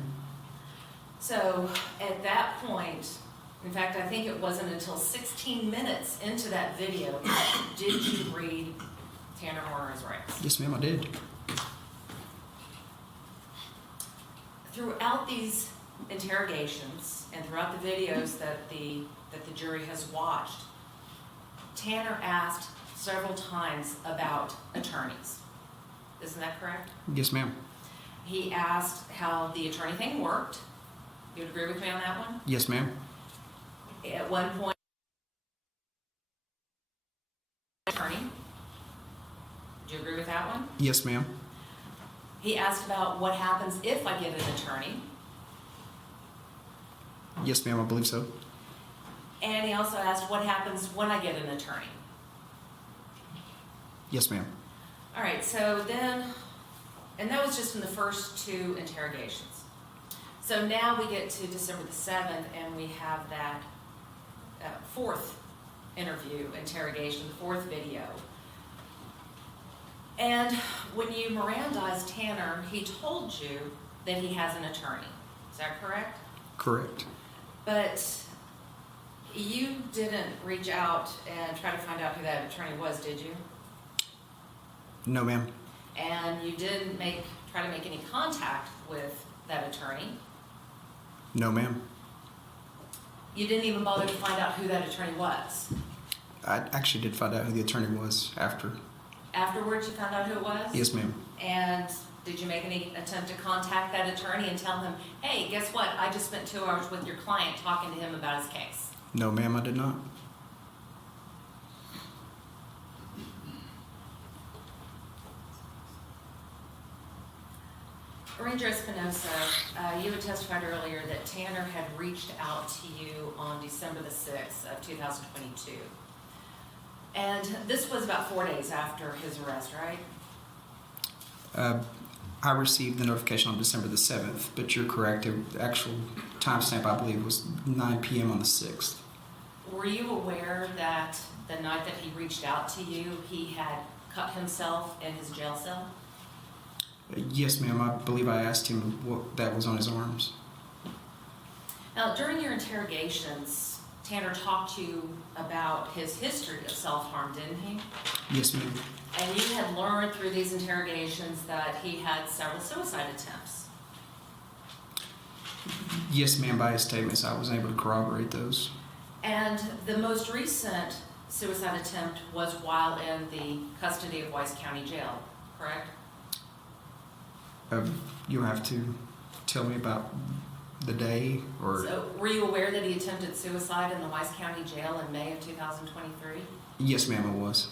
So at that point, in fact, I think it wasn't until 16 minutes into that video, did you read Tanner Horner's rights? Yes, ma'am, I did. Throughout these interrogations and throughout the videos that the jury has watched, Tanner asked several times about attorneys. Isn't that correct? Yes, ma'am. He asked how the attorney thing worked. You would agree with me on that one? Yes, ma'am. At one point, attorney. Do you agree with that one? Yes, ma'am. He asked about what happens if I get an attorney. Yes, ma'am, I believe so. And he also asked what happens when I get an attorney. Yes, ma'am. All right, so then, and that was just in the first two interrogations. So now we get to December the 7th and we have that fourth interrogation, the fourth video. And when you Mirandized Tanner, he told you that he has an attorney. Is that correct? Correct. But you didn't reach out and try to find out who that attorney was, did you? No, ma'am. And you didn't try to make any contact with that attorney? No, ma'am. You didn't even bother to find out who that attorney was. I actually did find out who the attorney was after. Afterwards, you found out who it was? Yes, ma'am. And did you make any attempt to contact that attorney and tell him, hey, guess what? I just spent 2 hours with your client talking to him about his case. No, ma'am, I did not. Ranger Espinosa, you had testified earlier that Tanner had reached out to you on December the 6th of 2022. And this was about 4 days after his arrest, right? I received the notification on December the 7th, but you're correct. The actual timestamp, I believe, was 9 p.m. on the 6th. Were you aware that the night that he reached out to you, he had cut himself in his jail cell? Yes, ma'am. I believe I asked him what that was on his arms. Now, during your interrogations, Tanner talked to you about his history of self-harm, didn't he? Yes, ma'am. And you had learned through these interrogations that he had several suicide attempts. Yes, ma'am. By his statements, I was able to corroborate those. And the most recent suicide attempt was while in the custody of Weiss County Jail, correct? You'll have to tell me about the day or... So, were you aware that he attempted suicide in the Weiss County Jail in May of 2023? Yes, ma'am, I was.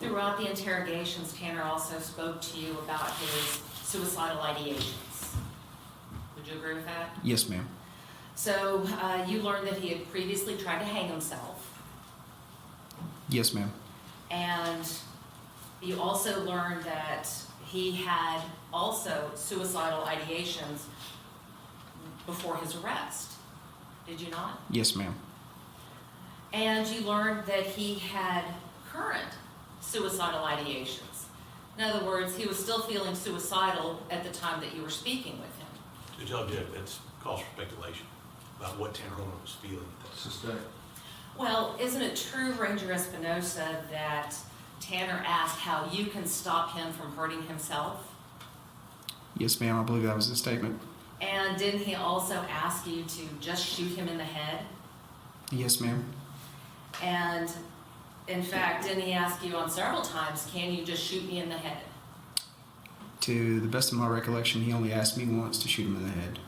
Throughout the interrogations, Tanner also spoke to you about his suicidal ideations. Would you agree with that? Yes, ma'am. So, you learned that he had previously tried to hang himself. Yes, ma'am. And you also learned that he had also suicidal ideations before his arrest. Did you not? Yes, ma'am. And you learned that he had current suicidal ideations. In other words, he was still feeling suicidal at the time that you were speaking with him. To tell Jeff, that's cause for speculation about what Tanner Holman was feeling at that time. Suspect. Well, isn't it true, Ranger Espinosa, that Tanner asked how you can stop him from hurting himself? Yes, ma'am. I believe that was the statement. And didn't he also ask you to just shoot him in the head? Yes, ma'am. And in fact, didn't he ask you on several times, can you just shoot me in the head? To the best of my recollection, he only asked me once to shoot him in the head.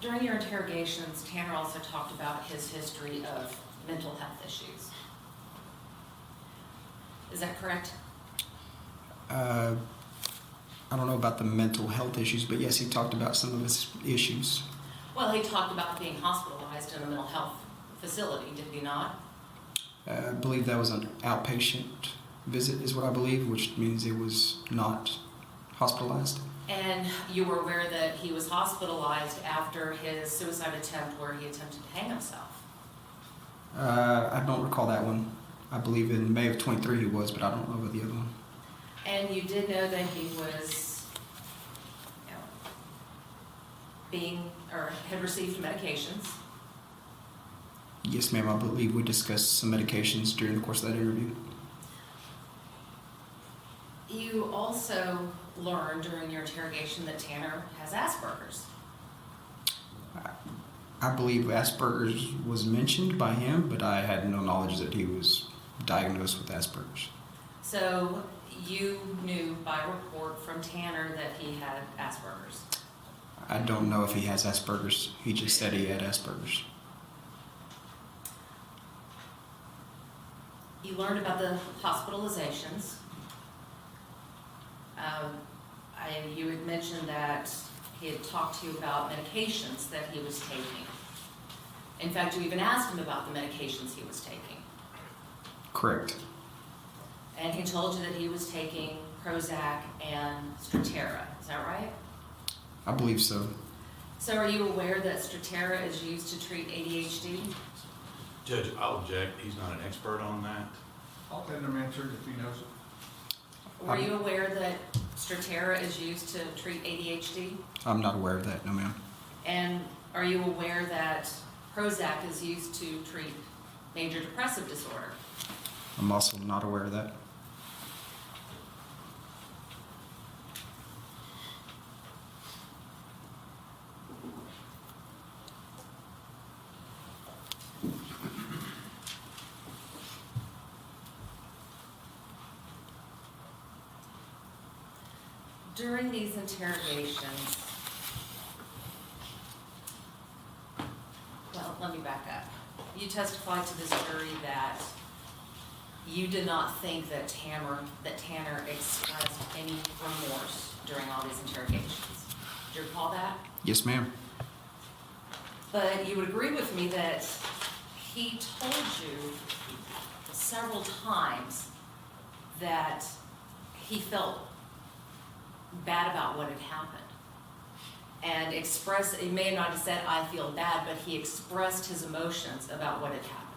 During your interrogations, Tanner also talked about his history of mental health issues. Is that correct? I don't know about the mental health issues, but yes, he talked about some of his issues. Well, he talked about being hospitalized in a mental health facility, did he not? I believe that was an outpatient visit is what I believe, which means it was not hospitalized. And you were aware that he was hospitalized after his suicide attempt where he attempted to hang himself? I don't recall that one. I believe in May of 23 he was, but I don't know about the other one. And you did know that he was, had received medications? Yes, ma'am. I believe we discussed some medications during the course of that interview. You also learned during your interrogation that Tanner has Asperger's. I believe Asperger's was mentioned by him, but I had no knowledge that he was diagnosed with Asperger's. So you knew by report from Tanner that he had Asperger's. I don't know if he has Asperger's. He just said he had Asperger's. You learned about the hospitalizations. You had mentioned that he had talked to you about medications that he was taking. In fact, you even asked him about the medications he was taking. Correct. And he told you that he was taking Prozac and Strattera. Is that right? I believe so. So are you aware that Strattera is used to treat ADHD? Judge, I'll object. He's not an expert on that. I'll let him answer it if he knows it. Were you aware that Strattera is used to treat ADHD? I'm not aware of that, no ma'am. And are you aware that Prozac is used to treat major depressive disorder? I'm also not aware of that. During these interrogations, well, let me back up. You testified to this jury that you did not think that Tanner expressed any remorse during all these interrogations. Do you recall that? Yes, ma'am. But you would agree with me that he told you several times that he felt bad about what had happened. And he may not have said, I feel bad, but he expressed his emotions about what had happened.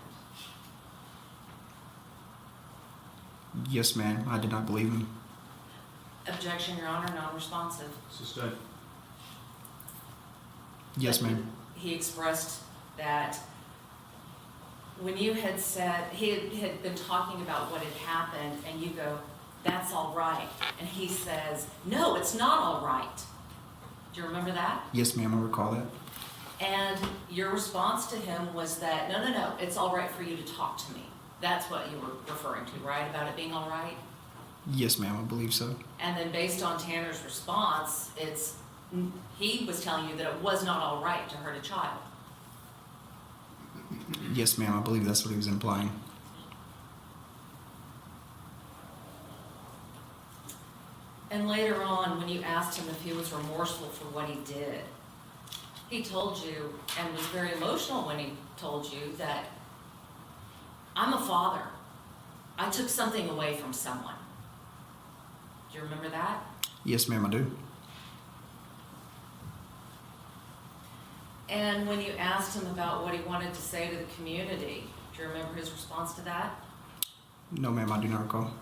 Yes, ma'am. I did not believe him. Objection, Your Honor, non-responsive. Sustained. Yes, ma'am. He expressed that when you had said, he had been talking about what had happened, and you go, that's all right. And he says, no, it's not all right. Do you remember that? Yes, ma'am. I recall that. And your response to him was that, no, it's all right for you to talk to me. That's what you were referring to, right? About it being all right? Yes, ma'am. I believe so. And then based on Tanner's response, he was telling you that it was not all right to hurt a child. Yes, ma'am. I believe that's what he was implying. And later on, when you asked him if he was remorseful for what he did, he told you, and was very emotional when he told you, that I'm a father. I took something away from someone. Do you remember that? Yes, ma'am. I do. And when you asked him about what he wanted to say to the community, do you remember his response to that? No, ma'am. I do not recall.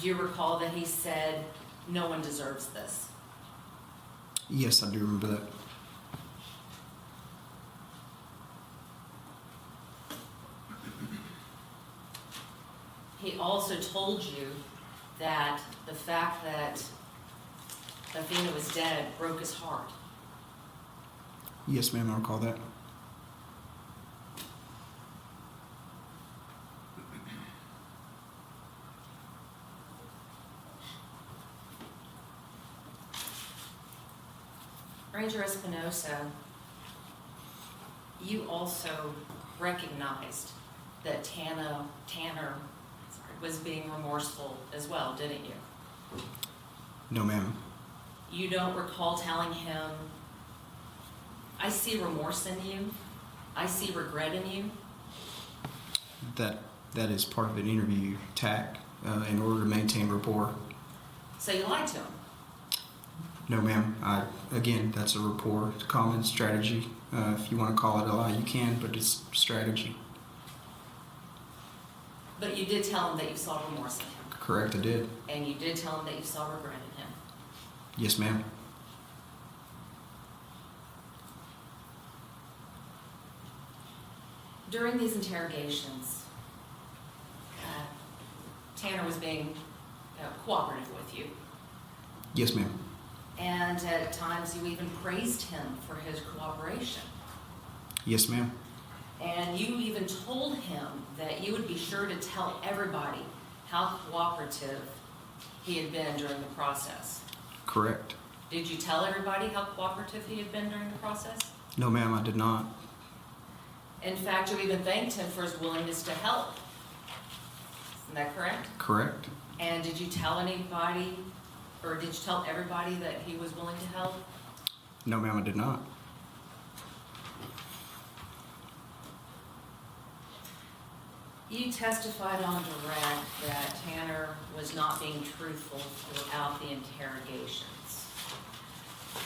Do you recall that he said, no one deserves this? Yes, I do remember that. He also told you that the fact that Athena was dead broke his heart. Yes, ma'am. I recall that. Ranger Espinosa, you also recognized that Tanner was being remorseful as well, didn't you? No, ma'am. You don't recall telling him, I see remorse in you, I see regret in you? That is part of an interview tack in order to maintain rapport. So you lied to him? No, ma'am. Again, that's a rapport, it's a common strategy. If you want to call it a lie, you can, but it's strategy. But you did tell him that you saw remorse in him? Correct, I did. And you did tell him that you saw regret in him? Yes, ma'am. During these interrogations, Tanner was being cooperative with you. Yes, ma'am. And at times you even praised him for his cooperation. Yes, ma'am. And you even told him that you would be sure to tell everybody how cooperative he had been during the process. Correct. Did you tell everybody how cooperative he had been during the process? No, ma'am, I did not. In fact, you even thanked him for his willingness to help. Isn't that correct? Correct. And did you tell anybody, or did you tell everybody that he was willing to help? No, ma'am, I did not. You testified on direct that Tanner was not being truthful throughout the interrogations.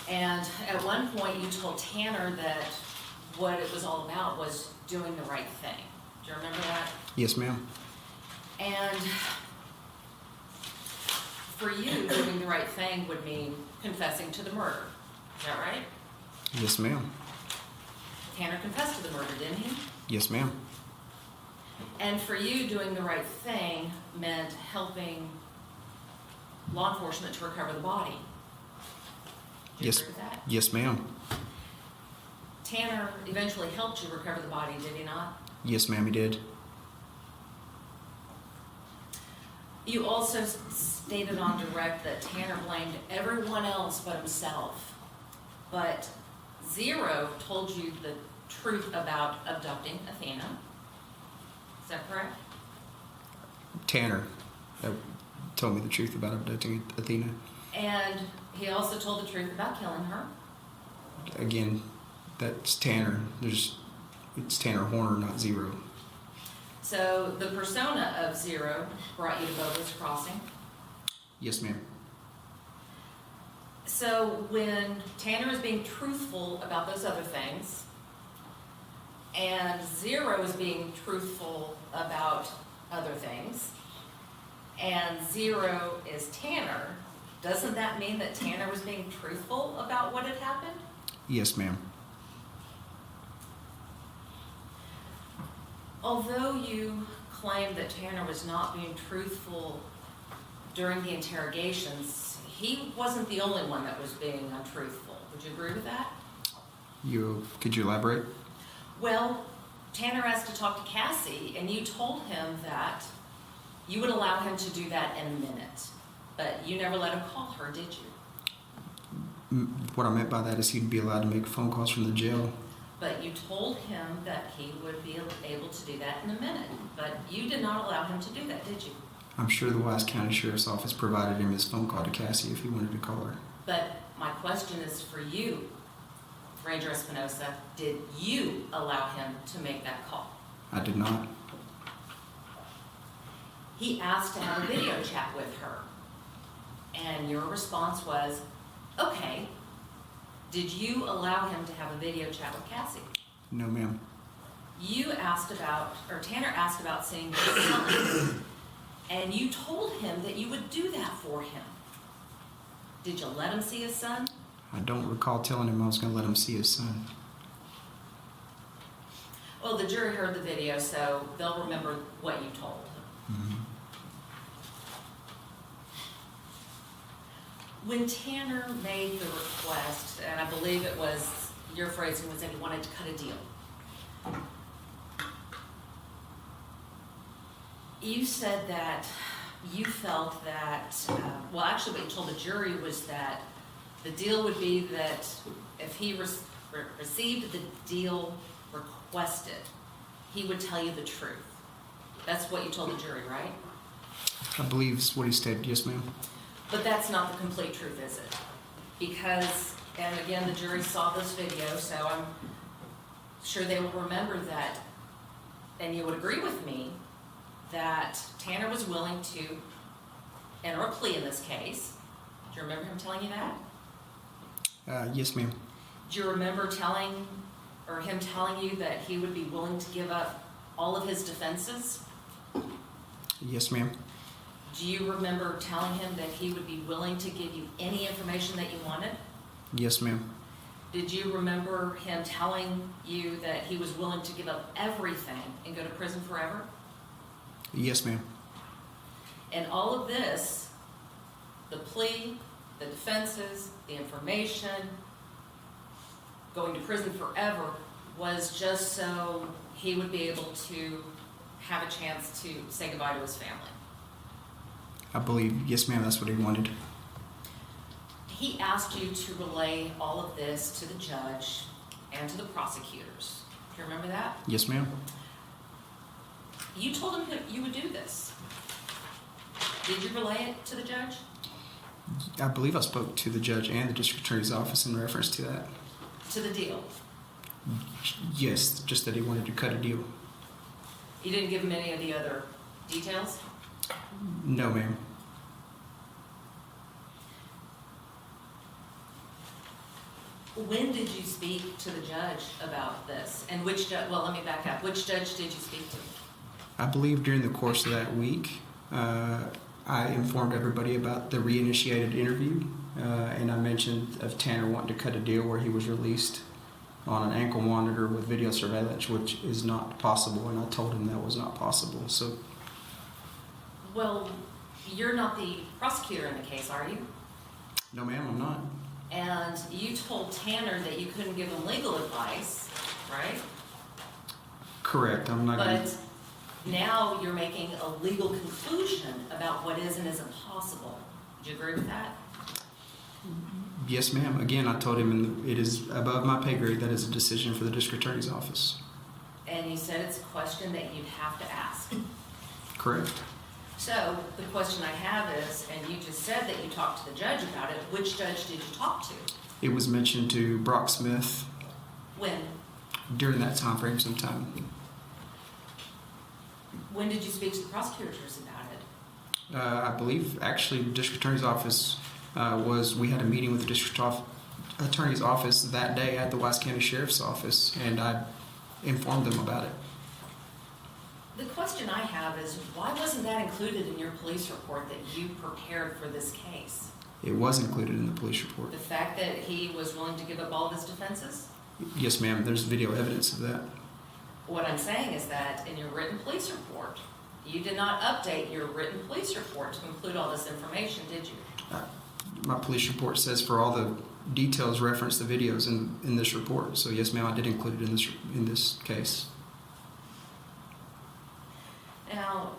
And at one point you told Tanner that what it was all about was doing the right thing. Do you remember that? Yes, ma'am. And for you, doing the right thing would mean confessing to the murder. Is that right? Yes, ma'am. Tanner confessed to the murder, didn't he? Yes, ma'am. And for you, doing the right thing meant helping law enforcement to recover the body. Do you Yes. agree with that? Yes, ma'am. Tanner eventually helped you recover the body, did he not? Yes, ma'am, he did. You also stated on direct that Tanner blamed everyone else but himself. But Zero told you the truth about abducting Athena. Is that correct? Tanner told me the truth about abducting Athena. And he also told the truth about killing her. Again, that's Tanner. It's Tanner Horner, not Zero. So the persona of Zero brought you to Boga's Crossing. Yes, ma'am. So when Tanner is being truthful about those other things, and Zero is being truthful about other things, and Zero is Tanner, doesn't that mean that Tanner was being truthful about what had happened? Yes, ma'am. Although you claim that Tanner was not being truthful during the interrogations, he wasn't the only one that was being untruthful. Would you agree with that? Could you elaborate? Well, Tanner asked to talk to Cassie, and you told him that you would allow him to do that in a minute. But you never let him call her, did you? What I meant by that is he'd be allowed to make phone calls from the jail. But you told him that he would be able to do that in a minute. But you did not allow him to do that, did you? I'm sure the Wise County Sheriff's Office provided him his phone call to Cassie if he wanted to call her. But my question is for you, Ranger Espinosa. Did you allow him to make that call? I did not. He asked to have a video chat with her. And your response was, okay. Did you allow him to have a video chat with Cassie? No, ma'am. Tanner asked about seeing his son, and you told him that you would do that for him. Did you let him see his son? I don't recall telling him I was going to let him see his son. Well, the jury heard the video, so they'll remember what you told him. Mm-hmm. When Tanner made the request, and I believe it was, your phrasing was that he wanted to cut a deal. You said that you felt that, well, actually what you told the jury was that the deal would be that if he received the deal requested, he would tell you the truth. That's what you told the jury, right? I believe is what he stated. Yes, ma'am. But that's not the complete truth, is it? Because, and again, the jury saw this video, so I'm sure they will remember that, and you would agree with me, that Tanner was willing to enter a plea in this case. Do you remember him telling you that? Yes, ma'am. Do you remember him telling you that he would be willing to give up all of his defenses? Yes, ma'am. Do you remember telling him that he would be willing to give you any information that you wanted? Yes, ma'am. Did you remember him telling you that he was willing to give up everything and go to prison forever? Yes, ma'am. And all of this, the plea, the defenses, the information, going to prison forever, was just so he would be able to have a chance to say goodbye to his family. I believe, yes, ma'am, that's what he wanted. He asked you to relay all of this to the judge and to the prosecutors. Do you remember that? Yes, ma'am. You told him that you would do this. Did you relay it to the judge? I believe I spoke to the judge and the district attorney's office in reference to that. To the deal? Yes, just that he wanted to cut a deal. You didn't give him any of the other details? No, ma'am. When did you speak to the judge about this? And which judge, well, let me back up. Which judge did you speak to? I believe during the course of that week, I informed everybody about the reinitiated interview, and I mentioned of Tanner wanting to cut a deal where he was released on an ankle monitor with video surveillance, which is not possible, and I told him that was not possible. So, Well, you're not the prosecutor in the case, are you? no, ma'am, I'm not. And you told Tanner that you couldn't give him legal advice, right? Correct. I'm not. But Now you're making a legal conclusion about what is and isn't possible. Would you agree with that? Yes, ma'am. Again, I told him it is above my pay grade. That is a decision for the district attorney's office. And you said it's a question that you'd have to ask. Correct. So the question I have is, and you just said that you talked to the judge about it, which judge did you talk to? It was mentioned to Brock Smith When? during that time frame sometime. When did you speak to the prosecutors about it? I believe actually the district attorney's office we had a meeting with the district attorney's office that day at the Wise County Sheriff's Office, and I informed them about it. The question I have is, why wasn't that included in your police report that you prepared for this case? It was included in the police report. The fact that he was willing to give up all of his defenses? Yes, ma'am. There's video evidence of that. What I'm saying is that in your written police report, you did not update your written police report to include all this information, did you? My police report says for all the details reference the videos in this report. So yes, ma'am, I did include it in this case. Now,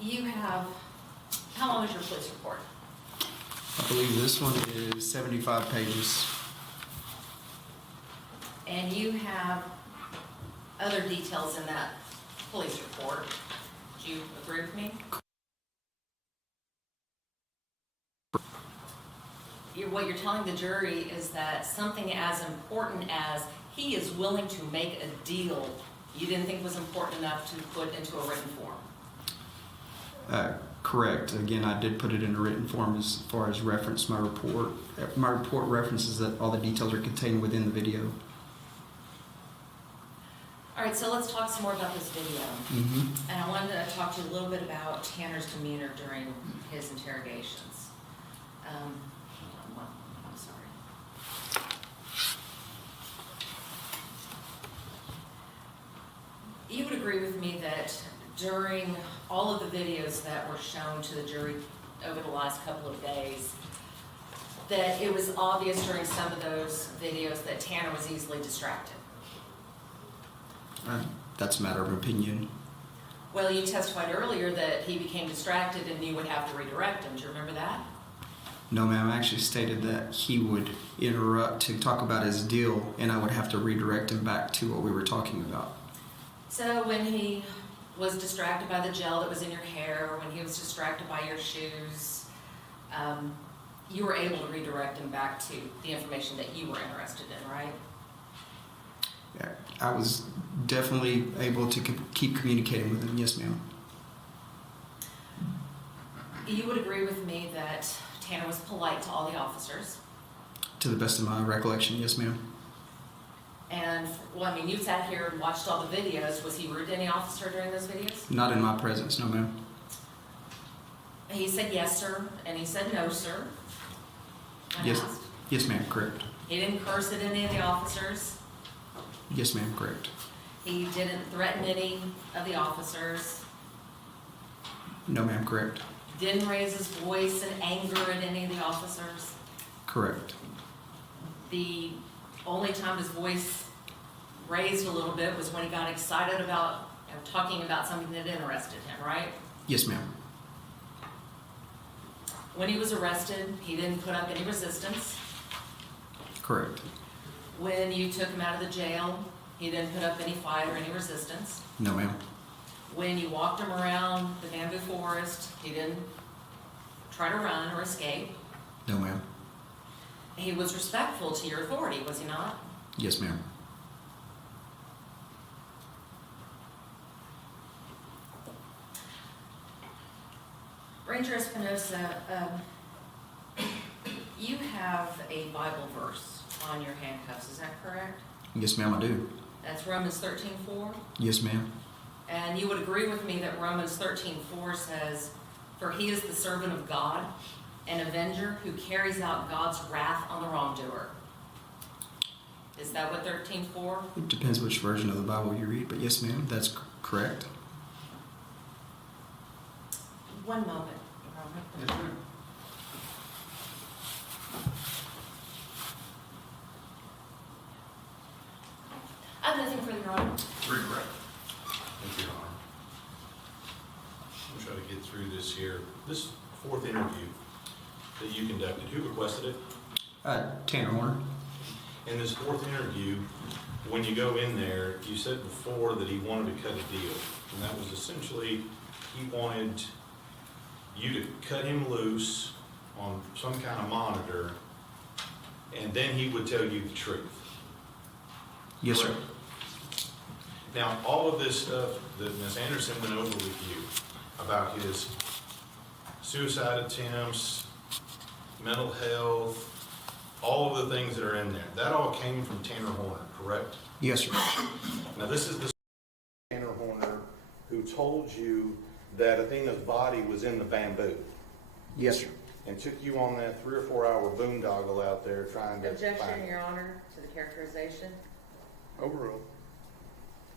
you have, how long is your police report? I believe this one is 75 pages. And you have other details in that police report. Do you agree with me? What you're telling the jury is that something as important as he is willing to make a deal, you didn't think was important enough to put into a written form? Correct. Again, I did put it in a written form as far as reference my report. My report references that all the details are contained within the video. All right, so let's talk some more about this video. Mm-hmm. And I wanted to talk to you a little bit about Tanner's demeanor during his interrogations. Hold on, I'm sorry. You would agree with me that during all of the videos that were shown to the jury over the last couple of days, that it was obvious during some of those videos that Tanner was easily distracted? That's a matter of opinion. Well, you testified earlier that he became distracted and you would have to redirect him. Do you remember that? No, ma'am. I actually stated that he would interrupt to talk about his deal, and I would have to redirect him back to what we were talking about. So when he was distracted by the gel that was in your hair, when he was distracted by your shoes, you were able to redirect him back to the information that you were interested in, right? Yeah, I was definitely able to keep communicating with him. Yes, ma'am. You would agree with me that Tanner was polite to all the officers? To the best of my recollection, yes, ma'am. And, well, I mean, you sat here and watched all the videos. Was he rude to any officer during those videos? Not in my presence, no, ma'am. He said yes, sir, and he said no, sir. When Yes, asked. yes, ma'am, correct. He didn't curse at any of the officers. Yes, ma'am, correct. He didn't threaten any of the officers. No, ma'am, correct. Didn't raise his voice in anger at any of the officers. Correct. The only time his voice raised a little bit was when he got excited about talking about something that interested him, right? Yes, ma'am. When he was arrested, he didn't put up any resistance. Correct. When you took him out of the jail, he didn't put up any fight or any resistance. No, ma'am. When you walked him around the bamboo forest, he didn't try to run or escape. No, ma'am. He was respectful to your authority, was he not? Yes, ma'am. Ranger Espinosa, you have a Bible verse on your handcuffs, is that correct? Yes, ma'am, I do. That's Romans 13:4. Yes, ma'am. And you would agree with me that Romans 13:4 says, "For he is the servant of God, an avenger who carries out God's wrath on the wrongdoer." Is that what 13:4? It depends which version of the Bible you read, but yes, ma'am, that's correct. One moment. Yes, ma'am. I have nothing further, Your Honor. Regret. Thank you, Your Honor. I'm trying to get through this here. This fourth interview that you conducted, who requested it? Tanner Horner. In this fourth interview, when you go in there, you said before that he wanted to cut a deal. And that was essentially, he wanted you to cut him loose on some kind of monitor, and then he would tell you the truth. Yes, sir. Now, all of this stuff that Ms. Anderson went over with you about his suicide attempts, mental health, all of the things that are in there, that all came from Tanner Horner, correct? Yes, sir. Now, this is the Tanner Horner who told you that Athena's body was in the bamboo Yes, sir. and took you on that 3 or 4 hour boondoggle out there trying to Objection, find Your Honor, to the characterization. Overruled.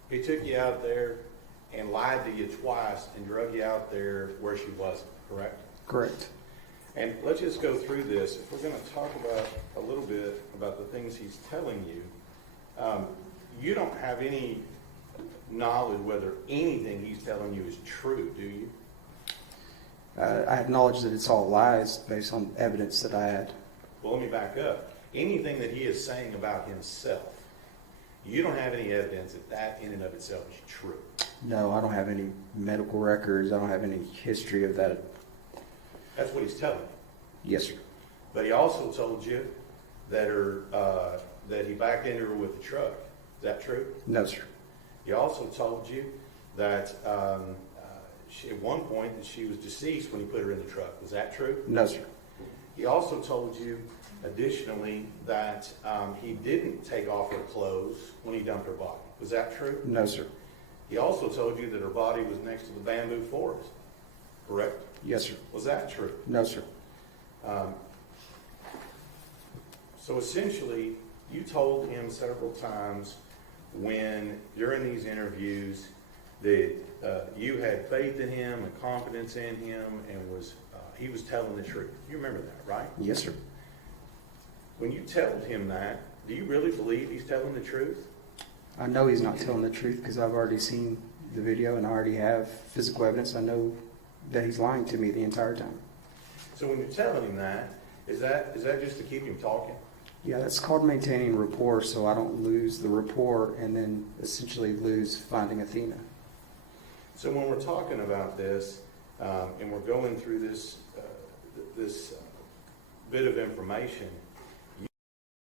He took you out there and lied to you twice and drug you out there where she wasn't, correct? Correct. And let's just go through this. If we're going to talk about a little bit about the things he's telling you, you don't have any knowledge whether anything he's telling you is true, do you? I have knowledge that it's all lies based on evidence that I had. Well, let me back up. Anything that he is saying about himself, you don't have any evidence that that in and of itself is true. No, I don't have any medical records. I don't have any history of that. That's what he's telling you. Yes, sir. But he also told you that that he backed into her with the truck. Is that true? No, sir. He also told you that she, at one point that she was deceased when he put her in the truck. Was that true? No, sir. He also told you, additionally, that he didn't take off her clothes when he dumped her body. Was that true? No, sir. He also told you that her body was next to the bamboo forest. Correct? Yes, sir. Was that true? No, sir. So essentially, you told him several times when during these interviews that you had faith in him and confidence in him and he was telling the truth. You remember that, right? Yes, sir. When you told him that, do you really believe he's telling the truth? I know he's not telling the truth because I've already seen the video and I already have physical evidence. I know that he's lying to me the entire time. So when you're telling him that, is that just to keep him talking? Yeah, that's called maintaining rapport, so I don't lose the rapport and then essentially lose finding Athena. So when we're talking about this, and we're going through this bit of information,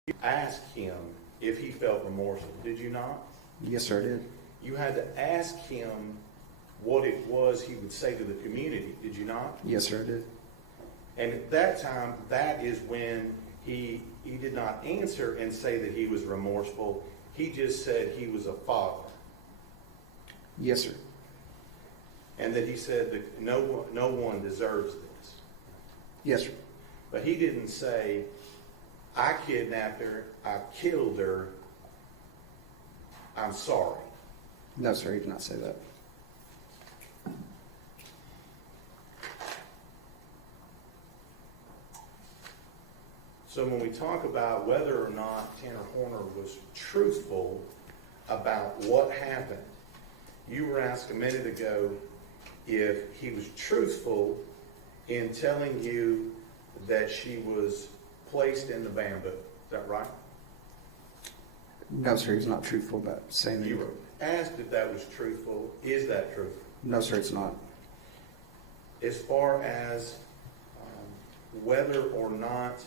you asked him if he felt remorseful, did you not? Yes, sir, I did. You had to ask him what it was he would say to the community, did you not? Yes, sir, I did. And at that time, that is when he did not answer and say that he was remorseful. He just said he was a father. Yes, sir. And that he said that no one deserves this. Yes, sir. But he didn't say, I kidnapped her, I killed her, I'm sorry. No, sir, he did not say that. So when we talk about whether or not Tanner Horner was truthful about what happened, you were asked a minute ago if he was truthful in telling you that she was placed in the bamboo. Is that right? No, sir, he's not truthful about saying that. You were asked if that was truthful. Is that truthful? No, sir, it's not. As far as whether or not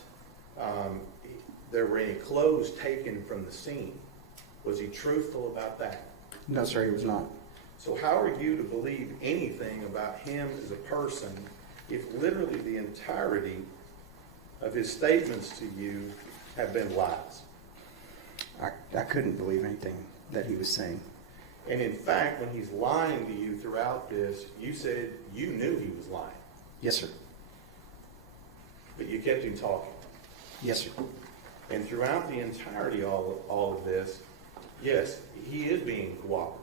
there were any clothes taken from the scene, was he truthful about that? No, sir, he was not. So how are you to believe anything about him as a person if literally the entirety of his statements to you have been lies? I couldn't believe anything that he was saying. And in fact, when he's lying to you throughout this, you said you knew he was lying. Yes, sir. But you kept him talking. Yes, sir. And throughout the entirety of all of this, yes, he is being cooperative.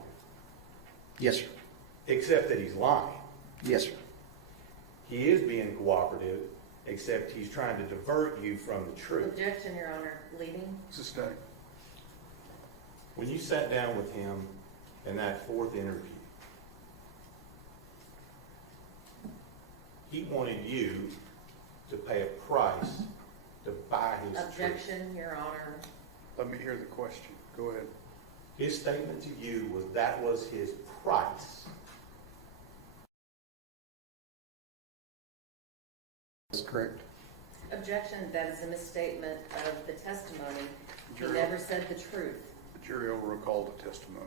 Yes, sir. Except that he's lying. Yes, sir. He is being cooperative, except he's trying to divert you from the truth. Objection, Your Honor. Leading. Sustained. When you sat down with him in that fourth interview, He wanted you to pay a price to buy his truth. Objection, Your Honor. Let me hear the question. Go ahead. His statement to you was that was his price. That's correct. Objection, that is a misstatement of the testimony. He Jury. never said the truth. The jury will recall the testimony.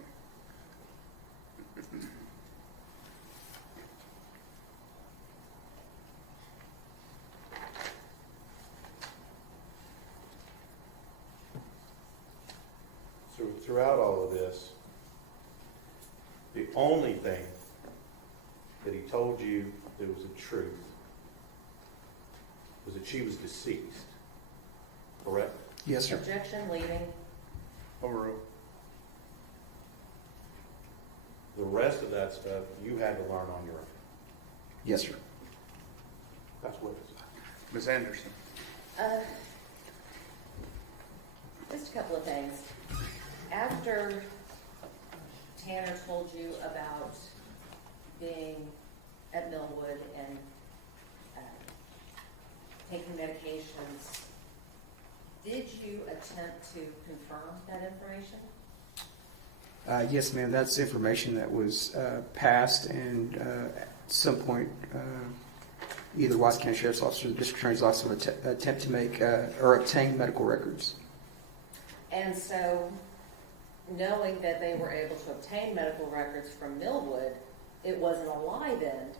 So throughout all of this, the only thing that he told you that was the truth was that she was deceased. Correct? Yes, sir. Objection, leaving. Overruled. The rest of that stuff you had to learn on your own. Yes, sir. That's what it's. Ms. Anderson. Just a couple of things. After Tanner told you about being at Millwood and taking medications, did you attempt to confirm that information? Yes, ma'am. That's information that was passed, and at some point, either Watts County Sheriff's Office or the District Attorney's Office would attempt to make or obtain medical records. And so, knowing that they were able to obtain medical records from Millwood, it wasn't a lie then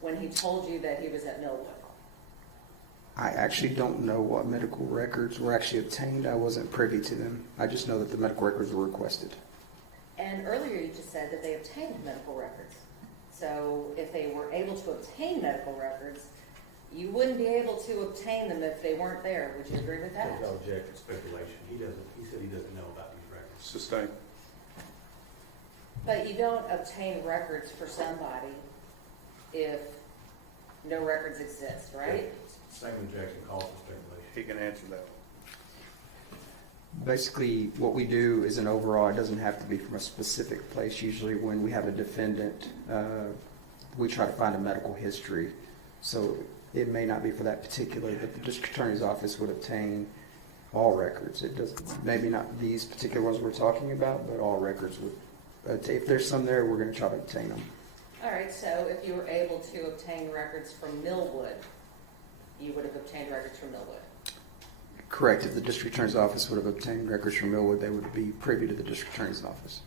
when he told you that he was at Millwood. I actually don't know what medical records were actually obtained. I wasn't privy to them. I just know that the medical records were requested. And earlier you just said that they obtained medical records. So if they were able to obtain medical records, you wouldn't be able to obtain them if they weren't there. Would you agree with that? Judge objected speculation. He said he doesn't know about these records. Sustained. But you don't obtain records for somebody if no records exist, right? Same objection calls for speculation. He can answer that one. Basically, what we do is an overall. It doesn't have to be from a specific place. Usually when we have a defendant, we try to find a medical history. So it may not be for that particular, but the District Attorney's Office would obtain all records. It does, maybe not these particular ones we're talking about, but all records would. If there's some there, we're going to try to obtain them. All right, so if you were able to obtain records from Millwood, you would have obtained records from Millwood. Correct. If the District Attorney's Office would have obtained records from Millwood, they would be privy to the District Attorney's Office.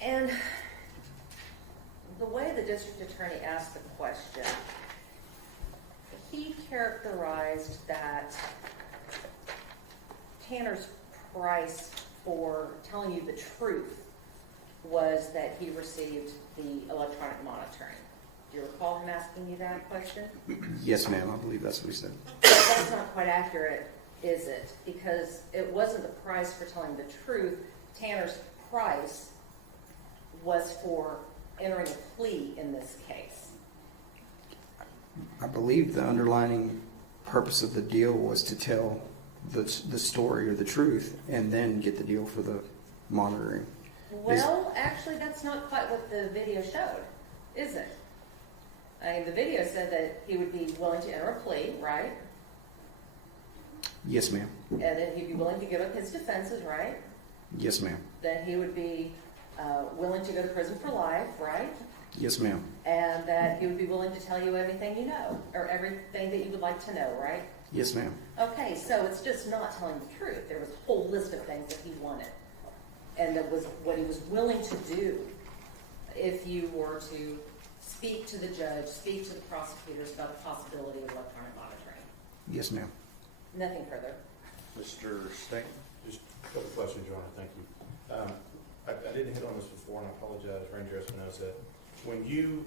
And the way the District Attorney asked the question, he characterized that Tanner's price for telling you the truth was that he received the electronic monitoring. Do you recall him asking you that question? Yes, ma'am. I believe that's what he said. That's not quite accurate, is it? Because it wasn't the price for telling the truth. Tanner's price was for entering a plea in this case. I believe the underlining purpose of the deal was to tell the story or the truth and then get the deal for the monitoring. Well, actually, that's not quite what the video showed, is it? I mean, the video said that he would be willing to enter a plea, right? Yes, ma'am. And then he'd be willing to give up his defenses, right? Yes, ma'am. Then he would be willing to go to prison for life, right? Yes, ma'am. And that he would be willing to tell you everything you know, or everything that you would like to know, right? Yes, ma'am. Okay, so it's just not telling the truth. There was a whole list of things that he wanted. And that was what he was willing to do if you were to speak to the judge, speak to the prosecutors about the possibility of electronic monitoring. Yes, ma'am. Nothing further. Mr. Stanton? Just a couple questions, Your Honor. Thank you. I didn't hit on this before, and I apologize, Ranger Espinosa. When you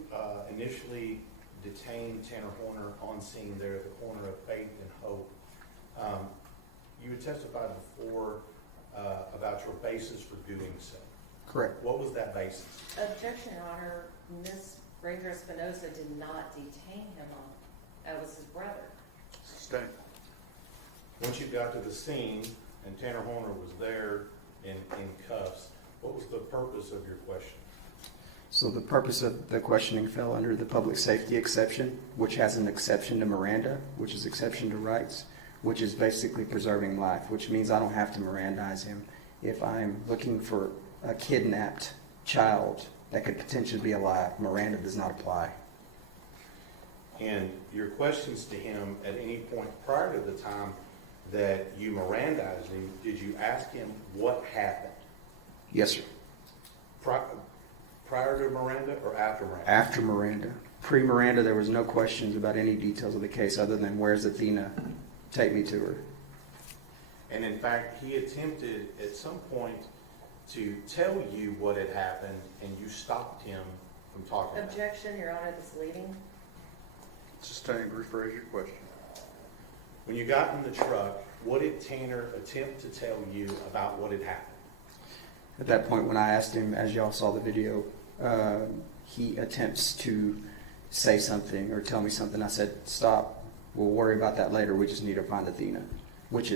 initially detained Tanner Horner on scene there at the corner of Faith and Hope, you had testified before about your basis for doing so. Correct. What was that basis? Objection, Your Honor. Ms. Ranger Espinosa did not detain him on. That was his brother. Sustained. Once you got to the scene and Tanner Horner was there in cuffs, what was the purpose of your question? So the purpose of the questioning fell under the public safety exception, which has an exception to Miranda, which is exception to rights, which is basically preserving life, which means I don't have to Mirandize him. If I'm looking for a kidnapped child that could potentially be alive, Miranda does not apply. And your questions to him at any point prior to the time that you Mirandized him, did you ask him what happened? Yes, sir. Prior to Miranda or after Miranda? After Miranda. Pre-Miranda, there was no questions about any details of the case other than where's Athena? Take me to her. And in fact, he attempted at some point to tell you what had happened, and you stopped him from talking about it. Objection, Your Honor, this leading. Sustained, rephrase your question. When you got in the truck, what did Tanner attempt to tell you about what had happened? At that point, when I asked him, as y'all saw the video, he attempts to say something or tell me something. I said, stop. We'll worry about that later. We just need to find Athena, which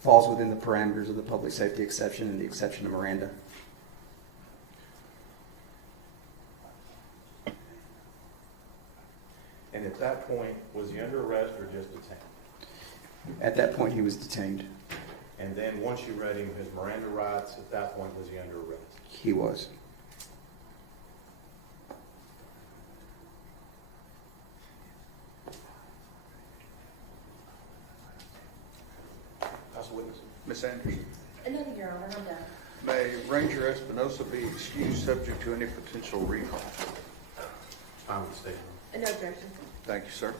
falls within the parameters of the public safety exception and the exception to Miranda. And at that point, was he under arrest or just detained? At that point, he was detained. And then once you read him his Miranda rights, at that point, was he under arrest? He was. House of Witness. Ms. Anderson? No, Your Honor, I'm done. May Ranger Espinosa be excused subject to any potential recall? Fine with the statement. No objection. Thank you, sir.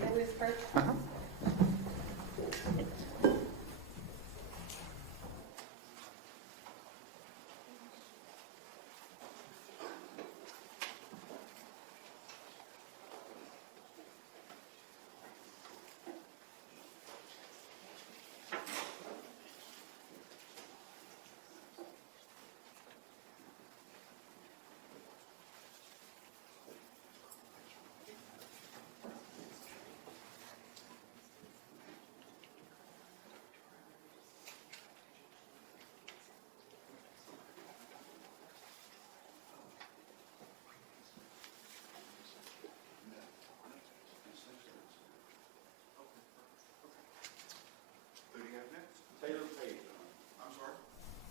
Can we approach? Taylor Page. I'm sorry?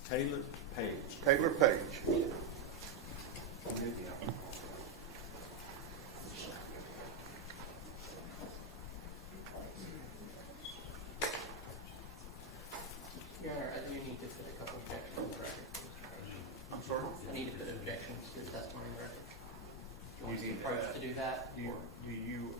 Taylor Page. Taylor Page. Your Honor, I do need to put a couple objections on the record. I'm sorry? I need to put objections to the testimony on the record. Do you want us to need approach to do that? Do you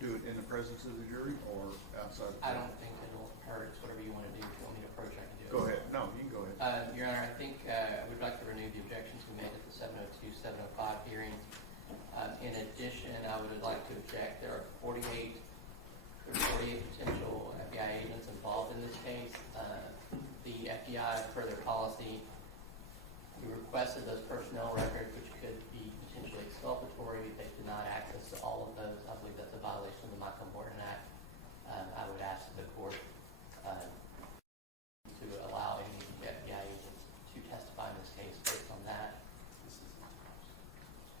do it in the presence of the jury or outside? I don't think it'll hurt. It's whatever you want to do. If you want me to approach, I can do it. Go ahead. No, you can go ahead. Your Honor, I think we'd like to renew the objections we made at the 702, 705 hearing. In addition, I would like to object. There are 48 potential FBI agents involved in this case. The FBI, per their policy, we requested those personnel records, which could be potentially exculpatory. They denied access to all of those. I believe that's a violation of the Michael Morton Act. I would ask the court to allow any of the FBI agents to testify in this case based on that.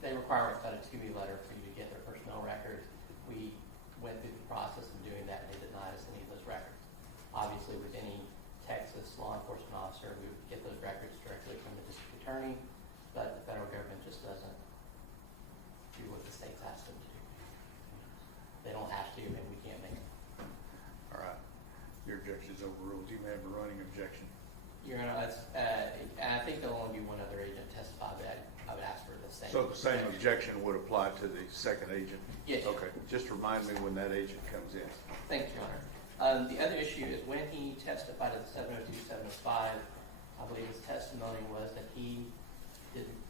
They require a 2B letter for you to get their personnel records. We went through the process of doing that, and they denied us any of those records. Obviously, with any Texas law enforcement officer, we would get those records directly from the district attorney, but the federal government just doesn't do what the states ask them to do. They don't have to, and we can't make them. All right. Your objection is overruled. You may have a running objection. Your Honor, I think there'll only be one other agent testify, but I would ask for the same. So the same objection would apply to the second agent? Yes. Okay. Just remind me when that agent comes in. Thank you, Your Honor. The other issue is when he testified at the 702, 705, I believe his testimony was that he didn't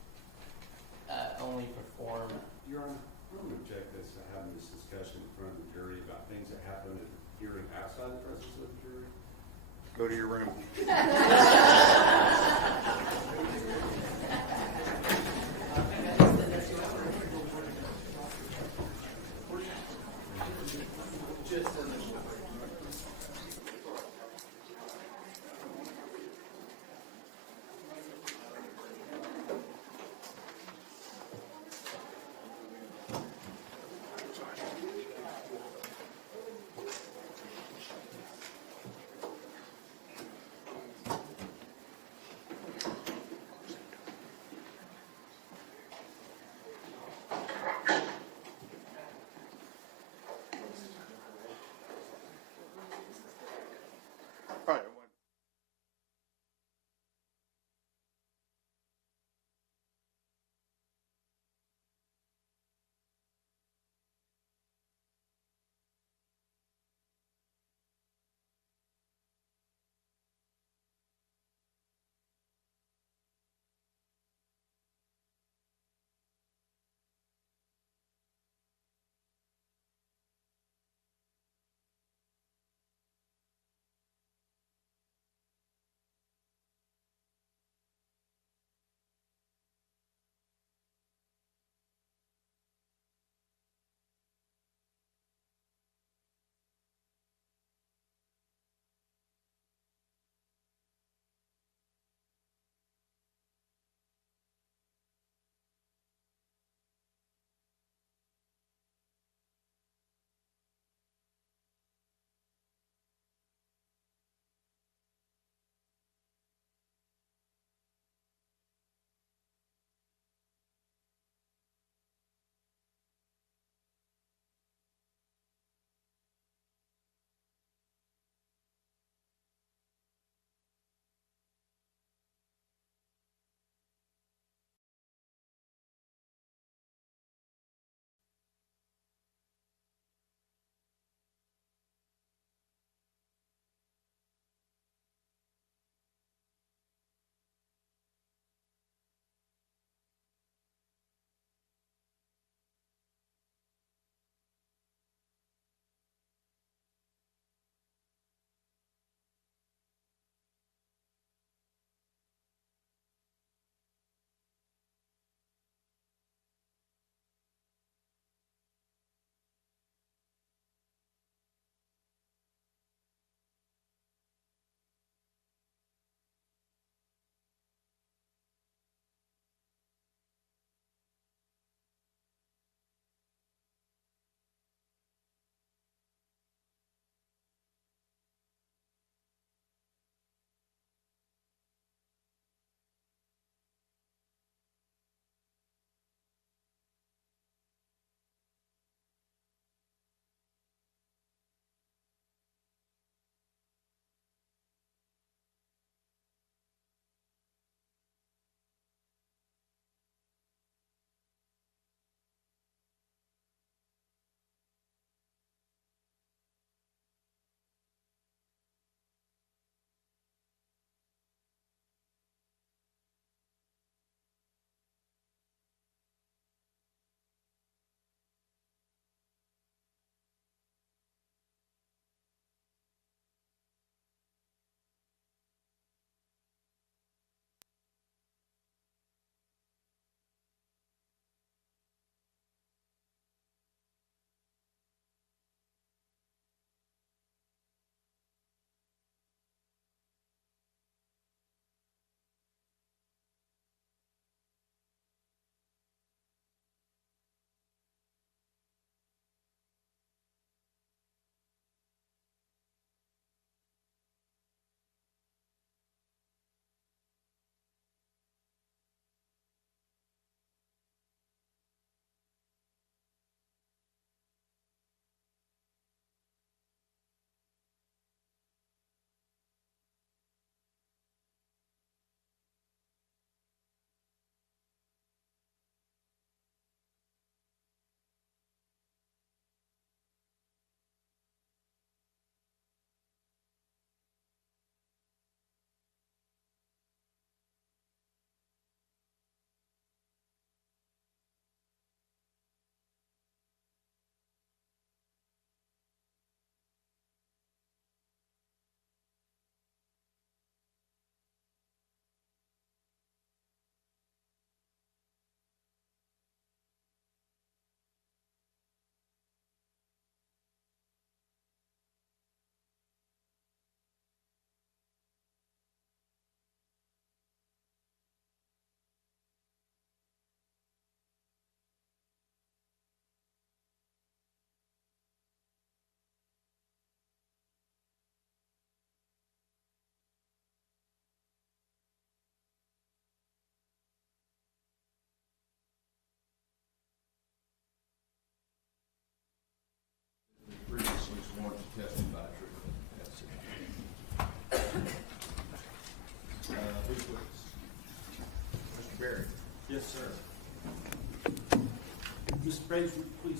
only perform. Your Honor, I'm going to object us to having this discussion in front of the jury about things that happened at the hearing outside the presence of the jury. Go to your room.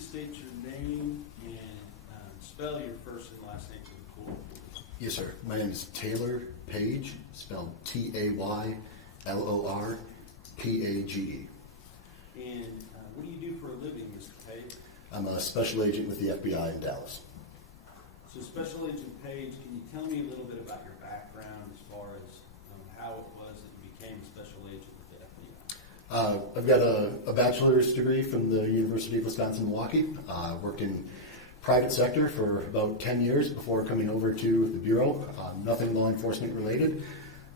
state your name and spell your first and last name for the court, please? Yes, sir. My name is Taylor Page, spelled Taylorpage. And what do you do for a living, Mr. Page? I'm a special agent with the FBI in Dallas. So Special Agent Page, can you tell me a little bit about your background as far as how it was that you became a special agent with the FBI? I've got a bachelor's degree from the University of Wisconsin-Milwaukee. Worked in private sector for about 10 years before coming over to the Bureau. Nothing law enforcement related,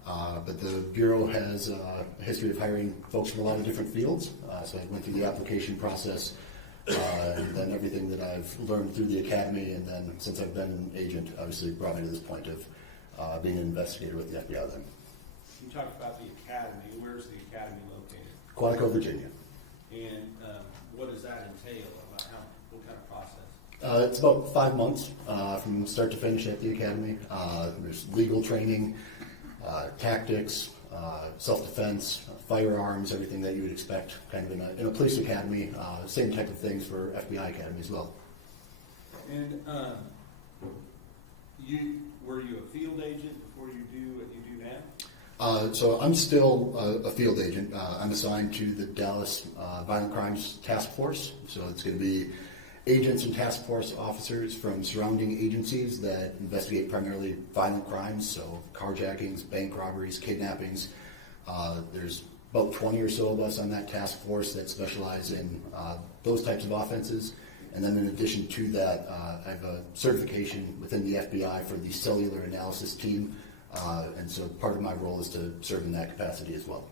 but the Bureau has a history of hiring folks from a lot of different fields. So I went through the application process, and then everything that I've learned through the academy, and then since I've been an agent, obviously brought me to this point of being an investigator with the FBI then. You talked about the academy. Where's the academy located? Quantico, Virginia. And what does that entail? What kind of process? It's about 5 months from start to finish at the academy. There's legal training, tactics, self-defense, firearms, everything that you would expect kind of in a police academy. Same type of things for FBI academy as well. And were you a field agent before you do what you do now? So I'm still a field agent. I'm assigned to the Dallas Violent Crimes Task Force. So it's going to be agents and task force officers from surrounding agencies that investigate primarily violent crimes, so carjackings, bank robberies, kidnappings. There's about 20 or so of us on that task force that specialize in those types of offenses. And then in addition to that, I have a certification within the FBI for the cellular analysis team. And so part of my role is to serve in that capacity as well.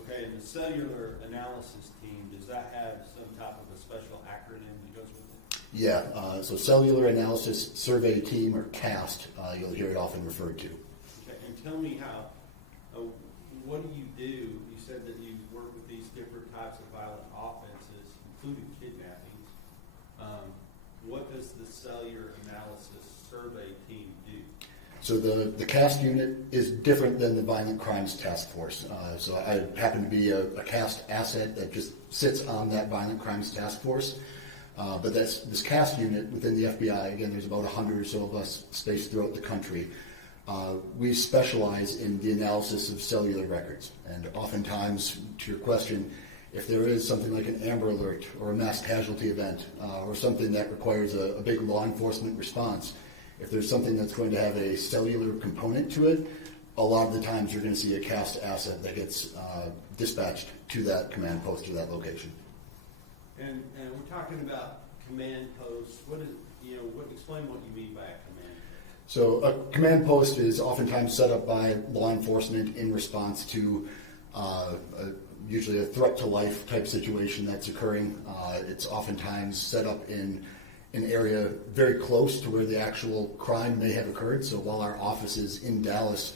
Okay, and the cellular analysis team, does that have some type of a special acronym that goes with it? Yeah, so Cellular Analysis Survey Team, or CAST, you'll hear it often referred to. Okay, and tell me what do you do? You said that you work with these different types of violent offenses, including kidnappings. What does the Cellular Analysis Survey Team do? So the CAST unit is different than the Violent Crimes Task Force. So I happen to be a CAST asset that just sits on that Violent Crimes Task Force. But this CAST unit within the FBI, again, there's about 100 or so of us spaced throughout the country. We specialize in the analysis of cellular records. And oftentimes, to your question, if there is something like an Amber Alert or a mass casualty event or something that requires a big law enforcement response, if there's something that's going to have a cellular component to it, a lot of the times you're going to see a CAST asset that gets dispatched to that command post or that location. And we're talking about command posts. Explain what you mean by a command post. So a command post is oftentimes set up by law enforcement in response to usually a threat to life type situation that's occurring. It's oftentimes set up in an area very close to where the actual crime may have occurred. So while our office is in Dallas,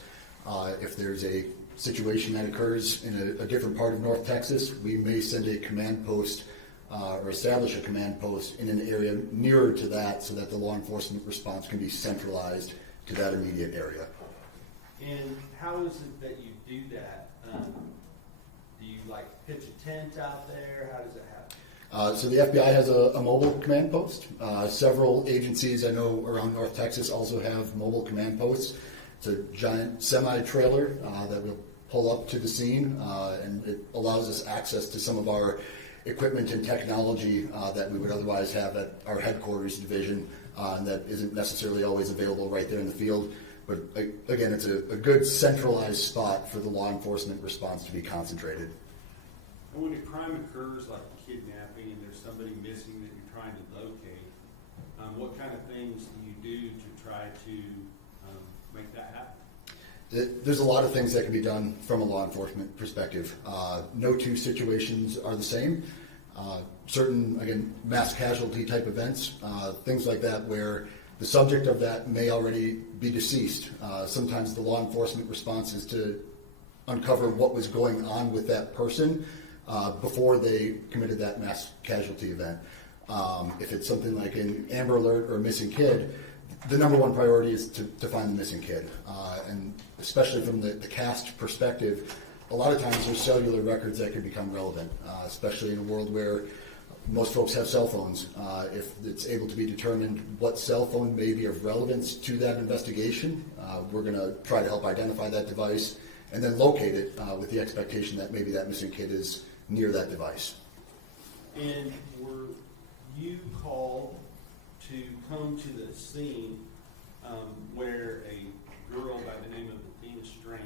if there's a situation that occurs in a different part of North Texas, we may send a command post or establish a command post in an area nearer to that so that the law enforcement response can be centralized to that immediate area. And how is it that you do that? Do you pitch a tent out there? How does it happen? So the FBI has a mobile command post. Several agencies I know around North Texas also have mobile command posts. It's a giant semi-trailer that will pull up to the scene, and it allows us access to some of our equipment and technology that we would otherwise have at our headquarters division, and that isn't necessarily always available right there in the field. But again, it's a good centralized spot for the law enforcement response to be concentrated. And when a crime occurs, like kidnapping, and there's somebody missing that you're trying to locate, what kind of things do you do to try to make that happen? There's a lot of things that can be done from a law enforcement perspective. No two situations are the same. Certain, again, mass casualty type events, things like that where the subject of that may already be deceased. Sometimes the law enforcement response is to uncover what was going on with that person before they committed that mass casualty event. If it's something like an Amber Alert or a missing kid, the number one priority is to find the missing kid. And especially from the CAST perspective, a lot of times there's cellular records that can become relevant, especially in a world where most folks have cell phones. If it's able to be determined what cell phone may be of relevance to that investigation, we're going to try to help identify that device and then locate it with the expectation that maybe that missing kid is near that device. And were you called to come to the scene where a girl by the name of Athena Strand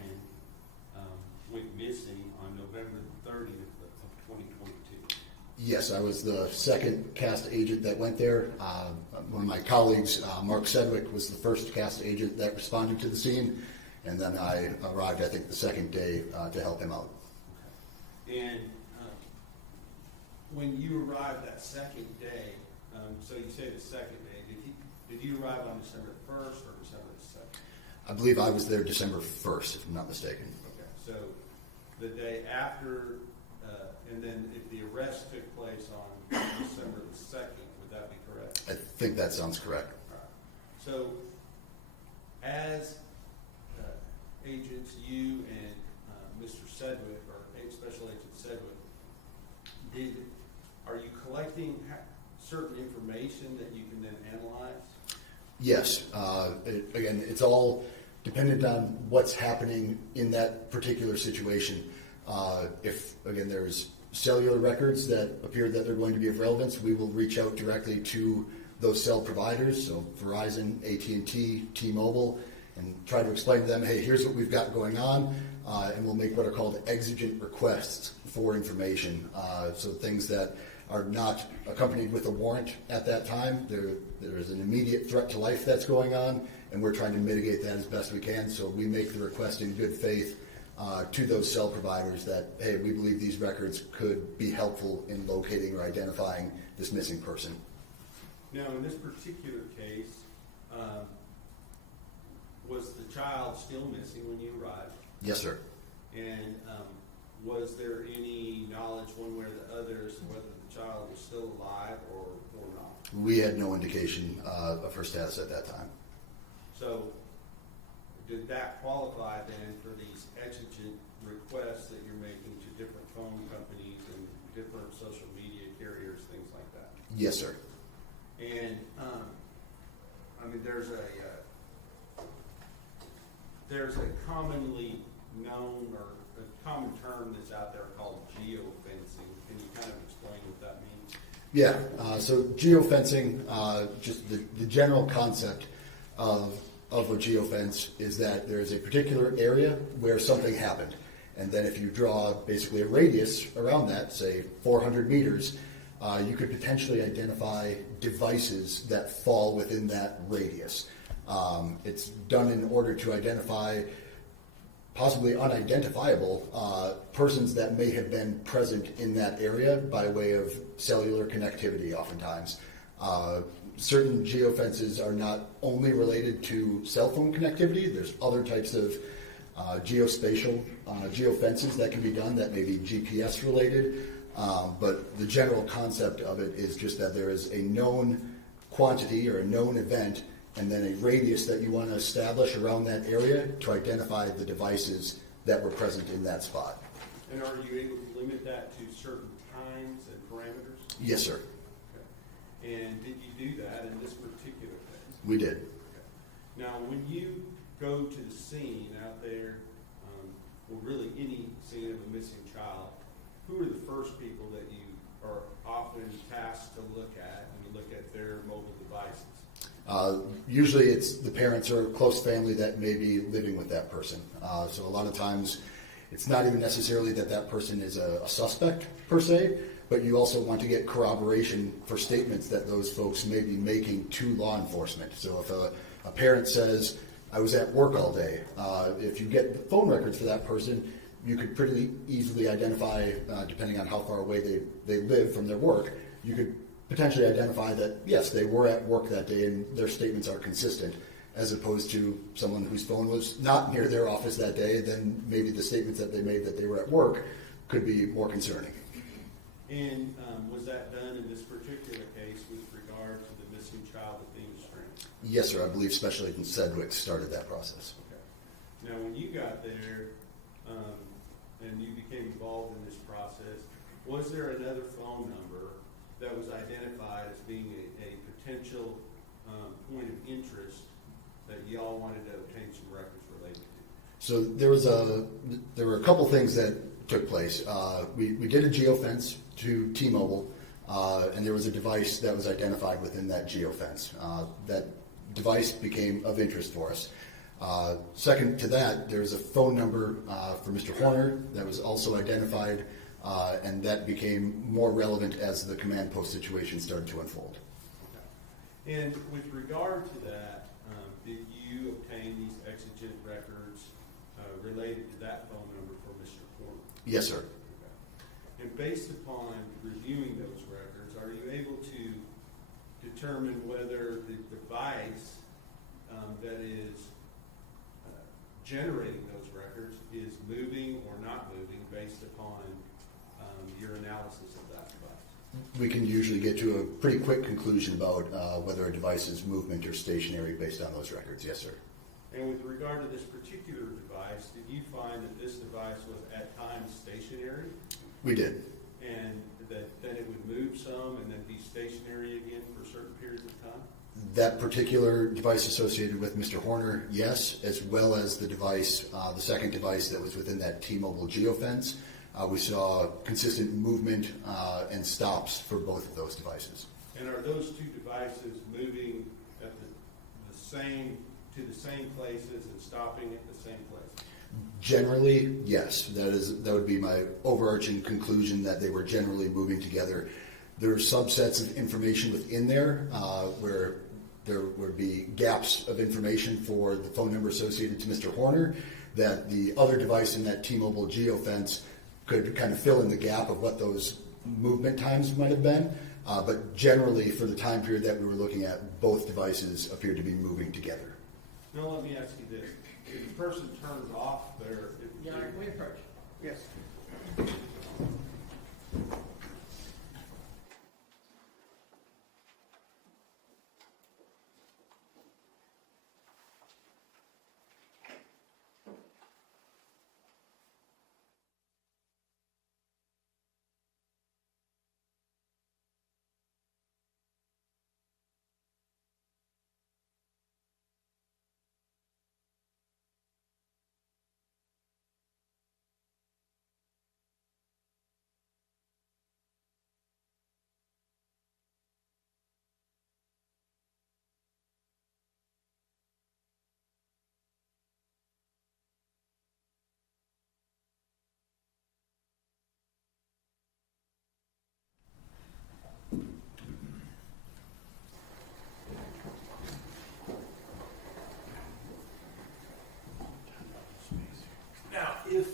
went missing on November 30th of 2022? Yes, I was the second cast agent that went there. One of my colleagues, Mark Sedgwick, was the first cast agent that responded to the scene, and then I arrived, I think, the second day to help him out. Okay. And when you arrived that second day, so you say the second day, did you arrive on December 1st or December 2nd? I believe I was there December 1st, if I'm not mistaken. Okay, so the day after, and then if the arrest took place on December the 2nd, would that be correct? I think that sounds correct. All right. So as agents, you and Mr. Sedgwick, or Special Agent Sedgwick, are you collecting certain information that you can then analyze? Yes. Again, it's all dependent on what's happening in that particular situation. If, again, there's cellular records that appear that they're going to be of relevance, we will reach out directly to those cell providers, so Verizon, AT&T, T-Mobile, and try to explain to them, hey, here's what we've got going on, and we'll make what are called exigent requests for information. So things that are not accompanied with a warrant at that time. There is an immediate threat to life that's going on, and we're trying to mitigate that as best we can. So we make the request in good faith to those cell providers that, hey, we believe these records could be helpful in locating or identifying this missing person. Now, in this particular case, was the child still missing when you arrived? Yes, sir. And was there any knowledge one way or the other as to whether the child was still alive or not? We had no indication of her status at that time. So did that qualify then for these exigent requests that you're making to different phone companies and different social media carriers, things like that? Yes, sir. And I mean, there's a commonly known or a common term that's out there called geofencing. Can you kind of explain what that means? Yeah, so geofencing, just the general concept of a geofence is that there's a particular area where something happened. And then if you draw basically a radius around that, say 400 meters, you could potentially identify devices that fall within that radius. It's done in order to identify possibly unidentifiable persons that may have been present in that area by way of cellular connectivity oftentimes. Certain geofences are not only related to cell phone connectivity. There's other types of geospatial geofences that can be done that may be GPS related. But the general concept of it is just that there is a known quantity or a known event and then a radius that you want to establish around that area to identify the devices that were present in that spot. And are you able to limit that to certain times and parameters? Yes, sir. Okay. And did you do that in this particular case? We did. Okay. Now, when you go to the scene out there, or really any scene of a missing child, who are the first people that you are often tasked to look at and look at their mobile devices? Usually it's the parents or close family that may be living with that person. So a lot of times it's not even necessarily that that person is a suspect per se, but you also want to get corroboration for statements that those folks may be making to law enforcement. So if a parent says, I was at work all day, if you get the phone records for that person, you could pretty easily identify, depending on how far away they live from their work, you could potentially identify that, yes, they were at work that day and their statements are consistent, as opposed to someone whose phone was not near their office that day, then maybe the statements that they made that they were at work could be more concerning. And was that done in this particular case with regard to the missing child Athena Strand? Yes, sir. I believe Special Agent Sedgwick started that process. Okay. Now, when you got there and you became involved in this process, was there another phone number that was identified as being a potential point of interest that y'all wanted to obtain some records related to? So there were a couple things that took place. We did a geofence to T-Mobile, and there was a device that was identified within that geofence. That device became of interest for us. Second to that, there was a phone number for Mr. Horner that was also identified, and that became more relevant as the command post situation started to unfold. Okay. And with regard to that, did you obtain these exigent records related to that phone number for Mr. Horner? Yes, sir. Okay. And based upon reviewing those records, are you able to determine whether the device that is generating those records is moving or not moving based upon your analysis of that device? We can usually get to a pretty quick conclusion about whether a device is movement or stationary based on those records. Yes, sir. And with regard to this particular device, did you find that this device was at times stationary? We did. And that then it would move some and then be stationary again for certain periods of time? That particular device associated with Mr. Horner, yes, as well as the device, the second device that was within that T-Mobile geofence. We saw consistent movement and stops for both of those devices. And are those two devices moving at to the same places and stopping at the same place? Generally, yes. That would be my overarching conclusion, that they were generally moving together. There are subsets of information within there where there would be gaps of information for the phone number associated to Mr. Horner that the other device in that T-Mobile geofence could kind of fill in the gap of what those movement times might have been. But generally, for the time period that we were looking at, both devices appeared to be moving together. Now let me ask you this. If the person turns off their... Your Honor, can we approach? Yes. Now, if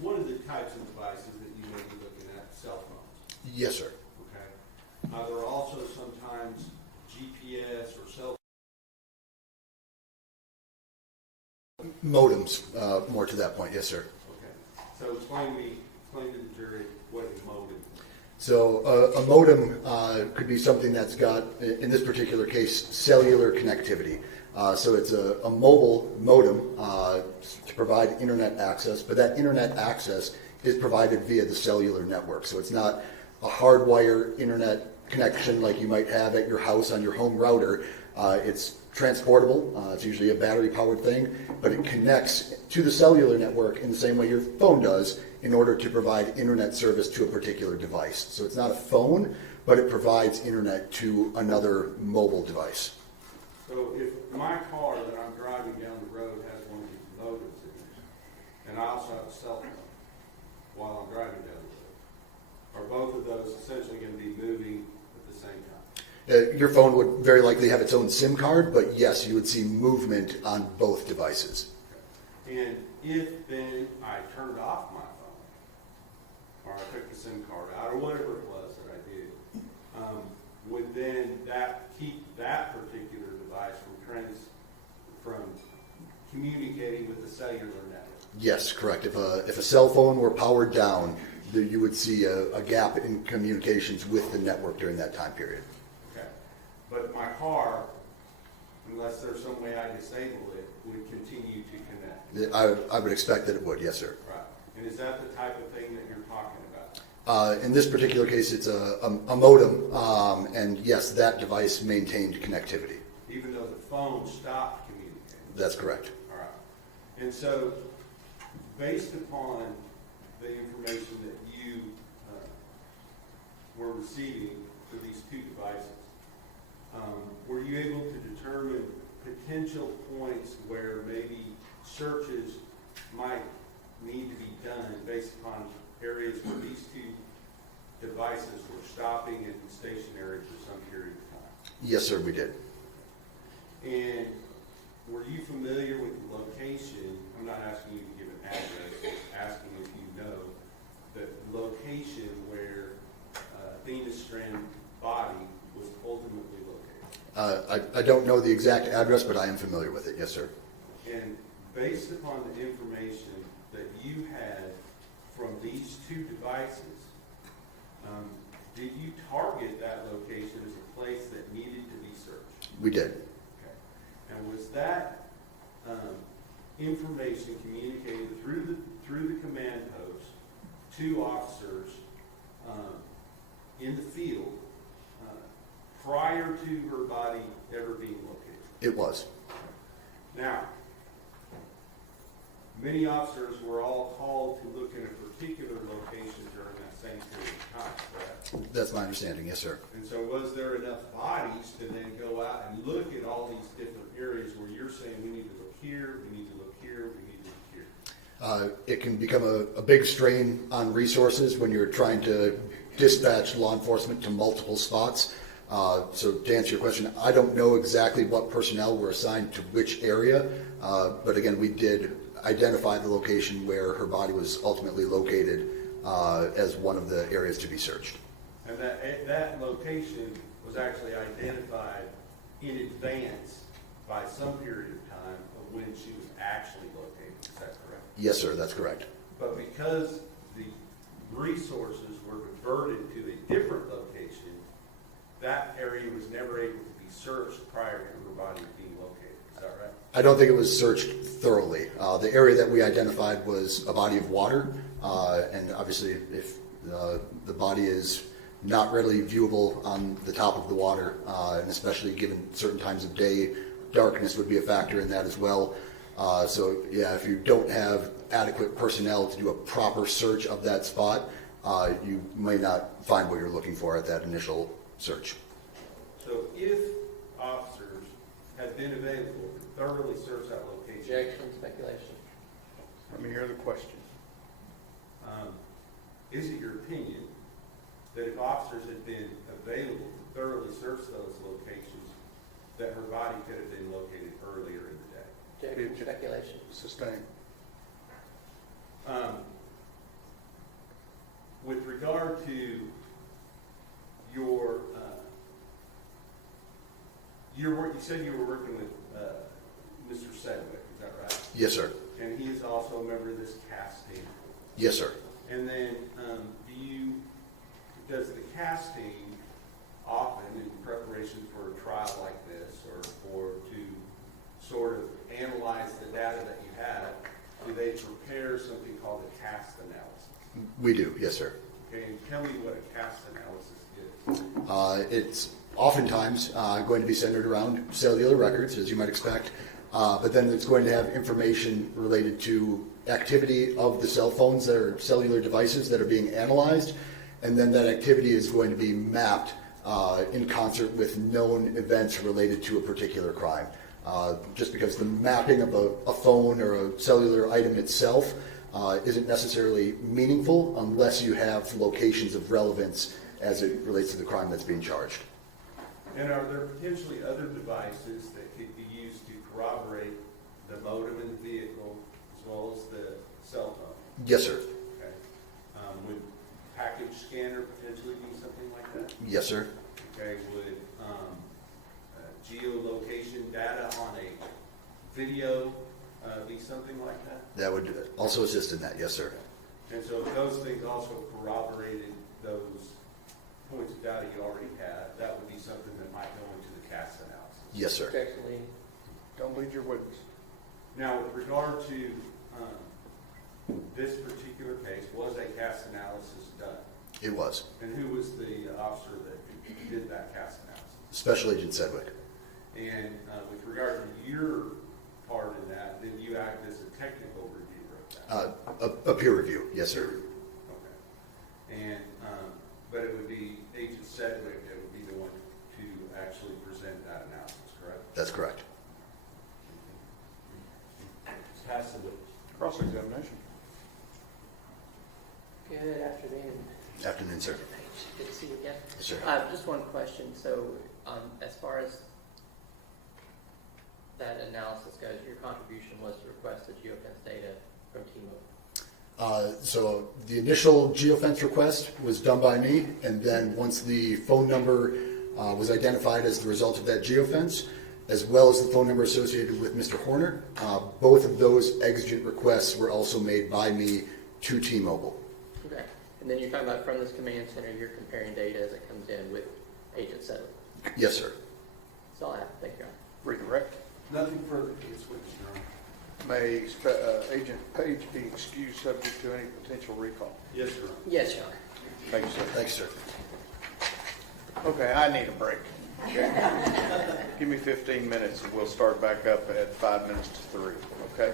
one of the types of devices that you may be looking at, cell phones. Yes, sir. Okay. There are also sometimes GPS or cell Modems, more to that point. Yes, sir. Okay. So explain to the jury what a modem is. So a modem could be something that's got, in this particular case, cellular connectivity. So it's a mobile modem to provide internet access, but that internet access is provided via the cellular network. So it's not a hardwire internet connection like you might have at your house on your home router. It's transportable. It's usually a battery-powered thing, but it connects to the cellular network in the same way your phone does in order to provide internet service to a particular device. So it's not a phone, but it provides internet to another mobile device. So if my car that I'm driving down the road has one of these modems in it, and I also have a cell phone while I'm driving down the road, are both of those essentially going to be moving at the same time? Your phone would very likely have its own SIM card, but yes, you would see movement on both devices. Okay. And if then I turned off my phone, or I took the SIM card out, or whatever it was that I did, would then that keep that particular device from communicating with the cellular network? Yes, correct. If a cell phone were powered down, you would see a gap in communications with the network during that time period. Okay. But my car, unless there's some way I disable it, would continue to connect? I would expect that it would, yes, sir. Right. And is that the type of thing that you're talking about? In this particular case, it's a modem, and yes, that device maintained connectivity. Even though the phone stopped communicating? That's correct. All right. And so, based upon the information that you were receiving for these two devices, were you able to determine potential points where maybe searches might need to be done based upon areas where these two devices were stopping and stationary for some period of time? Yes, sir, we did. And were you familiar with the location? I'm not asking you to give an address, just asking if you know the location where Athena Strand body was ultimately located. I don't know the exact address, but I am familiar with it. Yes, sir. And based upon the information that you had from these two devices, did you target that location as a place that needed to be searched? We did. Okay. And was that information communicated through the command post to officers in the field prior to her body ever being located? It was. Now, many officers were all called to look in a particular location during that same period of time, correct? That's my understanding. Yes, sir. And so was there enough bodies to then go out and look at all these different areas where you're saying we need to look here, we need to look here, we need to look here? It can become a big strain on resources when you're trying to dispatch law enforcement to multiple spots. So to answer your question, I don't know exactly what personnel were assigned to which area, but again, we did identify the location where her body was ultimately located as one of the areas to be searched. And that location was actually identified in advance by some period of time of when she was actually located. Is that correct? Yes, sir, that's correct. But because the resources were diverted to a different location, that area was never able to be searched prior to her body being located. Is that right? I don't think it was searched thoroughly. The area that we identified was a body of water, and obviously if the body is not readily viewable on the top of the water, and especially given certain times of day, darkness would be a factor in that as well. So yeah, if you don't have adequate personnel to do a proper search of that spot, you may not find what you're looking for at that initial search. So if officers had been available to thoroughly search that location. Objection, speculation. Let me hear the question. Is it your opinion that if officers had been available to thoroughly search those locations, that her body could have been located earlier in the day? Objection, speculation. Sustained. With regard to your work, you said you were working with Mr. Sedgwick, is that right? Yes, sir. And he is also a member of this CAS team. Yes, sir. And then, does the CAS team often, in preparation for a trial like this, or to sort of analyze the data that you have, do they prepare something called a CAS analysis? We do, yes, sir. Okay, and tell me what a CAS analysis is. It's oftentimes going to be centered around cellular records, as you might expect, but then it's going to have information related to activity of the cell phones that are cellular devices that are being analyzed, and then that activity is going to be mapped in concert with known events related to a particular crime. Just because the mapping of a phone or a cellular item itself isn't necessarily meaningful unless you have locations of relevance as it relates to the crime that's being charged. And are there potentially other devices that could be used to corroborate the modem in the vehicle as well as the cell phone? Yes, sir. Okay. Would package scanner potentially be something like that? Yes, sir. Okay. Would geolocation data on a video be something like that? That would also assist in that, yes, sir. And so if those things also corroborated those points of data you already had, that would be something that might go into the CAS analysis. Yes, sir. Objection, Lee. Don't lead your witness. Now, with regard to this particular case, was a CAS analysis done? It was. And who was the officer that did that CAS analysis? Special Agent Sedgwick. And with regard to your part in that, did you act as a technical reviewer of that? A peer review, yes, sir. Okay. And, but it would be Agent Sedgwick that would be the one to actually present that analysis, correct? That's correct. Pass the witness. Cross-examination. Good afternoon. Afternoon, sir. Good to see you again. Yes, sir. Just one question. So, as far as that analysis goes, your contribution was to request the geofence data from T-Mobile. So the initial geofence request was done by me, and then once the phone number was identified as the result of that geofence, as well as the phone number associated with Mr. Horner, both of those exigent requests were also made by me to T-Mobile. Okay. And then you're talking about from this command center, you're comparing data as it comes in with Agent Sedgwick. Yes, sir. That's all I have. Thank you, Your Honor. Redirect. Nothing further, case witness, Your Honor. May Agent Page be excused subject to any potential recall? Yes, Your Honor. Yes, Your Honor. Thank you, sir. Thanks, sir. Okay, I need a break. Okay? Give me 15 minutes and we'll start back up at 5 minutes to 3, okay?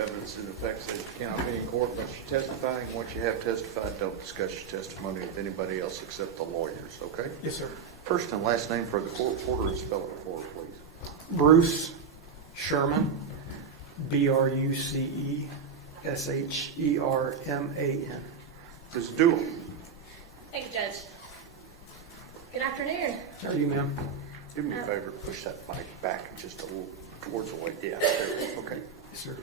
evidence that affects the cannot be in court unless you're testifying. Once you have testified, don't discuss your testimony with anybody else except the lawyers, okay? Yes, sir. First and last name for the court reporter and spell it for us, please. Bruce Sherman, BruceSherman. Ms. Dooley. Thank you, Judge. Good afternoon. How are you, ma'am? Do me a favor, push that mic back just a little towards the way. Yeah, there, okay. Yes, sir.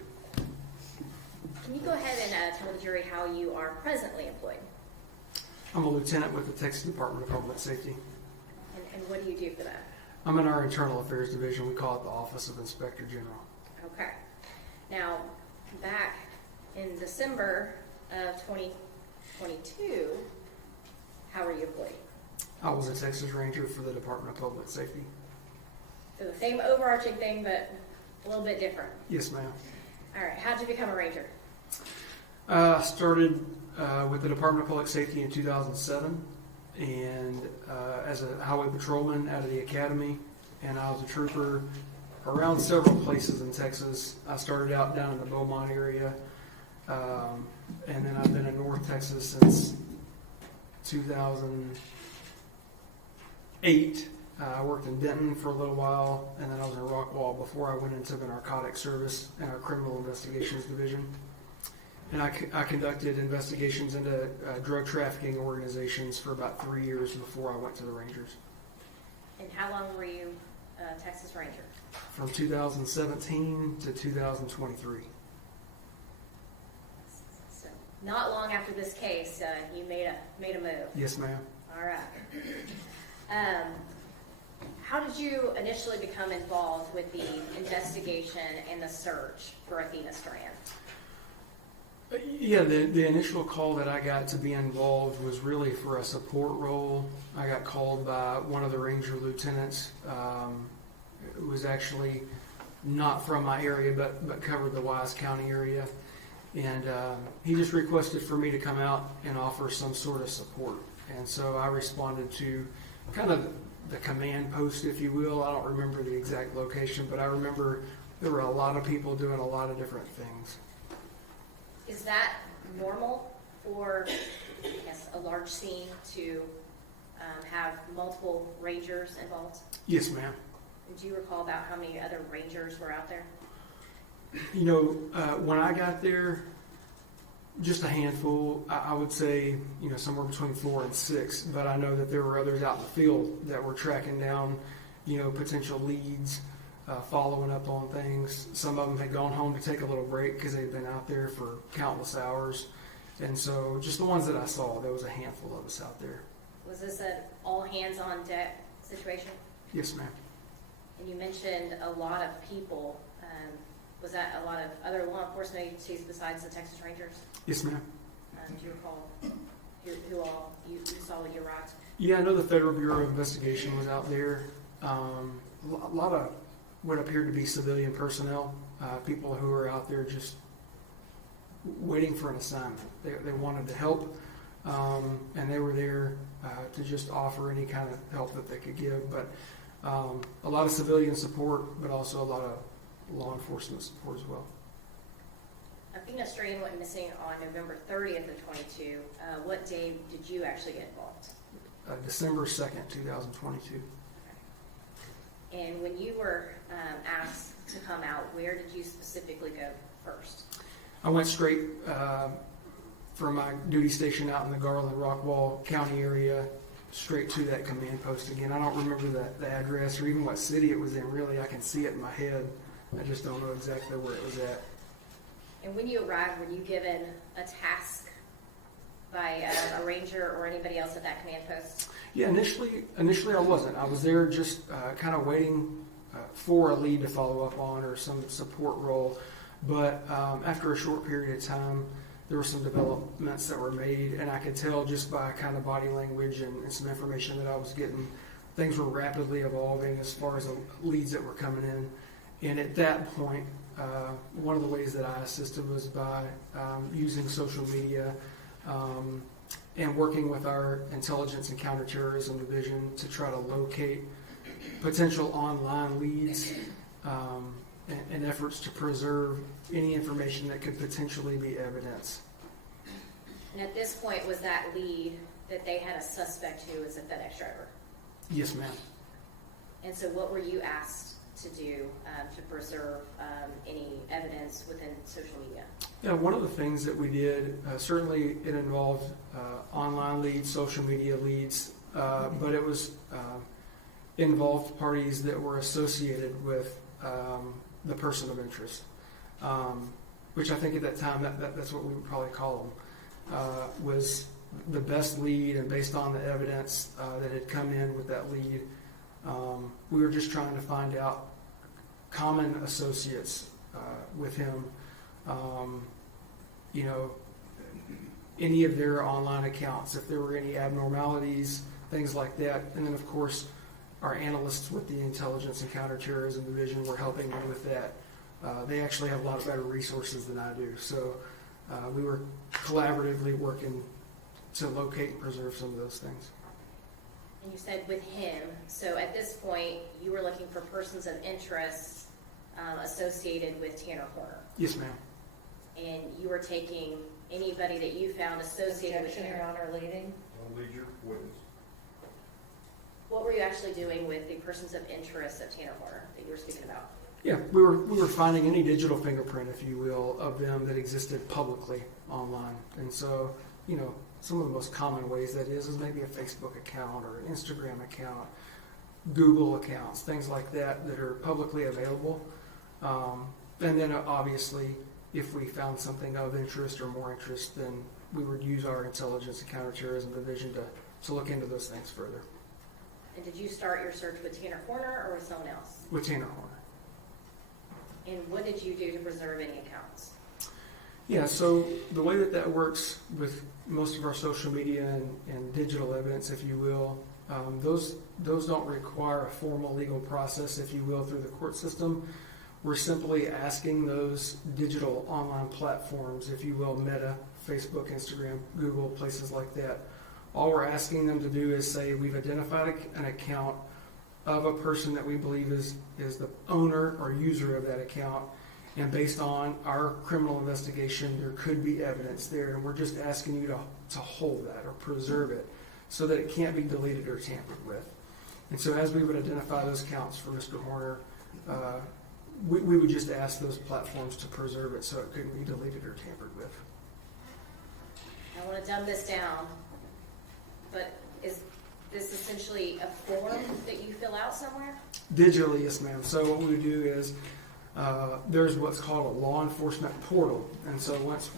Can you go ahead and tell the jury how you are presently employed? I'm a lieutenant with the Texas Department of Public Safety. And what do you do for that? I'm in our Internal Affairs Division. We call it the Office of Inspector General. Okay. Now, back in December of 2022, how were you employed? I was a Texas Ranger for the Department of Public Safety. So the same overarching thing, but a little bit different. Yes, ma'am. All right. How did you become a ranger? I started with the Department of Public Safety in 2007, and as a highway patrolman out of the academy, and I was a trooper around several places in Texas. I started out down in the Beaumont area, and then I've been in North Texas since 2008. I worked in Denton for a little while, and then I was in Rockwall before I went into the narcotics service in our criminal investigations division. And I conducted investigations into drug trafficking organizations for about 3 years before I went to the Rangers. And how long were you a Texas Ranger? From 2017 to 2023. So not long after this case, you made a move. Yes, ma'am. All right. How did you initially become involved with the investigation and the search for Athena Strand? Yeah, the initial call that I got to be involved was really for a support role. I got called by one of the Ranger lieutenants. It was actually not from my area, but covered the Wise County area. And he just requested for me to come out and offer some sort of support. And so I responded to kind of the command post, if you will. I don't remember the exact location, but I remember there were a lot of people doing a lot of different things. Is that normal for, I guess, a large scene to have multiple rangers involved? Yes, ma'am. Do you recall about how many other rangers were out there? You know, when I got there, just a handful. I would say, you know, somewhere between 4 and 6. But I know that there were others out in the field that were tracking down, you know, potential leads, following up on things. Some of them had gone home to take a little break because they'd been out there for countless hours. And so just the ones that I saw, there was a handful of us out there. Was this an all-hands-on-deck situation? Yes, ma'am. And you mentioned a lot of people. Was that a lot of other law enforcement agencies besides the Texas Rangers? Yes, ma'am. Do you recall who all you saw when you arrived? Yeah, I know the Federal Bureau of Investigation was out there. A lot of what appeared to be civilian personnel, people who were out there just waiting for an assignment. They wanted to help, and they were there to just offer any kind of help that they could give. But a lot of civilian support, but also a lot of law enforcement support as well. Athena Strand went missing on November 30th of 22. What day did you actually get involved? December 2nd, 2022. And when you were asked to come out, where did you specifically go first? I went straight from my duty station out in the Garland-Rockwall County area straight to that command post again. I don't remember the address or even what city it was in, really. I can see it in my head. I just don't know exactly where it was at. And when you arrived, were you given a task by a ranger or anybody else at that command post? Yeah, initially I wasn't. I was there just kind of waiting for a lead to follow up on or some support role. But after a short period of time, there were some developments that were made, and I could tell just by kind of body language and some information that I was getting, things were rapidly evolving as far as the leads that were coming in. And at that point, one of the ways that I assisted was by using social media and working with our intelligence and counterterrorism division to try to locate potential online leads and efforts to preserve any information that could potentially be evidence. And at this point, was that lead that they had a suspect who was a FedEx driver? Yes, ma'am. And so what were you asked to do to preserve any evidence within social media? Yeah, one of the things that we did, certainly it involved online leads, social media leads, but it was involved parties that were associated with the person of interest, which I think at that time, that's what we would probably call them, was the best lead, and based on the evidence that had come in with that lead, we were just trying to find out common associates with him, you know, any of their online accounts, if there were any abnormalities, things like that. And then, of course, our analysts with the Intelligence and Counterterrorism Division were helping me with that. They actually have a lot of better resources than I do. So we were collaboratively working to locate and preserve some of those things. And you said with him, so at this point, you were looking for persons of interest associated with Tanner Horner. Yes, ma'am. And you were taking anybody that you found associated with Objection, Tanner. Your Honor, leading. Don't lead your witness. What were you actually doing with the persons of interest of Tanner Horner that you were speaking about? Yeah, we were finding any digital fingerprint, if you will, of them that existed publicly online. And so, you know, some of the most common ways that is maybe a Facebook account or an Instagram account, Google accounts, things like that are publicly available. And then obviously, if we found something of interest or more interest, then we would use our Intelligence and Counterterrorism Division to look into those things further. And did you start your search with Tanner Horner or with someone else? With Tanner Horner. And what did you do to preserve any accounts? Yeah, so the way that works with most of our social media and digital evidence, if you will, those don't require a formal legal process, if you will, through the court system. We're simply asking those digital online platforms, if you will, Meta, Facebook, Instagram, Google, places like that. All we're asking them to do is say we've identified an account of a person that we believe is the owner or user of that account. And based on our criminal investigation, there could be evidence there. And we're just asking you to hold that or preserve it so that it can't be deleted or tampered with. And so as we would identify those counts for Mr. Horner, we would just ask those platforms to preserve it so it couldn't be deleted or tampered with. I want to dumb this down, but is this essentially a form that you fill out somewhere? Digitally, yes, ma'am. So what we would do is there's what's called a law enforcement portal. And so once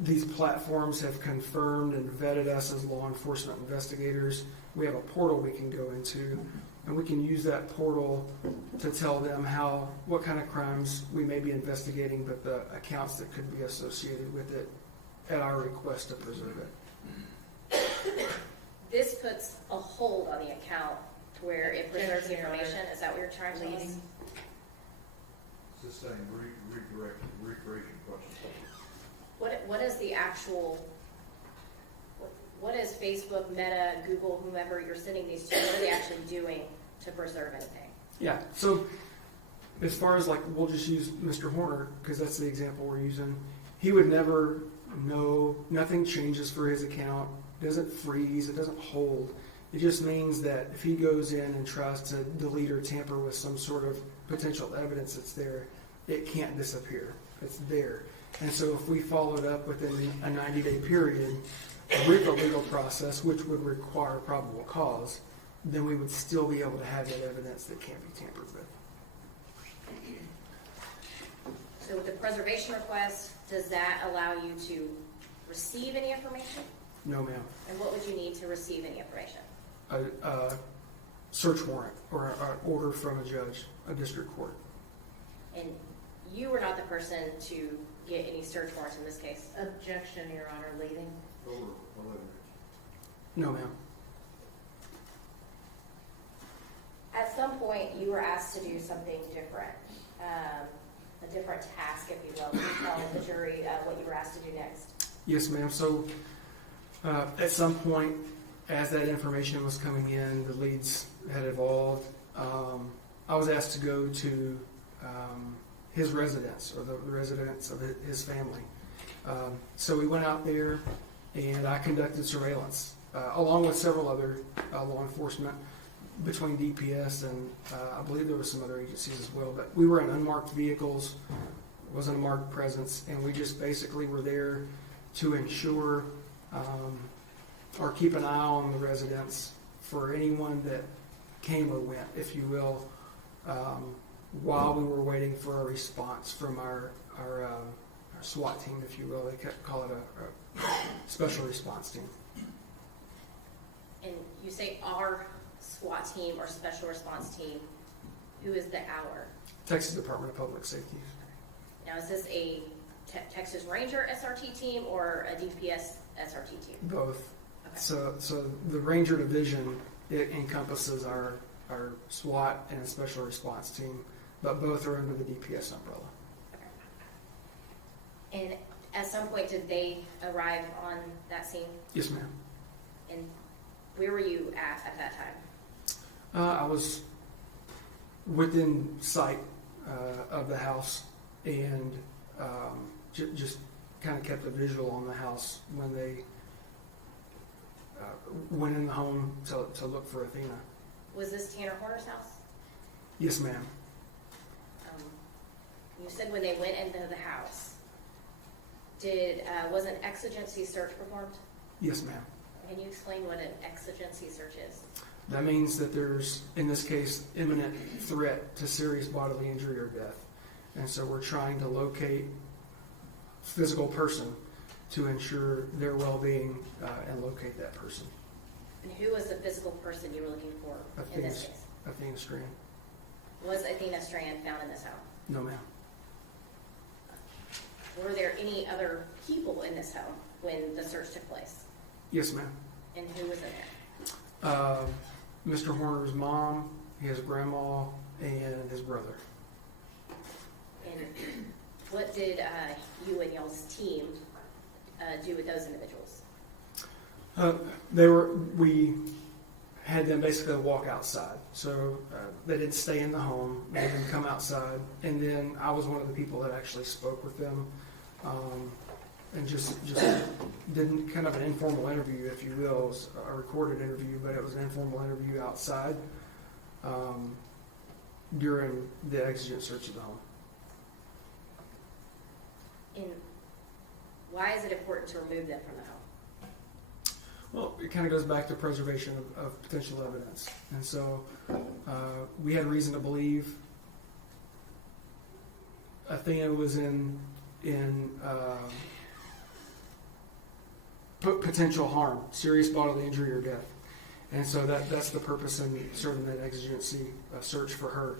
these platforms have confirmed and vetted us as law enforcement investigators, we have a portal we can go into, and we can use that portal to tell them what kind of crimes we may be investigating, but the accounts that could be associated with it at our request to preserve it. This puts a hold on the account to where it preserves the information. Is that what you're trying to tell us? It's the same recreation question. What is the actual, what is Facebook, Meta, Google, whomever you're sending these to, what are they actually doing to preserve anything? Yeah, so as far as we'll just use Mr. Horner, because that's the example we're using, he would never know, nothing changes for his account, it doesn't freeze, it doesn't hold. It just means that if he goes in and tries to delete or tamper with some sort of potential evidence that's there, it can't disappear. It's there. And so if we followed up within a 90-day period with a legal process, which would require probable cause, then we would still be able to have that evidence that can't be tampered with. So with the preservation request, does that allow you to receive any information? No, ma'am. And what would you need to receive any information? A search warrant or an order from a judge, a district court. And you were not the person to get any search warrants in this case? Objection, Your Honor, leading. No, ma'am. At some point, you were asked to do something different, a different task, if you will. Can you tell the jury what you were asked to do next? Yes, ma'am. So at some point, as that information was coming in, the leads had evolved. I was asked to go to his residence, or the residence of his family. So we went out there, and I conducted surveillance, along with several other law enforcement, between DPS and I believe there were some other agencies as well. But we were in unmarked vehicles, wasn't a marked presence, and we just basically were there to ensure or keep an eye on the residents for anyone that came or went, if you will, while we were waiting for a response from our SWAT team, if you will. They call it a special response team. And you say our SWAT team or special response team. Who is the our? Texas Department of Public Safety. Now, is this a Texas Ranger SRT team or a DPS SRT team? Both. Okay. So the Ranger Division, it encompasses our SWAT and special response team, but both are under the DPS umbrella. Okay. And at some point, did they arrive on that scene? Yes, ma'am. And where were you at that time? I was within sight of the house, and just kind of kept a visual on the house when they went in the home to look for Athena. Was this Tanner Horner's house? Yes, ma'am. You said when they went into the house, was an exigency search performed? Yes, ma'am. Can you explain what an exigency search is? That means that there's, in this case, imminent threat to serious bodily injury or death. And so we're trying to locate a physical person to ensure their well-being and locate that person. And who was the physical person you were looking for in this case? Athena Strand. Was Athena Strand found in this house? No, ma'am. Were there any other people in this home when the search took place? Yes, ma'am. And who was in there? Mr. Horner's mom, his grandma, and his brother. And what did you and y'all's team do with those individuals? We had them basically walk outside. So they didn't stay in the home. They didn't come outside. And then I was one of the people that actually spoke with them, and just did kind of an informal interview, if you will. It was a recorded interview, but it was an informal interview outside during the exigent search of the home. And why is it important to remove them from the home? Well, it kind of goes back to preservation of potential evidence. And so we had reason to believe Athena was in potential harm, serious bodily injury or death. And so that's the purpose in serving that exigency search for her.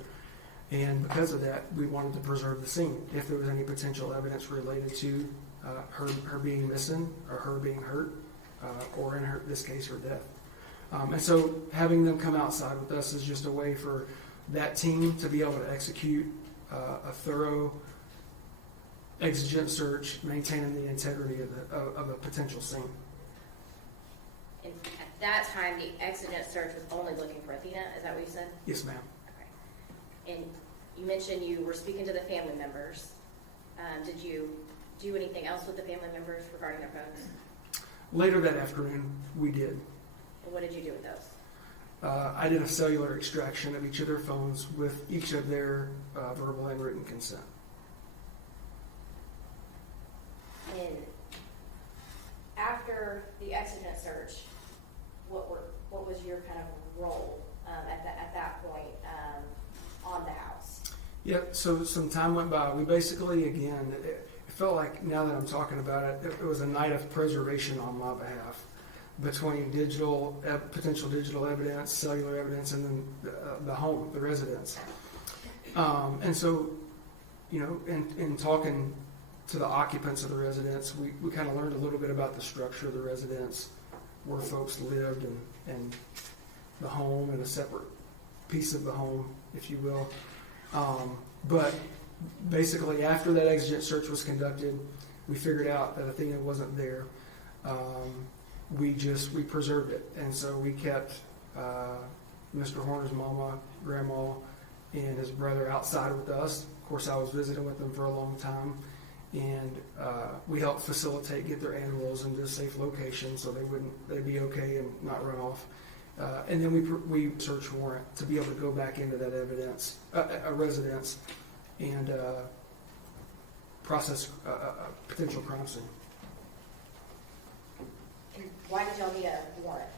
And because of that, we wanted to preserve the scene. If there was any potential evidence related to her being missing or her being hurt, or in this case, her death. And so having them come outside with us is just a way for that team to be able to execute a thorough exigent search, maintaining the integrity of a potential scene. And at that time, the exigent search was only looking for Athena. Is that what you said? Yes, ma'am. Okay. And you mentioned you were speaking to the family members. Did you do anything else with the family members regarding their phones? Later that afternoon, we did. And what did you do with those? I did a cellular extraction of each of their phones with each of their verbal and written consent. And after the exigent search, what was your kind of role at that point on the house? Yeah, so some time went by. We basically, again, it felt like, now that I'm talking about it, it was a night of preservation on my behalf, between potential digital evidence, cellular evidence, and then the home, the residence. And so, in talking to the occupants of the residence, we kind of learned a little bit about the structure of the residence, where folks lived, and the home, and a separate piece of the home, if you will. But basically, after that exigent search was conducted, we figured out that Athena wasn't there. We preserved it, and so we kept Mr. Horner's mama, grandma, and his brother outside with us. Of course, I was visiting with them for a long time, and we helped facilitate get their animals into a safe location so they'd be okay and not run off. And then we search warrant to be able to go back into that evidence, a residence, and process a potential crime scene. And why did y'all need a warrant?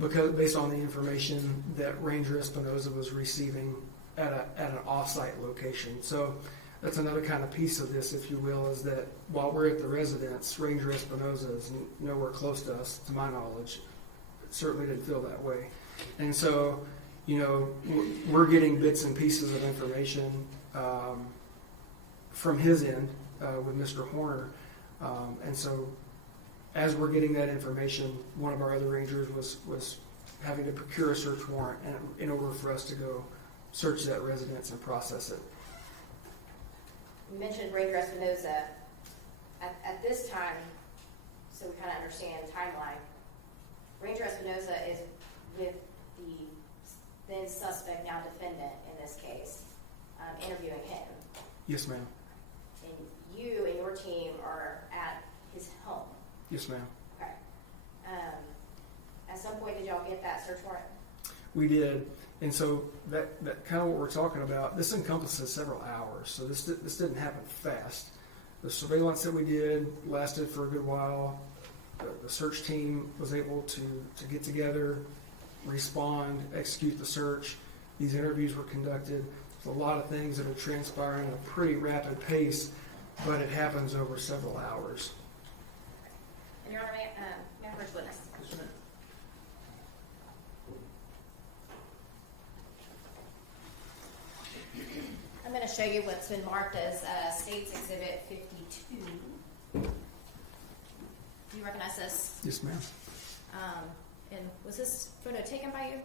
Because based on the information that Ranger Espinoza was receiving at an off-site location. So that's another kind of piece of this, if you will, is that while we're at the residence, Ranger Espinoza is nowhere close to us, to my knowledge. It certainly didn't feel that way. And so, we're getting bits and pieces of information from his end with Mr. Horner. And so as we're getting that information, one of our other rangers was having to procure a search warrant in order for us to go search that residence and process it. You mentioned Ranger Espinoza. At this time, so we kind of understand the timeline, Ranger Espinoza is with the then suspect, now defendant in this case, interviewing him. Yes, ma'am. And you and your team are at his home. Yes, ma'am. Okay. At some point, did y'all get that search warrant? We did. And so that kind of what we're talking about, this encompasses several hours. So this didn't happen fast. The surveillance that we did lasted for a good while. The search team was able to get together, respond, execute the search. These interviews were conducted. There's a lot of things that are transpiring at a pretty rapid pace, but it happens over several hours. And Your Honor, may I first witness? I'm going to show you what's been marked as State's Exhibit 52. Do you recognize this? Yes, ma'am. And was this photo taken by you?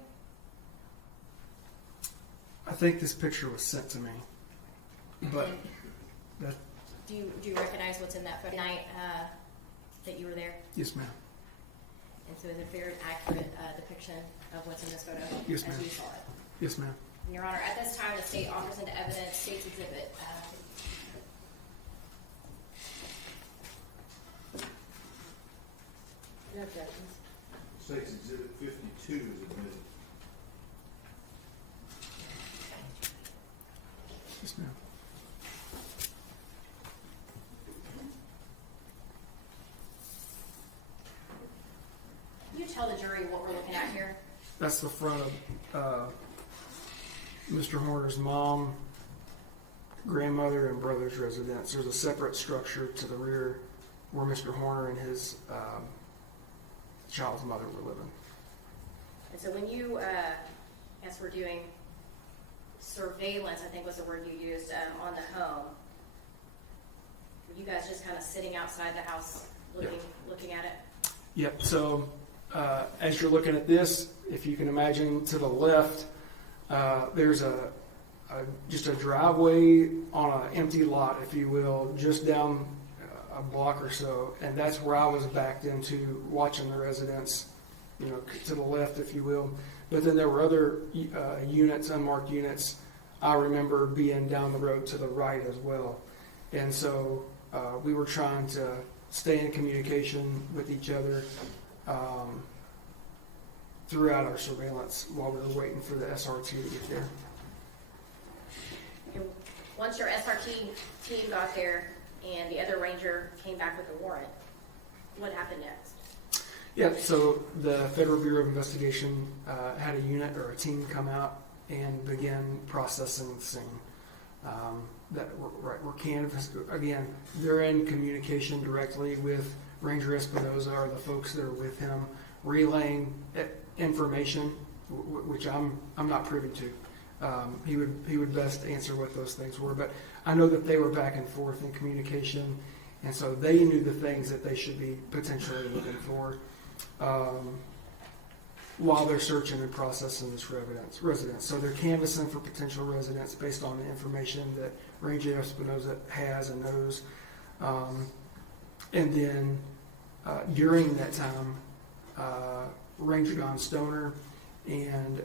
I think this picture was sent to me, but that. Do you recognize what's in that photo night that you were there? Yes, ma'am. And so is it a very accurate depiction of what's in this photo? Yes, ma'am. As you saw it? Yes, ma'am. And Your Honor, at this time, the state offers into evidence State's Exhibit. No objections. State's Exhibit 52 is admitted. Yes, ma'am. Can you tell the jury what we're looking at here? That's the front of Mr. Horner's mom, grandmother, and brother's residence. There's a separate structure to the rear where Mr. Horner and his child's mother were living. And so when you, as we're doing surveillance, I think was the word you used, on the home, were you guys just kind of sitting outside the house looking at it? Yep. So as you're looking at this, if you can imagine to the left, there's just a driveway on an empty lot, if you will, just down a block or so, and that's where I was backed into watching the residents, to the left, if you will. But then there were other units, unmarked units, I remember being down the road to the right as well. And so we were trying to stay in communication with each other throughout our surveillance while we were waiting for the SRT to get there. And once your SRT team got there and the other ranger came back with the warrant, what happened next? Yeah, so the Federal Bureau of Investigation had a unit or a team come out and begin processing the scene. We're canvassed again. They're in communication directly with Ranger Espinoza or the folks that are with him, relaying information, which I'm not privy to. He would best answer what those things were, but I know that they were back and forth in communication, and so they knew the things that they should be potentially looking for while they're searching and processing this residence. So they're canvassing for potential residents based on the information that Ranger Espinoza has and knows. And then during that time, Ranger Don Stoner and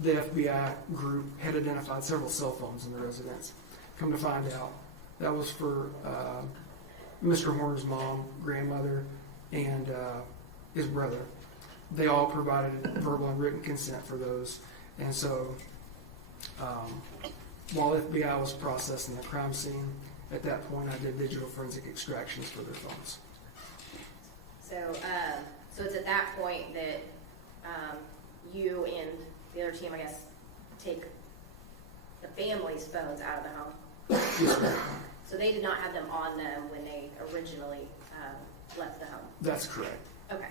the FBI group had identified several cell phones in the residence. Come to find out, that was for Mr. Horner's mom, grandmother, and his brother. They all provided verbal and written consent for those. And so while FBI was processing the crime scene, at that point I did digital forensic extractions for their phones. So, so it's at that point that you and the other team, I guess, take the family's phones out of the home? Yes, ma'am. So they did not have them on them when they originally left the home? That's correct. Okay.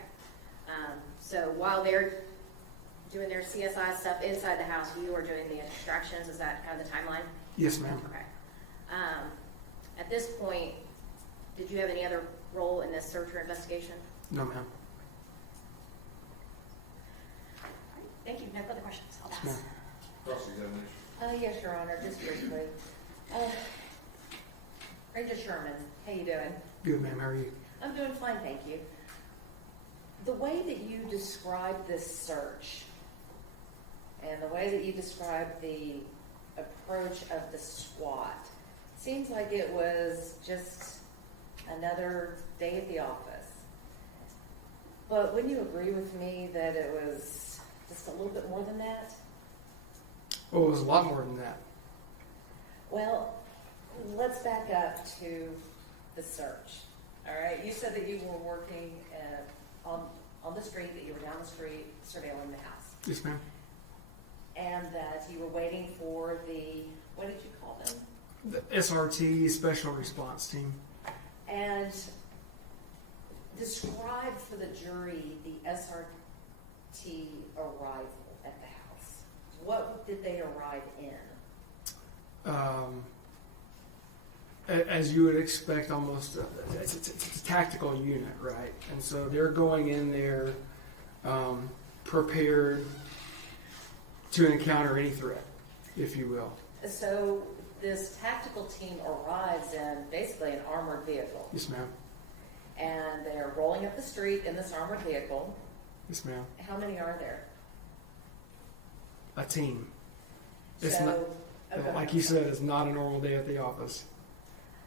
So while they're doing their CSI stuff inside the house, you are doing the extractions. Is that kind of the timeline? Yes, ma'am. Okay. At this point, did you have any other role in this search or investigation? No, ma'am. Thank you. No further questions. I'll pass. Ma'am. Cross-examination. Yes, Your Honor, just briefly. Ranger Sherman, how you doing? Good, ma'am. How are you? I'm doing fine, thank you. The way that you described this search and the way that you described the approach of the SWAT seems like it was just another day at the office. But wouldn't you agree with me that it was just a little bit more than that? Oh, it was a lot more than that. Well, let's back up to the search. All right, you said that you were working on the street, that you were down the street surveilling the house. Yes, ma'am. And that you were waiting for the, what did you call them? The SRT, Special Response Team. And describe for the jury the SRT arrival at the house. What did they arrive in? As you would expect, almost it's a tactical unit, right? And so they're going in there prepared to encounter any threat, if you will. So this tactical team arrives in basically an armored vehicle. Yes, ma'am. And they're rolling up the street in this armored vehicle. Yes, ma'am. How many are there? A team. It's So, not, okay. like you said, it's not a normal day at the office.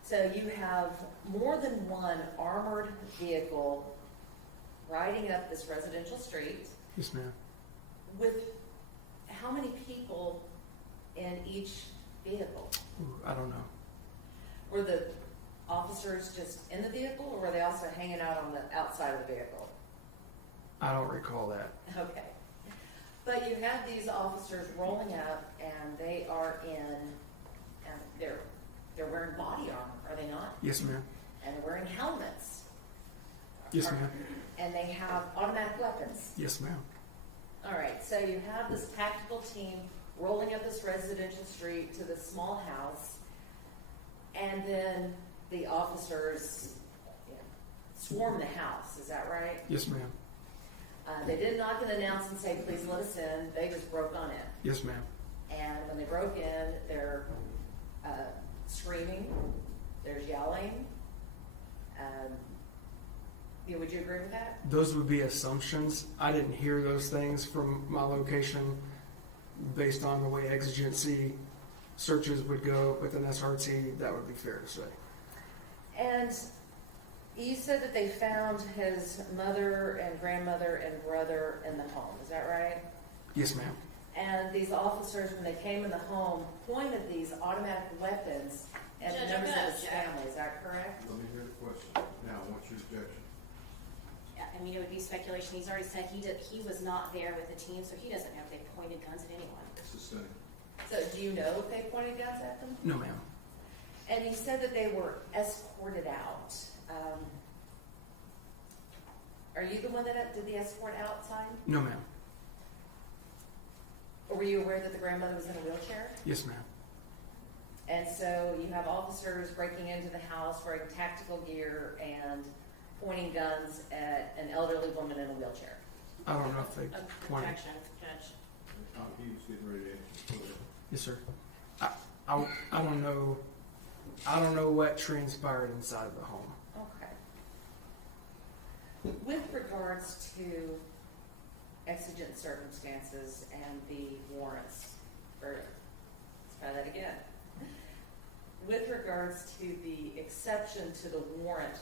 So you have more than one armored vehicle riding up this residential street Yes, ma'am. with how many people in each vehicle? Ooh, I don't know. Were the officers just in the vehicle, or were they also hanging out on the outside of the vehicle? I don't recall that. Okay. But you have these officers rolling up, and they are in, and they're wearing body armor, are they not? Yes, ma'am. And they're wearing helmets. Yes, ma'am. And they have automatic weapons. Yes, ma'am. All right, so you have this tactical team rolling up this residential street to this small house, and then the officers swarm the house, is that right? Yes, ma'am. They didn't knock and announce and say, please let us in, they just broke on in. Yes, ma'am. And when they broke in, they're screaming, there's yelling. Would you agree with that? Those would be assumptions. I didn't hear those things from my location based on the way exigency searches would go with an SRT. That would be fair to say. And you said that they found his mother and grandmother and brother in the home, is that right? Yes, ma'am. And these officers, when they came in the home, pointed these automatic weapons at the Judge, members I'm of gonna his object. family, is that correct? Let me hear the question. Now, what's your objection? Yeah, I mean, it would be speculation. He's already said he was not there with the team, so he doesn't know if they pointed guns at anyone. Sustained. So do you know if they pointed guns at them? No, ma'am. And you said that they were escorted out. Are you the one that did the escort outside? No, ma'am. Or were you aware that the grandmother was in a wheelchair? Yes, ma'am. And so you have officers breaking into the house wearing tactical gear and pointing guns at an elderly woman in a wheelchair. I don't know if they pointed. Objection, Judge. He was getting ready to answer. Yes, sir. I don't know. I don't know what transpired inside of the home. Okay. With regards to exigent circumstances and the warrants. Let's try that again. With regards to the exception to the warrant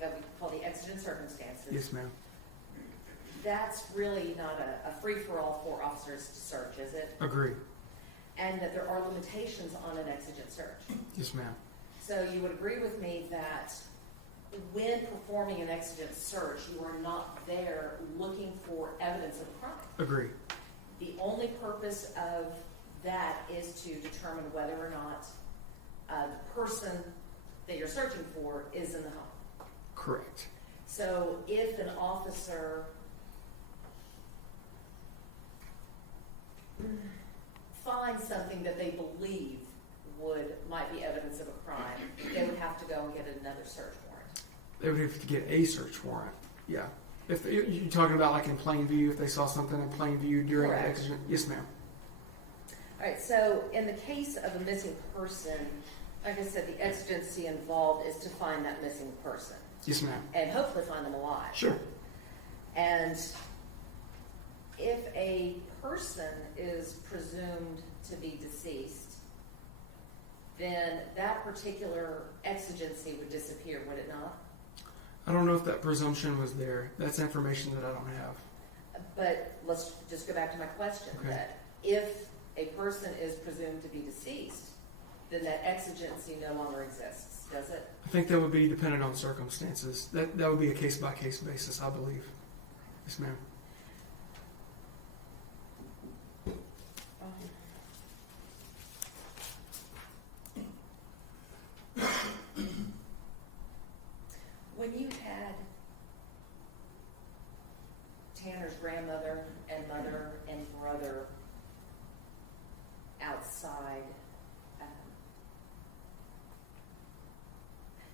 that we call the exigent circumstances. Yes, ma'am. That's really not a free-for-all for officers to search, is it? Agree. And that there are limitations on an exigent search. Yes, ma'am. So you would agree with me that when performing an exigent search, you are not there looking for evidence of a crime. Agree. The only purpose of that is to determine whether or not the person that you're searching for is in the home. Correct. So if an officer finds something that they believe might be evidence of a crime, they would have to go and get another search warrant. They would have to get a search warrant. Yeah. If you're talking about like in plain view, if they saw something in plain view during the Correct. exigent, yes, ma'am. All right, so in the case of a missing person, like I said, the exigency involved is to find that missing person. Yes, ma'am. And hopefully find them alive. Sure. And if a person is presumed to be deceased, then that particular exigency would disappear, would it not? I don't know if that presumption was there. That's information that I don't have. But let's just go back to my question, Okay. that if a person is presumed to be deceased, then that exigency no longer exists, does it? I think that would be dependent on circumstances. That would be a case-by-case basis, I believe. Yes, ma'am. When you had Tanner's grandmother and mother and brother outside,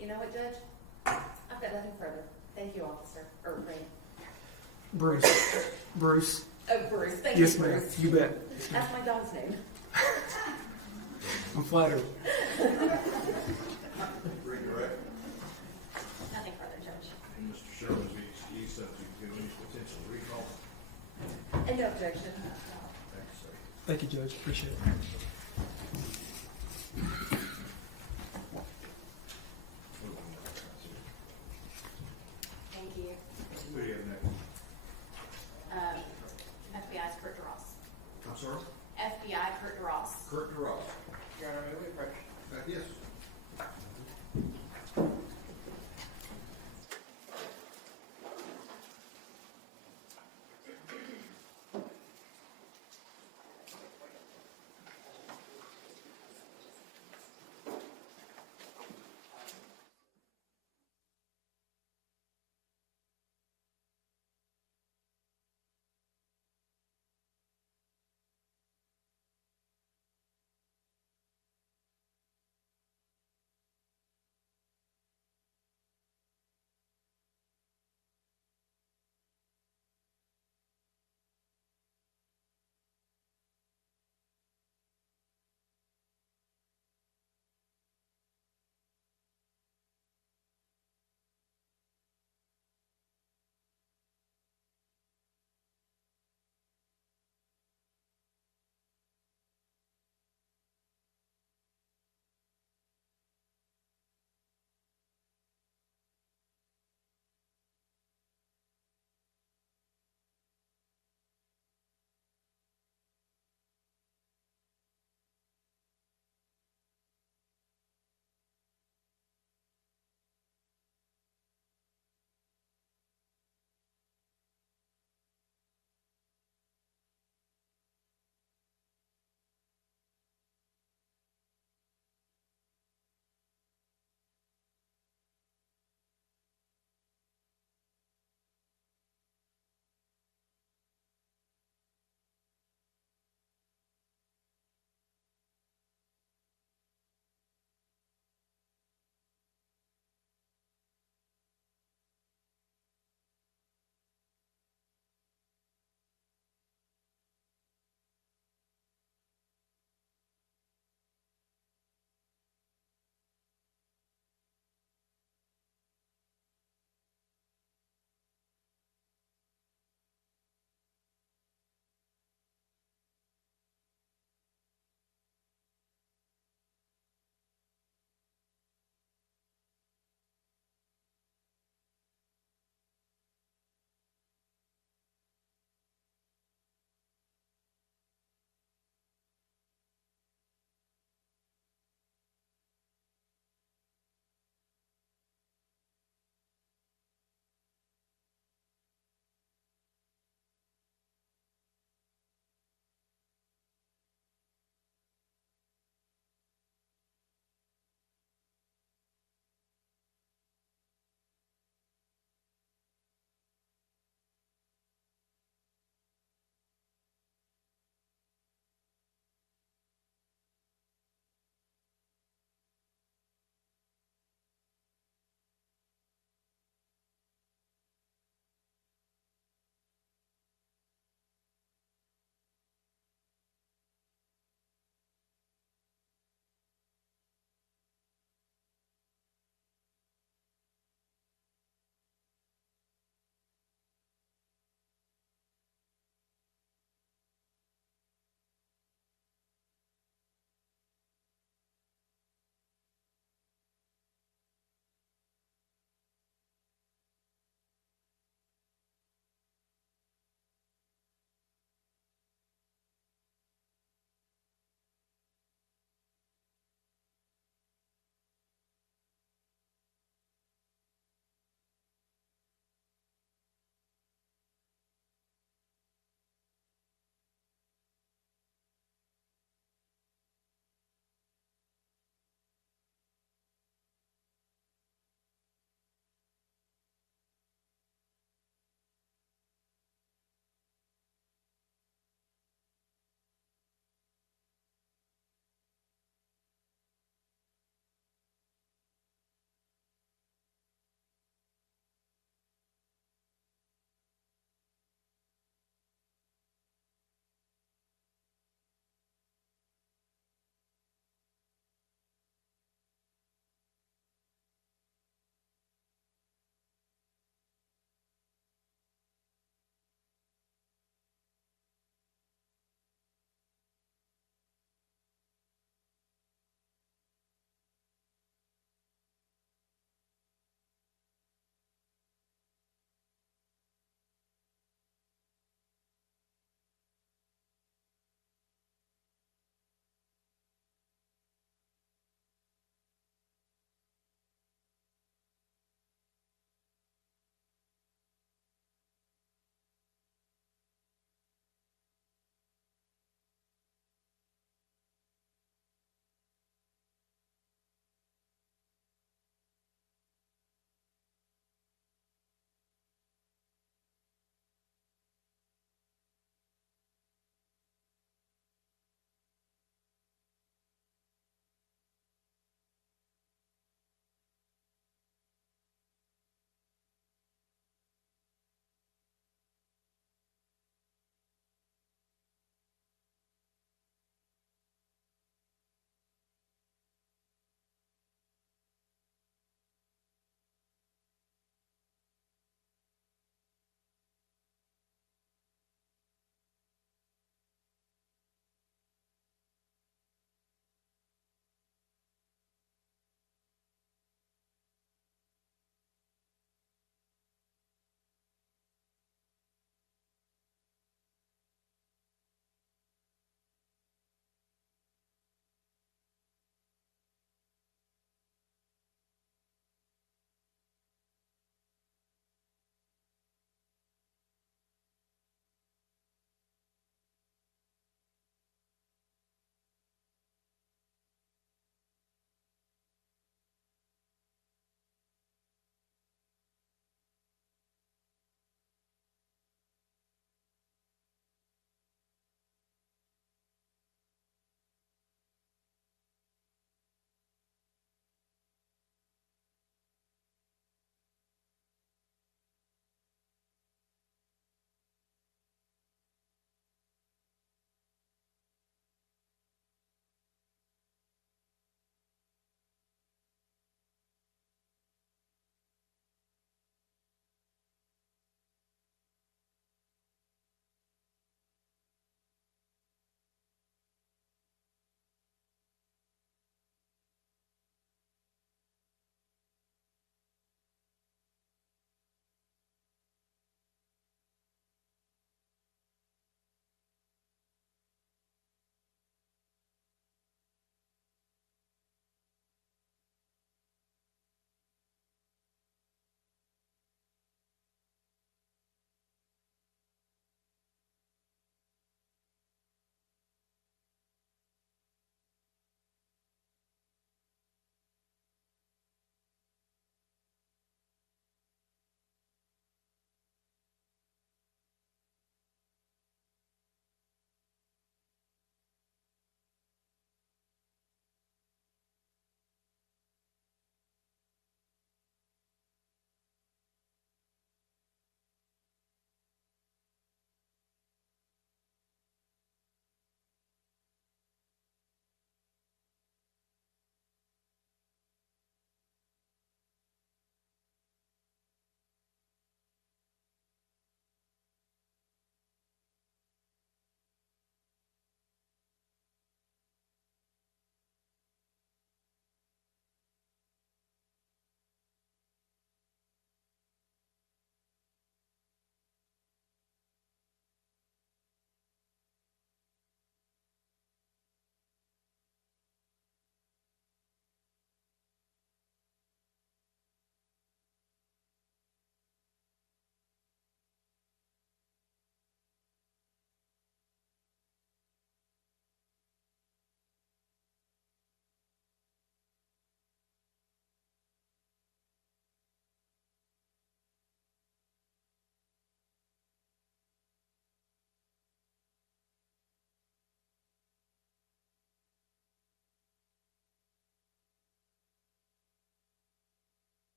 you know what, Judge? I've got nothing further. Thank you, officer, or Ray. Bruce. Bruce. Oh, Bruce. Thank Yes, you, ma'am. Bruce. You bet. That's my dog's name. I'm flattered. Redirect. Nothing further, Judge. Mr. Sherman's being excused subject to any potential recall. And no objection. Thanks, sir. Thank you, Judge. Appreciate it. Thank you. Who do you have next? FBI's Kurt DeRoss. I'm sorry? FBI Kurt DeRoss. Kurt DeRoss. Your Honor, may we approach? Yes.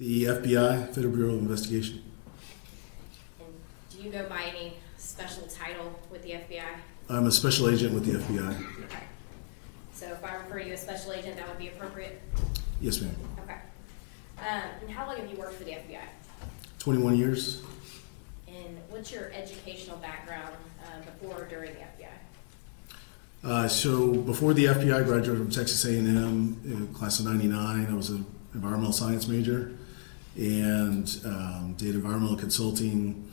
The FBI, Federal Bureau of Investigation. And do you go by any special title with the FBI? I'm a special agent with the FBI. Okay. So if I refer to you as special agent, that would be appropriate? Yes, ma'am. Okay. And how long have you worked for the FBI? 21 years. And what's your educational background before or during the FBI? So before the FBI, I graduated from Texas A&M, class of '99. I was an environmental science major and did environmental consulting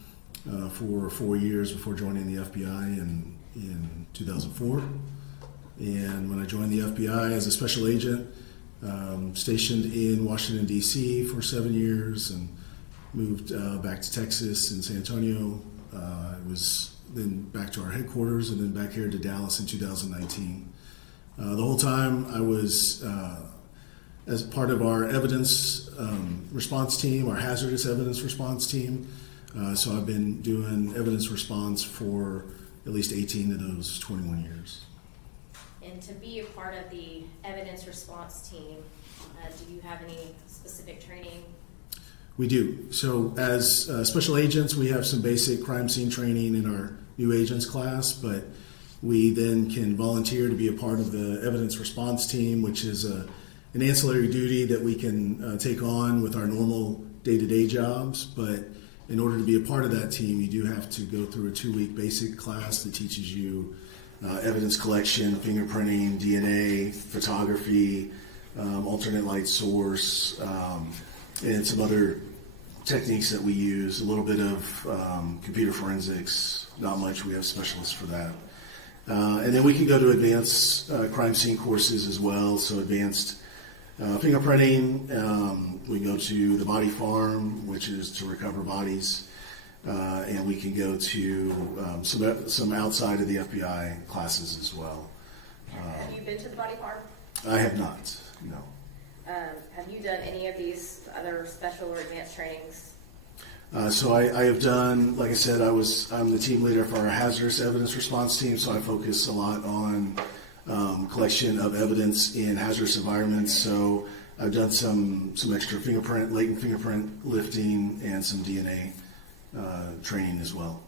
for 4 years before joining the FBI in 2004. And when I joined the FBI as a special agent, stationed in Washington, D.C. for 7 years and moved back to Texas in San Antonio. I was then back to our headquarters and then back here to Dallas in 2019. The whole time I was as part of our evidence response team, our hazardous evidence response team. So I've been doing evidence response for at least 18 of those 21 years. And to be a part of the evidence response team, do you have any specific training? We do. So as special agents, we have some basic crime scene training in our new agents class, but we then can volunteer to be a part of the evidence response team, which is an ancillary duty that we can take on with our normal day-to-day jobs. But in order to be a part of that team, you do have to go through a 2-week basic class that teaches you evidence collection, fingerprinting, DNA, photography, alternate light source, and some other techniques that we use, a little bit of computer forensics, not much, we have specialists for that. And then we can go to advanced crime scene courses as well, so advanced fingerprinting, we go to the body farm, which is to recover bodies, and we can go to some outside of the FBI classes as well. Have you been to the body farm? I have not, no. Have you done any of these other special or advanced trainings? So I have done, like I said, I'm the team leader for our hazardous evidence response team, so I focus a lot on collection of evidence in hazardous environments. So I've done some extra latent fingerprint lifting and some DNA training as well.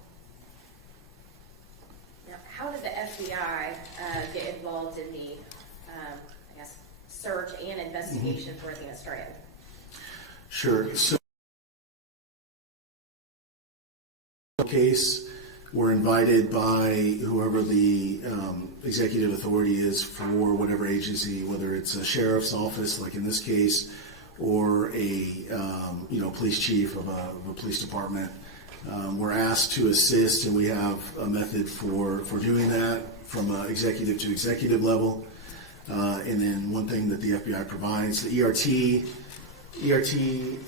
Now, how did the FBI get involved in the, search and investigation for Athena Strand? Sure. So, case, we're invited by whoever the executive authority is for whatever agency, whether it's a sheriff's office, like in this case, or a police chief of a police department. We're asked to assist, and we have a method for doing that from executive to executive level. And then one thing that the FBI provides, the ERT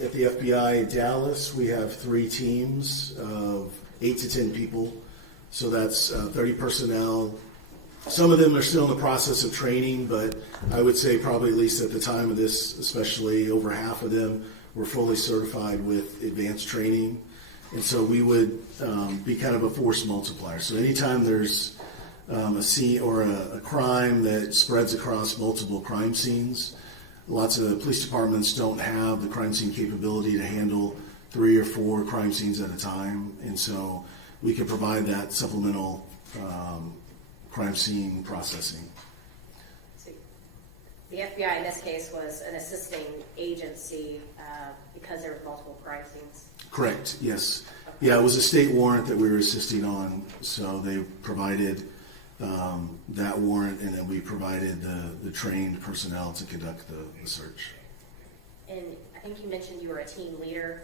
at the FBI in Dallas, we have 3 teams of 8 to 10 people. So that's 30 personnel. Some of them are still in the process of training, but I would say probably at least at the time of this, especially over half of them were fully certified with advanced training. And so we would be kind of a force multiplier. So anytime there's a scene or a crime that spreads across multiple crime scenes, lots of police departments don't have the crime scene capability to handle 3 or 4 crime scenes at a time, and so we can provide that supplemental crime scene processing. So the FBI in this case was an assisting agency because there were multiple crime scenes? Correct, yes. Yeah, it was a state warrant that we were assisting on, so they provided that warrant, and then we provided the trained personnel to conduct the search. And I think you mentioned you were a team leader.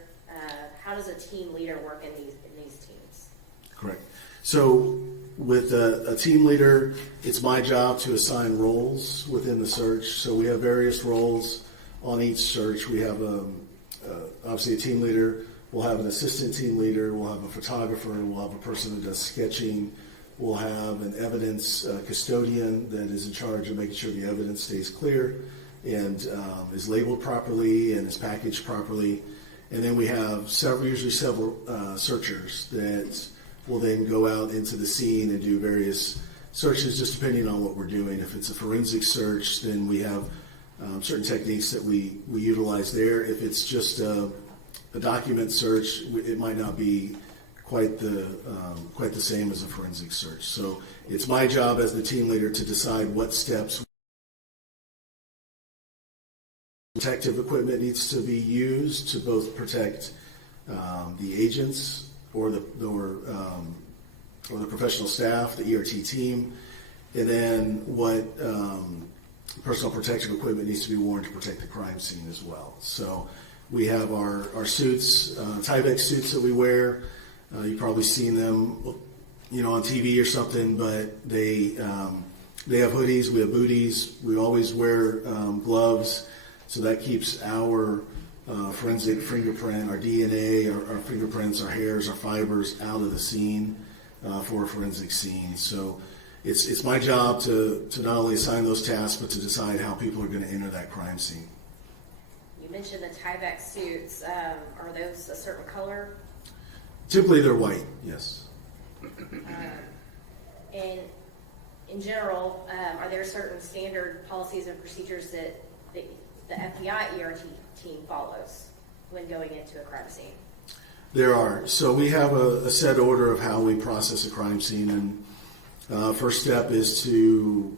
How does a team leader work in these teams? Correct. So with a team leader, it's my job to assign roles within the search. So we have various roles on each search. We have obviously a team leader. We'll have an assistant team leader. We'll have a photographer. We'll have a person who does sketching. We'll have an evidence custodian that is in charge of making sure the evidence stays clear and is labeled properly and is packaged properly. And then we have usually several searchers that will then go out into the scene and do various searches just depending on what we're doing. If it's a forensic search, then we have certain techniques that we utilize there. If it's just a document search, it might not be quite the same as a forensic search. So it's my job as the team leader to decide what steps protective equipment needs to be used to both protect the agents or the professional staff, the ERT team, and then what personal protective equipment needs to be worn to protect the crime scene as well. So we have our suits, Tyvek suits that we wear. You've probably seen them, on TV or something, but they have hoodies, we have booties, we always wear gloves, so that keeps our forensic fingerprint, our DNA, our fingerprints, our hairs, our fibers out of the scene for a forensic scene. So it's my job to not only assign those tasks, but to decide how people are going to enter that crime scene. You mentioned the Tyvek suits. Are those a certain color? Typically they're white, yes. And in general, are there certain standard policies and procedures that the FBI ERT team follows when going into a crime scene? There are. So we have a set order of how we process a crime scene, and first step is to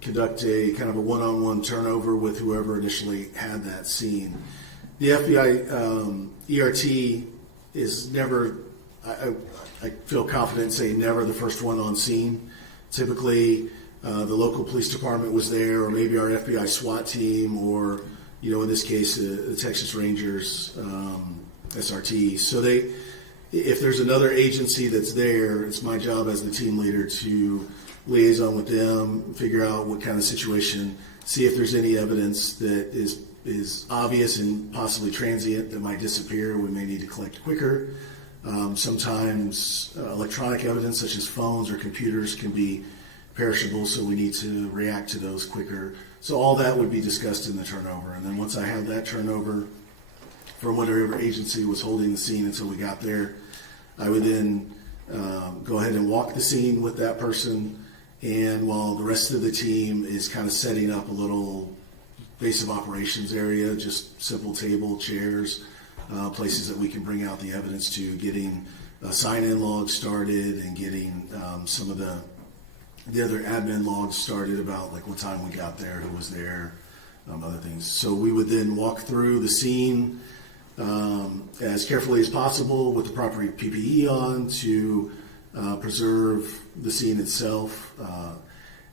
conduct a kind of a one-on-one turnover with whoever initially had that scene. The FBI ERT is never, I feel confident in saying never the first one on scene. Typically, the local police department was there, or maybe our FBI SWAT team, or, in this case, the Texas Rangers, SRT. So if there's another agency that's there, it's my job as the team leader to liaison with them, figure out what kind of situation, see if there's any evidence that is obvious and possibly transient that might disappear. We may need to collect quicker. Sometimes electronic evidence such as phones or computers can be perishable, so we need to react to those quicker. So all that would be discussed in the turnover. And then once I have that turnover from whatever agency was holding the scene until we got there, I would then go ahead and walk the scene with that person. And while the rest of the team is kind of setting up a little base of operations area, just simple table, chairs, places that we can bring out the evidence to, getting sign-in logs started and getting some of the other admin logs started about like what time we got there, who was there, other things. So we would then walk through the scene as carefully as possible with the proper PPE on to preserve the scene itself.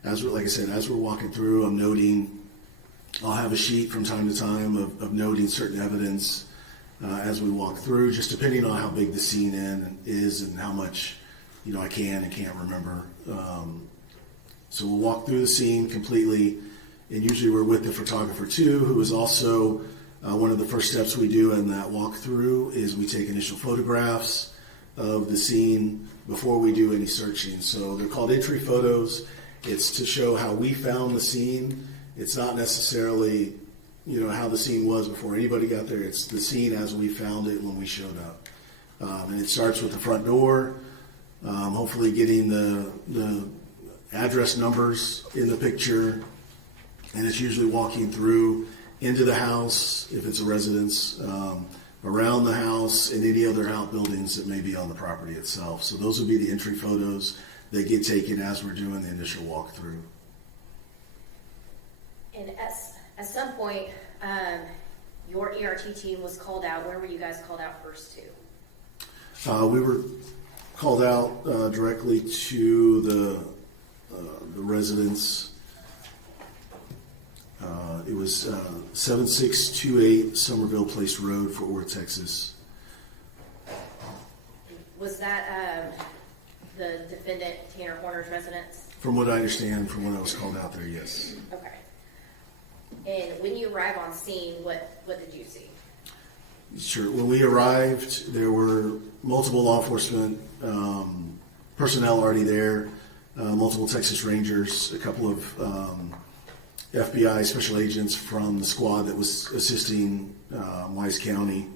Like I said, as we're walking through, I'm noting, I'll have a sheet from time to time of noting certain evidence as we walk through, just depending on how big the scene is and how much I can and can't remember. So we'll walk through the scene completely, and usually we're with the photographer too, who is also one of the first steps we do in that walkthrough is we take initial photographs of the scene before we do any searching. So they're called entry photos. It's to show how we found the scene. It's not necessarily how the scene was before anybody got there. It's the scene as we found it when we showed up. And it starts with the front door, hopefully getting the address numbers in the picture, and it's usually walking through into the house, if it's a residence, around the house, and any other outbuildings that may be on the property itself. So those would be the entry photos that get taken as we're doing the initial walkthrough. And at some point, your ERT team was called out. Where were you guys called out first to? We were called out directly to the residence. It was 7628 Somerville Place Road, Fort Worth, Texas. Was that the defendant, Tanner Horner's residence? From what I understand, from when I was called out there, yes. Okay. And when you arrive on scene, what did you see? Sure. When we arrived, there were multiple law enforcement personnel already there, multiple Texas Rangers, a couple of FBI special agents from the squad that was assisting Wise County,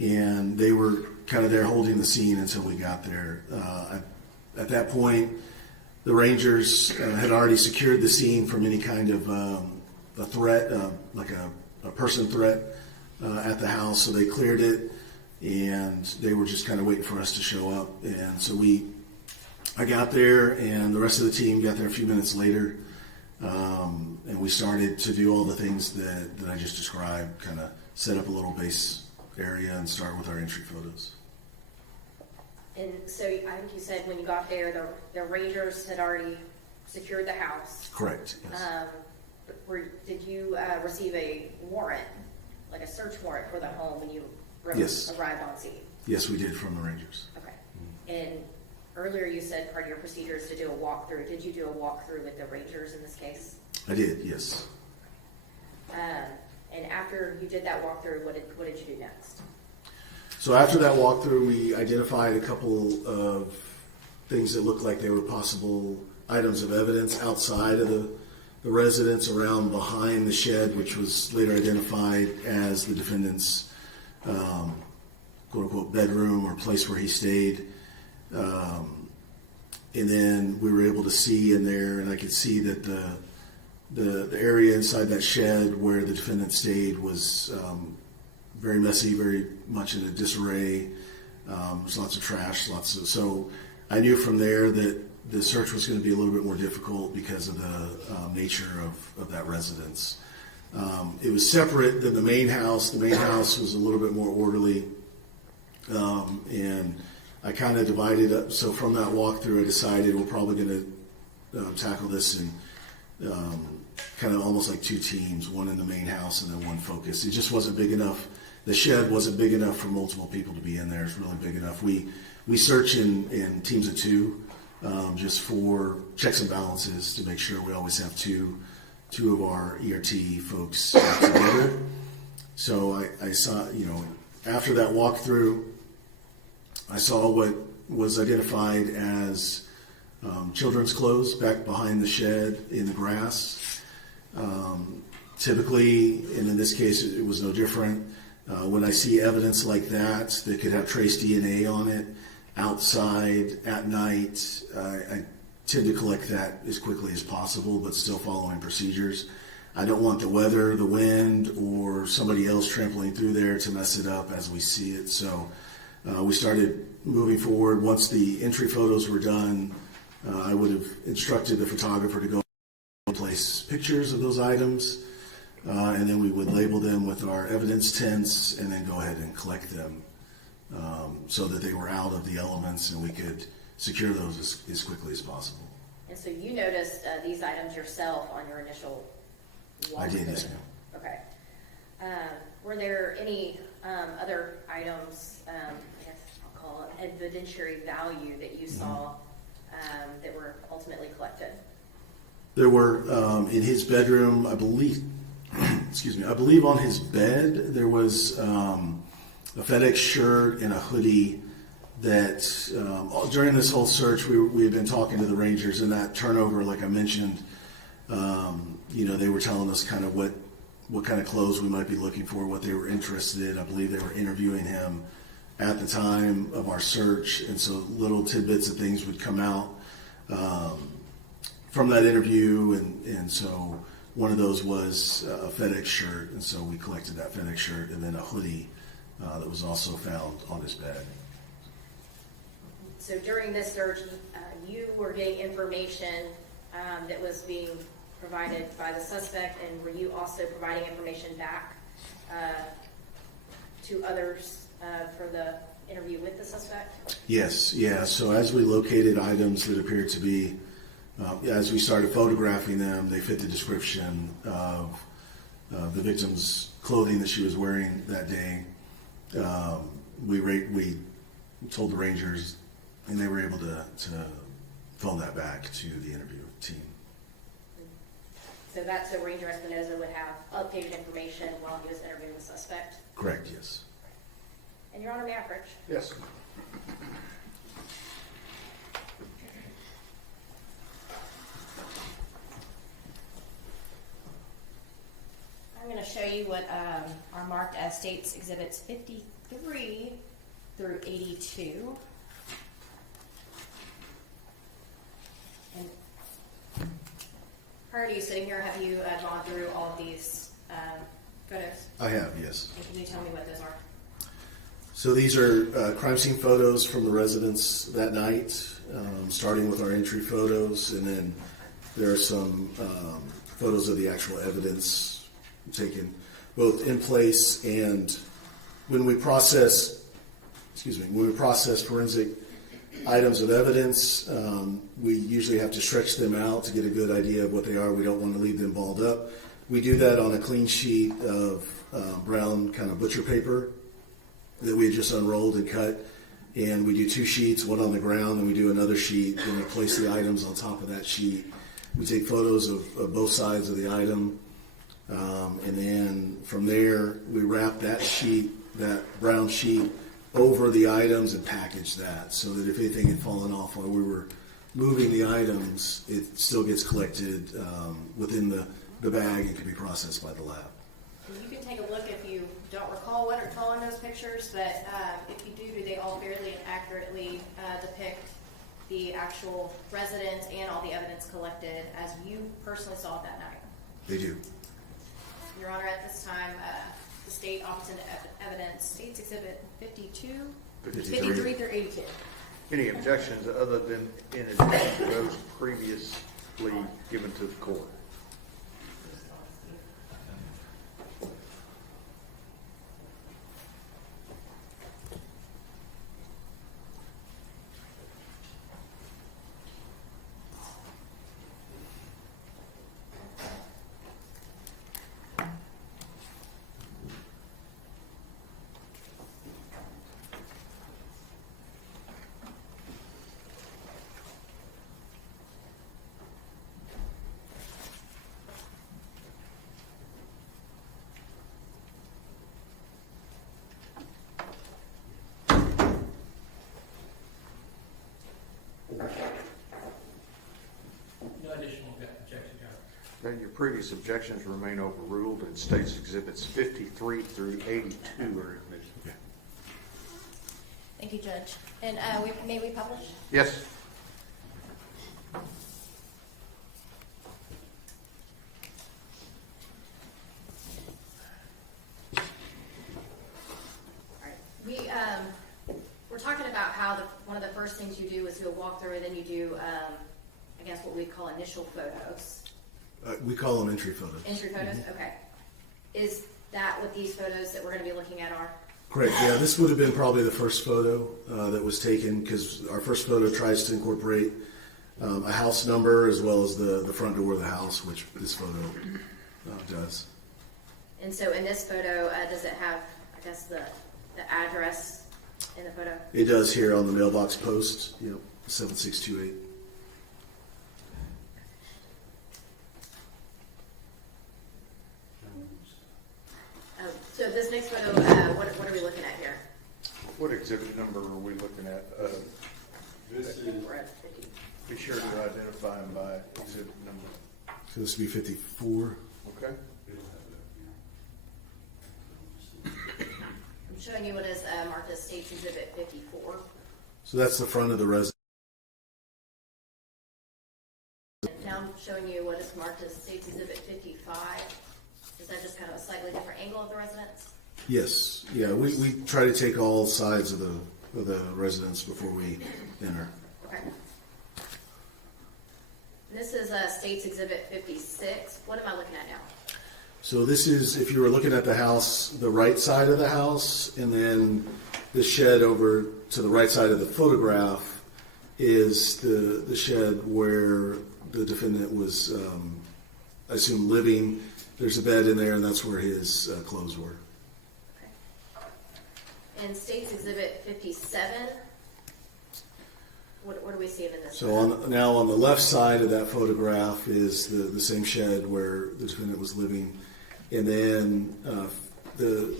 and they were kind of there holding the scene until we got there. At that point, the Rangers had already secured the scene from any kind of threat, like a person threat at the house, so they cleared it, and they were just kind of waiting for us to show up. And so I got there, and the rest of the team got there a few minutes later, and we started to do all the things that I just described, kind of set up a little base area and start with our entry photos. And so I think you said when you got there, the rangers had already secured the house. Correct, yes. Did you receive a warrant, like a search warrant for the home when you Yes. arrived on scene? Yes, we did from the Rangers. Okay. And earlier you said part of your procedure is to do a walkthrough. Did you do a walkthrough with the rangers in this case? I did, yes. And after you did that walkthrough, what did you do next? So after that walkthrough, we identified a couple of things that looked like they were possible items of evidence outside of the residence, around behind the shed, which was later identified as the defendant's quote-unquote bedroom or place where he stayed. And then we were able to see in there, and I could see that the area inside that shed where the defendant stayed was very messy, very much in a disarray. There's lots of trash, so I knew from there that the search was going to be a little bit more difficult because of the nature of that residence. It was separate than the main house. The main house was a little bit more orderly, and I kind of divided up. So from that walkthrough, I decided we're probably going to tackle this in kind of almost like two teams, one in the main house and then one focus. It just wasn't big enough. The shed wasn't big enough for multiple people to be in there. It's really big enough. We search in teams of two, just for checks and balances to make sure we always have two of our ERT folks together. So I saw, after that walkthrough, I saw what was identified as children's clothes back behind the shed in the grass. Typically, and in this case, it was no different. When I see evidence like that could have trace DNA on it outside at night, I tend to collect that as quickly as possible, but still following procedures. I don't want the weather, the wind, or somebody else trampling through there to mess it up as we see it. So we started moving forward. Once the entry photos were done, I would have instructed the photographer to go place pictures of those items, and then we would label them with our evidence tints and then go ahead and collect them so that they were out of the elements and we could secure those as quickly as possible. And so you noticed these items yourself on your initial walkthrough? I did, yes, ma'am. Okay. Were there any other items, I guess I'll call it evidentiary value that you saw that were ultimately collected? There were in his bedroom, I believe, I believe on his bed there was a FedEx shirt and a hoodie that during this whole search we had been talking to the Rangers, and that turnover, like I mentioned, they were telling us kind of what kind of clothes we might be looking for, what they were interested in. I believe they were interviewing him at the time of our search, and so little tidbits of things would come out from that interview, and so one of those was a FedEx shirt, and so we collected that FedEx shirt, and then a hoodie that was also found on his bed. So during this search, you were getting information that was being provided by the suspect, and were you also providing information back to others for the interview with the suspect? Yes, yeah. So as we located items that appeared to be, as we started photographing them, they fit the description of the victim's clothing that she was wearing that day. We told the Rangers, and they were able to phone that back to the interview team. So that's so Ranger Espinoza would have updated information while he was interviewing the suspect? Correct, yes. And Your Honor, may I approach? Yes. I'm going to show you what are marked as States Exhibits 53 through 82. And prior to you sitting here, have you gone through all of these photos? I have, yes. And can you tell me what those are? So these are crime scene photos from the residence that night, starting with our entry photos, and then there are some photos of the actual evidence taken both in place and when we process forensic items of evidence, we usually have to stretch them out to get a good idea of what they are. We don't want to leave them balled up. We do that on a clean sheet of brown kind of butcher paper that we had just unrolled and cut. And we do 2 sheets, one on the ground, and we do another sheet, and we place the items on top of that sheet. We take photos of both sides of the item, and then from there, we wrap that sheet, that brown sheet, over the items and package that so that if anything had fallen off while we were moving the items, it still gets collected within the bag and can be processed by the lab. You can take a look if you don't recall what are tall in those pictures, but if you do they all fairly and accurately depict the actual residence and all the evidence collected as you personally saw it that night? They do. Your Honor, at this time, the state offers into evidence State's Exhibit 52, 53 through 82. Any objections other than in addition to those previously given to the court? No additional objection, Your Honor. Then your previous objections remain overruled and State's Exhibits 53 through 82 are admitted. Thank you, Judge. And may we publish? Yes. We're talking about how one of the first things you do is do a walkthrough, and then you do, I guess, what we'd call initial photos. We call them entry photos. Entry photos? Okay. Is that what these photos that we're going to be looking at are? Correct. Yeah, this would have been probably the first photo that was taken because our first photo tries to incorporate a house number as well as the front door of the house, which this photo does. And so in this photo, does it have, I guess, the address in the photo? It does here on the mailbox post, 7628. So this next photo, what are we looking at here? What exhibit number are we looking at? This is, We're at 50. Be sure to identify them by exhibit number. So this would be 54. Okay. I'm showing you what is marked as State's Exhibit 54. So that's the front of the residence. Now I'm showing you what is marked as State's Exhibit 55. Is that just kind of a slightly different angle of the residence? Yes. Yeah, we try to take all sides of the residence before we enter. Okay. This is State's Exhibit 56. What am I looking at now? So this is, if you were looking at the house, the right side of the house, and then the shed over to the right side of the photograph is the shed where the defendant was, I assume, living. There's a bed in there, and that's where his clothes were. Okay. And State's Exhibit 57, what are we seeing in this? So now on the left side of that photograph is the same shed where the defendant was living. And then the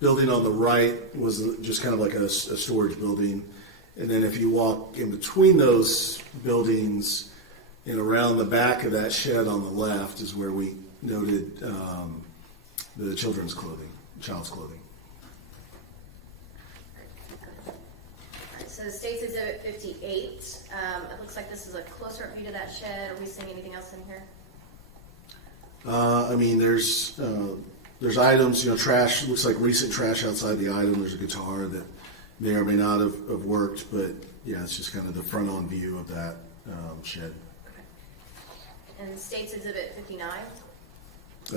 building on the right was just kind of like a storage building. And then if you walk in between those buildings and around the back of that shed on the left is where we noted the child's clothing. So State's Exhibit 58, it looks like this is a closer-up view to that shed. Are we seeing anything else in here? I mean, there's items, trash, looks like recent trash outside the item. There's a guitar that may or may not have worked, but yeah, it's just kind of the front-on view of that shed. And State's Exhibit 59?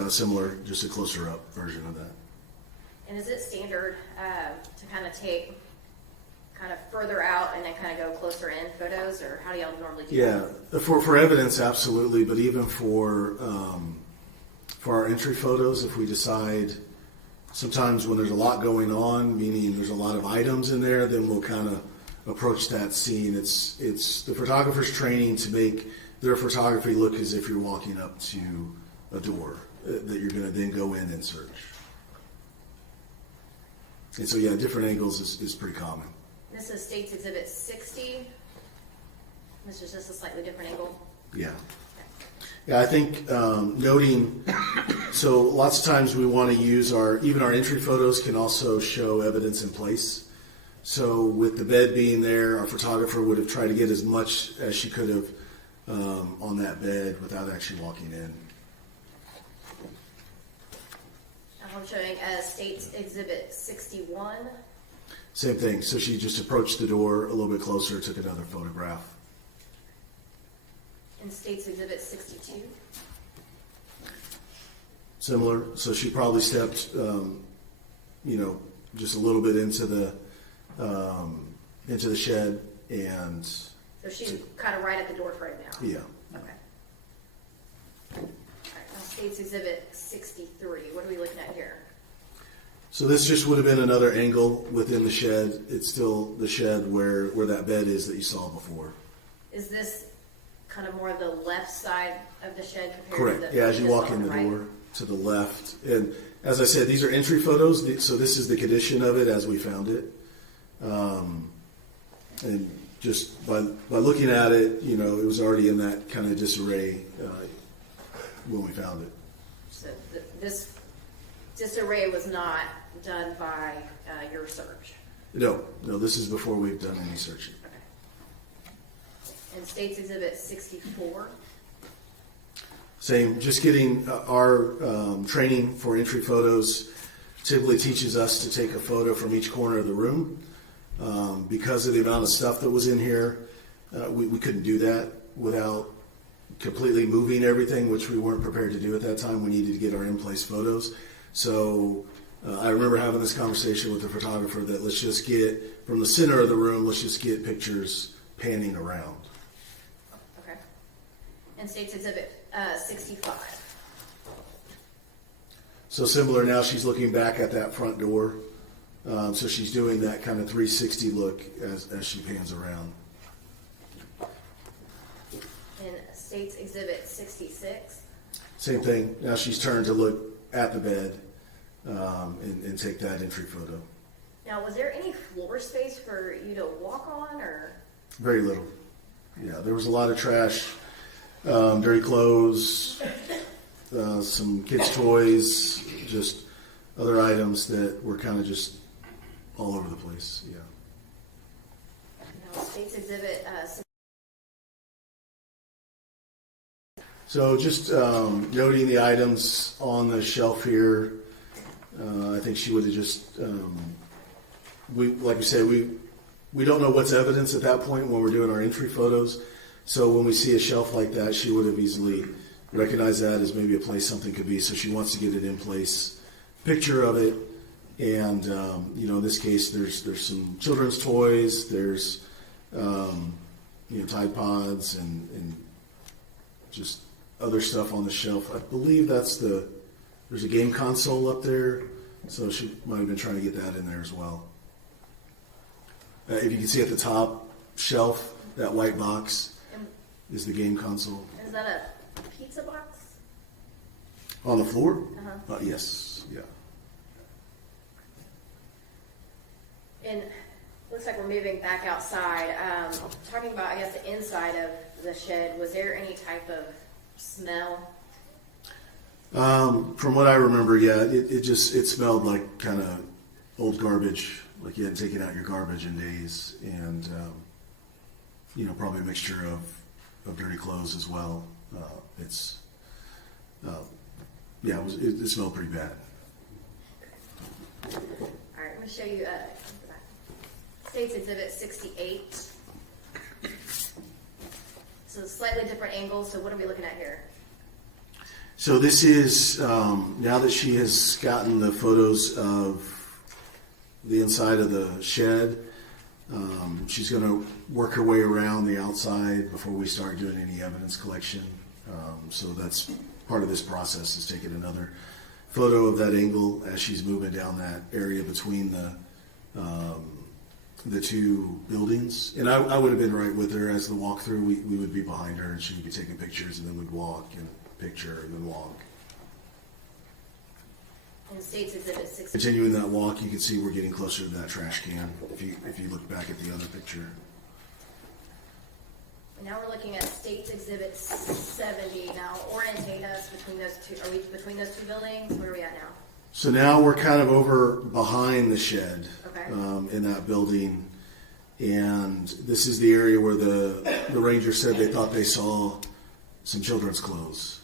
Similar, just a closer up version of that. And is it standard to kind of take kind of further out and then kind of go closer in photos, or how do y'all normally do that? Yeah, for evidence, absolutely, but even for our entry photos, if we decide sometimes when there's a lot going on, meaning there's a lot of items in there, then we'll kind of approach that scene. It's the photographer's training to make their photography look as if you're walking up to a door that you're going to then go in and search. And so, yeah, different angles is pretty common. This is State's Exhibit 60. This is just a slightly different angle. Yeah. Yeah, I think noting, so lots of times we want to use even our entry photos can also show evidence in place. So with the bed being there, our photographer would have tried to get as much as she could have on that bed without actually walking in. I'm showing State's Exhibit 61. Same thing. So she just approached the door a little bit closer, took another photograph. And State's Exhibit 62. Similar. So she probably stepped, just a little bit into the shed, and So she's kind of right at the door right now. yeah. Okay. All right, now State's Exhibit 63. What are we looking at here? So this just would have been another angle within the shed. It's still the shed where that bed is that you saw before. Is this kind of more of the left side of the shed compared Correct. to the Yeah, as you this walk on in the right? door to the left. And as I said, these are entry photos, so this is the condition of it as we found it. And just by looking at it, it was already in that kind of disarray when we found it. So this disarray was not done by your search. No, this is before we've done any searching. And State's Exhibit 64. Same, just getting our training for entry photos typically teaches us to take a photo from each corner of the room. Because of the amount of stuff that was in here, we couldn't do that without completely moving everything, which we weren't prepared to do at that time. We needed to get our in-place photos. So I remember having this conversation with the photographer that let's just get, from the center of the room, let's just get pictures panning around. Okay. And State's Exhibit 65. So similar, now she's looking back at that front door. So she's doing that kind of 360 look as she pans around. And State's Exhibit 66. Same thing. Now she's turned to look at the bed and take that entry photo. Now, was there any floor space for you to walk on, or? Very little. Yeah, there was a lot of trash, dirty clothes, some kids' toys, just other items that were kind of just all over the place. Yeah. Now, State's Exhibit. So just noting the items on the shelf here, I think she would have just, like we said, we don't know what's evidence at that point when we're doing our entry photos. So when we see a shelf like that, she would have easily recognized that as maybe a place something could be. So she wants to get it in place, picture of it. And, in this case, there's some children's toys, there's, Tide Pods and just other stuff on the shelf. I believe there's a game console up there, so she might have been trying to get that in there as well. If you can see at the top shelf, that white box is the game console. Is that a pizza box? On the floor? Uh-huh. Yes, yeah. And looks like we're moving back outside. Talking about, I guess, the inside of the shed, was there any type of smell? From what I remember, yeah, it smelled like kind of old garbage, like you hadn't taken out your garbage in days, and probably a mixture of dirty clothes as well. It's yeah, it smelled pretty bad. All right, I'm going to show you State's Exhibit 68. So slightly different angles. So what are we looking at here? So this is, now that she has gotten the photos of the inside of the shed, she's going to work her way around the outside before we start doing any evidence collection. So that's part of this process, is taking another photo of that angle as she's moving down that area between the two buildings. And I would have been right with her as the walkthrough. We would be behind her, and she would be taking pictures, and then we'd walk and picture and then walk. In State's Exhibit 68. Continuing that walk, you can see we're getting closer to that trash can if you look back at the other picture. And now we're looking at State's Exhibit 70. Now orientate us between those two. Are we between those two buildings? Where are we at now? So now we're kind of over behind the shed, Okay. in that building. And this is the area where the ranger said they thought they saw some children's clothes,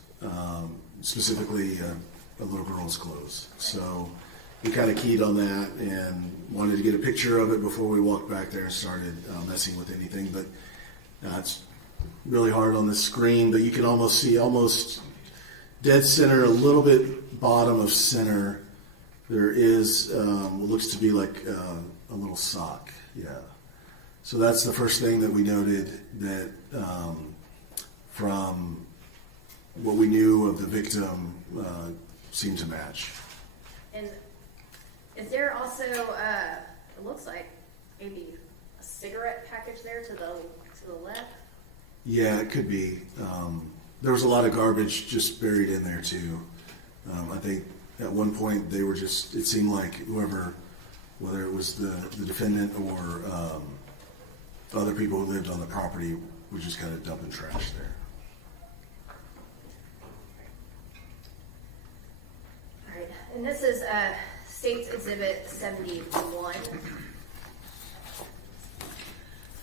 specifically a little girl's clothes. So we kind of keyed on that and wanted to get a picture of it before we walked back there and started messing with anything. But it's really hard on the screen, but you can almost see dead center, a little bit bottom of center. There is what looks to be like a little sock. Yeah. So that's the first thing that we noted, that from what we knew of the victim seemed to match. And is there also, it looks like maybe a cigarette package there to the left? Yeah, it could be. There was a lot of garbage just buried in there too. I think at one point they were it seemed like whoever, whether it was the defendant or other people who lived on the property, were just kind of dumping trash there. All right, and this is State's Exhibit 71.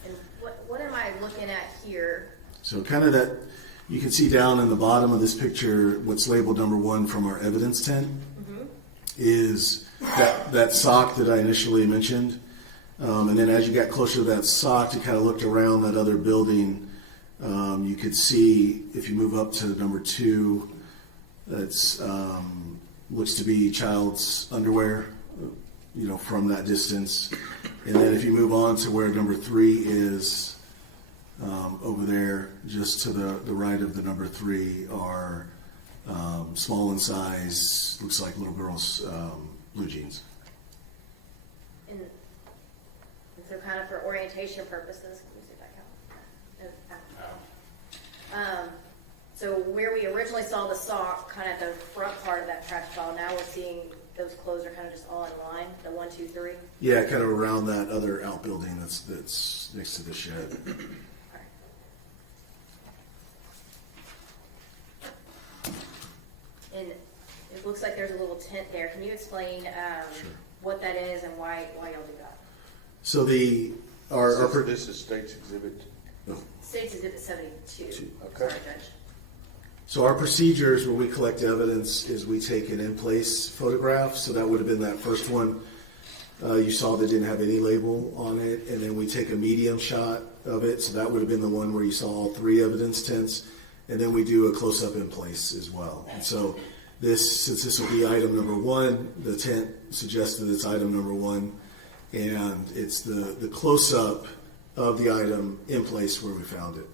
And what am I looking at here? So kind of that, you can see down in the bottom of this picture, what's labeled number 1 from our evidence tent is that sock that I initially mentioned. And then as you got closer to that sock, you kind of looked around that other building. You could see, if you move up to number 2, that's looks to be child's underwear, from that distance. And then if you move on to where number 3 is, over there, just to the right of the number 3, are small in size, looks like little girls' blue jeans. And so kind of for orientation purposes, let me see if I can. So where we originally saw the sock, kind of the front part of that trash pile, now we're seeing those clothes are kind of just all in line, the 1, 2, 3. Yeah, kind of around that other outbuilding that's next to the shed. And it looks like there's a little tent there. Can you explain what that is and why y'all do that? So This is State's Exhibit. State's Exhibit 72. Okay. Sorry, Judge. So our procedures when we collect evidence is we take an in-place photograph. So that would have been that first one you saw that didn't have any label on it. And then we take a medium shot of it. So that would have been the one where you saw all 3 evidence tents. And then we do a close-up in place as well. And so since this will be item number 1, the tent suggested it's item number 1. And it's the close-up of the item in place where we found it.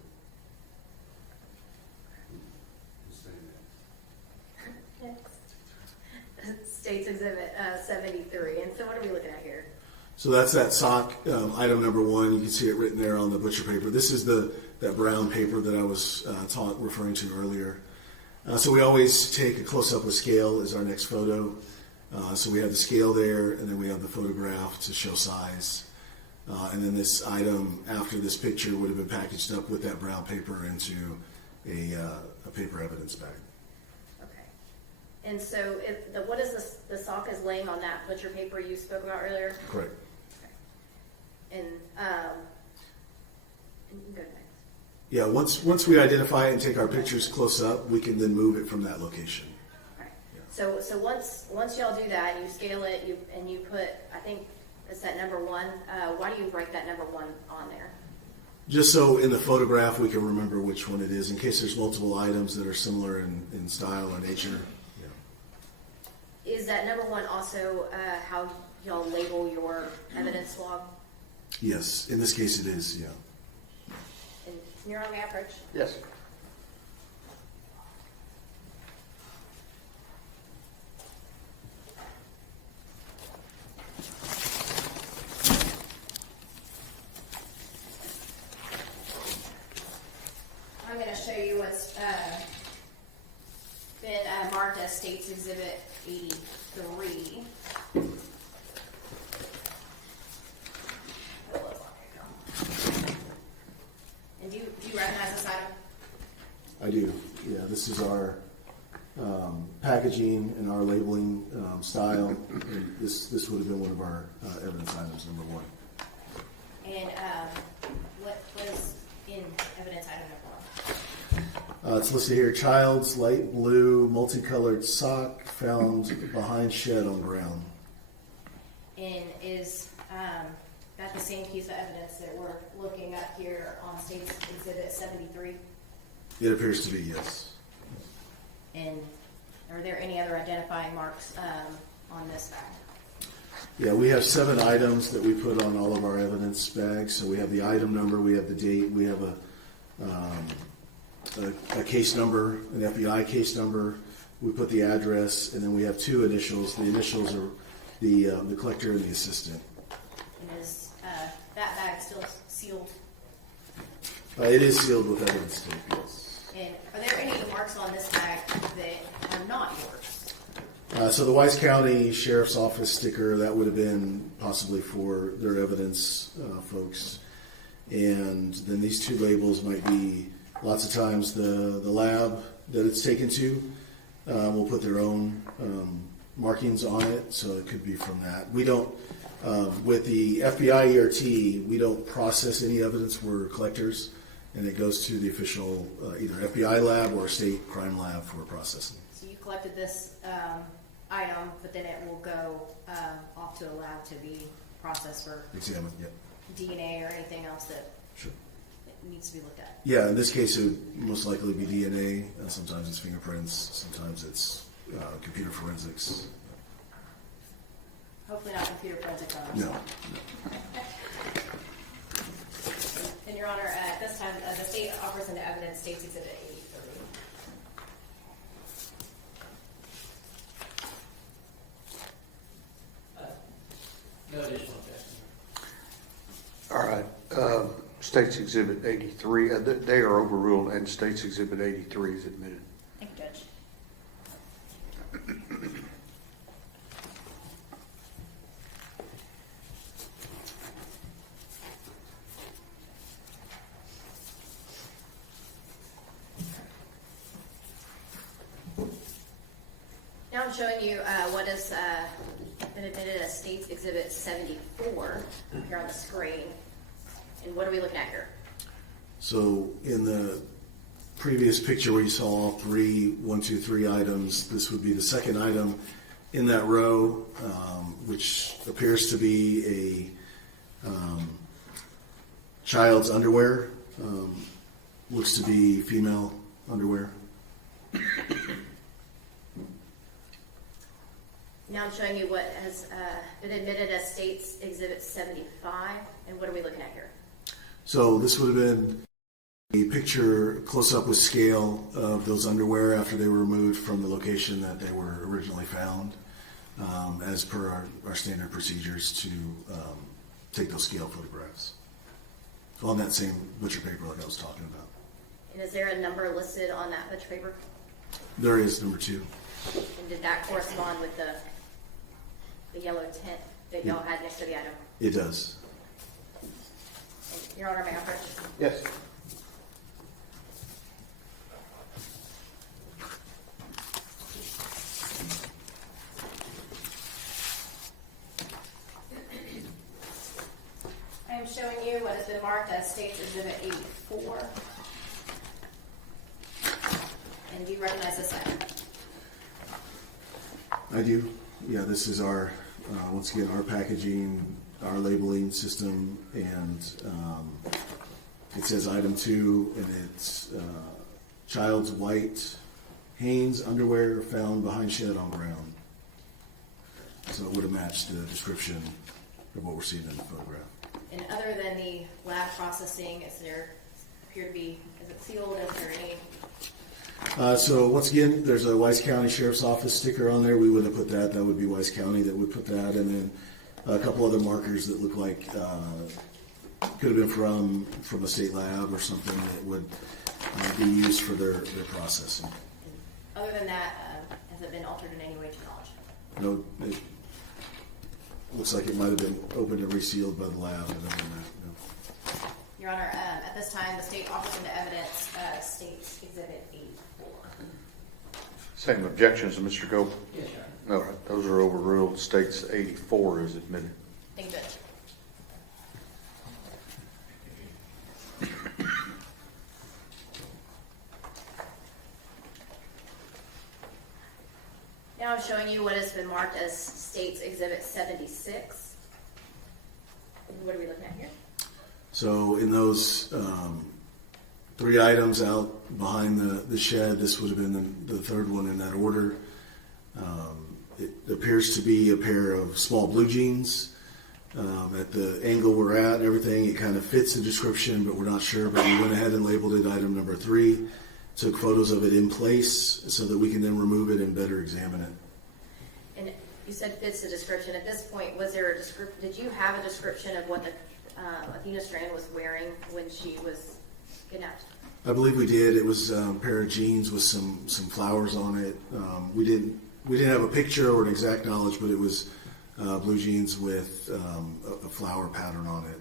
State's Exhibit 73. And so what are we looking at here? So that's that sock, item number 1. You can see it written there on the butcher paper. This is that brown paper that I was referring to earlier. So we always take a close-up with scale as our next photo. So we have the scale there, and then we have the photograph to show size. And then this item after this picture would have been packaged up with that brown paper into a paper evidence bag. Okay. And so what is the sock is laying on that butcher paper you spoke about earlier? Correct. Okay. And you can go next. Yeah, once we identify it and take our pictures close up, we can then move it from that location. Right. Yeah. So once y'all do that, you scale it, you put, I think it's that number 1. Why do you write that number 1 on there? Just so in the photograph we can remember which one it is, in case there's multiple items that are similar in style or nature. Yeah. Is that number 1 also how y'all label your evidence log? Yes, in this case it is, yeah. And you're on average? Yes. I'm going to show you what's been marked as State's Exhibit 83. And do you recognize this item? I do, yeah. This is our packaging and our labeling style. And this would have been one of our evidence items, number 1. And what is in evidence item number 1? It's listed here, child's light blue multicolored sock found behind shed on ground. And is that the same piece of evidence that we're looking at here on State's Exhibit 73? It appears to be, yes. And are there any other identifying marks on this bag? Yeah, we have 7 items that we put on all of our evidence bags. So we have the item number, we have the date, we have a case number, an FBI case number. We put the address, and then we have 2 initials. The initials are the collector and the assistant. And is that bag still sealed? It is sealed with evidence tape, yes. And are there any marks on this bag that are not yours? So the Wise County Sheriff's Office sticker, that would have been possibly for their evidence folks. And then these 2 labels might be, lots of times, the lab that it's taken to will put their own markings on it, so it could be from that. We don't, with the FBI ERT, we don't process any evidence. We're collectors, and it goes to the official either FBI lab or state crime lab for processing. So you collected this item, but then it will go off to a lab to be processed for Examined, yep. DNA or anything else that Sure. needs to be looked at. Yeah, in this case, it would most likely be DNA. Sometimes it's fingerprints. Sometimes it's computer forensics. Hopefully not computer forensics on No. And Your Honor, at this time, the state offers into evidence State's Exhibit 83. No additional objection. All right. State's Exhibit 83, they are overruled, and State's Exhibit 83 is admitted. Thank you, Judge. Now I'm showing you what has been admitted as State's Exhibit 74 here on the screen. And what are we looking at here? So in the previous picture where you saw all 3, 1, 2, 3 items, this would be the second item in that row, which appears to be a child's underwear. Looks to be female underwear. Now I'm showing you what has been admitted as State's Exhibit 75. And what are we looking at here? So this would have been a picture close up with scale of those underwear after they were removed from the location that they were originally found, as per our standard procedures to take those scale photographs on that same butcher paper like I was talking about. And is there a number listed on that butcher paper? There is number 2. And did that correspond with the yellow tint that y'all had next to the item? It does. Your Honor, may I approach? Yes. I am showing you what has been marked as State's Exhibit 84. And do you recognize this item? I do. Yeah, this is our, once again, our packaging, our labeling system, and it says item 2, and it's child's white Hanes underwear found behind shed on ground. So it would have matched the description of what we're seeing in the photograph. And other than the lab processing, is there appear to be, is it sealed? Is there any? So once again, there's a Wise County Sheriff's Office sticker on there. We wouldn't have put that. That would be Wise County that would put that. And then a couple other markers that look like could have been from a state lab or something that would be used for their processing. Other than that, has it been altered in any way to your knowledge? No, it looks like it might have been opened and resealed by the lab. Other than that, no. Your Honor, at this time, the state offers into evidence State's Exhibit 84. Same objections to Mr. Gold? Yes, Your Honor. All right, those are overruled. State's 84 is admitted. Thank you, Judge. Now I'm showing you what has been marked as State's Exhibit 76. What are we looking at here? So in those 3 items out behind the shed, this would have been the third one in that order. It appears to be a pair of small blue jeans. At the angle we're at, everything, it kind of fits the description, but we're not sure. But we went ahead and labeled it item number 3, took photos of it in place so that we can then remove it and better examine it. And you said fits the description. At this point, was there a did you have a description of what the Athena Strand was wearing when she was kidnapped? I believe we did. It was a pair of jeans with some flowers on it. We didn't have a picture or an exact knowledge, but it was blue jeans with a flower pattern on it.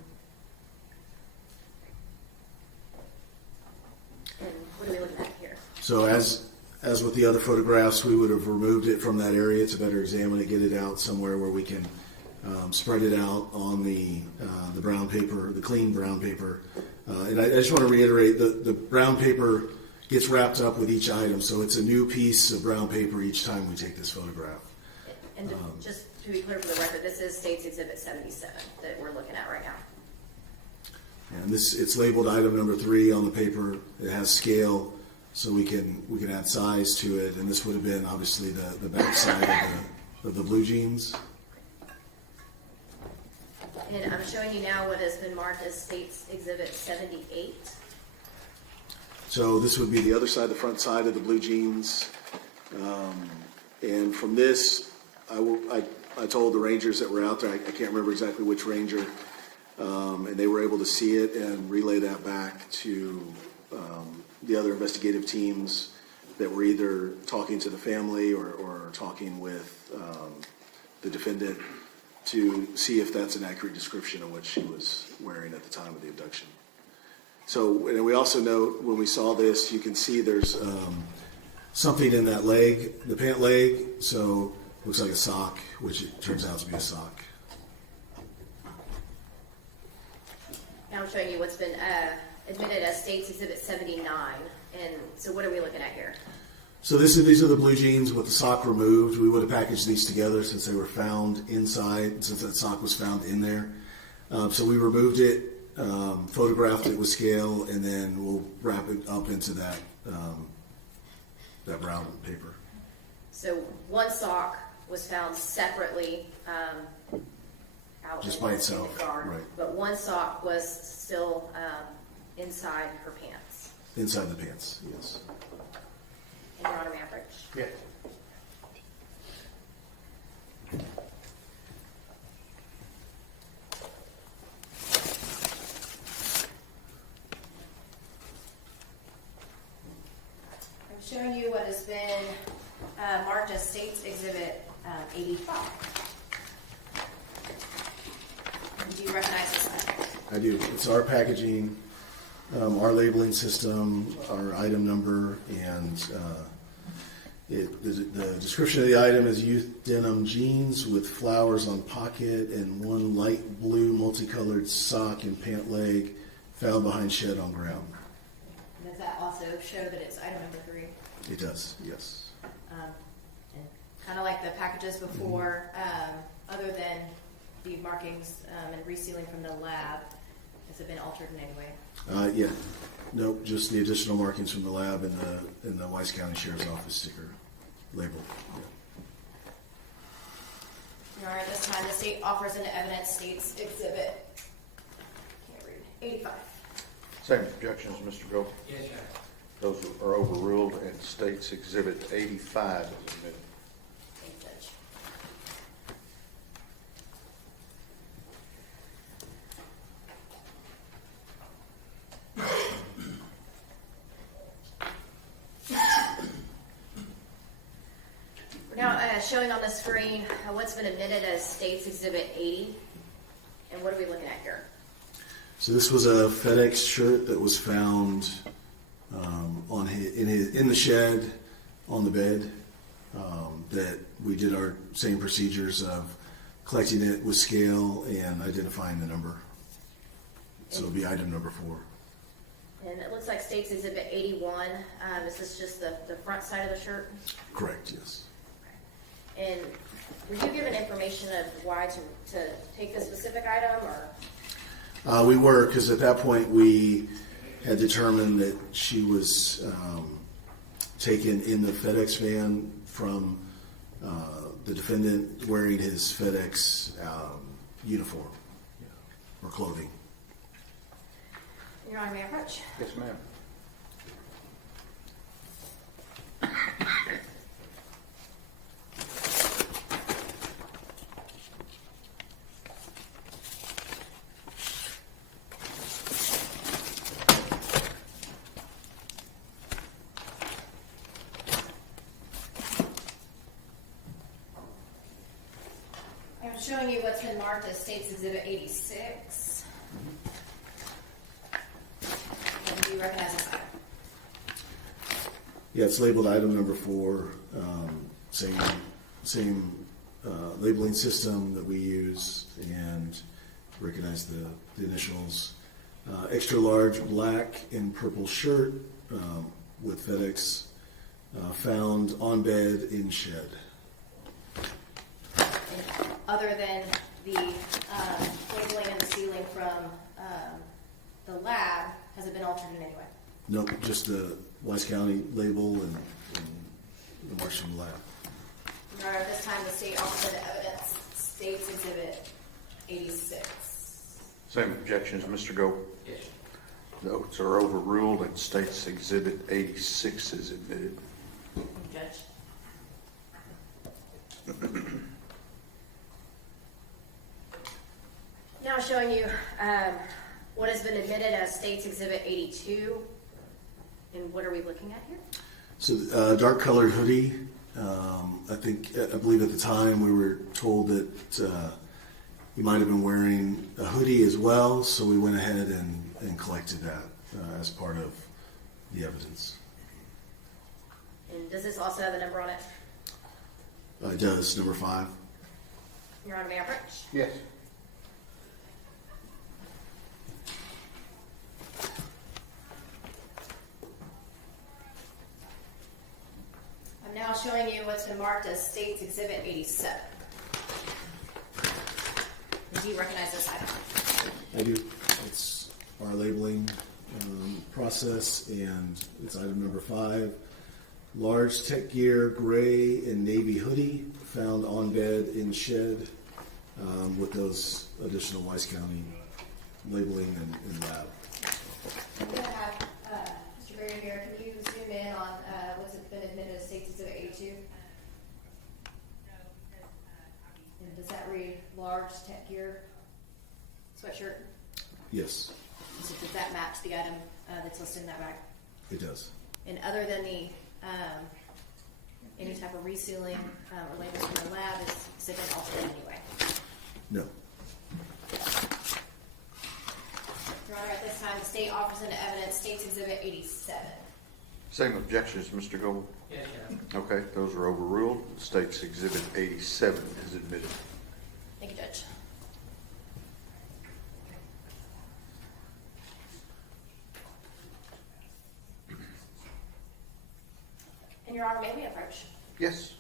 And what are we looking at here? So as with the other photographs, we would have removed it from that area to better examine it, get it out somewhere where we can spread it out on the brown paper, the clean brown paper. And I just want to reiterate, the brown paper gets wrapped up with each item, so it's a new piece of brown paper each time we take this photograph. And just to be clear for the record, this is State's Exhibit 77 that we're looking at right now. And it's labeled item number 3 on the paper. It has scale, so we can add size to it. And this would have been obviously the back side of the blue jeans. And I'm showing you now what has been marked as State's Exhibit 78. So this would be the other side, the front side of the blue jeans. And from this, I told the rangers that were out there, I can't remember exactly which ranger, and they were able to see it and relay that back to the other investigative teams that were either talking to the family or talking with the defendant to see if that's an accurate description of what she was wearing at the time of the abduction. So, and we also note when we saw this, you can see there's something in that leg, the pant leg, so looks like a sock, which it turns out to be a sock. Now I'm showing you what's been admitted as State's Exhibit 79. And so what are we looking at here? So these are the blue jeans with the sock removed. We would have packaged these together since they were found inside, since that sock was found in there. So we removed it, photographed it with scale, and then we'll wrap it up into that brown paper. So one sock was found separately out Just in by the itself, car, right. but one sock was still inside her pants. Inside the pants, yes. And Your Honor, may I approach? Yeah. I'm showing you what has been marked as State's Exhibit 85. Do you recognize this? I do. It's our packaging, our labeling system, our item number, and the description of the item is youth denim jeans with flowers on pocket and one light blue multicolored sock and pant leg found behind shed on ground. Does that also show that it's item number 3? It does, yes. And kind of like the packages before, other than the markings and resealing from the lab? Has it been altered in any way? Yeah. Nope, just the additional markings from the lab and the Weiss County Sheriff's Office sticker label. Yeah. All right, this time the state offers into evidence state's exhibit, can't read, 85. Same objections, Mr. Gold? Yes, sir. Those are overruled, and State's Exhibit 85 is admitted. Thank you, Judge. We're now showing on the screen what's been admitted as State's Exhibit 80. And what are we looking at here? So this was a FedEx shirt that was found in the shed on the bed. That we did our same procedures of collecting it with scale and identifying the number. So it'll be item number 4. And it looks like State's Exhibit 81. Is this just the front side of the shirt? Correct, yes. And were you given information of why to take this specific item, or? We were, because at that point we had determined that she was taken in the FedEx van from the defendant wearing his FedEx uniform or clothing. Your Honor, may I approach? Yes, ma'am. I'm showing you what's been marked as State's Exhibit 86. And do you recognize this item? Yeah, it's labeled item number 4. Same labeling system that we use, and recognize the initials. Extra large black and purple shirt with FedEx found on bed in shed. And other than the labeling and the sealing from the lab, has it been altered in any way? Nope, just the Weiss County label and the marks from the lab. Your Honor, at this time, the state offers into evidence State's Exhibit 86. Same objections, Mr. Gold? Yes. Those are overruled, and State's Exhibit 86 is admitted. Judge. Now showing you what has been admitted as State's Exhibit 82. And what are we looking at here? So dark colored hoodie. I believe at the time we were told that he might have been wearing a hoodie as well, so we went ahead and collected that as part of the evidence. And does this also have the number on it? It does, number 5. Your Honor, may I approach? Yes. I'm now showing you what's been marked as State's Exhibit 87. Do you recognize this item? I do. It's our labeling process, and it's item number 5. Large tech gear, gray and navy hoodie found on bed in shed with those additional Weiss County labeling and lab. I'm going to have Mr. Berry here. Can you zoom in on what's been admitted as State's Exhibit 82? And does that read large tech gear sweatshirt? Yes, So does that match the item that's listed in that bag? it does. And other than the any type of resealing or labels from the lab, is it been altered in any way? No. Your Honor, at this time, the state offers into evidence State's Exhibit 87. Same objections, Mr. Gold? Yes, sir. Okay, those are overruled. State's Exhibit 87 is admitted. Thank you, Judge. And Your Honor, may we approach? Yes.